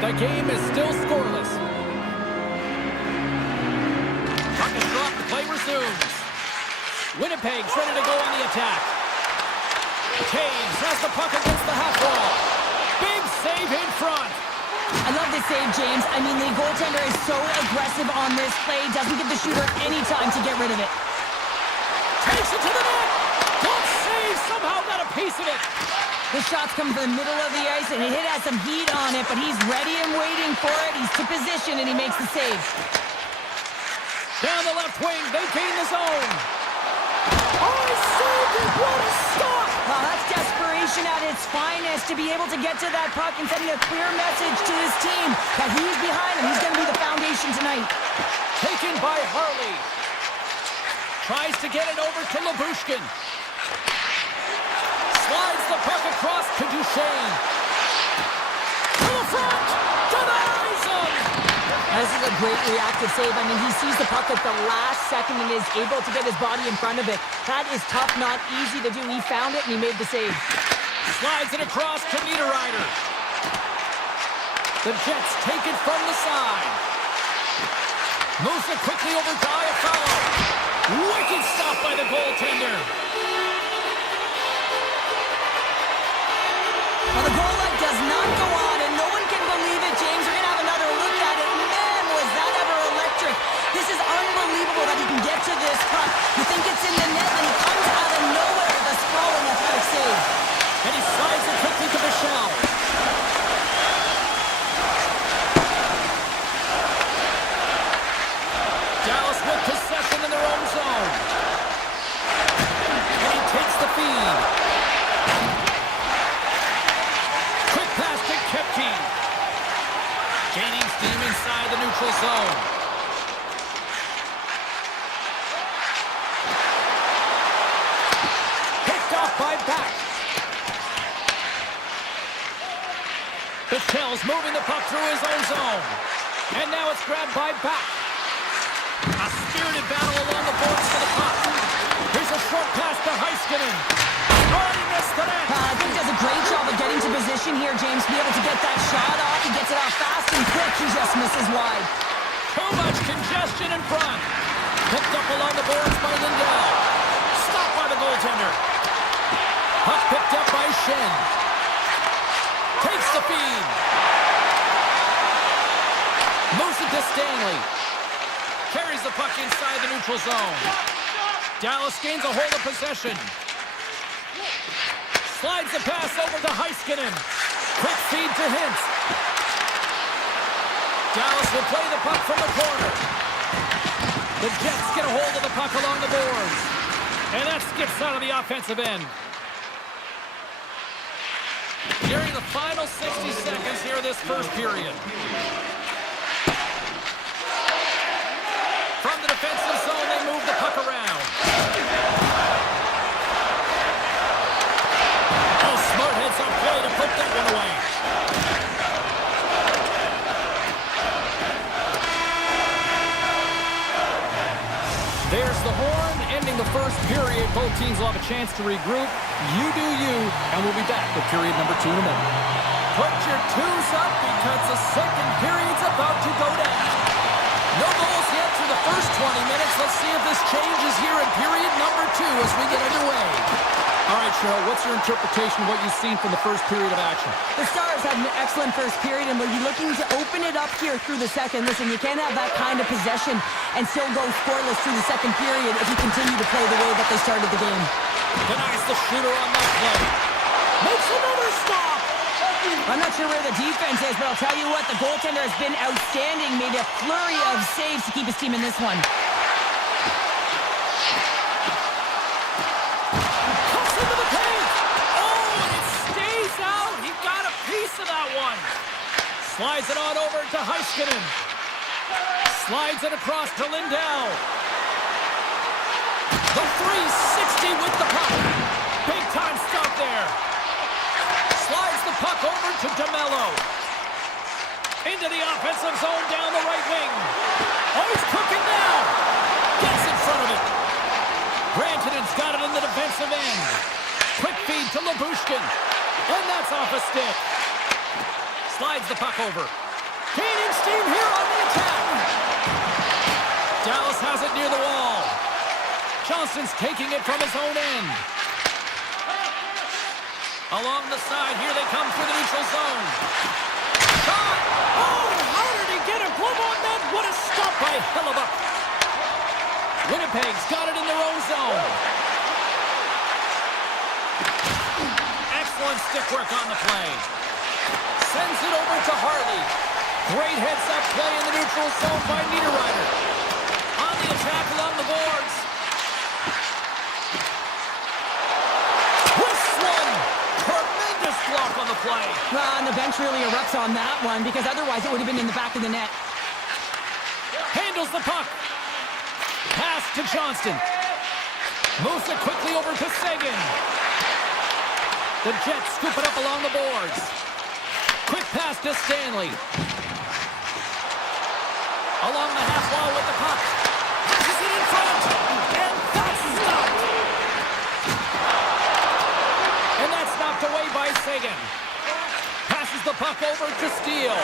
The game is still scoreless. Puck is dropped, the play resumes. Winnipeg's ready to go on the attack. Taves has the puck against the half wall. Big save in front. I love this save, James. I mean, the goaltender is so aggressive on this play. Doesn't give the shooter any time to get rid of it. Takes it to the net. Good save. Somehow got a piece of it. The shot's come from the middle of the ice, and it has some heat on it, but he's ready and waiting for it. He's to position, and he makes the save. Down the left wing, they gain the zone. Oh, he saved it! What a stop! Well, that's desperation at its finest to be able to get to that puck and sending a clear message to his team that he's behind him. He's going to be the foundation tonight. Taken by Harley. Tries to get it over to Labushkin. Slides the puck across to Duchesne. To the front! Denies him! This is a great reactive save. I mean, he sees the puck at the last second and is able to get his body in front of it. That is tough, not easy to do. He found it and he made the save. Slides it across to Niederreiter. The Jets take it from the side. Moves it quickly over to Iafallo. Wicked stop by the goaltender. Well, the goal line does not go on, and no one can believe it, James. We're going to have another look at it. Man, was that ever electric. This is unbelievable that he can get to this puck. You think it's in the net, and he comes out of nowhere with a sprawling athletic save. And he slides it quickly to Michel. Dallas with possession in their own zone. And he takes the feed. Quick pass to Kepke. Gaining steam inside the neutral zone. Picked off by Back. Michel's moving the puck through his own zone. And now it's grabbed by Back. A spirited battle along the boards for the puck. Here's a short pass to Heiskanen. Oh, he missed the net. I think he does a great job of getting to position here, James, to be able to get that shot off. He gets it off fast and quick. He just misses wide. Too much congestion in front. Picked up along the boards by Lindell. Stopped by the goaltender. Puck picked up by Shen. Takes the feed. Moves it to Stanley. Carries the puck inside the neutral zone. Dallas gains a hold of possession. Slides the pass over to Heiskanen. Quick feed to Hintz. Dallas will play the puck from the corner. The Jets get a hold of the puck along the boards. And that skips out of the offensive end. During the final 60 seconds here of this first period. From the defensive zone, they move the puck around. Oh, smart heads-up play to put that one away. There's the horn, ending the first period. Both teams will have a chance to regroup. You do you, and we'll be back with period number 2 in a minute. Put your twos up because the second period's about to go down. No goals yet through the first 20 minutes. Let's see if this changes here in period number 2 as we get underway. All right, Cheryl, what's your interpretation of what you've seen from the first period of action? The Stars had an excellent first period, and we'll be looking to open it up here through the second. Listen, you can't have that kind of possession and still go scoreless through the second period if you continue to play the way that they started the game. Denies the shooter on that play. Makes another stop. I'm not sure where the defense is, but I'll tell you what, the goaltender has been outstanding. Made a flurry of saves to keep his team in this one. Cuts into the paint. Oh, and it stays out. He got a piece of that one. Slides it on over to Heiskanen. Slides it across to Lindell. The 360 with the puck. Big time stop there. Slides the puck over to DeMello. Into the offensive zone down the right wing. Oh, he's cooking now. Gets in front of it. Grantonen's got it in the defensive end. Quick feed to Labushkin. And that's off a stick. Slides the puck over. Gaining steam here on the attack. Dallas has it near the wall. Johnson's taking it from his own end. Along the side, here they come through the neutral zone. Shot! Oh, how did he get a glove on that? What a stop by Hellebuyck. Winnipeg's got it in their own zone. Excellent stick work on the play. Sends it over to Harley. Great heads-up play in the neutral zone by Niederreiter. On the attack along the boards. Block on the play. Well, and the bench really erupts on that one because otherwise it would have been in the back of the net. Handles the puck. Pass to Johnston. Moves it quickly over to Sagan. The Jets scoop it up along the boards. Quick pass to Stanley. Along the half wall with the puck. Passes it in front. And that's stopped. And that's knocked away by Sagan. Passes the puck over to Steele.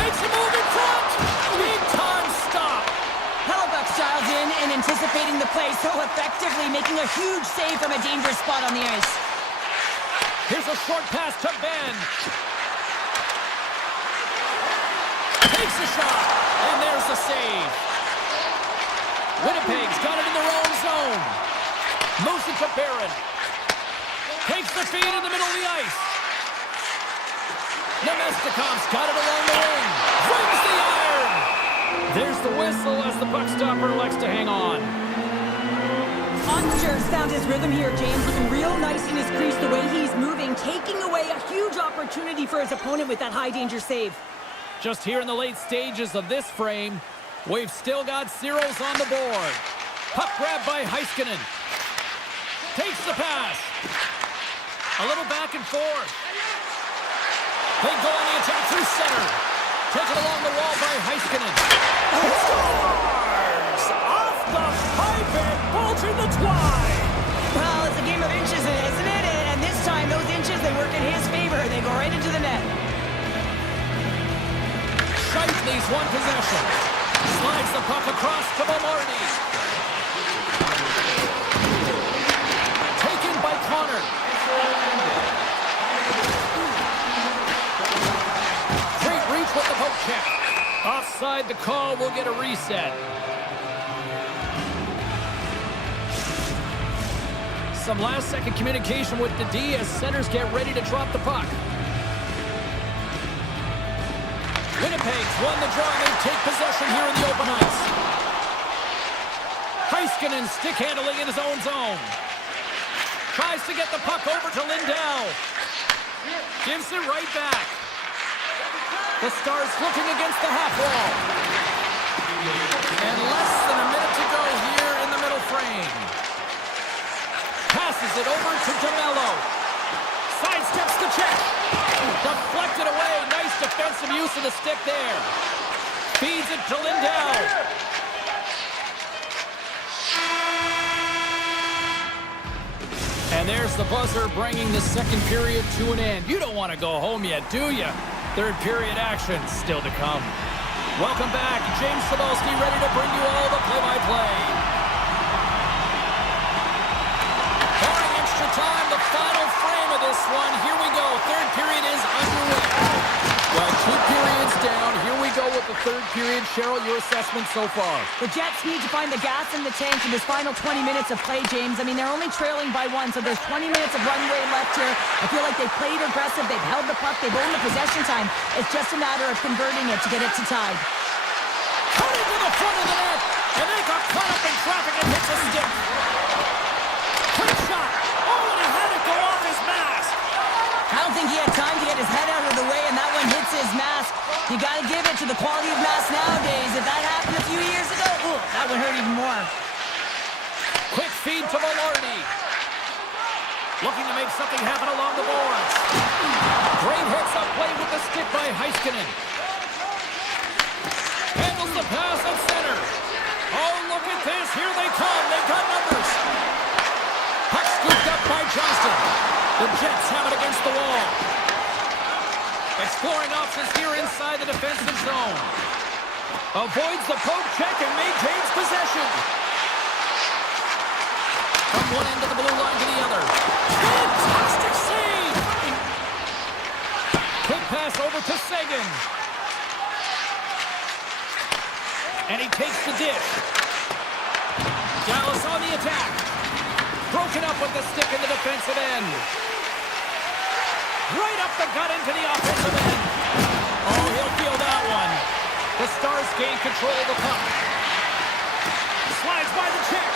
Makes a move in front. Big time stop. Hellebuyck's dialed in and anticipating the play so effectively, making a huge save from a dangerous spot on the ice. Here's a short pass to Ben. Takes a shot. And there's the save. Winnipeg's got it in their own zone. Moves it to Barron. Takes the feed in the middle of the ice. Nemestikov's got it along the wing. Rings the iron. There's the whistle as the puck stopper elects to hang on. Ottinger's found his rhythm here, James, looking real nice in his crease the way he's moving, taking away a huge opportunity for his opponent with that high-danger save. Just here in the late stages of this frame, we've still got zeros on the board. Puck grab by Heiskanen. Takes the pass. A little back and forth. They go on the attack through center. Taken along the wall by Heiskanen. Scores! Off the pipe and bolted the twine. Well, it's a game of inches, isn't it? And this time, those inches, they work in his favor. They go right into the net. Scheifele's one possession. Slides the puck across to Malorny. Taken by Connor. Great reach with the poke check. Offside the call will get a reset. Some last-second communication with the D as centers get ready to drop the puck. Winnipeg's won the draw. They take possession here in the open ice. Heiskanen stick handling in his own zone. Tries to get the puck over to Lindell. Gives it right back. The Stars looking against the half wall. And less than a minute to go here in the middle frame. Passes it over to DeMello. Sidesteps the check. Deflected away. Nice defensive use of the stick there. Feeds it to Lindell. And there's the buzzer bringing the second period to an end. You don't want to go home yet, do you? Third period action still to come. Welcome back. James Cebulski ready to bring you all the play-by-play. Barring extra time, the final frame of this one. Here we go. Third period is underway. Well, 2 periods down. Here we go with the third period. Cheryl, your assessment so far? The Jets need to find the gas in the tank in this final 20 minutes of play, James. I mean, they're only trailing by 1, so there's 20 minutes of runway left here. I feel like they've played aggressive. They've held the puck. They've owned the possession time. It's just a matter of converting it to get it to tie. Cutting to the front of the net, and they got caught up in traffic and hits a stick. Quick shot. Oh, and he had it go off his mask. I don't think he had time to get his head out of the way, and that one hits his mask. You got to give it to the quality of mask nowadays. If that happened a few years ago, ooh, that would hurt even more. Quick feed to Maloney. Looking to make something happen along the boards. Great hits up play with the stick by Heiskanen. Handles the pass at center. Oh, look at this. Here they come. They've got numbers. Puck scooped up by Johnston. The Jets have it against the wall. Exploring options here inside the defensive zone. Avoids the poke check and maintains possession. From one end of the blue line to the other. Fantastic save! Quick pass over to Sagan. And he takes the dish. Dallas on the attack. Broken up with the stick in the defensive end. Right up the gut into the offensive end. Oh, he'll feel that one. The Stars gain control of the puck. Slides by the check.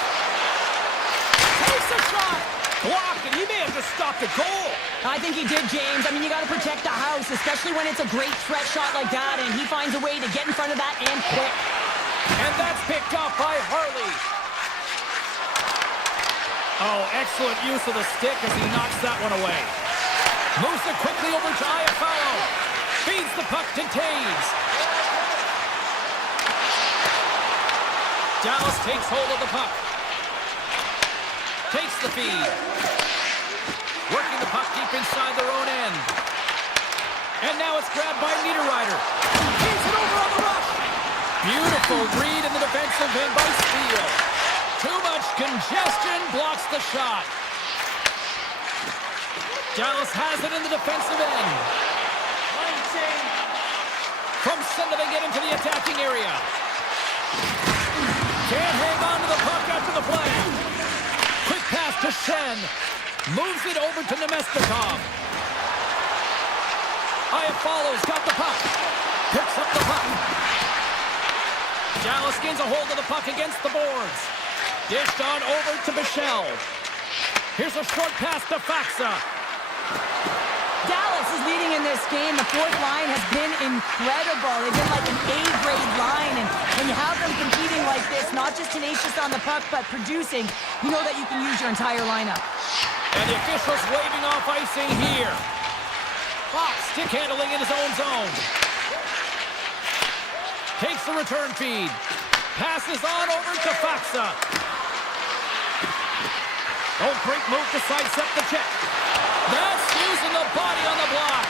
Takes a shot. Blocked, and he may have just stopped a goal. I think he did, James. I mean, you got to protect the house, especially when it's a great threat shot like that, and he finds a way to get in front of that and quick. And that's picked up by Harley. Oh, excellent use of the stick as he knocks that one away. Moves it quickly over to Iafallo. Feeds the puck to Taves. Dallas takes hold of the puck. Takes the feed. Working the puck deep inside their own end. And now it's grabbed by Niederreiter. Feeds it over on the rush. Beautiful read in the defensive end by Steele. Too much congestion blocks the shot. Dallas has it in the defensive end. From center they get into the attacking area. Can't hang on to the puck after the play. Quick pass to Shen. Moves it over to Nemestikov. Iafallo's got the puck. Picks up the puck. Dallas gains a hold of the puck against the boards. Dished on over to Bichelle. Here's a short pass to Faxa. Dallas is leading in this game. The fourth line has been incredible. They've been like an A-grade line, and when you have them competing like this, not just tenacious on the puck, but producing, you know that you can use your entire lineup. And the officials waving off icing here. Fox stick handling in his own zone. Takes the return feed. Passes on over to Faxa. Oh, great move to sidestep the check. That's using the body on the block.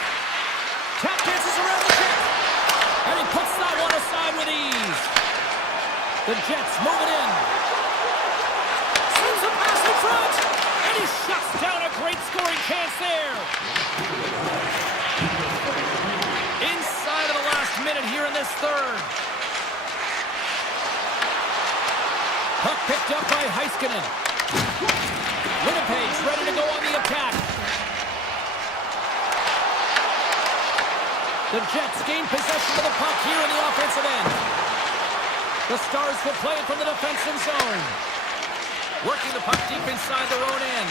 Tap dances around the check. And he puts that one aside with ease. The Jets move it in. Sends a pass in front. And he shuts down a great scoring chance there. Inside of the last minute here in this third. Puck picked up by Heiskanen. Winnipeg's ready to go on the attack. The Jets gain possession of the puck here in the offensive end. The Stars will play it from the defensive zone. Working the puck deep inside their own end.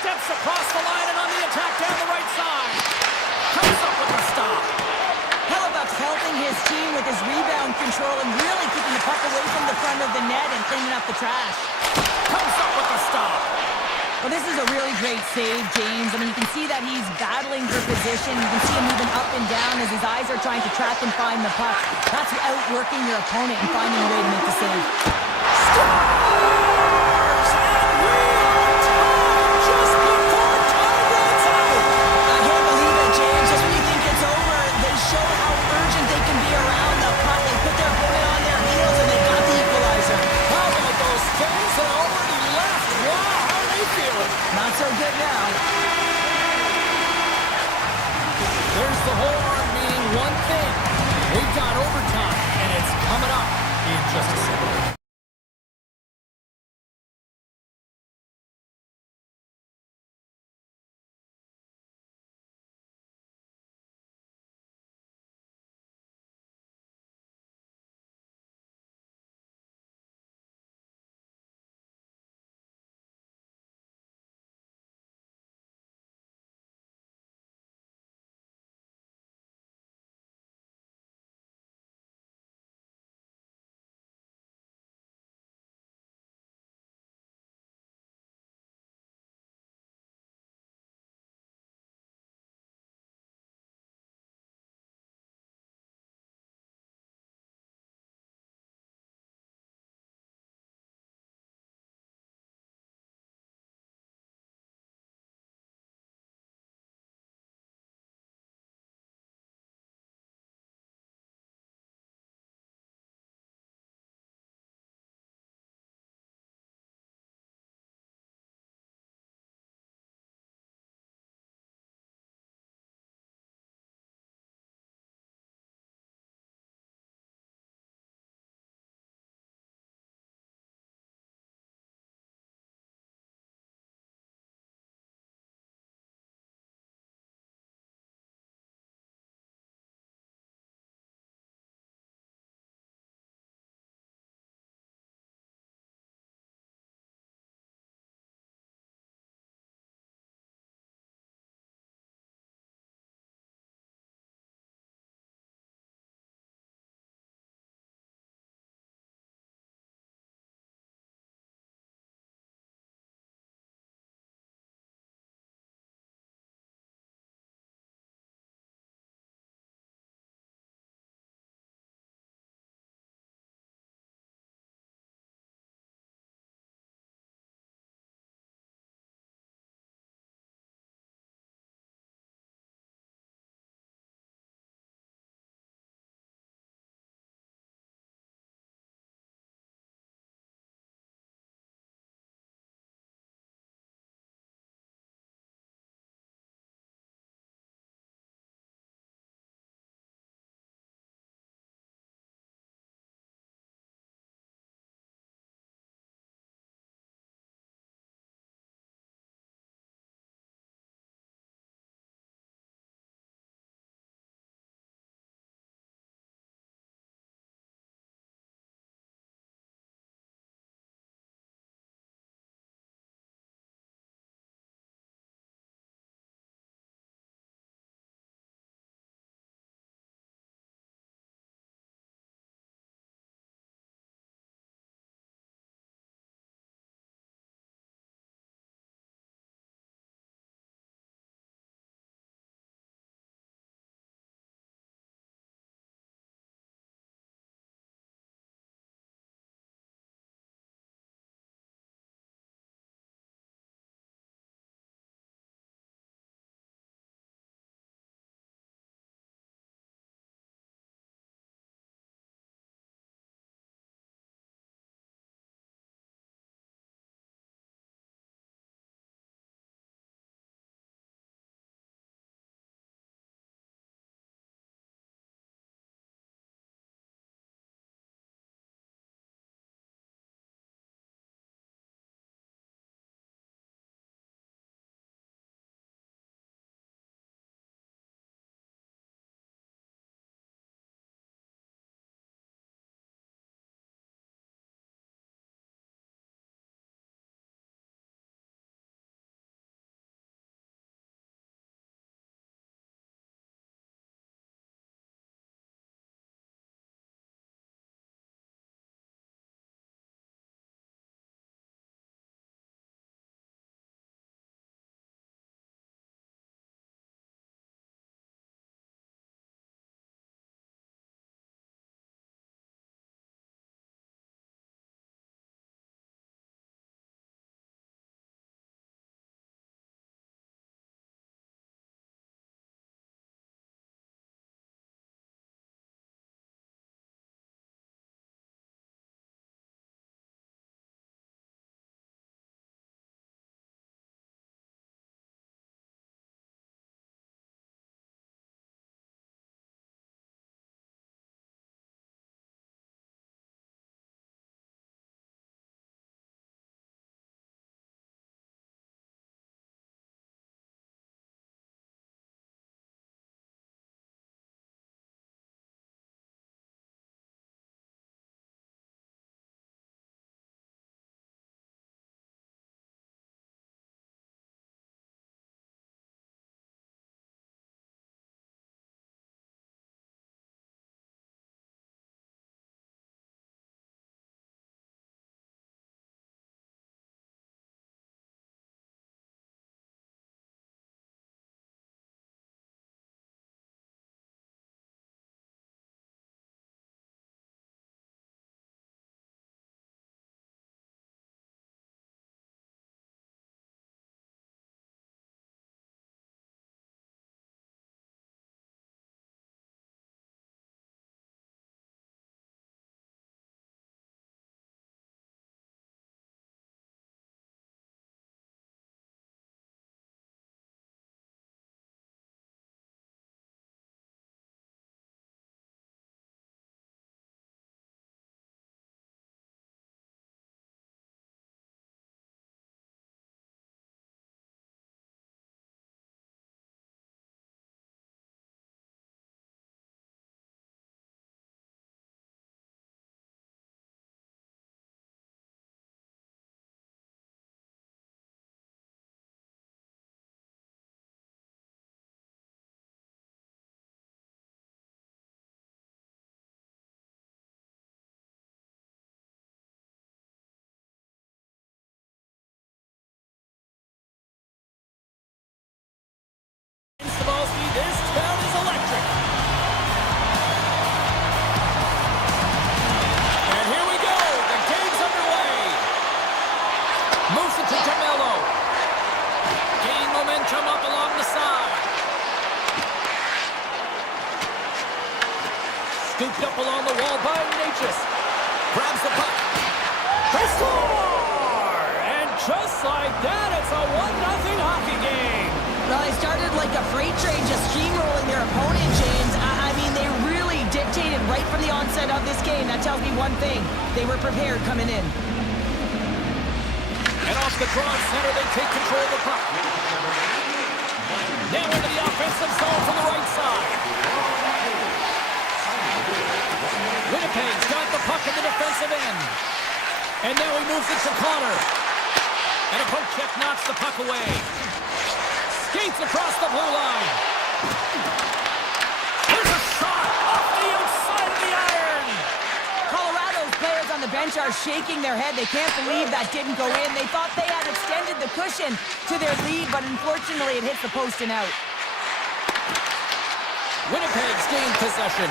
Steps across the line and on the attack down the right side. Comes up with a stop. Hellebuck's helping his team with his rebound control and really keeping the puck away from the front of the net and cleaning up the trash. Comes up with a stop. Well, this is a really great save, James. I mean, you can see that he's battling for position. You can see him moving up and down as his eyes are trying to track and find the puck. That's outworking your opponent and finding a way to make the save. Stars! And we are tied just before time runs out. I can't believe it, James. Just when you think it's over, they show how urgent they can be around the We've got overtime, and it's coming up in just a second. Scooped up along the wall by Natchez. Grabs the puck. They score! And just like that, it's a 1-0 hockey game. Well, they started like a freight train just steamrolling their opponent, James. I mean, they really dictated right from the onset of this game. That tells me one thing. They were prepared coming in. And off the draw center, they take control of the puck. Now into the offensive zone from the right side. Winnipeg's got the puck in the defensive end. And now he moves it to Connor. And a poke check knocks the puck away. Skates across the blue line. Here's a shot off the outside of the iron. Colorado's players on the bench are shaking their head. They can't believe that didn't go in. They thought they had extended the cushion to their lead, but unfortunately it hits the post and out. Winnipeg's gained possession.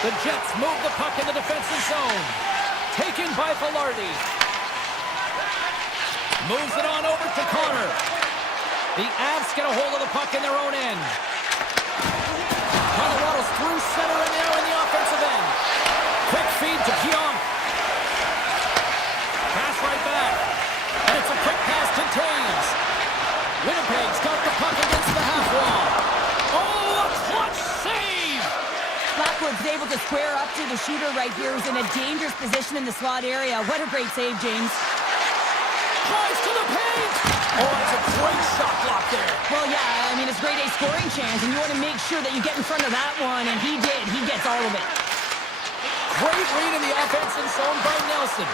The Jets move the puck in the defensive zone. Taken by Velarde. Moves it on over to Connor. The Avs get a hold of the puck in their own end. Colorado's through center and now in the offensive end. Quick feed to Pionk. Pass right back. And it's a quick pass to Taves. Winnipeg's got the puck against the half wall. Oh, a clutch save! Blackwood's able to square up to the shooter right here, who's in a dangerous position in the slot area. What a great save, James. Drives to the paint! Oh, it's a great shot block there. Well, yeah, I mean, it's grade A scoring chance, and you want to make sure that you get in front of that one, and he did. He gets all of it. Great read in the offensive zone by Nelson.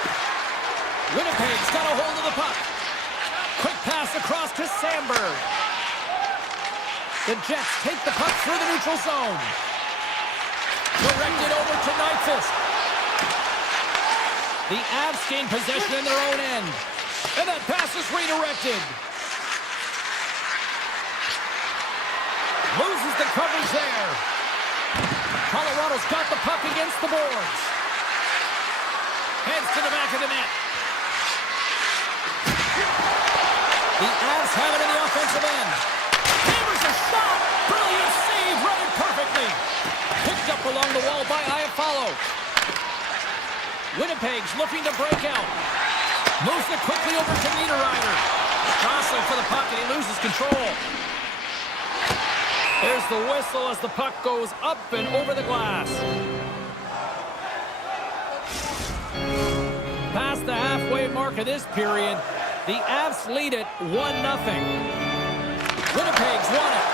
Winnipeg's got a hold of the puck. Quick pass across to Sandberg. The Jets take the puck through the neutral zone. Directed over to Nyquist. The Avs gain possession in their own end. And that pass is redirected. Loses the coverage there. Colorado's got the puck against the boards. Heads to the back of the net. The Avs have it in the offensive end. Hammers a shot. Brilliant save. Read it perfectly. Picked up along the wall by Iafallo. Winnipeg's looking to break out. Moves it quickly over to Niederreiter. Jostling for the puck and he loses control. There's the whistle as the puck goes up and over the glass. Past the halfway mark of this period, the Avs lead it 1-0. Winnipeg's won it.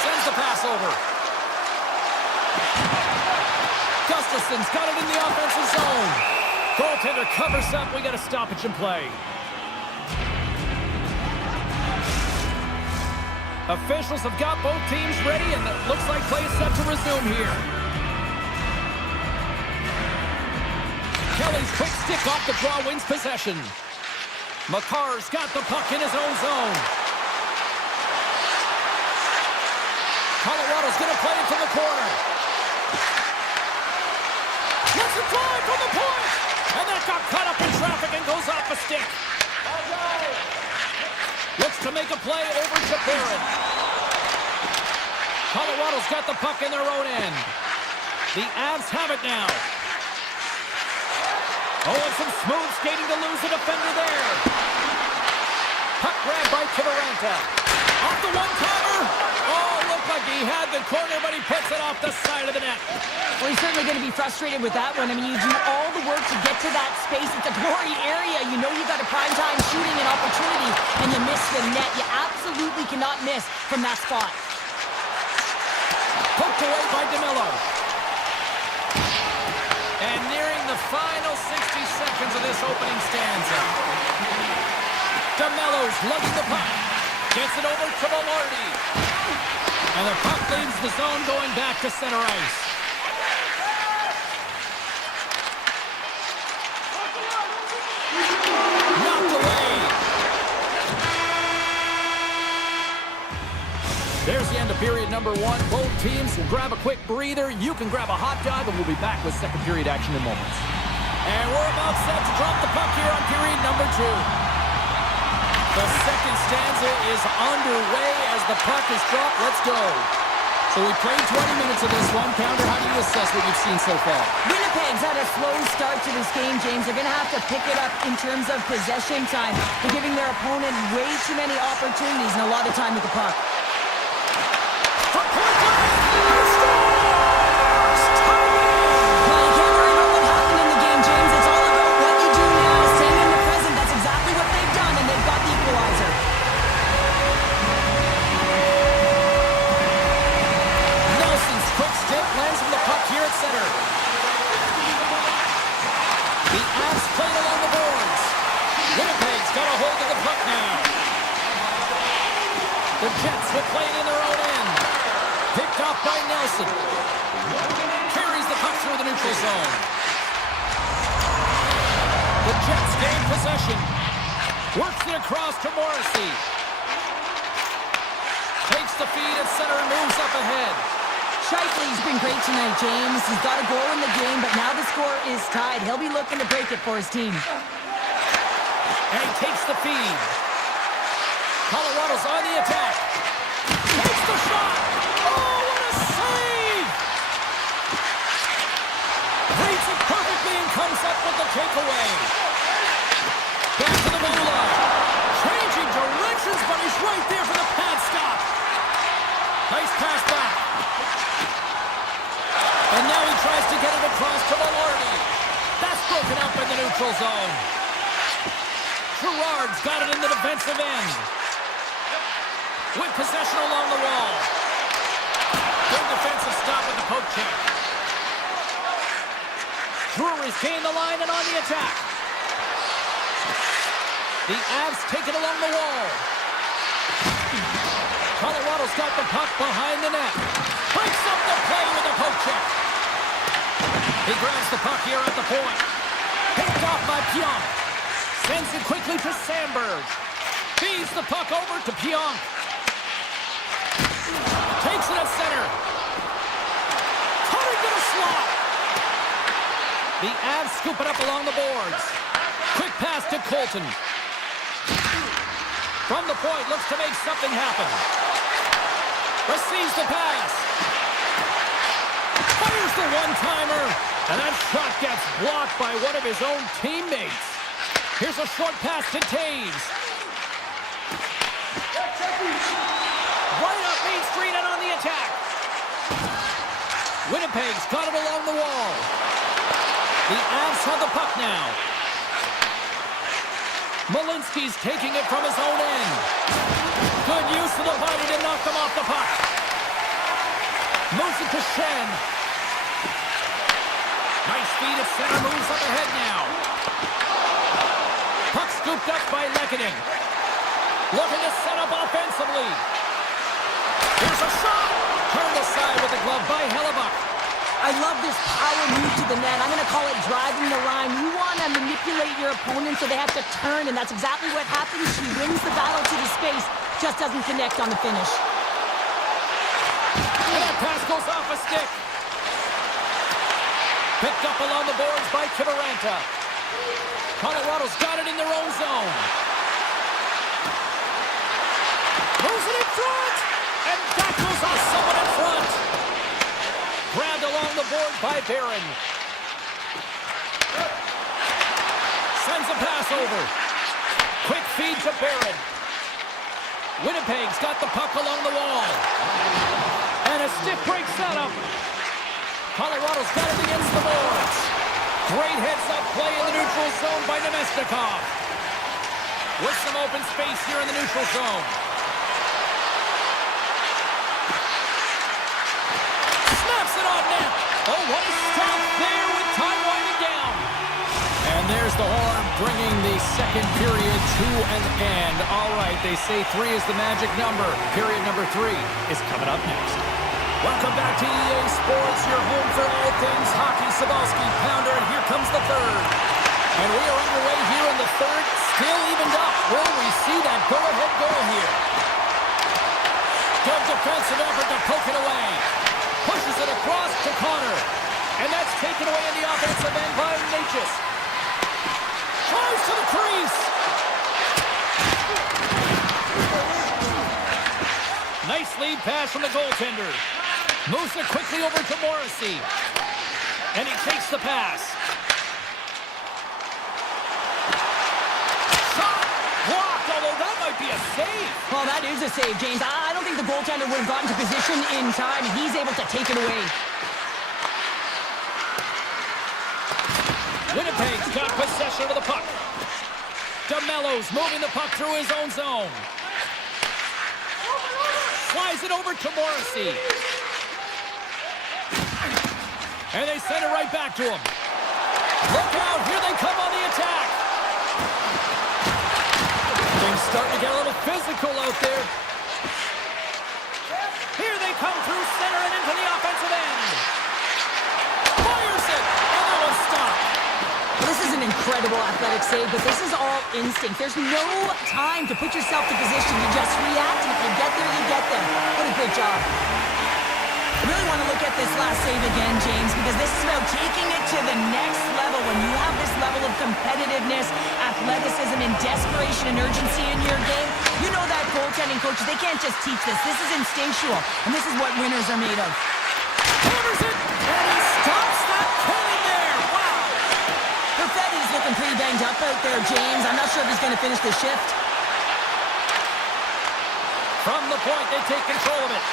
Sends the pass over. Gustafson's got it in the offensive zone. Goaltender covers up. We got a stoppage in play. Officials have got both teams ready, and it looks like play is set to resume here. Kelly's quick stick off the draw wins possession. Makar's got the puck in his own zone. Colorado's going to play it from the corner. Let's it fly from the point! And that got caught up in traffic and goes off a stick. Looks to make a play over to Barron. Colorado's got the puck in their own end. The Avs have it now. Oh, and some smooth skating to lose a defender there. Puck grab by Kivaranta. Off the one-timer. Oh, looked like he had the corner, but he puts it off the side of the net. Well, he's certainly going to be frustrated with that one. I mean, you do all the work to get to that space. It's a glory area. You know you got a prime-time shooting and opportunity, and you miss the net. You absolutely cannot miss from that spot. Poked away by DeMello. And nearing the final 60 seconds of this opening stanza. DeMello's lugging the puck. Gets it over to Velarde. And the puck leaves the zone going back to center ice. Knocked away. There's the end of period number one. Both teams will grab a quick breather. You can grab a hot dog, and we'll be back with second period action in moments. And we're about set to drop the puck here on period number two. The second stanza is underway as the puck is dropped. Let's go. So So we played 20 minutes of this one. Pounder, how do you assess what you've seen so far? Winnipeg's had a slow start to this game, James. They're going to have to pick it up in terms of possession time. They're giving their opponent way too many opportunities and a lot of time with the puck. From point blank, he scores! Well, you can't worry about what happened in the game, James. It's all about what you do now, staying in the present. That's exactly what they've done, and they've got the equalizer. Nelson's quick stick lands on the puck here at center. The Avs played along the boards. Winnipeg's got a hold of the puck now. The Jets will play it in their own end. Picked off by Nelson. Carries the puck through the neutral zone. The Jets gain possession. Works it across to Morrissey. Takes the feed at center and moves up ahead. Shifley's been great tonight, James. He's got a goal in the game, but now the score is tied. He'll be looking to break it for his team. And he takes the feed. Colorado's on the attack. Takes the shot. Oh, what a save! Reads it perfectly and comes up with the takeaway. Back to the blue line. Changing directions, but he's right there for the pad stop. Nice pass back. And now he tries to get it across to Velarde. That's broken up in the neutral zone. Gerard's got it in the defensive end. With possession along the wall. Good defensive stop with the poke check. Drury's gained the line and on the attack. The Avs take it along the wall. Colorado's got the puck behind the net. Breaks up the play with a poke check. He grabs the puck here at the point. Picked off by Pionk. Sends it quickly to Sandberg. Feeds the puck over to Pionk. Takes it at center. Cutting to the slot. The Avs scoop it up along the boards. Quick pass to Colton. From the point, looks to make something happen. Receives the pass. Fires the one-timer. And that shot gets blocked by one of his own teammates. Here's a short pass to Taves. Right up Main Street and on the attack. Winnipeg's got it along the wall. The Avs have the puck now. Malinsky's taking it from his own end. Good use of the body to knock them off the puck. Moves it to Shen. Nice feed at center, moves up ahead now. Puck scooped up by Lehkonen. Looking to set up offensively. Here's a shot. Turned aside with the glove by Hellebuck. I love this power move to the net. I'm going to call it driving the line. You want to manipulate your opponent so they have to turn, and that's exactly what happens. She wins the battle to the space, just doesn't connect on the finish. And that pass goes off a stick. Picked up along the boards by Kiviranta. Colorado's got it in their own zone. Moves it in front! And that goes off someone in front. Grabbed along the board by Barron. Sends a pass over. Quick feed to Barron. Winnipeg's got the puck along the wall. And a stiff break setup. Colorado's got it against the boards. Great heads-up play in the neutral zone by Nemesnikov. With some open space here in the neutral zone. Snaps it on net. Oh, what a stop there with time winding down. And there's the horn bringing the second period to an end. All right, they say 3 is the magic number. Period number 3 is coming up next. Welcome back to EA Sports, your home for all things hockey. Cybulski, Pounder, and here comes the third. And we are underway here in the third, still evened up. Will we see that go-ahead goal here? Good defensive effort to poke it away. Pushes it across to Connor. And that's taken away in the offensive end by Natchez. Tries to the crease. Nice lead pass from the goaltender. Moves it quickly over to Morrissey. And he takes the pass. Shot! Blocked, although that might be a save. Well, that is a save, James. I don't think the goaltender would have gotten to position in time. He's able to take it away. Winnipeg's got possession of the puck. DeMello's moving the puck through his own zone. Flies it over to Morrissey. And they send it right back to him. Look out, here they come on the attack. Things starting to get a little physical out there. Here they come through center and into the offensive end. Fires it, and that one's stopped. This is an incredible athletic save, but this is all instinct. There's no time to put yourself to position. You just react, and if you get there, you get there. What a great job. I really want to look at this last save again, James, because this is about taking it to the next level. When you have this level of competitiveness, athleticism, and desperation and urgency in your game, you know that goaltending coaches, they can't just teach this. This is instinctual, and this is what winners are made of. Hammers it, and he stops that cannon there. Wow. Perfetti's looking pretty banged up out there, James. I'm not sure if he's going to finish the shift. From the point, they take control of it.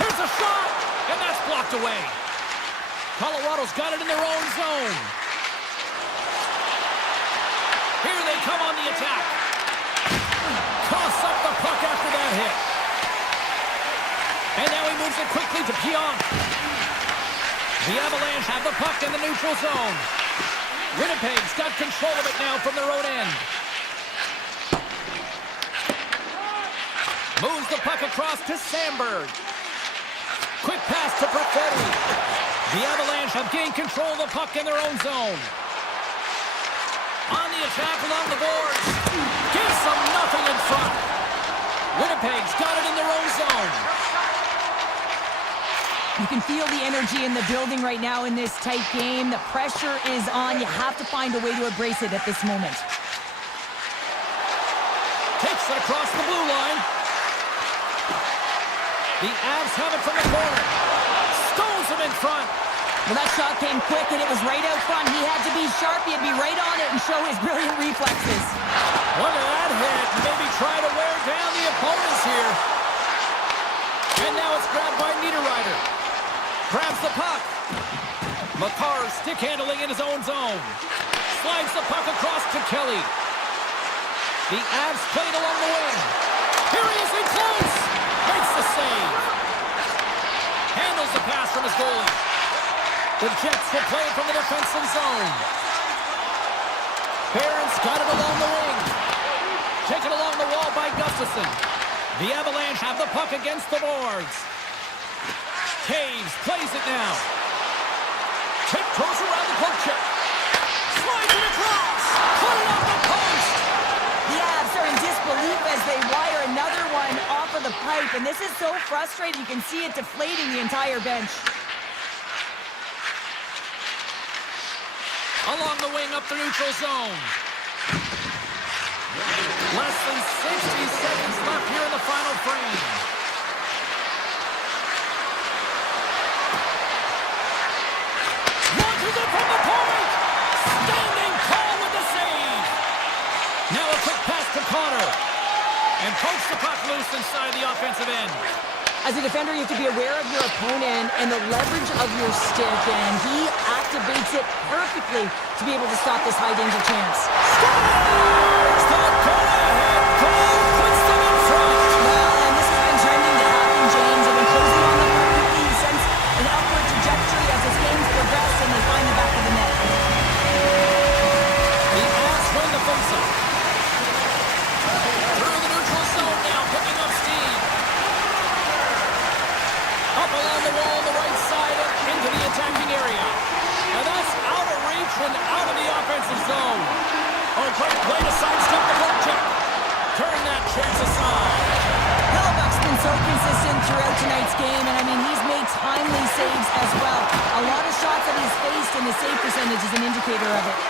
Here's a shot, and that's blocked away. Colorado's got it in their own zone. Here they come on the attack. Toss up the puck after that hit. And now he moves it quickly to Pionk. The Avalanche have the puck in the neutral zone. Winnipeg's got control of it now from their own end. Moves the puck across to Sandberg. Quick pass to Perfetti. The Avalanche have gained control of the puck in their own zone. On the attack along the boards. Gives them nothing in front. Winnipeg's got it in their own zone. You can feel the energy in the building right now in this tight game. The pressure is on. You have to find a way to embrace it at this moment. Takes it across the blue line. The Avs have it from the corner. Stones him in front. Well, that shot came quick, and it was right out front. He had to be sharp. He had to be right on it and show his brilliant reflexes. Look at that hit. Maybe try to wear down the opponents here. And now it's grabbed by Niederreiter. Grabs the puck. Makar stick handling in his own zone. Slides the puck across to Kelly. The Avs played along the wing. Here he is in close. Makes the save. Handles the pass from his goalie. The Jets will play it from the defensive zone. Barron's got it along the wing. Taken along the wall by Gustafsson. The Avalanche have the puck against the boards. Taves plays it now. Tiptoes around the poke check. Slides it across. Put it off the post. The Avs are in disbelief as they wire another one off of the pipe, and this is so frustrating. You can see it deflating the entire bench. Along the wing up the neutral zone. Less than 60 seconds left here in the final frame. Launches it from the point. Standing tall with the save. Now a quick pass to Connor. And pokes the puck loose inside the offensive end. As a defender, you have to be aware of your opponent and the leverage of your stick, and he activates it perfectly to be able to stop this high-danger chance. Scores! The go-ahead goal puts them in front. Well, and this has been trending to happen, James. They've been closing on the puck quickly. He sends an upward trajectory as his games progress, and they find the back of the net. The Avs win the faceoff. Through the neutral zone now, picking up steam. Up along the wall on the right side and into the attacking area. And that's out of reach and out of the offensive zone. Oh, great play to sidestep the poke check. Turn that chance aside. Hellebuck's been so consistent throughout tonight's game, and I mean, he's made timely saves as well. A lot of shots that he's faced, and the save percentage is an indicator of it.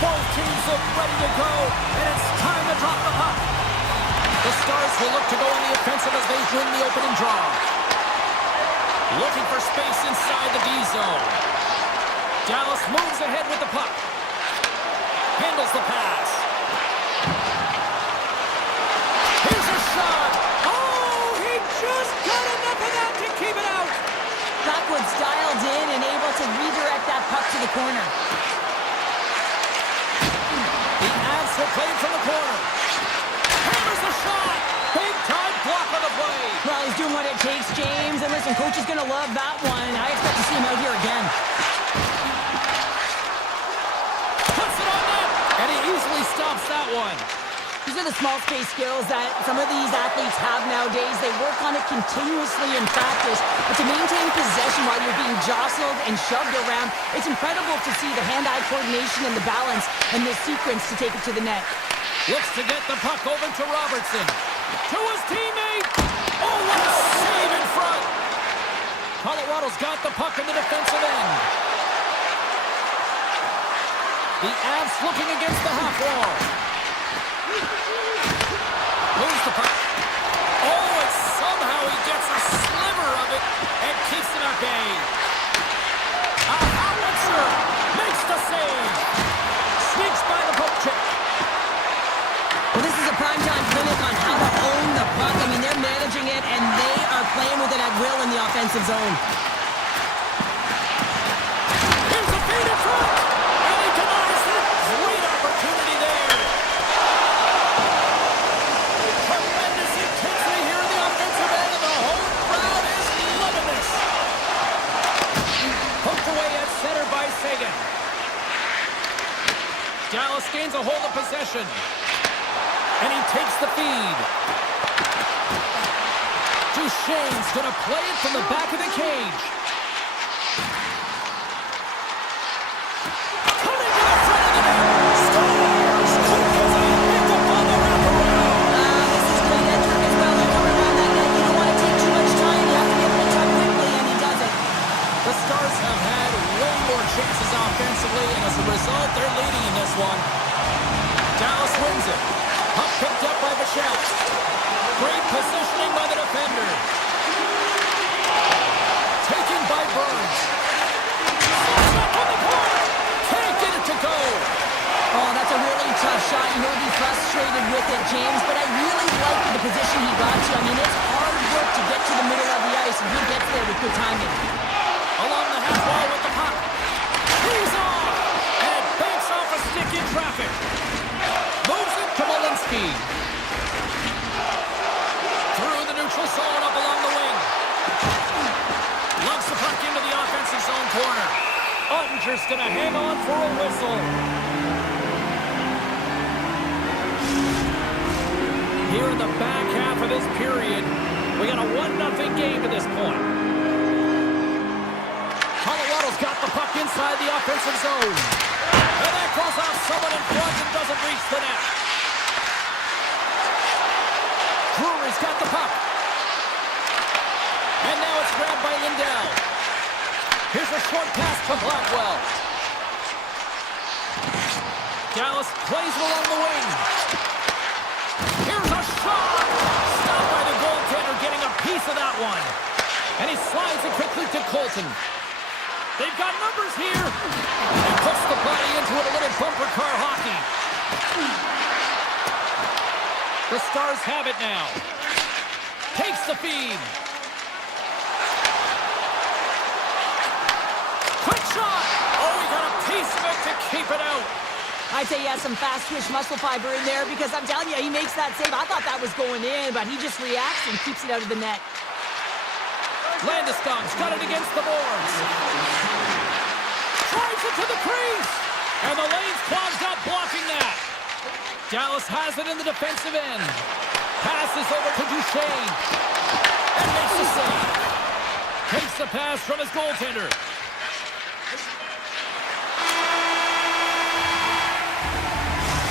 Both teams look ready to go, and it's time to drop the puck. The Stars will look to go on the offensive as they win the opening draw. Looking for space inside the D zone. Dallas moves ahead with the puck. Handles the pass. Here's a shot. Oh, he just got enough of that to keep it out. Backwoods dialed in and able to redirect that puck to the corner. The Avs will play from the corner. Hammers the shot. Big time block on the play. Well, he's doing what it takes, James. And listen, coach is going to love that one. I expect to see him out here again. Puts it on net. And he easily stops that one. These are the small space skills that some of these athletes have nowadays. They work on it continuously in practice. But to maintain possession while you're being jostled and shoved around, it's incredible to see the hand-eye coordination and the balance and the sequence to take it to the net. Looks to get the puck over to Robertson. To his teammate. Oh, what a save in front. Colorado's got the puck in the defensive end. The Avs looking against the half wall. Moves the puck. Oh, and somehow he gets a sliver of it and keeps it at bay. A howitzer makes the save. Sneaks by the poke check. Well, this is a primetime clinic on how to own the puck. I mean, they're managing it, and they are playing with it at will in the offensive zone. Here's a feed in front. And he denies it. Great opportunity there. Tremendous intensity here in the offensive end, and the home crowd is loving this. Poked away at center by Sagan. Dallas gains a hold of possession. And he takes the feed. Duchesne's going to play it from the back of the cage. Cutting to the front of the net. Scores! Cookies and picked up on the wraparound. This is great entry as well. They're coming around that net. You don't want to take too much time. You have to be able to cut quickly, and he does it. The Stars have had way more chances offensively, and as a result, they're leading in this one. Dallas wins it. Puck picked up by Michelle. Great positioning by the defender. Taken by Burns. Up on the corner. Can't get it to go. Oh, that's a really tough shot. He'll be frustrated with it, James, but I really like the position he got to. I mean, it's hard work to get to the middle of the ice, and he gets there with good timing. Along the half wall with the puck. He's off. And it banks off a stick in traffic. Moves it to Malinsky. Through the neutral zone up along the wing. Lugs the puck into the offensive zone corner. Ottinger's going to hang on for a whistle. Here in the back half of this period, we got a 1-0 game to this point. Colorado's got the puck inside the offensive zone. And that goes off someone in front and doesn't reach the net. Drury's got the puck. And now it's grabbed by Lindell. Here's a short pass to Blackwell. Dallas plays it along the wing. Here's a shot. Stopped by the goaltender, getting a piece of that one. And he slides it quickly to Colton. They've got numbers here. And puts the body into it, a little bumper car hockey. The Stars have it now. Takes the feed. Quick shot. Oh, he got a piece of it to keep it out. I'd say he has some fast twitch muscle fiber in there because I'm telling you, he makes that save. I thought that was going in, but he just reacts and keeps it out of the net. Landeskog's got it against the boards. Drives it to the crease. And the lane's clogged up, blocking that. Dallas has it in the defensive end. Passes over to Duchesne. And makes the save. Takes the pass from his goaltender.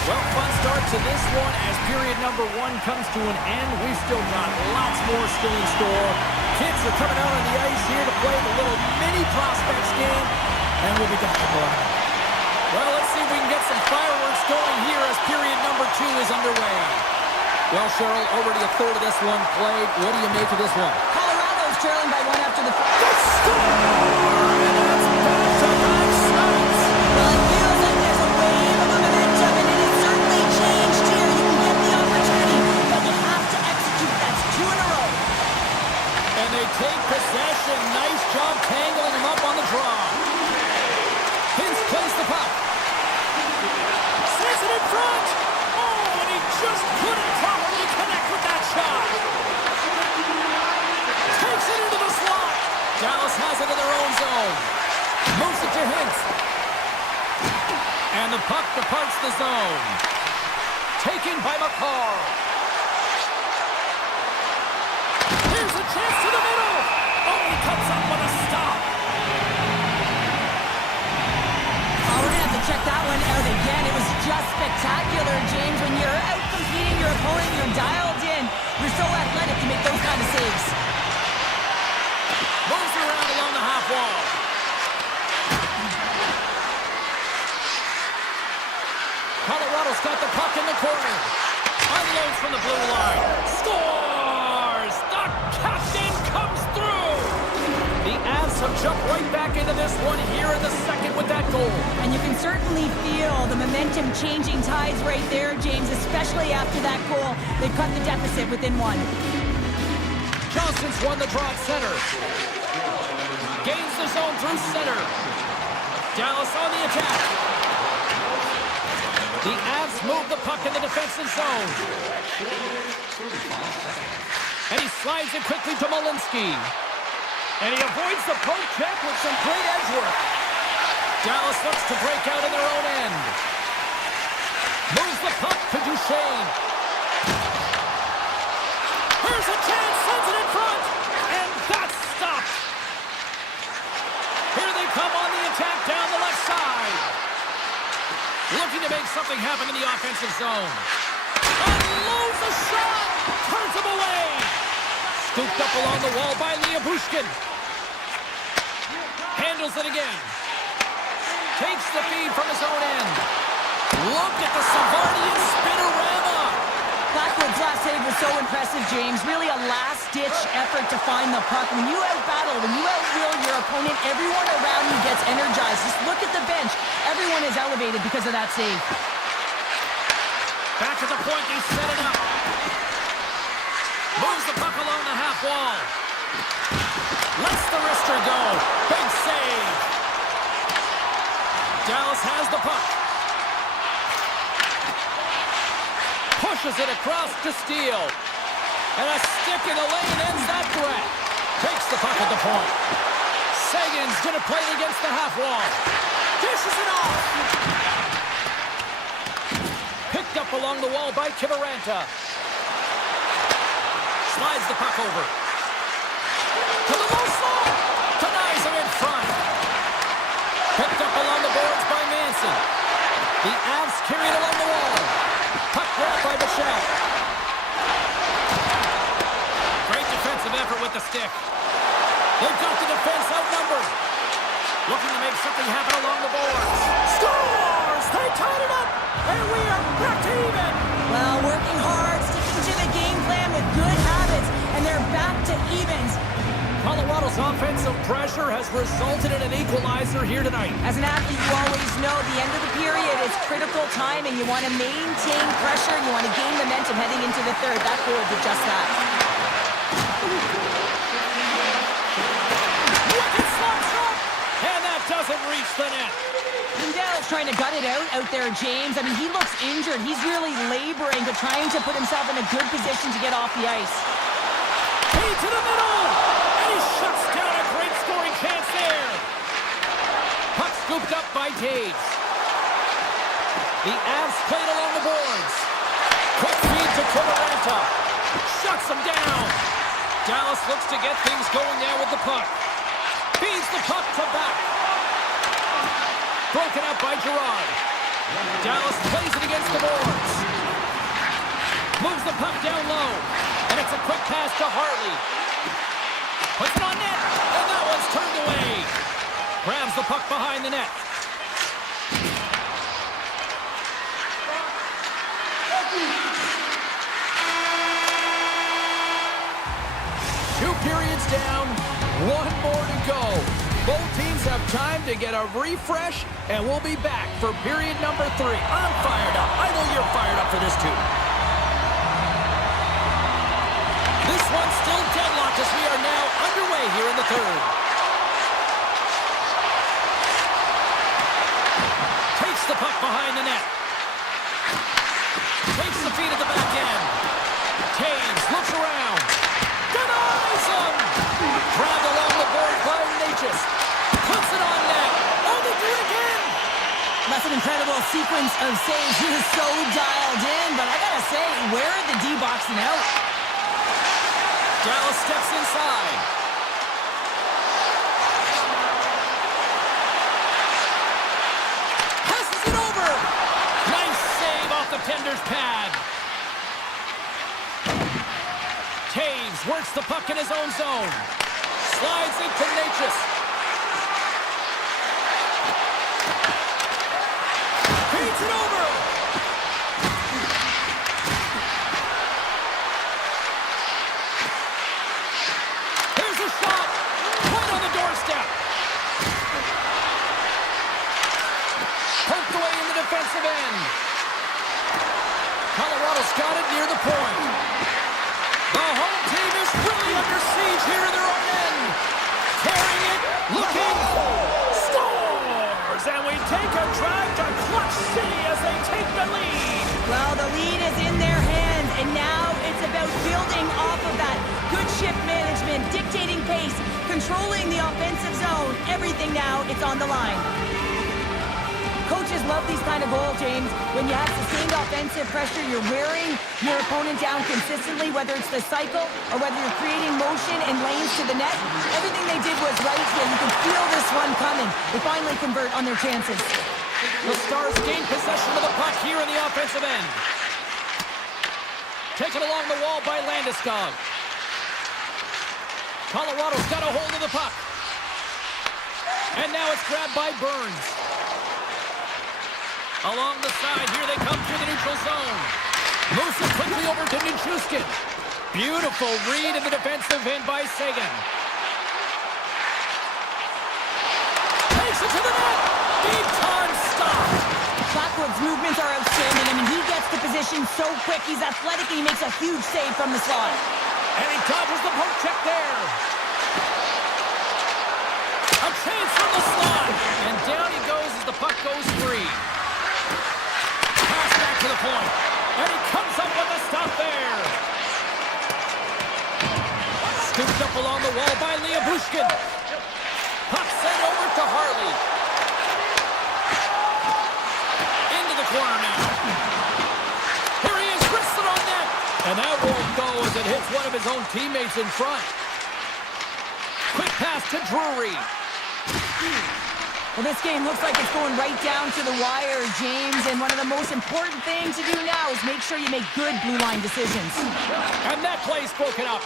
Well, fun start to this one as period number 1 comes to an end. We've still got lots more still in store. Kids are coming out on the ice here to play the little mini prospects game, and we'll be back tomorrow. Well, let's see if we can get some fireworks going here as period number 2 is underway. Well, Cheryl, already a third of this one played. What do you make of this one? Colorado's trailing by 1 after the... Back-to-back shots. Well, it feels like there's a wave of momentum, and it has certainly changed here. You can get the opportunity, but you have to execute. That's 2 in a row. And they take possession. Nice job tangling him up on the draw. Hintz plays the puck. Sends it in front. Oh, and he just couldn't properly connect with that shot. Takes it into the slot. Dallas has it in their own zone. Moves it to Hintz. And the puck departs the zone. Taken by McCall. Here's a chance to the middle. Oh, he comes up with a stop. Oh, we're going to have to check that one out again. It was just spectacular, James. When you're out competing your opponent, you're dialed in. You're so athletic to make those kind of saves. Moves around along the half wall. Colorado's got the puck in the corner. Unloads from the blue line. Scores! The captain comes through! The Avs have jumped right back into this one here in the second with that goal. And you can certainly feel the momentum changing tides right there, James, especially after that goal. They've cut the deficit within 1. Johnson's won the draw at center. Gains the zone through center. Dallas on the attack. The Avs move the puck in the defensive zone. And he slides it quickly to Malinsky. And he avoids the poke check with some great edge work. Dallas looks to break out in their own end. Moves the puck to Duchesne. Here's a chance, sends it in front. And that's stopped. Here they come on the attack down the left side. Looking to make something happen in the offensive zone. Unloads a shot. Turns him away. Scooped up along the wall by Liabushkin. Handles it again. Takes the feed from his own end. Look at the Savardian spinorama. Blackwood's last save was so impressive, James. Really a last-ditch effort to find the puck. When you out-battle, when you out-will your opponent, everyone around you gets energized. Just look at the bench. Everyone is elevated because of that save. Back to the point, they set it up. Moves the puck along the half wall. Lets the wrister go. Big save. Dallas has the puck. Pushes it across to Steele. And a stick in the lane ends that threat. Takes the puck at the point. Sagan's going to play it against the half wall. Dishes it off. Picked up along the wall by Kiviranta. Slides the puck over. To the low slot. Denies him in front. Picked up along the boards by Manson. The Avs carried along the wall. Puck grabbed by Bichette. Great defensive effort with the stick. They've got the defense outnumbered. Looking to make something happen along the boards. Scores! They tied it up! And we are back to even! Well, working hard, sticking to the game plan with good habits, and they're back to evens. Colorado's offensive pressure has resulted in an equalizer here tonight. As an athlete, you always know the end of the period is critical time, and you want to maintain pressure, you want to gain momentum heading into the third. That goal did just that. Wicked slap shot! And that doesn't reach the net. Lindell's trying to gut it out there, James. I mean, he looks injured. He's really laboring, but trying to put himself in a good position to get off the ice. Feed to the middle! And he shuts down a great scoring chance there. Puck scooped up by Taves. The Avs played along the boards. Quick feed to Kiviranta. Shuts him down. Dallas looks to get things going now with the puck. Feeds the puck to back. Broken up by Gerard. Dallas plays it against the boards. Moves the puck down low. And it's a quick pass to Hartley. Puts it on net. And that one's turned away. Grabs the puck behind the net. down, one more to go. Both teams have time to get a refresh, and we'll be back for period number 3. I'm fired up. I know you're fired up for this too. This one's still deadlocked as we are now underway here in the third. Takes the puck behind the net. Takes the feed at the back end. Taves looks around. Denies him! Grabbed along the board by Natchez. Puts it on net. Oh, they do it again! That's an incredible sequence of saves. He was so dialed in, but I gotta say, where are the D boxing out? Dallas steps inside. Passes it over. Nice save off the tender's pad. Taves works the puck in his own zone. Slides into Natchez. Feeds it over. Here's a shot. Right on the doorstep. Poked away in the defensive end. Colorado's got it near the point. The home team is really under siege here in their own end. Carrying it, looking, scores! And we take a drive to Clutch City as they take the lead. Well, the lead is in their hands, and now it's about building off of that. Good shift management, dictating pace, controlling the offensive zone. Everything now, it's on the line. Coaches love these kind of goals, James. When you have sustained offensive pressure, you're wearing your opponent down consistently, whether it's the cycle or whether you're creating motion and lanes to the net. Everything they did was right here. You can feel this one coming. They finally convert on their chances. The Stars gain possession of the puck here in the offensive end. Taken along the wall by Landeskog. Colorado's got a hold of the puck. And now it's grabbed by Burns. Along the side, here they come through the neutral zone. Moves it quickly over to Nichushkin. Beautiful read in the defensive end by Sagan. Takes it to the net. Deep time stop. Blackwood's movements are outstanding. I mean, he gets the position so quick. He's athletic and he makes a huge save from the slot. And he dodges the poke check there. A chance from the slot. And down he goes as the puck goes free. Pass back to the point. And he comes up with a stop there. Scooped up along the wall by Bushkin. Puck sent over to Harley. Into the corner now. Here he is, wristed on net. And that won't go as it hits one of his own teammates in front. Quick pass to Drury. Well, this game looks like it's going right down to the wire, James, and one of the most important things to do now is make sure you make good blue line decisions. And that play's broken up.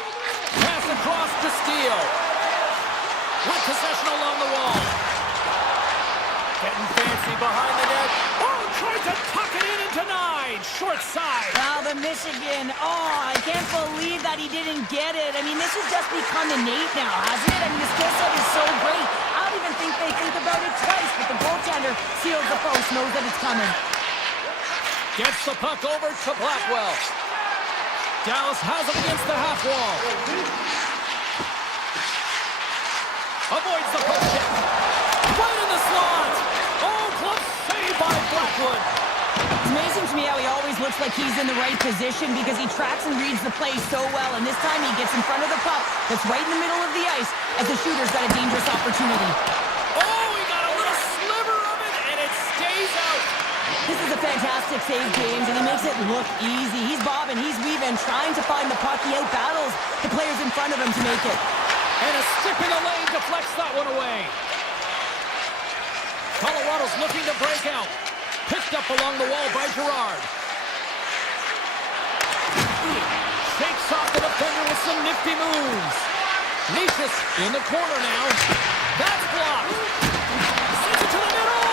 Pass across to Steele. With possession along the wall. Getting fancy behind the net. Oh, tries to tuck it in and denied. Short side. Well, the Michigan, I can't believe that he didn't get it. I mean, this has just become innate now, hasn't it? I mean, the skill set is so great. I don't even think they think about it twice, but the goaltender seals the post, knows that it's coming. Gets the puck over to Blackwell. Dallas has him against the half wall. Avoids the poke check. Right in the slot. Oh, close save by Blackwood. It's amazing to me how he always looks like he's in the right position because he tracks and reads the play so well, and this time he gets in front of the puck that's right in the middle of the ice as the shooter's got a dangerous opportunity. Oh, he got a little sliver of it, and it stays out. This is a fantastic save, James, and he makes it look easy. He's bobbing, he's weaving, trying to find the puck. He outbattles the players in front of him to make it. And a stick in the lane deflects that one away. Colorado's looking to break out. Picked up along the wall by Girard. Shakes off the defender with some nifty moves. Natchez in the corner now. That's blocked. Sends it to the middle.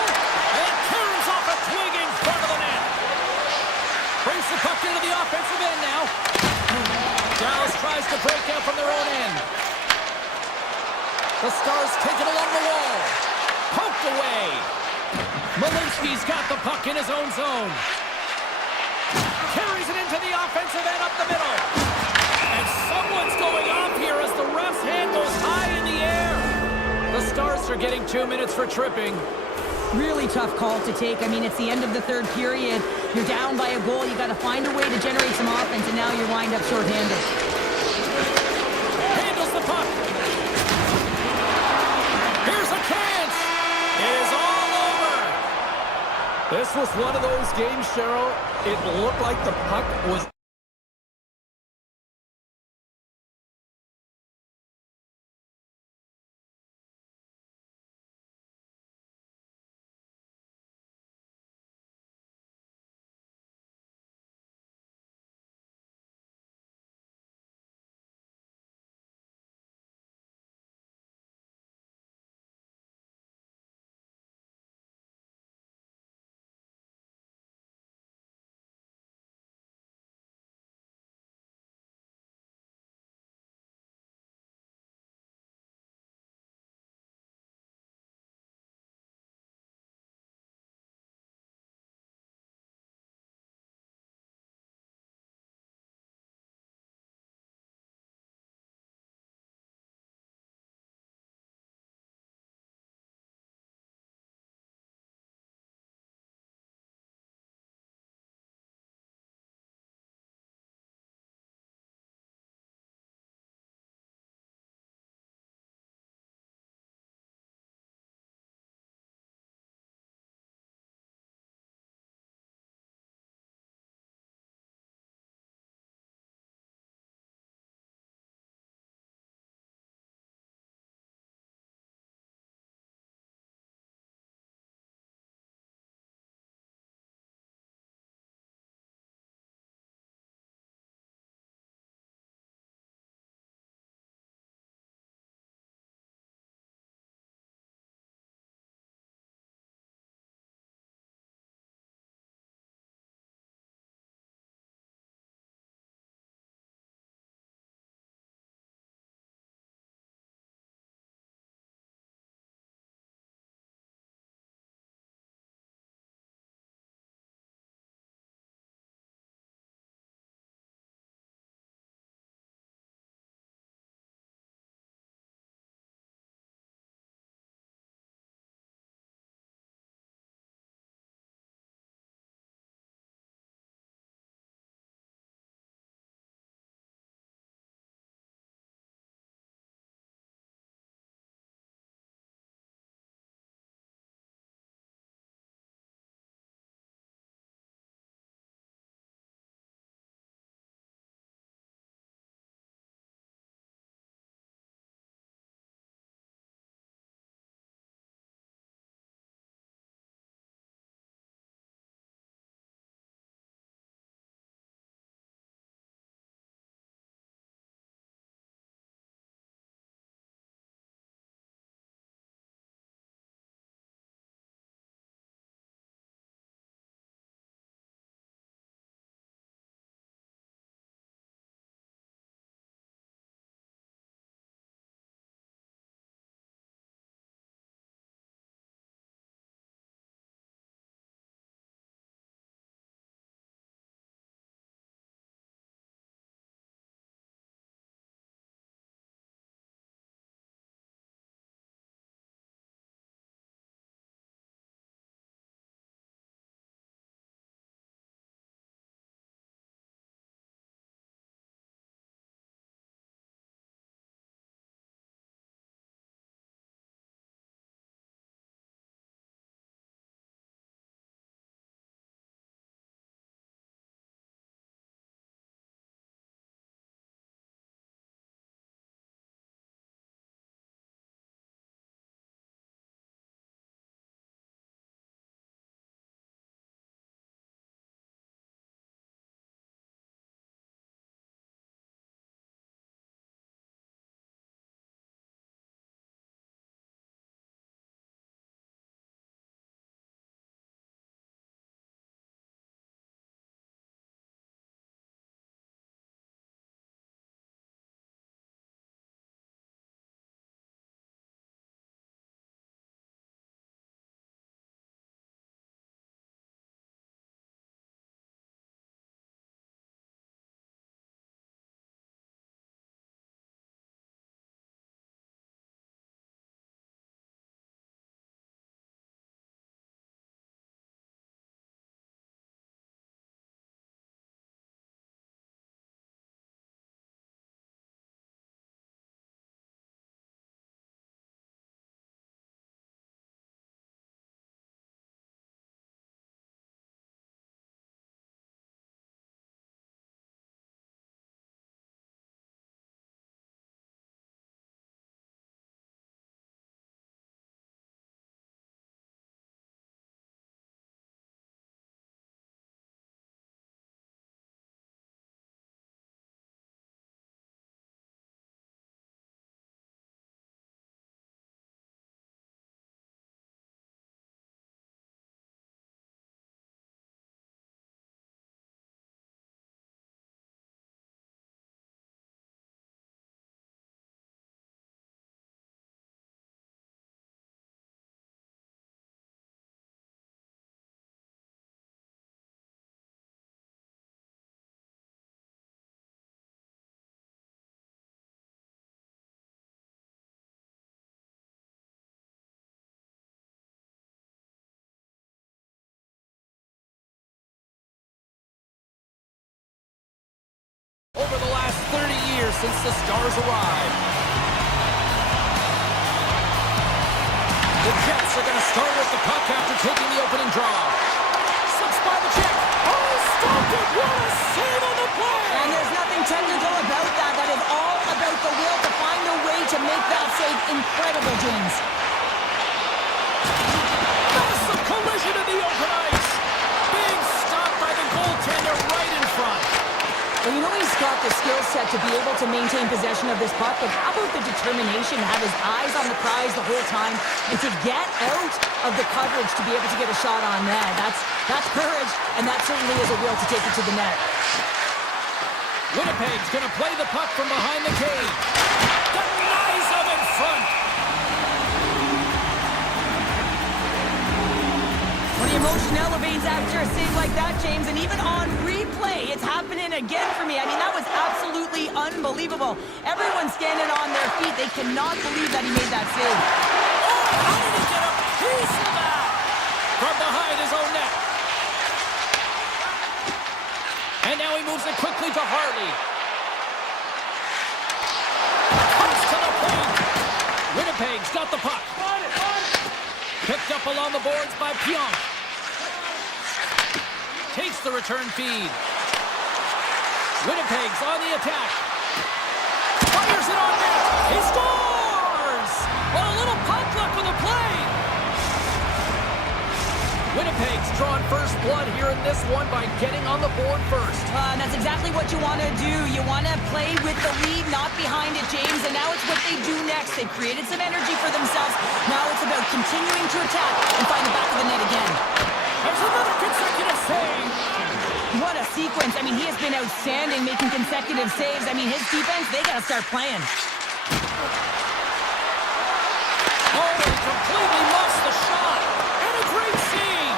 And turns off a twig in front of the net. Brings the puck into the offensive end now. Dallas tries to break out from their own end. Malinsky's got the puck in his own zone. Carries it into the offensive end up the middle. And someone's going off here as the ref's hand goes high in the air. The Stars are getting 2 minutes for tripping. Really tough call to take. I mean, it's the end of the third period. You're down by a goal. You got to find a way to generate some offense, and now you're lined up shorthanded. Handles the puck. Here's a chance. It is all over. This was one of those games, Cheryl. It looked like the puck was over the last 30 years since the Stars arrived. The Jets are going to start with the puck after taking the opening draw. Slips by the check. Oh, stopped it. What a save on the play. And there's nothing technical about that. That is all about the will to find a way to make that save incredible, James. Massive collision in the open ice. Big stop by the goaltender right in front. Well, you know he's got the skill set to be able to maintain possession of this puck, but how about the determination to have his eyes on the prize the whole time and to get out of the coverage to be able to get a shot on net? That's courage, and that certainly is a will to take it to the net. Winnipeg's going to play the puck from behind the cage. Denies him in front. When the emotion elevates after a save like that, James, and even on replay, it's happening again for me. I mean, that was absolutely unbelievable. Everyone's standing on their feet. They cannot believe that he made that save. Oh, how did he get a piece of that? From behind his own net. And now he moves it quickly to Harley. Comes to the point. Winnipeg's got the puck. Picked up along the boards by Pionk. Takes the return feed. Winnipeg's on the attack. Fires it on net. He scores! Well, a little puck luck with the play. Winnipeg's drawn first blood here in this one by getting on the board first. That's exactly what you want to do. You want to play with the lead, not behind it, James. And now it's what they do next. They've created some energy for themselves. Now it's about continuing to attack and find the back of the net again. There's another consecutive save. What a sequence. I mean, he has been outstanding making consecutive saves. I mean, his defense, they got to start playing. Oh, he completely lost the shot. And a great save.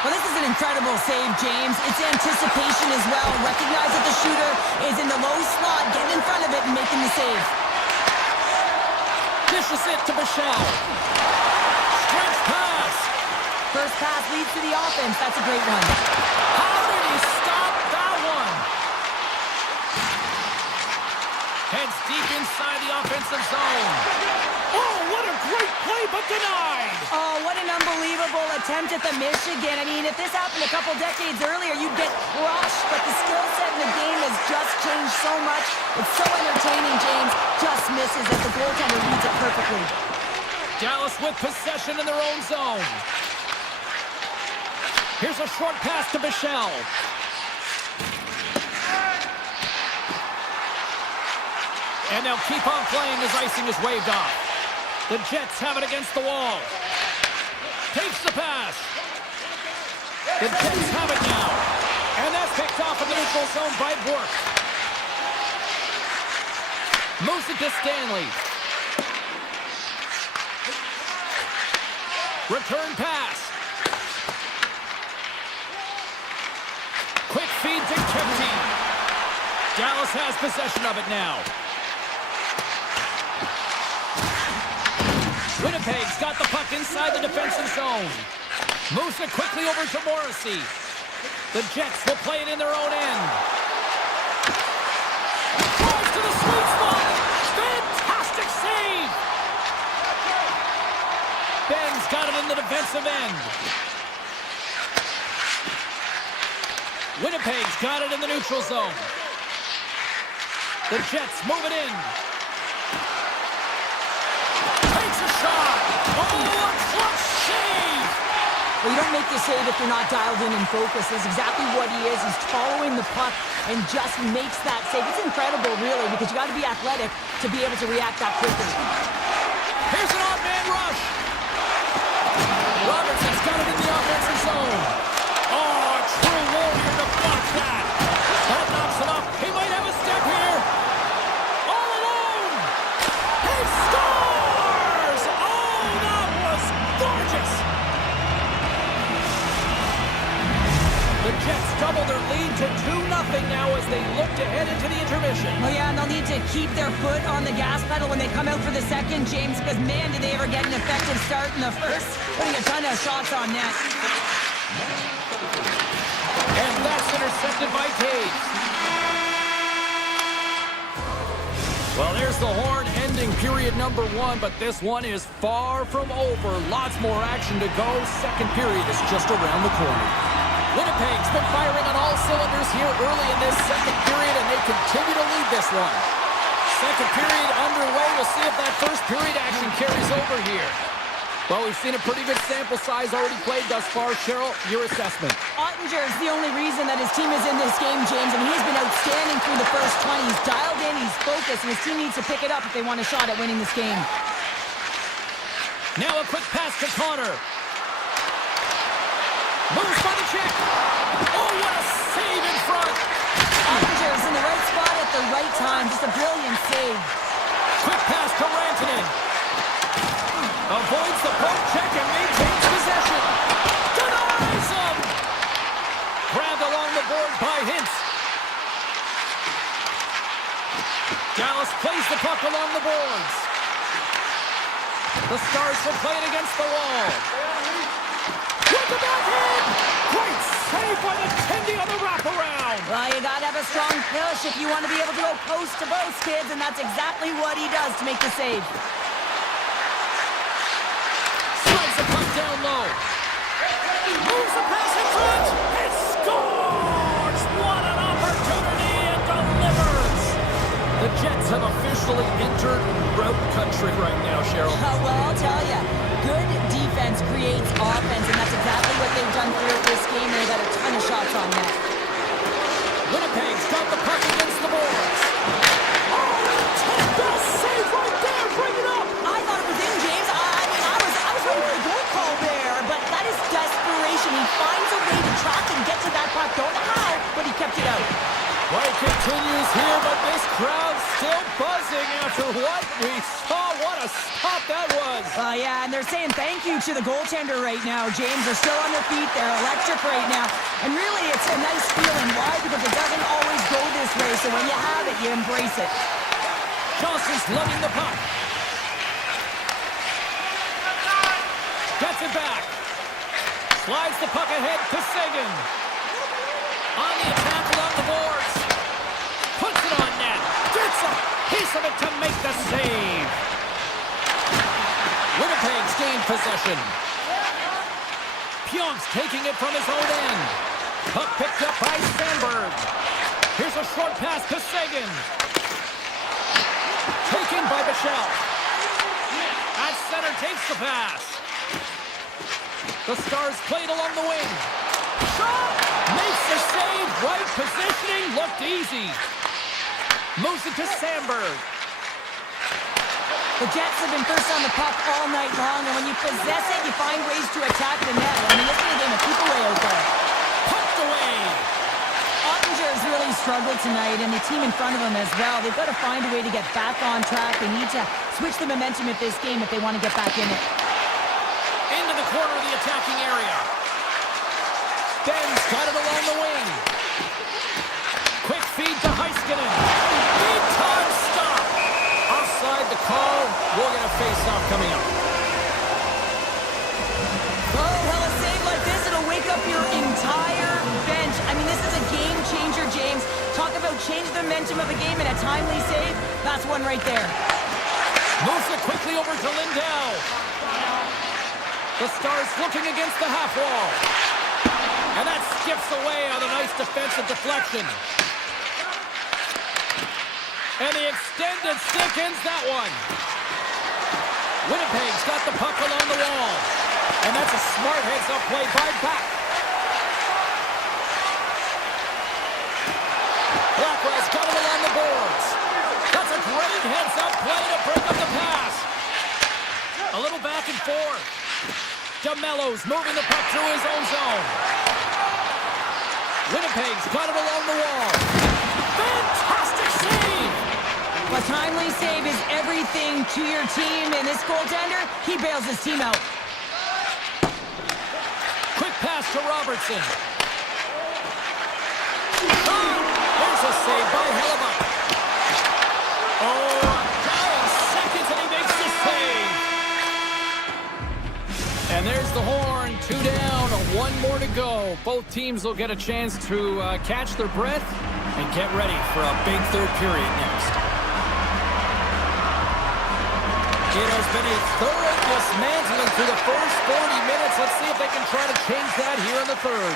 Well, this is an incredible save, James. It's anticipation as well. Recognize that the shooter is in the low slot, getting in front of it and making the save. Dishes it to Michelle. Stretch pass. First pass leads to the offense. That's a great one. How did he stop that one? Heads deep inside the offensive zone. Oh, what a great play, but denied. Oh, what an unbelievable attempt at the Michigan. I mean, if this happened a couple decades earlier, you'd get crushed. But the skill set in the game has just changed so much. It's so entertaining, James. Just misses as the goaltender reads it perfectly. Dallas with possession in their own zone. Here's a short pass to Michelle. And they'll keep on playing as icing is waved off. The Jets have it against the wall. Takes the pass. The Jets have it now. And that's picked off in the neutral zone by Bork. Moves it to Stanley. Return pass. Quick feed to Kempty. Dallas has possession of it now. Winnipeg's got the puck inside the defensive zone. Moves it quickly over to Morrissey. The Jets will play it in their own end. Drives to the sweet spot. Fantastic save. Ben's got it in the defensive end. Winnipeg's got it in the neutral zone. The Jets move it in. Takes a shot. Oh, a clutch save. Well, you don't make the save if you're not dialed in and focused. That's exactly what he is. He's following the puck and just makes that save. It's incredible, really, because you got to be athletic to be able to react that quickly. Here's an odd-man rush. Robertson's got it in the offensive zone. Oh, a true warrior to block that. That knocks it off. He might have a step here. All alone. He scores! Oh, that was gorgeous. The Jets double their lead to 2-0 now as they look to head into the intermission. Well, yeah, and they'll need to keep their foot on the gas pedal when they come out for the second, James, because, man, did they ever get an effective start in the first, putting a ton of shots on net. And that's intercepted by Taves. Well, there's the horn ending period number 1, but this one is far from over. Lots more action to go. Second period is just around the corner. Winnipeg's been firing on all cylinders here early in this second period, and they continue to lead this one. Second period underway. We'll see if that first period action carries over here. Well, we've seen a pretty good sample size already played thus far. Cheryl, your assessment. Ottinger is the only reason that his team is in this game, James, and he's been outstanding through the first 20. He's dialed in, he's focused, and his team needs to pick it up if they want a shot at winning this game. Now a quick pass to Connor. Moves by the check. Oh, what a save in front. Ottinger is in the right spot at the right time. Just a brilliant save. Quick pass to Rantanen. Avoids the poke check and maintains possession. Denies him! Grabbed along the board by Hintz. Dallas plays the puck along the boards. The Stars will play it against the wall. With the backhand! Great save by the Tendy on the wraparound. Well, you gotta have a strong push if you want to be able to go post to post, kids, and that's exactly what he does to make the save. The puck down low. Moves the pass in front. It scores! What an opportunity! It delivers! The Jets have officially entered road country right now, Cheryl. Well, I'll tell you, good defense creates offense, and that's exactly what they've done throughout this game. They got a ton of shots on net. Winnipeg's got the puck against the boards. Oh, best save right there! Bring it up! I thought it was in, James. I was ready for a goal call there, but that is desperation. He finds a way to track and get to that puck. Don't know how, but he kept it out. Play continues here, but this crowd's still buzzing after what we saw. What a stop that was. Yeah, and they're saying thank you to the goaltender right now, James. They're still on their feet. They're electric right now. And really, it's a nice feeling. Why? Because it doesn't always go this way, so when you have it, you embrace it. Johnson's lugging the puck. Gets it back. Slides the puck ahead to Sagan. On the attack along the boards. Puts it on net. Gets a piece of it to make the save. Winnipeg's gained possession. Pionk's taking it from his own end. Puck picked up by Sandberg. Here's a short pass to Sagan. Taken by Bichelle. At center takes the pass. The Stars played along the wing. Shot! Makes the save. Right positioning. Looked easy. Moves it to Sandberg. The Jets have been first on the puck all night long, and when you possess it, you find ways to attack the net. I mean, this is a game of keep away out there. Pumped away. Ottinger has really struggled tonight, and the team in front of him as well. They've got to find a way to get back on track. They need to switch the momentum of this game if they want to get back in it. Into the corner of the attacking area. Ben's got it along the wing. Quick feed to Heiskanen. Big time stop. Offside the call. We'll get a face-off coming up. Oh, well, a save like this, it'll wake up your entire bench. I mean, this is a game changer, James. Talk about change the momentum of a game in a timely save. That's one right there. Moves it quickly over to Lindell. The Stars looking against the half wall. And that skips away on a nice defensive deflection. And the extended stick ends that one. Winnipeg's got the puck along the wall. And that's a smart heads-up play by Back. Blackwell's got it along the boards. That's a great heads-up play to break up the pass. A little back and forth. DeMello's moving the puck through his own zone. Winnipeg's got it along the wall. Fantastic save! A timely save is everything to your team, and this goaltender, he bails his team out. Quick pass to Robertson. Oh, there's a save by Hellebuck. Oh, dying seconds, and he makes the save. And there's the horn. 2 down, 1 more to go. Both teams will get a chance to catch their breath and get ready for a big third period next. It has been a thorough dismantling through the first 40 minutes. Let's see if they can try to change that here in the third.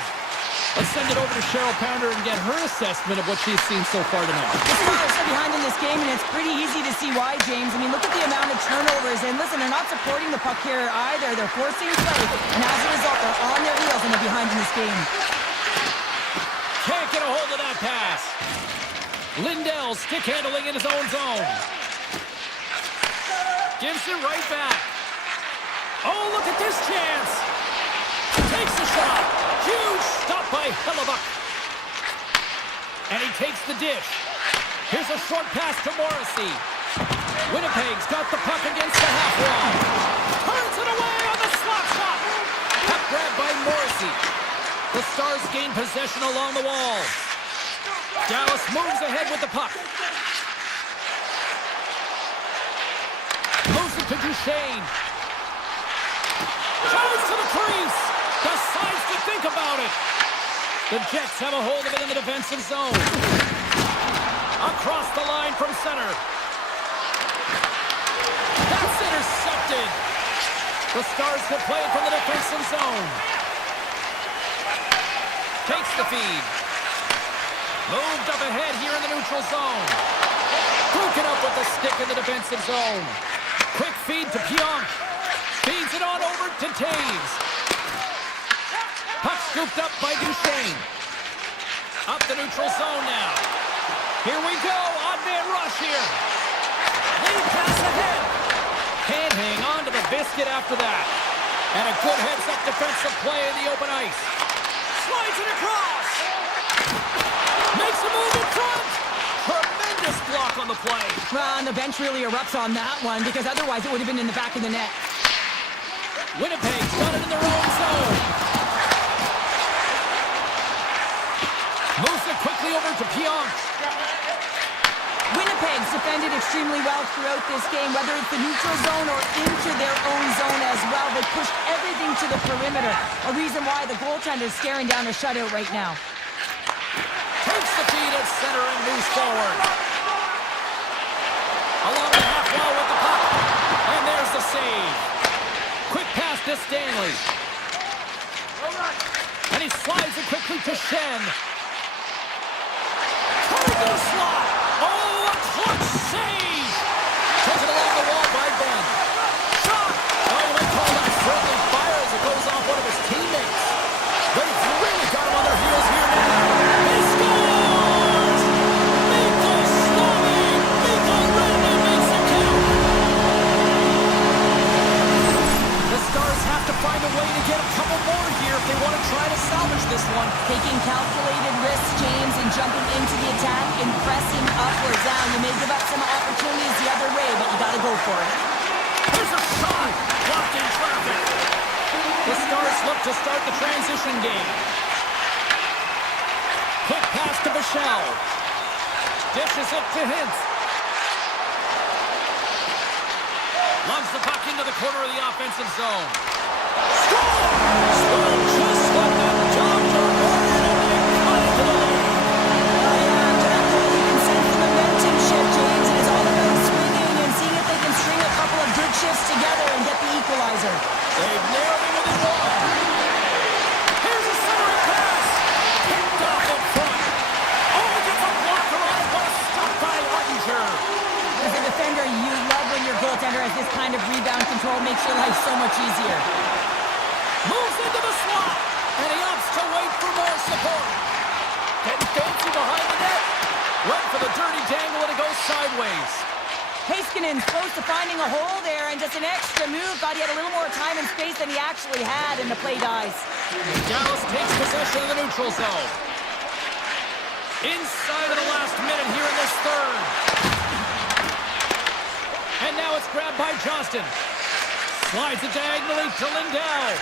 Let's send it over to Cheryl Pounder and get her assessment of what she's seen so far tonight. The Stars are behind in this game, and it's pretty easy to see why, James. I mean, look at the amount of turnovers. And listen, they're not supporting the puck here either. They're forcing play, and as a result, they're on their heels and they're behind in this game. Can't get a hold of that pass. Lindell stick handling in his own zone. Gives it right back. Oh, look at this chance. Takes the shot. Huge stop by Hellebuck. And he takes the dish. Here's a short pass to Morrissey. Winnipeg's got the puck against the half wall. Turns it away on the slap shot. Puck grab by Morrissey. The Stars gain possession along the wall. Dallas moves ahead with the puck. Moves it to Duchesne. Goes to the crease. Decides to think about it. The Jets have a hold of it in the defensive zone. Across the line from center. That's intercepted. The Stars could play it from the defensive zone. Takes the feed. Moved up ahead here in the neutral zone. Broken up with the stick in the defensive zone. Quick feed to Pionk. Feeds it on over to Taves. Puck scooped up by Duchesne. Up the neutral zone now. Here we go. Odd man rush here. Lead pass ahead. Can't hang on to the biscuit after that. And a good heads-up defensive play in the open ice. Slides it across. Makes a move in front. Tremendous block on the play. Well, and the bench really erupts on that one because otherwise it would have been in the back of the net. Winnipeg's got it in their own zone. Moves it quickly over to Pionk. Winnipeg's defended extremely well throughout this game, whether it's the neutral zone or into their own zone as well. They pushed everything to the perimeter, a reason why the goaltender's staring down a shutout right now. Takes the feed at center and moves forward. Along the half wall with the puck. And there's the save. Quick pass to Stanley. And he slides it quickly to Shen. Turns the slot. Oh, a clutch save. Takes it along the wall by Ben. Shot. Oh, they call that friendly fire as it goes off one of his teammates. They've really got him on their heels here now. He scores! Mikko Slovi! Mikko Randy makes it count. The Stars have to find a way to get a couple more here if they want to try to salvage this one. Taking calculated risks, James, and jumping into the attack and pressing upwards. Now, you may give up some opportunities the other way, but you got to go for it. Here's a shot! Blocked in traffic. The Stars look to start the transition game. Quick pass to Bichelle. Dishes it to Hintz. Lugs the puck into the corner of the offensive zone. Score! Score just like that. John Jordan and they cut into the lane. After that goal, you can sense the momentum shift, James. It is all about swinging and seeing if they can string a couple of good shifts together and get the equalizer. They've nailed him within one. Here's a centering pass. Picked off in front. Oh, gets a blocker on it. What a stop by Ottinger. As a defender, you love when your goaltender has this kind of rebound control. Makes your life so much easier. Moves into the slot. And he opts to wait for more support. Getting fancy behind the net. Went for the dirty dangle and it goes sideways. Heiskanen's close to finding a hole there, and just an extra move. Thought he had a little more time and space than he actually had, and the play dies. Dallas takes possession of the neutral zone. Inside of the last minute here in this third. And now it's grabbed by Johnston. Slides it diagonally to Lindell.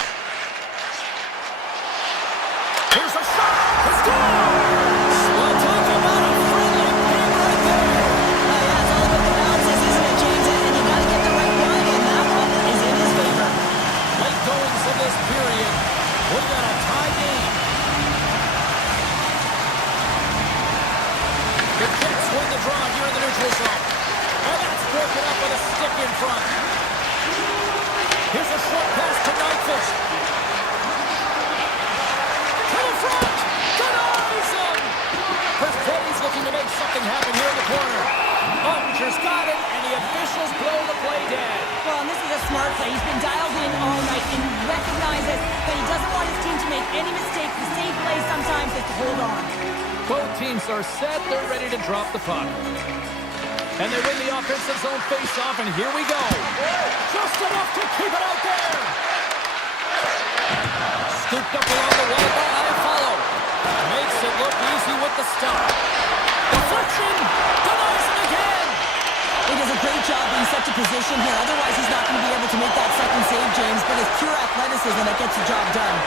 Here's a shot. It's scores! Well, talk about a friendly game right there. Yeah, it's all about the bounces, isn't it, James? And you got to get the right one, and that one is in his favor. Late goings of this period. We got a tie game. The Jets win the draw here in the neutral zone. And that's broken up with a stick in front. Here's a short pass to Nyquist. To the front. Denies him. He's looking to make something happen here in the corner. Unger's got it, and the officials blow the play dead. Well, and this is a smart play. He's been dialed in all night and recognizes that he doesn't want his team to make any mistakes. The safe play sometimes is to hold on. Both teams are set. They're ready to drop the puck. And they win the offensive zone face-off, and here we go. Just enough to keep it out there. Scooped up along the wall by Follow. Makes it look easy with the stop. Deflection. Denies it again. He does a great job being set to position here. Otherwise, he's not going to be able to make that second save, James. But it's pure athleticism that gets the job done.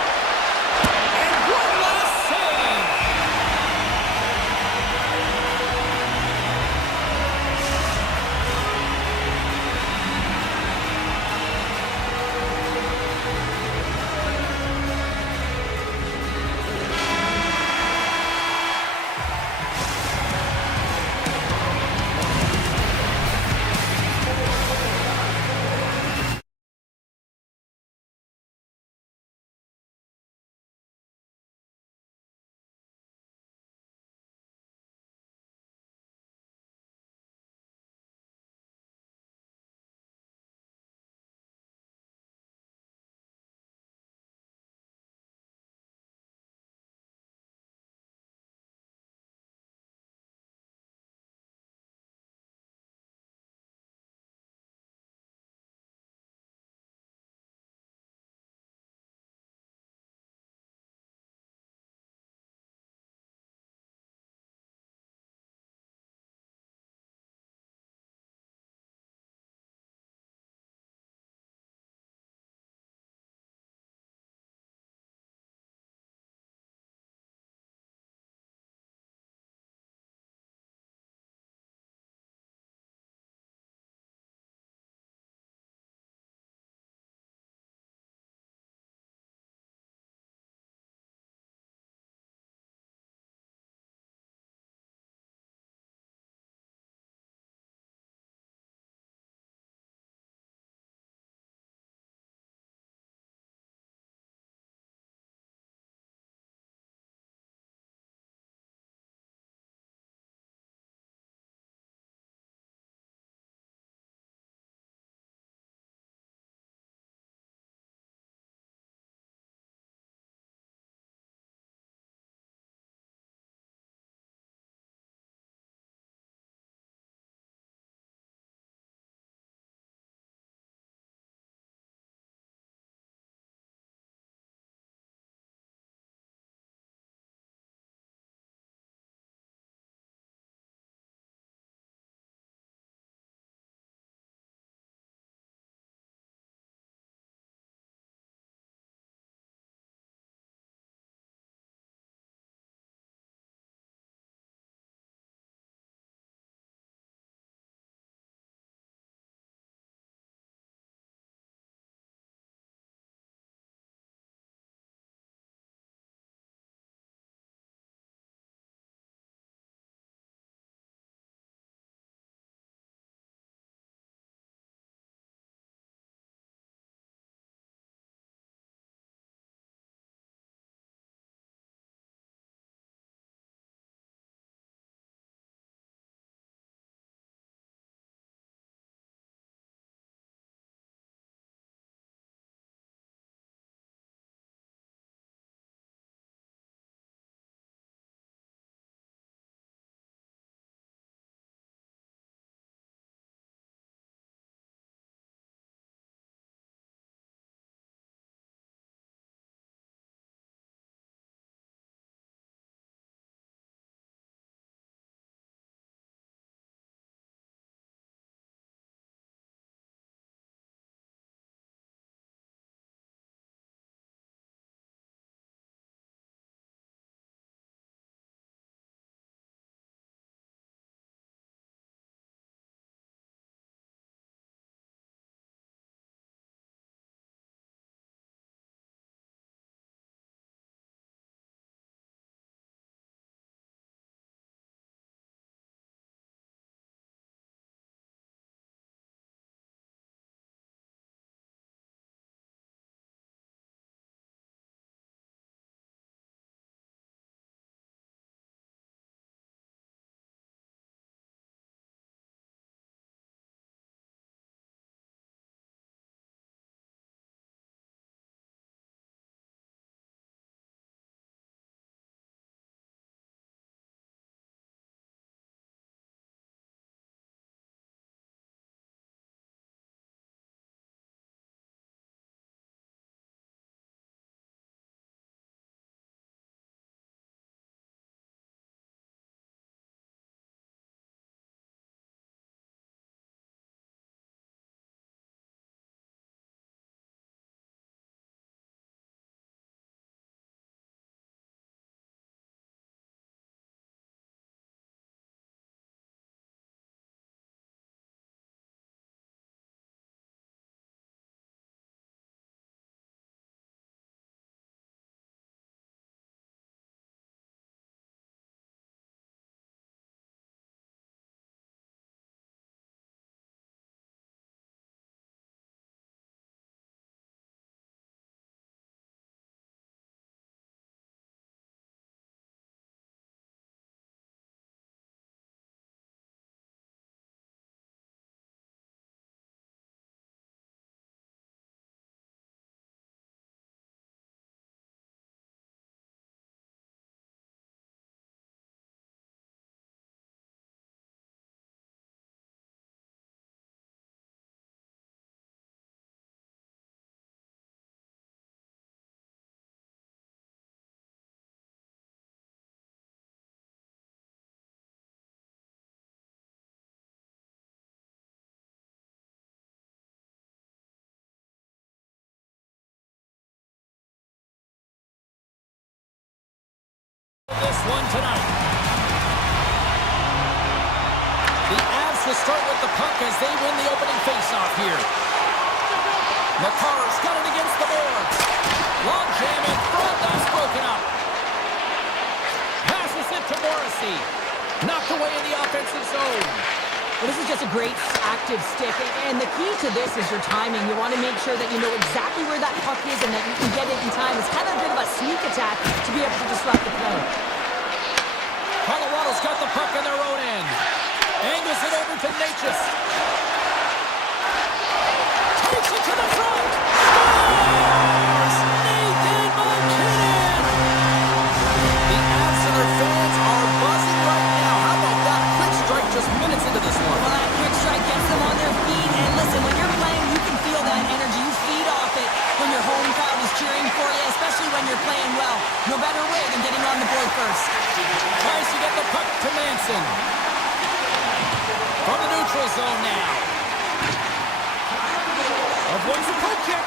this one tonight. The Avs will start with the puck as they win the opening faceoff here. McCarr's got it against the boards. Long jam in front, that's broken up. Passes it to Morrissey. Knocked away in the offensive zone. Well, this is just a great active stick, and the key to this is your timing. You want to make sure that you know exactly where that puck is and that you can get it in time. It's kind of a bit of a sneak attack to be able to disrupt the play. Colorado's got the puck on their own end. Angles it over to Natchez. Takes it to the front. Scores! Nathan McKinnon! The Avs and their fans are buzzing right now. How about that quick strike just minutes into this one? Well, that quick strike gets them on their feet. And listen, when you're playing, you can feel that energy. You feed off it when your home crowd is cheering for you, especially when you're playing well. No better way than getting on the board first. Tries to get the puck to Manson. From the neutral zone now. Avoids the poke check.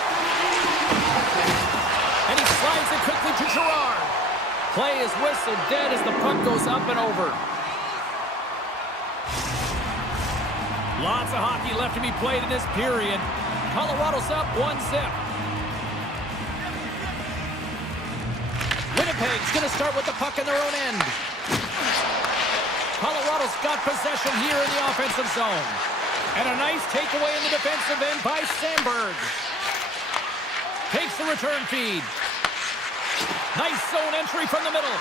And he slides it quickly to Gerard. Play is whistled dead as the puck goes up and over. Lots of hockey left to be played in this period. Colorado's up 1-0. Winnipeg's going to start with the puck in their own end. Colorado's got possession here in the offensive zone. And a nice takeaway in the defensive end by Sandberg. Takes the return feed. Nice zone entry from the middle.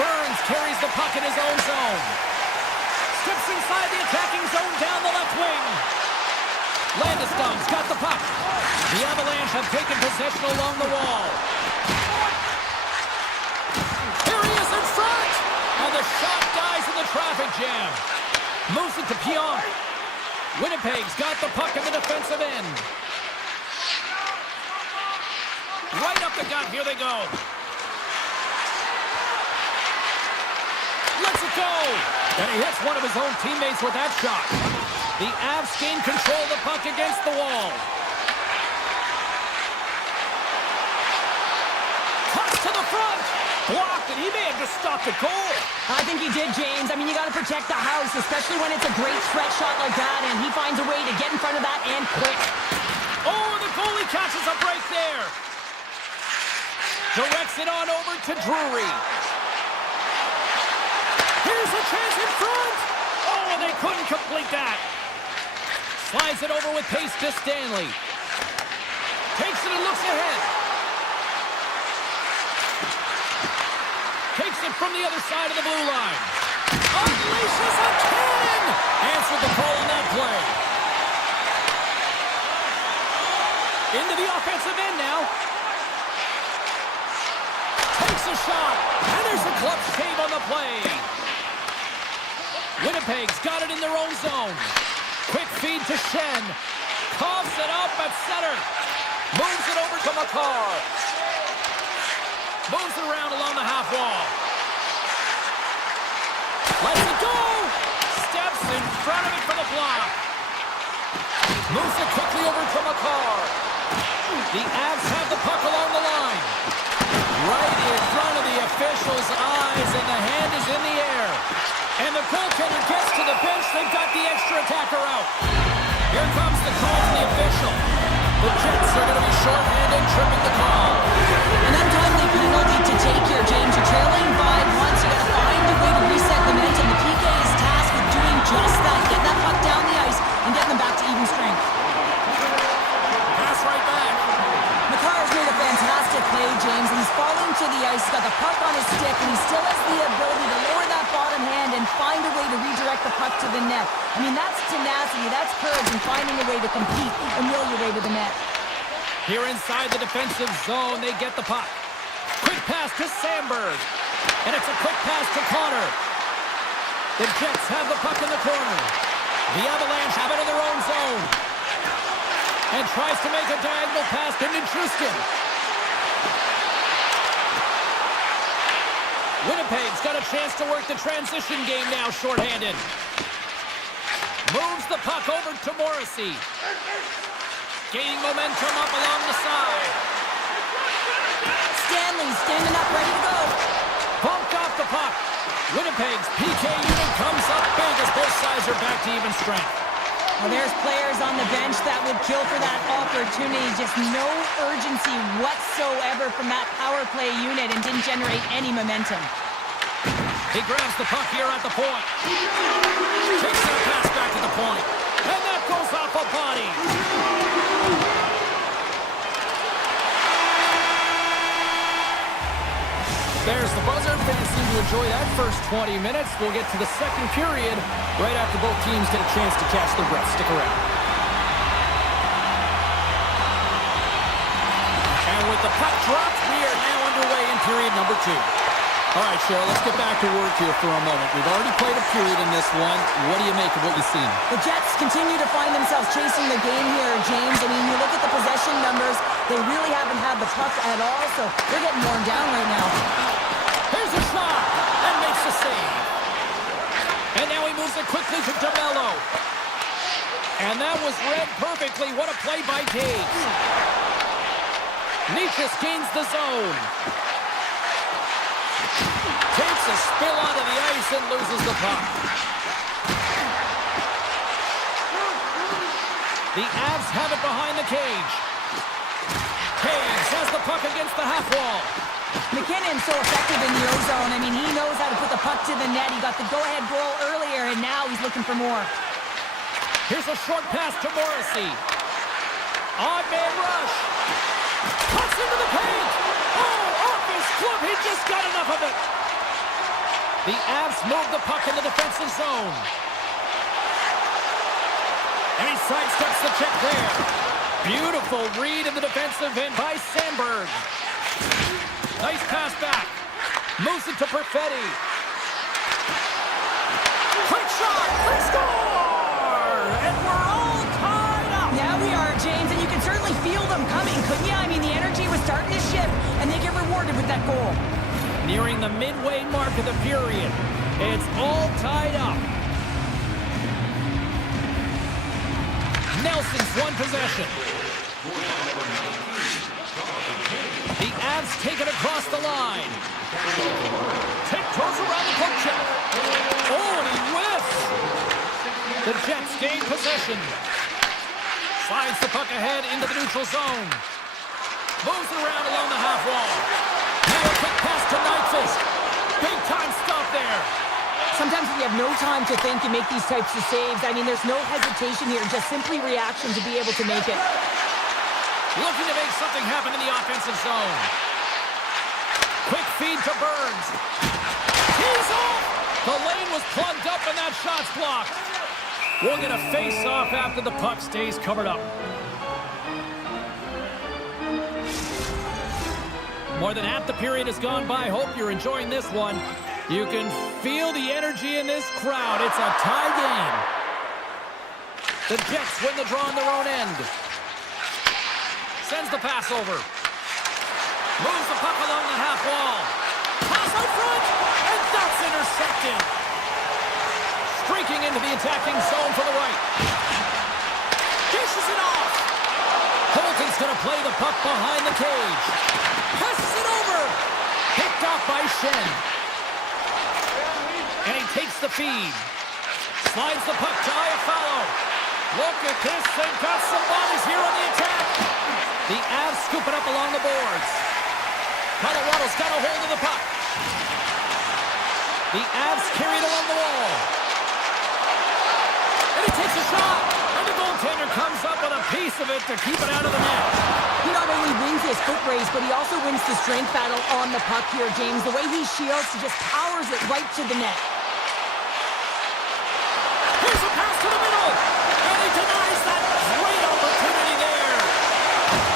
Burns carries the puck in his own zone. Steps inside the attacking zone down the left wing. Landeskog's got the puck. The Avalanche have taken possession along the wall. Here he is in front! And the shot dies in the traffic jam. Moves it to Pionk. Winnipeg's got the puck in the defensive end. Right up the gut, here they go. Lets it go! And he hits one of his own teammates with that shot. The Avs gain control of the puck against the wall. Toss to the front! Blocked, and he may have just stopped the goal. I think he did, James. I mean, you got to protect the house, especially when it's a great stretch shot like that, and he finds a way to get in front of that and quick. Oh, the goalie catches a break there. Directs it on over to Drury. Here's a chance in front. Oh, and they couldn't complete that. Slides it over with pace to Stanley. Takes it and looks ahead. Takes it from the other side of the blue line. Unleashes a cannon! Answered the call on that play. Into the offensive end now. Takes a shot. And there's a clutch save on the play. Winnipeg's got it in their own zone. Quick feed to Shen. Coughs it up at center. Moves it over to McCarr. Moves it around along the half wall. Lets it go! Steps in front of it for the block. Moves it quickly over to McCarr. The Avs have the puck along the line. Right in front of the official's eyes, and the hand is in the air. And the goaltender gets to the bench. They've got the extra attacker out. Here comes the call from the official. The Jets are going to be shorthanded, tripping the call. An untimely penalty to take here, James. You're trailing 5-1, so you got to find a way to reset momentum. The PK is tasked with doing just that. Get that puck down the ice and get them back to even strength. Pass right back. McCarr's made a fantastic play, James. He's falling to the ice. He's got the puck on his stick, and he still has the ability to lower that bottom hand and find a way to redirect the puck to the net. I mean, that's tenacity, that's courage, and finding a way to compete and will your way to the net. Here inside the defensive zone, they get the puck. Quick pass to Sandberg. And it's a quick pass to Connor. The Jets have the puck in the corner. The Avalanche have it in their own zone. And tries to make a diagonal pass to Nichushkin. Winnipeg's got a chance to work the transition game now, shorthanded. Moves the puck over to Morrissey. Gaining momentum up along the side. Stanley standing up pegs. PK unit comes up big as both sides are back to even strength. Well, there's players on the bench that would kill for that opportunity. Just no urgency whatsoever from that power play unit and didn't generate any momentum. He grabs the puck here at the point. Takes that pass back to the point. And that goes off a body. There's the buzzer. Fans seem to enjoy that first 20 minutes. We'll get to the second period right after both teams get a chance to catch their breath. Stick around. And with the puck dropped, we are now underway in period number 2. All right, Cheryl, let's get back to work here for a moment. We've already played a period in this one. What do you make of what you've seen? The Jets continue to find themselves chasing the game here, James. I mean, you look at the possession numbers, they really haven't had the puck at all, so they're getting worn down right now. Here's a shot, and makes the save. And now he moves it quickly to DeMello. And that was read perfectly. What a play by Gage. Nichas gains the zone. Takes a spill onto the ice and loses the puck. The Avs have it behind the cage. Hayes has the puck against the half wall. McKinnon's so effective in the O-zone. I mean, he knows how to put the puck to the net. He got the go-ahead goal earlier, and now he's looking for more. Here's a short pass to Morrissey. Odd man rush. Pucks into the paint. Oh, off his glove. He just got enough of it. The Avs move the puck in the defensive zone. And he sidesteps the check there. Beautiful read in the defensive end by Sandberg. Nice pass back. Moves it to Perfetti. Quick shot. They score! And we're all tied up. Yeah, we are, James, and you can certainly feel them coming, couldn't you? I mean, the energy was starting to shift, and they get rewarded with that goal. Nearing the midway mark of the period. It's all tied up. Nelson's won possession. The Avs take it across the line. Goes around the poke check. Oh, and he whiffs. The Jets gain possession. Slides the puck ahead into the neutral zone. Moves it around along the half wall. Now a quick pass to Nyquist. Big time stop there. Sometimes if you have no time to think, you make these types of saves. I mean, there's no hesitation here, just simply reaction to be able to make it. Looking to make something happen in the offensive zone. Quick feed to Burns. He's off! The lane was plugged up and that shot's blocked. We'll get a face-off after the puck stays covered up. More than half the period has gone by. Hope you're enjoying this one. You can feel the energy in this crowd. It's a tie game. The Jets win the draw on their own end. Sends the pass over. Moves the puck along the half wall. Pass out front, and that's intercepted. Streaking into the attacking zone for the right. Dishes it off. Holton's going to play the puck behind the cage. Passes it over. Picked off by Shen. And he takes the feed. Slides the puck to Iafallo. Look at this. They've got some bodies here on the attack. The Avs scoop it up along the boards. Colorado's got a hold of the puck. The Avs carry it along the wall. And he takes a shot. And the goaltender comes up with a piece of it to keep it out of the net. He not only wins his foot race, but he also wins the strength battle on the puck here, James. The way he shields, he just powers it right to the net. Here's a pass to the middle. And he denies that great opportunity there.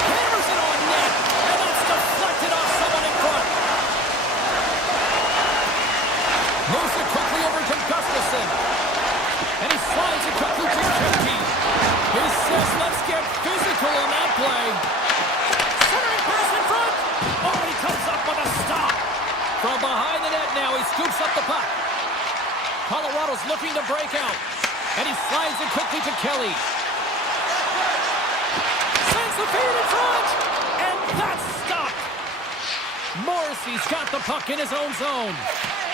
Hammers it on net. And that's deflected off someone in front. Moves it quickly over to Gustafsson. And he slides it quickly to Kempke. He says, let's get physical on that play. Centering pass in front. Oh, and he comes up with a stop. From behind the net now, he scoops up the puck. Colorado's looking to break out. And he slides it quickly to Kelly. Sends the feed in front. And that's stopped. Morrissey's got the puck in his own zone.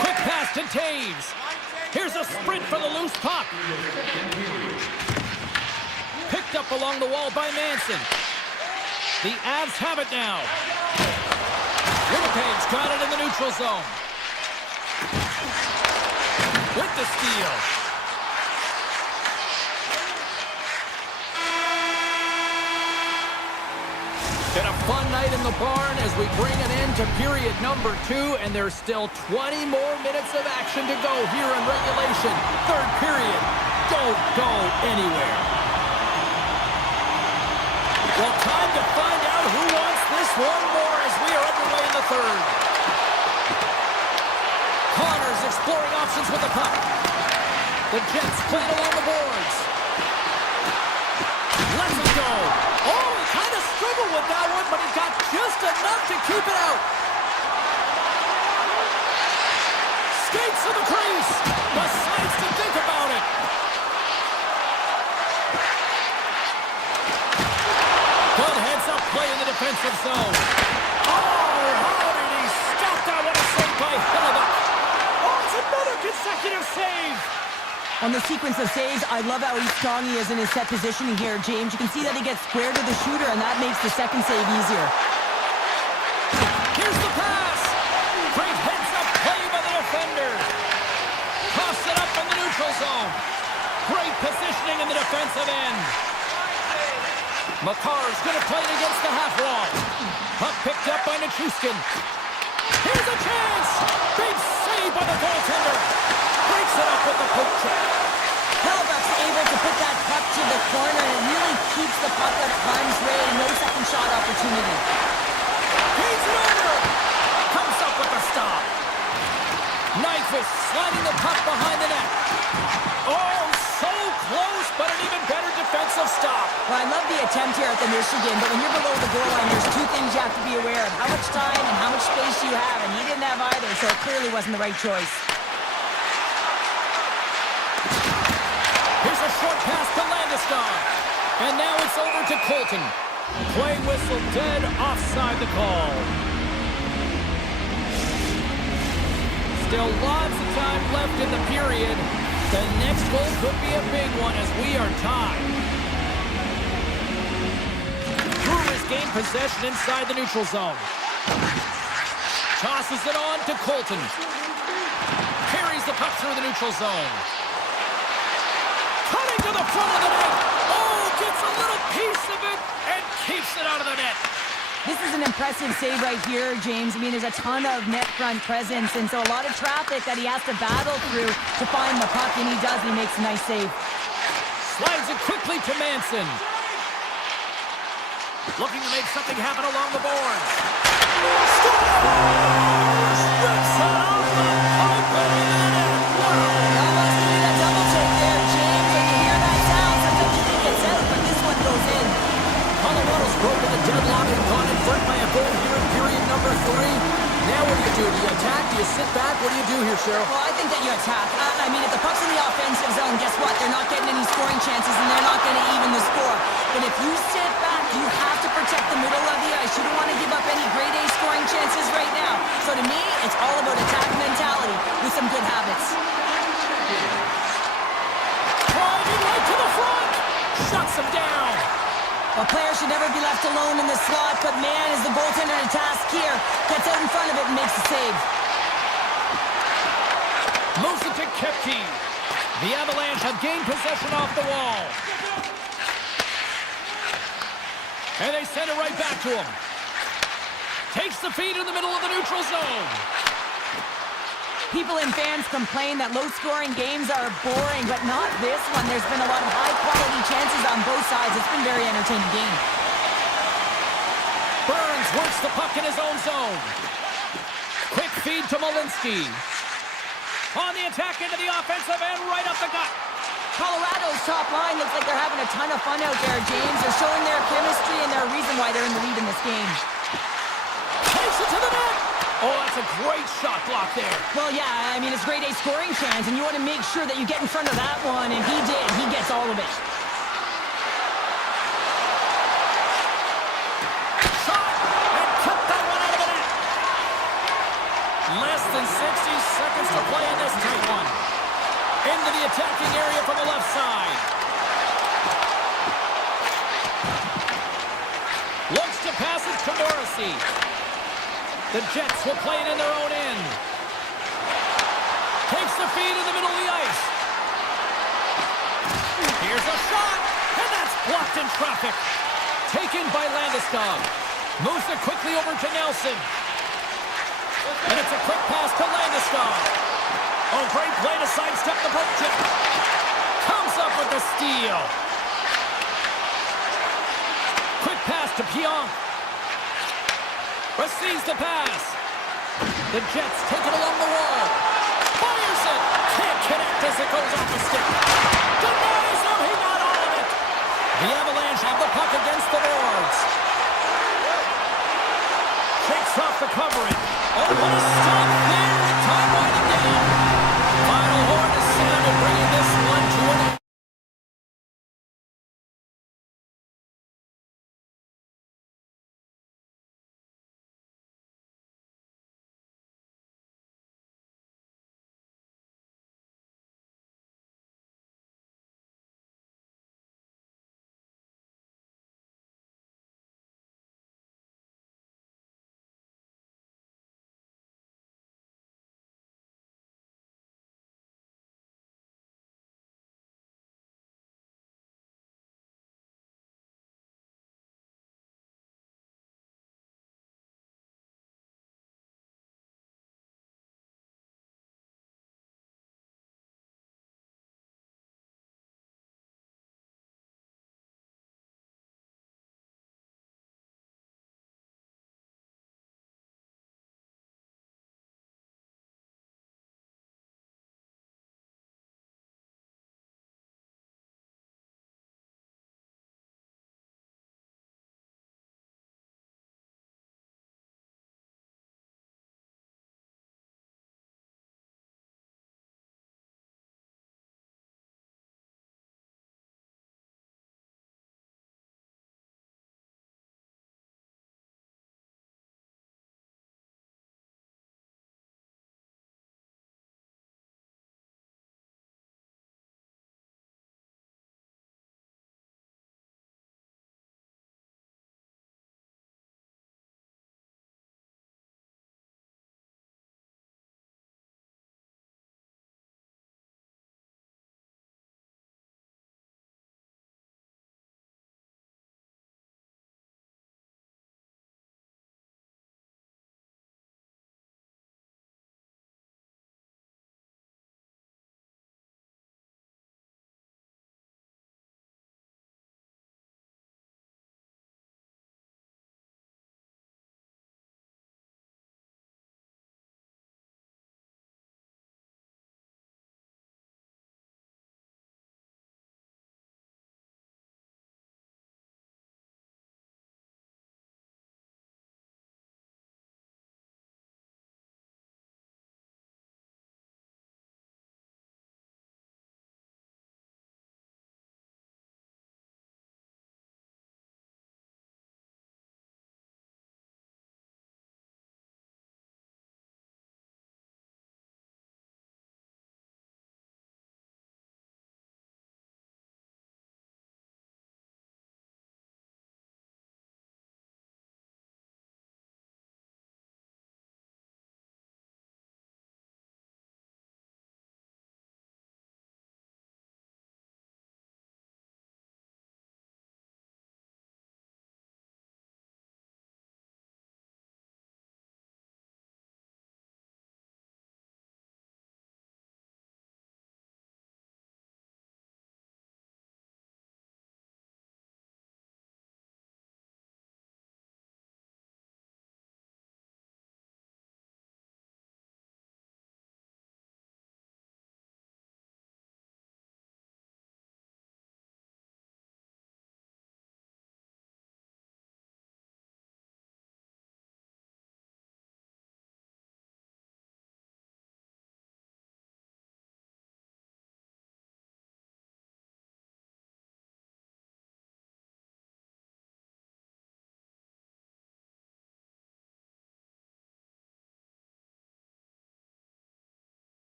Quick pass to Taves. Here's a sprint for the loose puck. Picked up along the wall by Manson. The Avs have it now. Winnipeg's got it in the neutral zone. With the steal. Been a fun night in the barn as we bring an end to period number 2, and there's still 20 more minutes of action to go here in regulation. Third period. Don't go anywhere. Well, time to find out who wants this one more as we are underway in the third. Connors exploring options with the puck. The Jets play it along the boards. Let's it go. Oh, he kind of struggled with that one, but he got just enough to keep it out. Skates to the crease. Decides to think about it. Good heads-up play in the defensive zone. Oh, how did he stop that one? A save by Hellebuck. Oh, it's another consecutive save. On the sequence of saves, I love how strong he is in his set positioning here, James. You can see that he gets square to the shooter, and that makes the second save easier. Here's the pass. Great heads-up play by the defender. Toss it up in the neutral zone. Great positioning in the defensive end. Makar's going to play it against the half wall. Puck picked up by Nichushkin. Here's a chance. Big save by the goaltender. Breaks it up with the poke check. Hellebuck's able to put that puck to the corner, and it really keeps the puck out of harm's way. No second shot opportunity. Feeds it over. Comes up with the stop. Nyquist sliding the puck behind the net. Oh, so close, but an even better defensive stop. Well, I love the attempt here at the Michigan, but when you're below the goal line, there's two things you have to be aware of. How much time and how much space you have, and he didn't have either, so it clearly wasn't the right choice. Here's a short pass to Landeskog. And now it's over to Colton. Play whistle dead, offside the call. Still lots of time left in the period. The next goal could be a big one as we are tied. Brewers gain possession inside the neutral zone. Tosses it on to Colton. Carries the puck through the neutral zone. Cutting to the front of the net. Oh, gets a little piece of it and keeps it out of the net. This is an impressive save right here, James. I mean, there's a ton of net front presence, and so a lot of traffic that he has to battle through to find the puck, and he does. He makes a nice save. Slides it quickly to Manson. Looking to make something happen along the boards. Scores! Rips it off the pipe and in. Wow! Almost needed a double take there, James. When you hear that sound, sometimes you think it's out, but this one goes in. Colorado's broken the deadlock and gone in front by a goal here in period number 3. Now what do? Do you attack? Do you sit back? What do you do here, Cheryl? Well, I think that you attack. I mean, if the puck's in the offensive zone, guess what? They're not getting any scoring chances, and they're not going to even the score. But if you sit back, you have to protect the middle of the ice. You don't want to give up any grade A scoring chances right now. So to me, it's all about attack mentality with some good habits. Driving right to the front. Shuts him down. A player should never be left alone in the slot, but man, is the goaltender to task here. Gets out in front of it and makes the save. Moves it to Kepke. The Avalanche have gained possession off the wall. And they send it right back to him. Takes the feed in the middle of the neutral zone. People and fans complain that low-scoring games are boring, but not this one. There's been a lot of high-quality chances on both sides. It's been a very entertaining game. Burns works the puck in his own zone. Quick feed to Malinsky. On the attack into the offensive end, right up the gut. Colorado's top line looks like they're having a ton of fun out there, James. They're showing their chemistry and their reason why they're in the lead in this game. Takes it to the net. Oh, that's a great shot block there. Well, yeah, I mean, it's grade A scoring chance, and you want to make sure that you get in front of that one, and he did. He gets all of it. Shot, and cut that one out of the net. Less than 60 seconds to play in this tight one. Into the attacking area from the left side. Looks to pass it to Morrissey. The Jets will play it in their own end. Takes the feed in the middle of the ice. Here's a shot, and that's blocked in traffic. Taken by Landeskog. Moves it quickly over to Nelson. And it's a quick pass to Landeskog. Oh, great play to sidestep the poke check. Comes up with the steal. Quick pass to Pionk. Receives the pass. The Jets take it along the wall. Fires it. Can't connect as it goes off the stick. Denies him. He got all of it. The Avalanche have the puck against the boards. Shakes off the covering. Oh, what a stop there. Time winding down. Final horn is sounded, bringing this one to an end.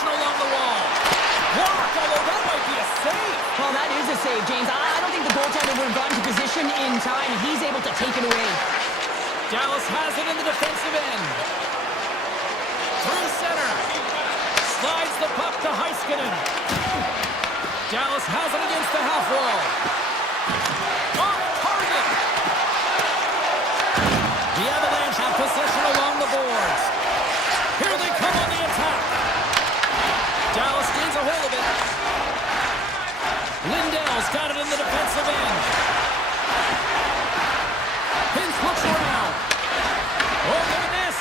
possession along the wall. Blocked, although that might be a save. Well, that is a save, James. I don't think the goaltender would have gotten to position in time. He's able to take it away. Dallas has it in the defensive end. Through center. Slides the puck to Heiskanen. Dallas has it against the half wall. On target. The Avalanche have possession along the boards. Here they come on the attack. Dallas gains a hold of it. Lindell's got it in the defensive end. Hintz looks around. Oh, look at this.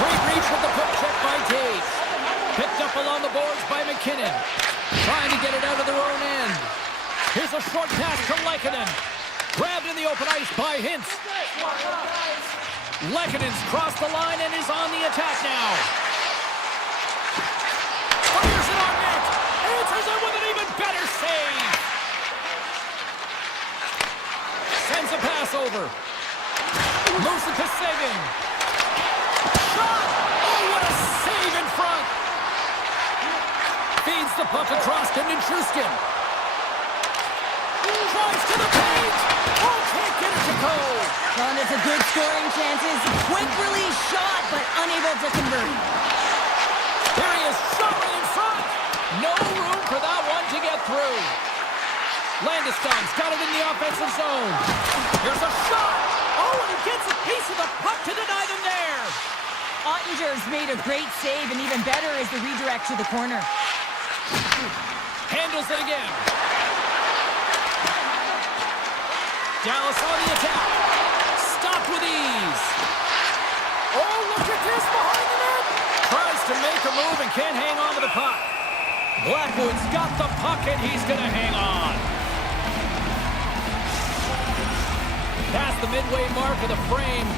Great reach with the puck check by Tage. Picked up along the boards by McKinnon. Trying to get it out of their own end. Here's a short pass to Lehkonen. Grabbed in the open ice by Hintz. Lehkonen's crossed the line and is on the attack now. Fires it on net. Answers it with an even better save. Sends a pass over. Moves it to Sagan. Shot! Oh, what a save in front! Feeds the puck across to Nichushkin. Drives to the paint! Oh, can't get it to go! Well, and it's a good scoring chances. Quick release shot, but unable to convert. Here he is, shot right in front! No room for that one to get through. Landeskog's got it in the offensive zone. Here's a shot! Oh, and he gets a piece of the puck to deny them there! Ottinger's made a great save, and even better is the redirect to the corner. Handles it again. Dallas on the attack. Stopped with ease. Oh, look at this behind the net. Tries to make a move and can't hang on to the puck. Blackwood's got the puck and he's going to hang on. Past the midway mark of the frame.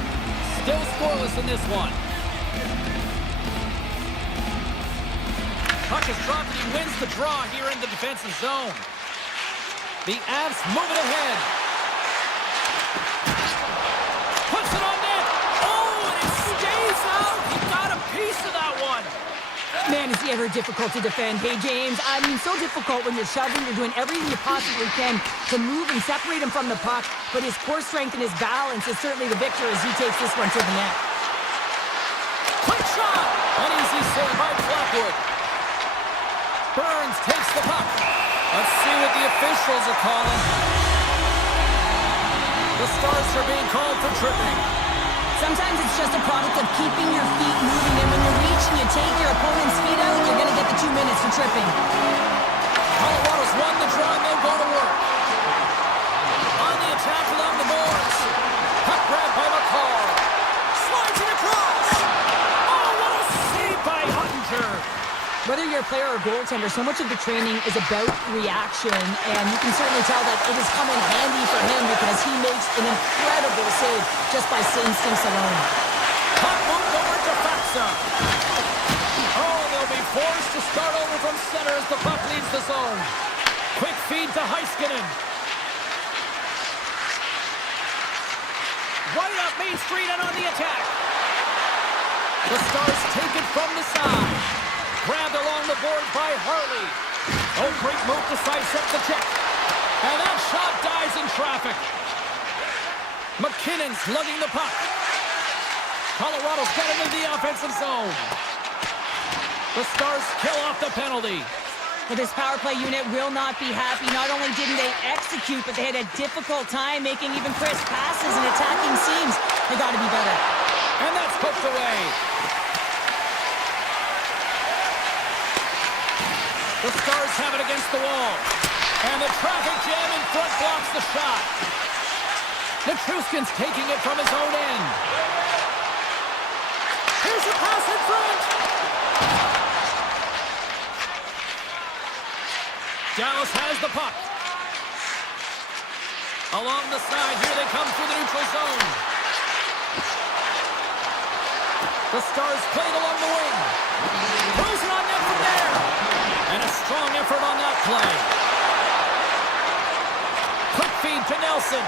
Still scoreless in this one. Puck is dropped and he wins the draw here in the defensive zone. The Avs move it ahead. Puts it on net. Oh, and it stays out. He got a piece of that one. Man, is he ever difficult to defend. Hey, James, I mean, so difficult when you're shoving. You're doing everything you possibly can to move and separate him from the puck. But his core strength and his balance is certainly the victor as he takes this one to the net. Quick shot. An easy save by Blackwood. Burns takes the puck. Let's see what the officials are calling. The Stars are being called for tripping. Sometimes it's just a product of keeping your feet moving, and when you reach and you take your opponent's feet out, you're going to get the 2 minutes for tripping. Colorado's won the draw and they'll go to work. On the attack along the boards. Puck grabbed by McCall. Slides it across. Oh, what a save by Ottinger. Whether you're a player or goaltender, so much of the training is about reaction, and you can certainly tell that it has come in handy for him because he makes an incredible save just by instincts alone. Puck moved over to Fatsa. Oh, they'll be forced to start over from center as the puck leaves the zone. Quick feed to Heiskanen. Right up Main Street and on the attack. The Stars take it from the side. Grabbed along the board by Harley. Oh, great move to sidestep the check. And that shot dies in traffic. McKinnon's lugging the puck. Colorado's got it into the offensive zone. The Stars kill off the penalty. Well, this power play unit will not be happy. Not only didn't they execute, but they had a difficult time making even crisp passes and attacking seams. They got to be better. And that's poked away. The Stars have it against the wall. And the traffic jam in front blocks the shot. Nichushkin's taking it from his own end. Here's a pass in front. Dallas has the puck. Along the side, here they come through the neutral zone. The Stars played along the wing. Throws it on net from there. And a strong effort on that play. Quick feed to Nelson.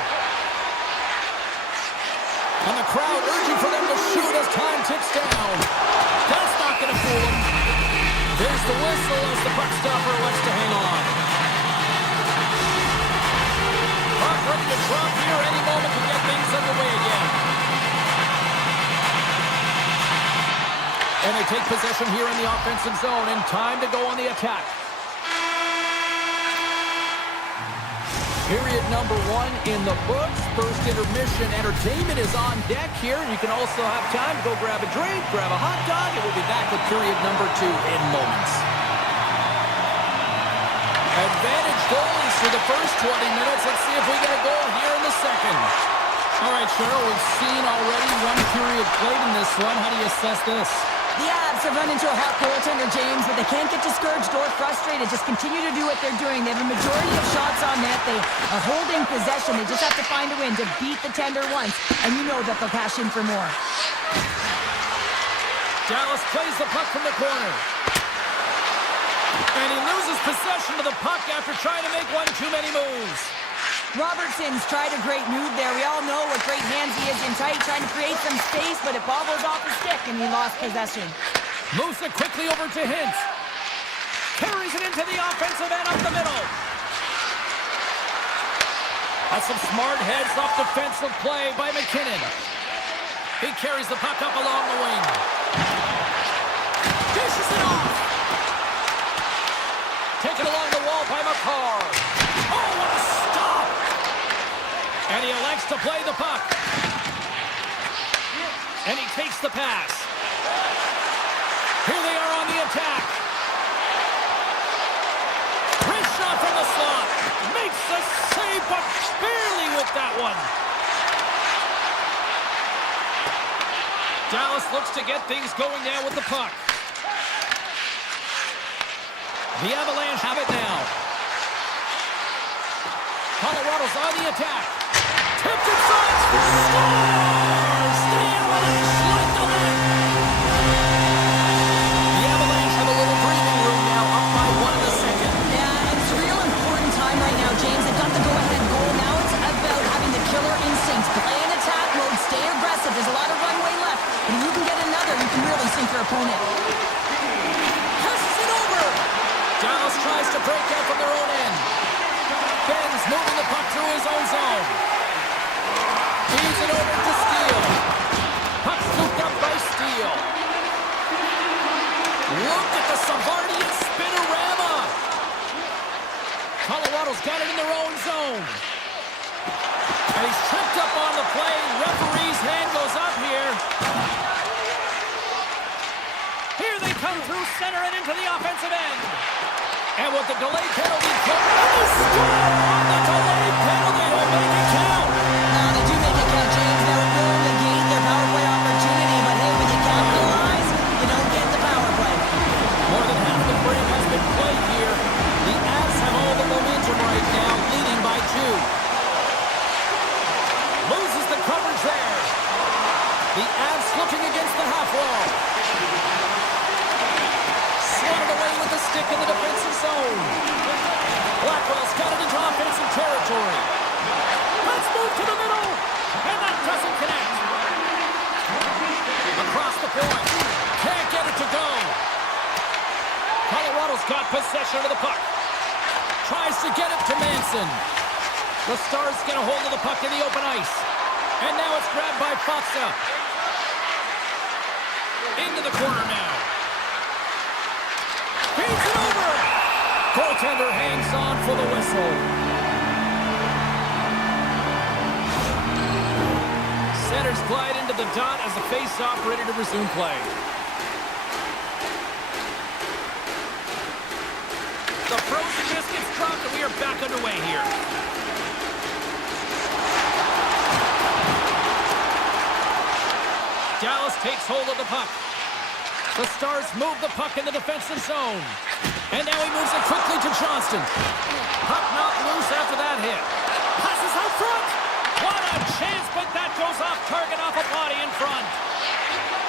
And the crowd urging for them to shoot as time ticks down. That's not going to fool them. the puck stopper elects to hang on. Puck ready to drop here any moment to get things underway again. And they take possession here in the offensive zone, and time to go on the attack. Period number 1 in the books. First intermission entertainment is on deck here. You can also have time to go grab a drink, grab a hot dog, and we'll be back with period number 2 in moments. Advantage goalies for the first 20 minutes. Let's see if we get a goal here in the second. All right, Cheryl, we've seen already one period played in this one. How do you assess this? The Avs have run into a hot goaltender, James, but they can't get discouraged or frustrated. Just continue to do what they're doing. They have a majority of shots on net. They are holding possession. They just have to find a win to beat the tender once, and you know that they'll cash in for more. Dallas plays the puck from the corner. And he loses possession of the puck after trying to make one too many moves. Robertson's tried a great move there. We all know what great hands he is in tight, trying to create some space, but it bobbles off the stick, and he lost possession. Moves it quickly over to Hintz. Carries it into the offensive end up the middle. That's some smart heads-up defensive play by McKinnon. He carries the puck up along the wing. Dishes it off. Taken along the wall by McCarr. Oh, what a stop! And he elects to play the puck. And he takes the pass. Here they are on the attack. Wrist shot from the slot. Makes the save, but barely with that one. Dallas looks to get things going now with the puck. The Avalanche have it now. Colorado's on the attack. Tipped inside. Scores! The Avalanche like the net. The Avalanche have a little breathing room now, up by 1 in the second. Yeah, it's a real important time right now, James. They've got the go-ahead goal. Now it's about having the killer instincts. Play in attack mode, stay aggressive. There's a lot of runway left. But if you can get another, you can really sink your opponent. Passes it over. Dallas tries to break out from their own end. Ben's moving the puck through his own zone. Feeds it over to Steele. Puck scooped up by Steele. Look at the Savardian spinorama. Colorado's got it in their own zone. And he's tripped up on the play. Referee's hand goes up here. Here they come through center and into the offensive end. And with the delay penalty, they score on the delay penalty to make it count. Now they do make it count, James. That would really negate their power play opportunity. But hey, when you capitalize, you don't get the power play. More than half the frame has been played here. The Avs have all the momentum right now, leading by 2. Loses the coverage there. The Avs looking against the half wall. Swatted away with the stick in the defensive zone. Blackwell's got it into offensive territory. Let's move to the middle. And that doesn't connect. Across the point. Can't get it to go. Colorado's got possession of the puck. Tries to get it to Manson. The Stars get a hold of the puck in the open ice. And now it's grabbed by Faksa. Into the corner now. Feeds it over. Goaltender hangs on for the whistle. Centers glide into the dot as the face-off ready to resume play. The frozen biscuits dropped and we are back underway here. Dallas takes hold of the puck. The Stars move the puck in the defensive zone. And now he moves it quickly to Johnston. Puck knocked loose after that hit. Passes out front. What a chance, but that goes off target off a body in front.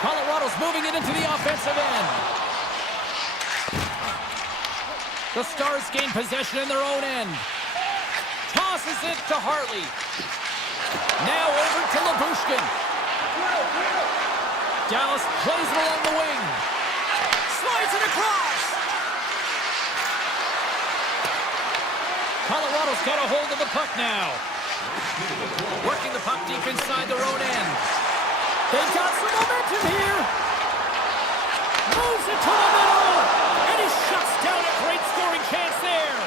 Colorado's moving it into the offensive end. The Stars gain possession in their own end. Tosses it to Hartley. Now over to Labushkin. Dallas plays it along the wing. Slides it across. Colorado's got a hold of the puck now. Working the puck deep inside their own end. They've got some momentum here. Moves it to the middle. And he shuts down a great scoring chance there.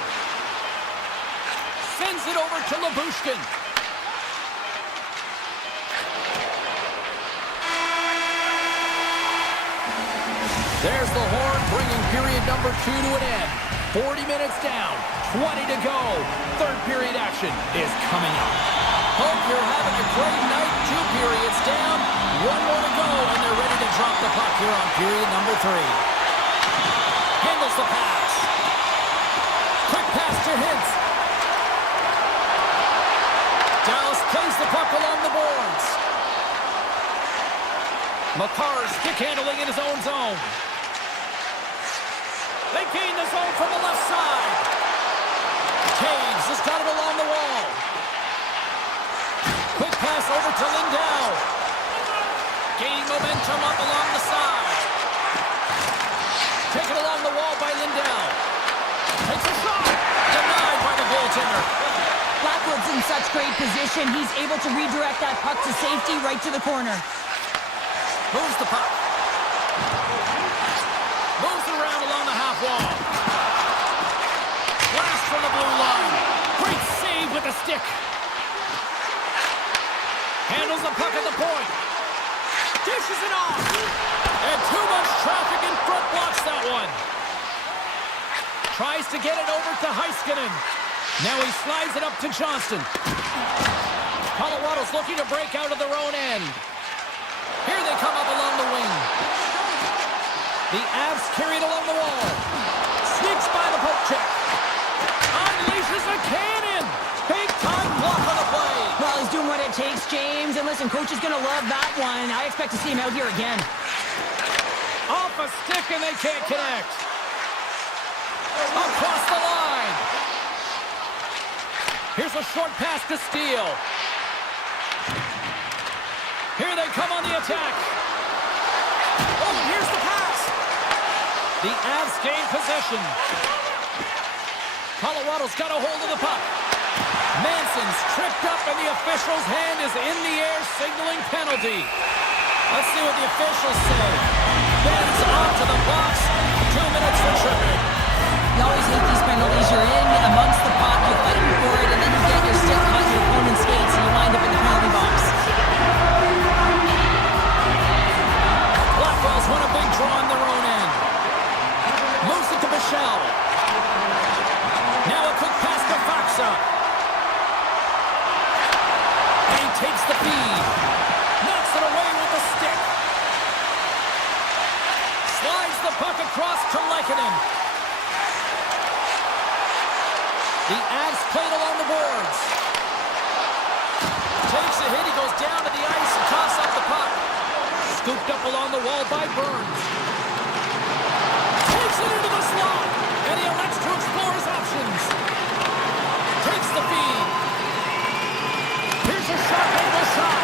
Sends it over to Labushkin. There's the horn, bringing period number 2 to an end. 40 minutes down, 20 to go. Third period action is coming up. Hope you're having a great night. 2 periods down, 1 more to go, and they're ready to drop the puck here on period number 3. Handles the pass. Quick pass to Hintz. Dallas plays the puck along the boards. Makar stick handling in his own zone. They gain the zone from the left side. Caves has got it along the wall. Quick pass over to Lindell. Gaining momentum up along the side. Taken along the wall by Lindell. Takes a shot. Denied by the goaltender. Blackwood's in such great position. He's able to redirect that puck to safety right to the corner. Moves the puck. Moves it around along the half wall. Blast from the blue line. Great save with the stick. Handles the puck at the point. Dishes it off. And too much traffic in front blocks that one. Tries to get it over to Heiskanen. Now he slides it up to Johnston. Colorado's looking to break out of their own end. Here they come up along the wing. The Avs carried along the wall. Sneaks by the poke check. Unleashes a cannon. Big time block on the play. Well, he's doing what it takes, James. And listen, coach is going to love that one. I expect to see him out here again. Off a stick and they can't connect. Across the line. Here's a short pass to Steele. Here they come on the attack. Oh, here's the pass. The Avs gain possession. Colorado's got a hold of the puck. Manson's tripped up and the official's hand is in the air signaling penalty. Let's see what the officials say. Ben's off to the box. 2 minutes for tripping. You always hate these penalties. You're in amongst the puck, you're fighting for it, and then you get your stick caught in your opponent's skates and you wind up in the penalty box. Blackwell's won a big draw on their own end. Moves it to Michelle. Now a quick pass to Faksa. And he takes the feed. Knocks it away with the stick. Slides the puck across to Lehkonen. The Avs played along the boards. Takes a hit, he goes down to the ice and coughs up the puck. Scooped up along the wall by Burns. Takes it into the slot, and he elects to explore his options. Takes the feed. Here's a shot, and a shot.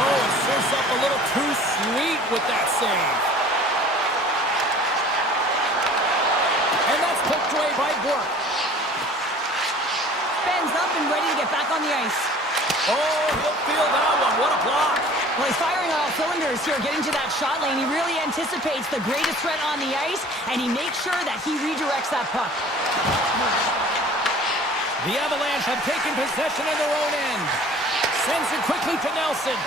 Oh, it serves up a little too sweet with that save. And that's poked away by Bork. Ben's up and ready to get back on the ice. Oh, he'll feel that one. What a block. Well, he's firing on all cylinders here, getting to that shot lane. He really anticipates the greatest threat on the ice, and he makes sure that he redirects that puck. The Avalanche have taken possession of their own end. Sends it quickly to Nelson.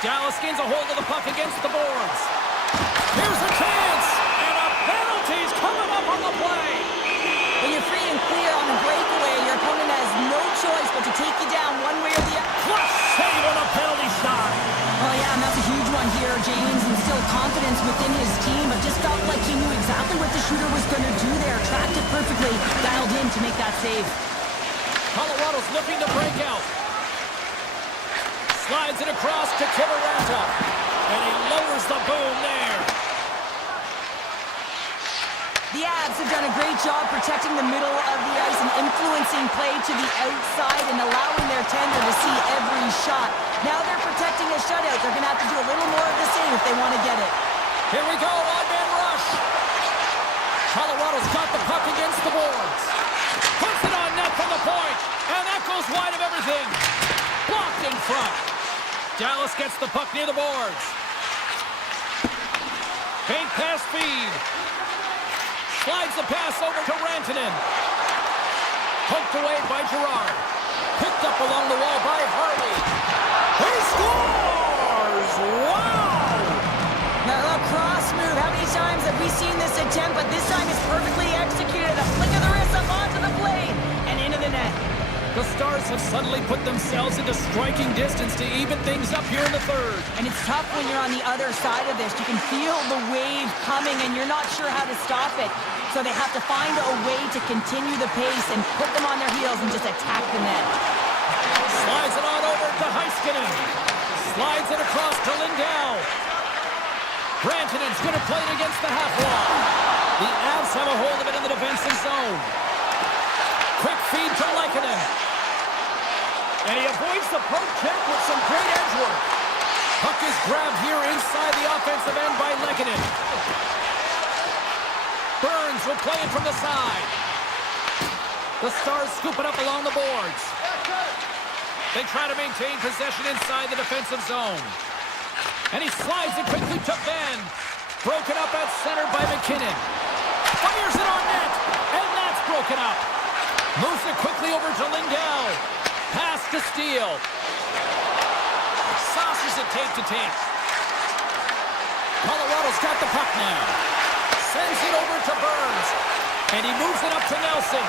Dallas gains a hold of the puck against the boards. Here's a chance, and a penalty's coming up on the play. When you're free and clear on a breakaway, your opponent has no choice but to take you down one way or the other. Flush save on a penalty shot. Oh yeah, and that's a huge one here, James. Instilled confidence within his team, but just felt like he knew exactly what the shooter was going to do there. Tracked it perfectly, dialed in to make that save. Colorado's looking to break out. Slides it across to Kiviranta. And he lowers the boom there. The Avs have done a great job protecting the middle of the ice and influencing play to the outside and allowing their tender to see every shot. Now they're protecting a shutout. They're going to have to do a little more of the same if they want to get it. Here we go, odd-man rush. Colorado's got the puck against the boards. Puts it on pulls wide of everything. Blocked in front. Dallas gets the puck near the boards. Fake pass feed. Slides the pass over to Rantanen. Poked away by Gerard. Picked up along the wall by Harley. He scores! Wow! Now, a cross move. How many times have we seen this attempt? But this time it's perfectly executed. A flick of the wrist up onto the blade and into the net. The Stars have suddenly put themselves into striking distance to even things up here in the third. And it's tough when you're on the other side of this. You can feel the wave coming and you're not sure how to stop it. So they have to find a way to continue the pace and put them on their heels and just attack the net. Slides it on over to Heiskanen. Slides it across to Lindell. Rantanen's going to play it against the half wall. The Avs have a hold of it in the defensive zone. Quick feed to Lehkonen. And he avoids the poke check with some great edge work. Puck is grabbed here inside the offensive end by Lehkonen. Burns will play it from the side. The Stars scoop it up along the boards. They try to maintain possession inside the defensive zone. And he slides it quickly to Ben. Broken up at center by McKinnon. Fires it on net. And that's broken up. Moves it quickly over to Lindell. Pass to Steele. Saucers it tape to tape. Colorado's got the puck now. Sends it over to Burns. And he moves it up to Nelson.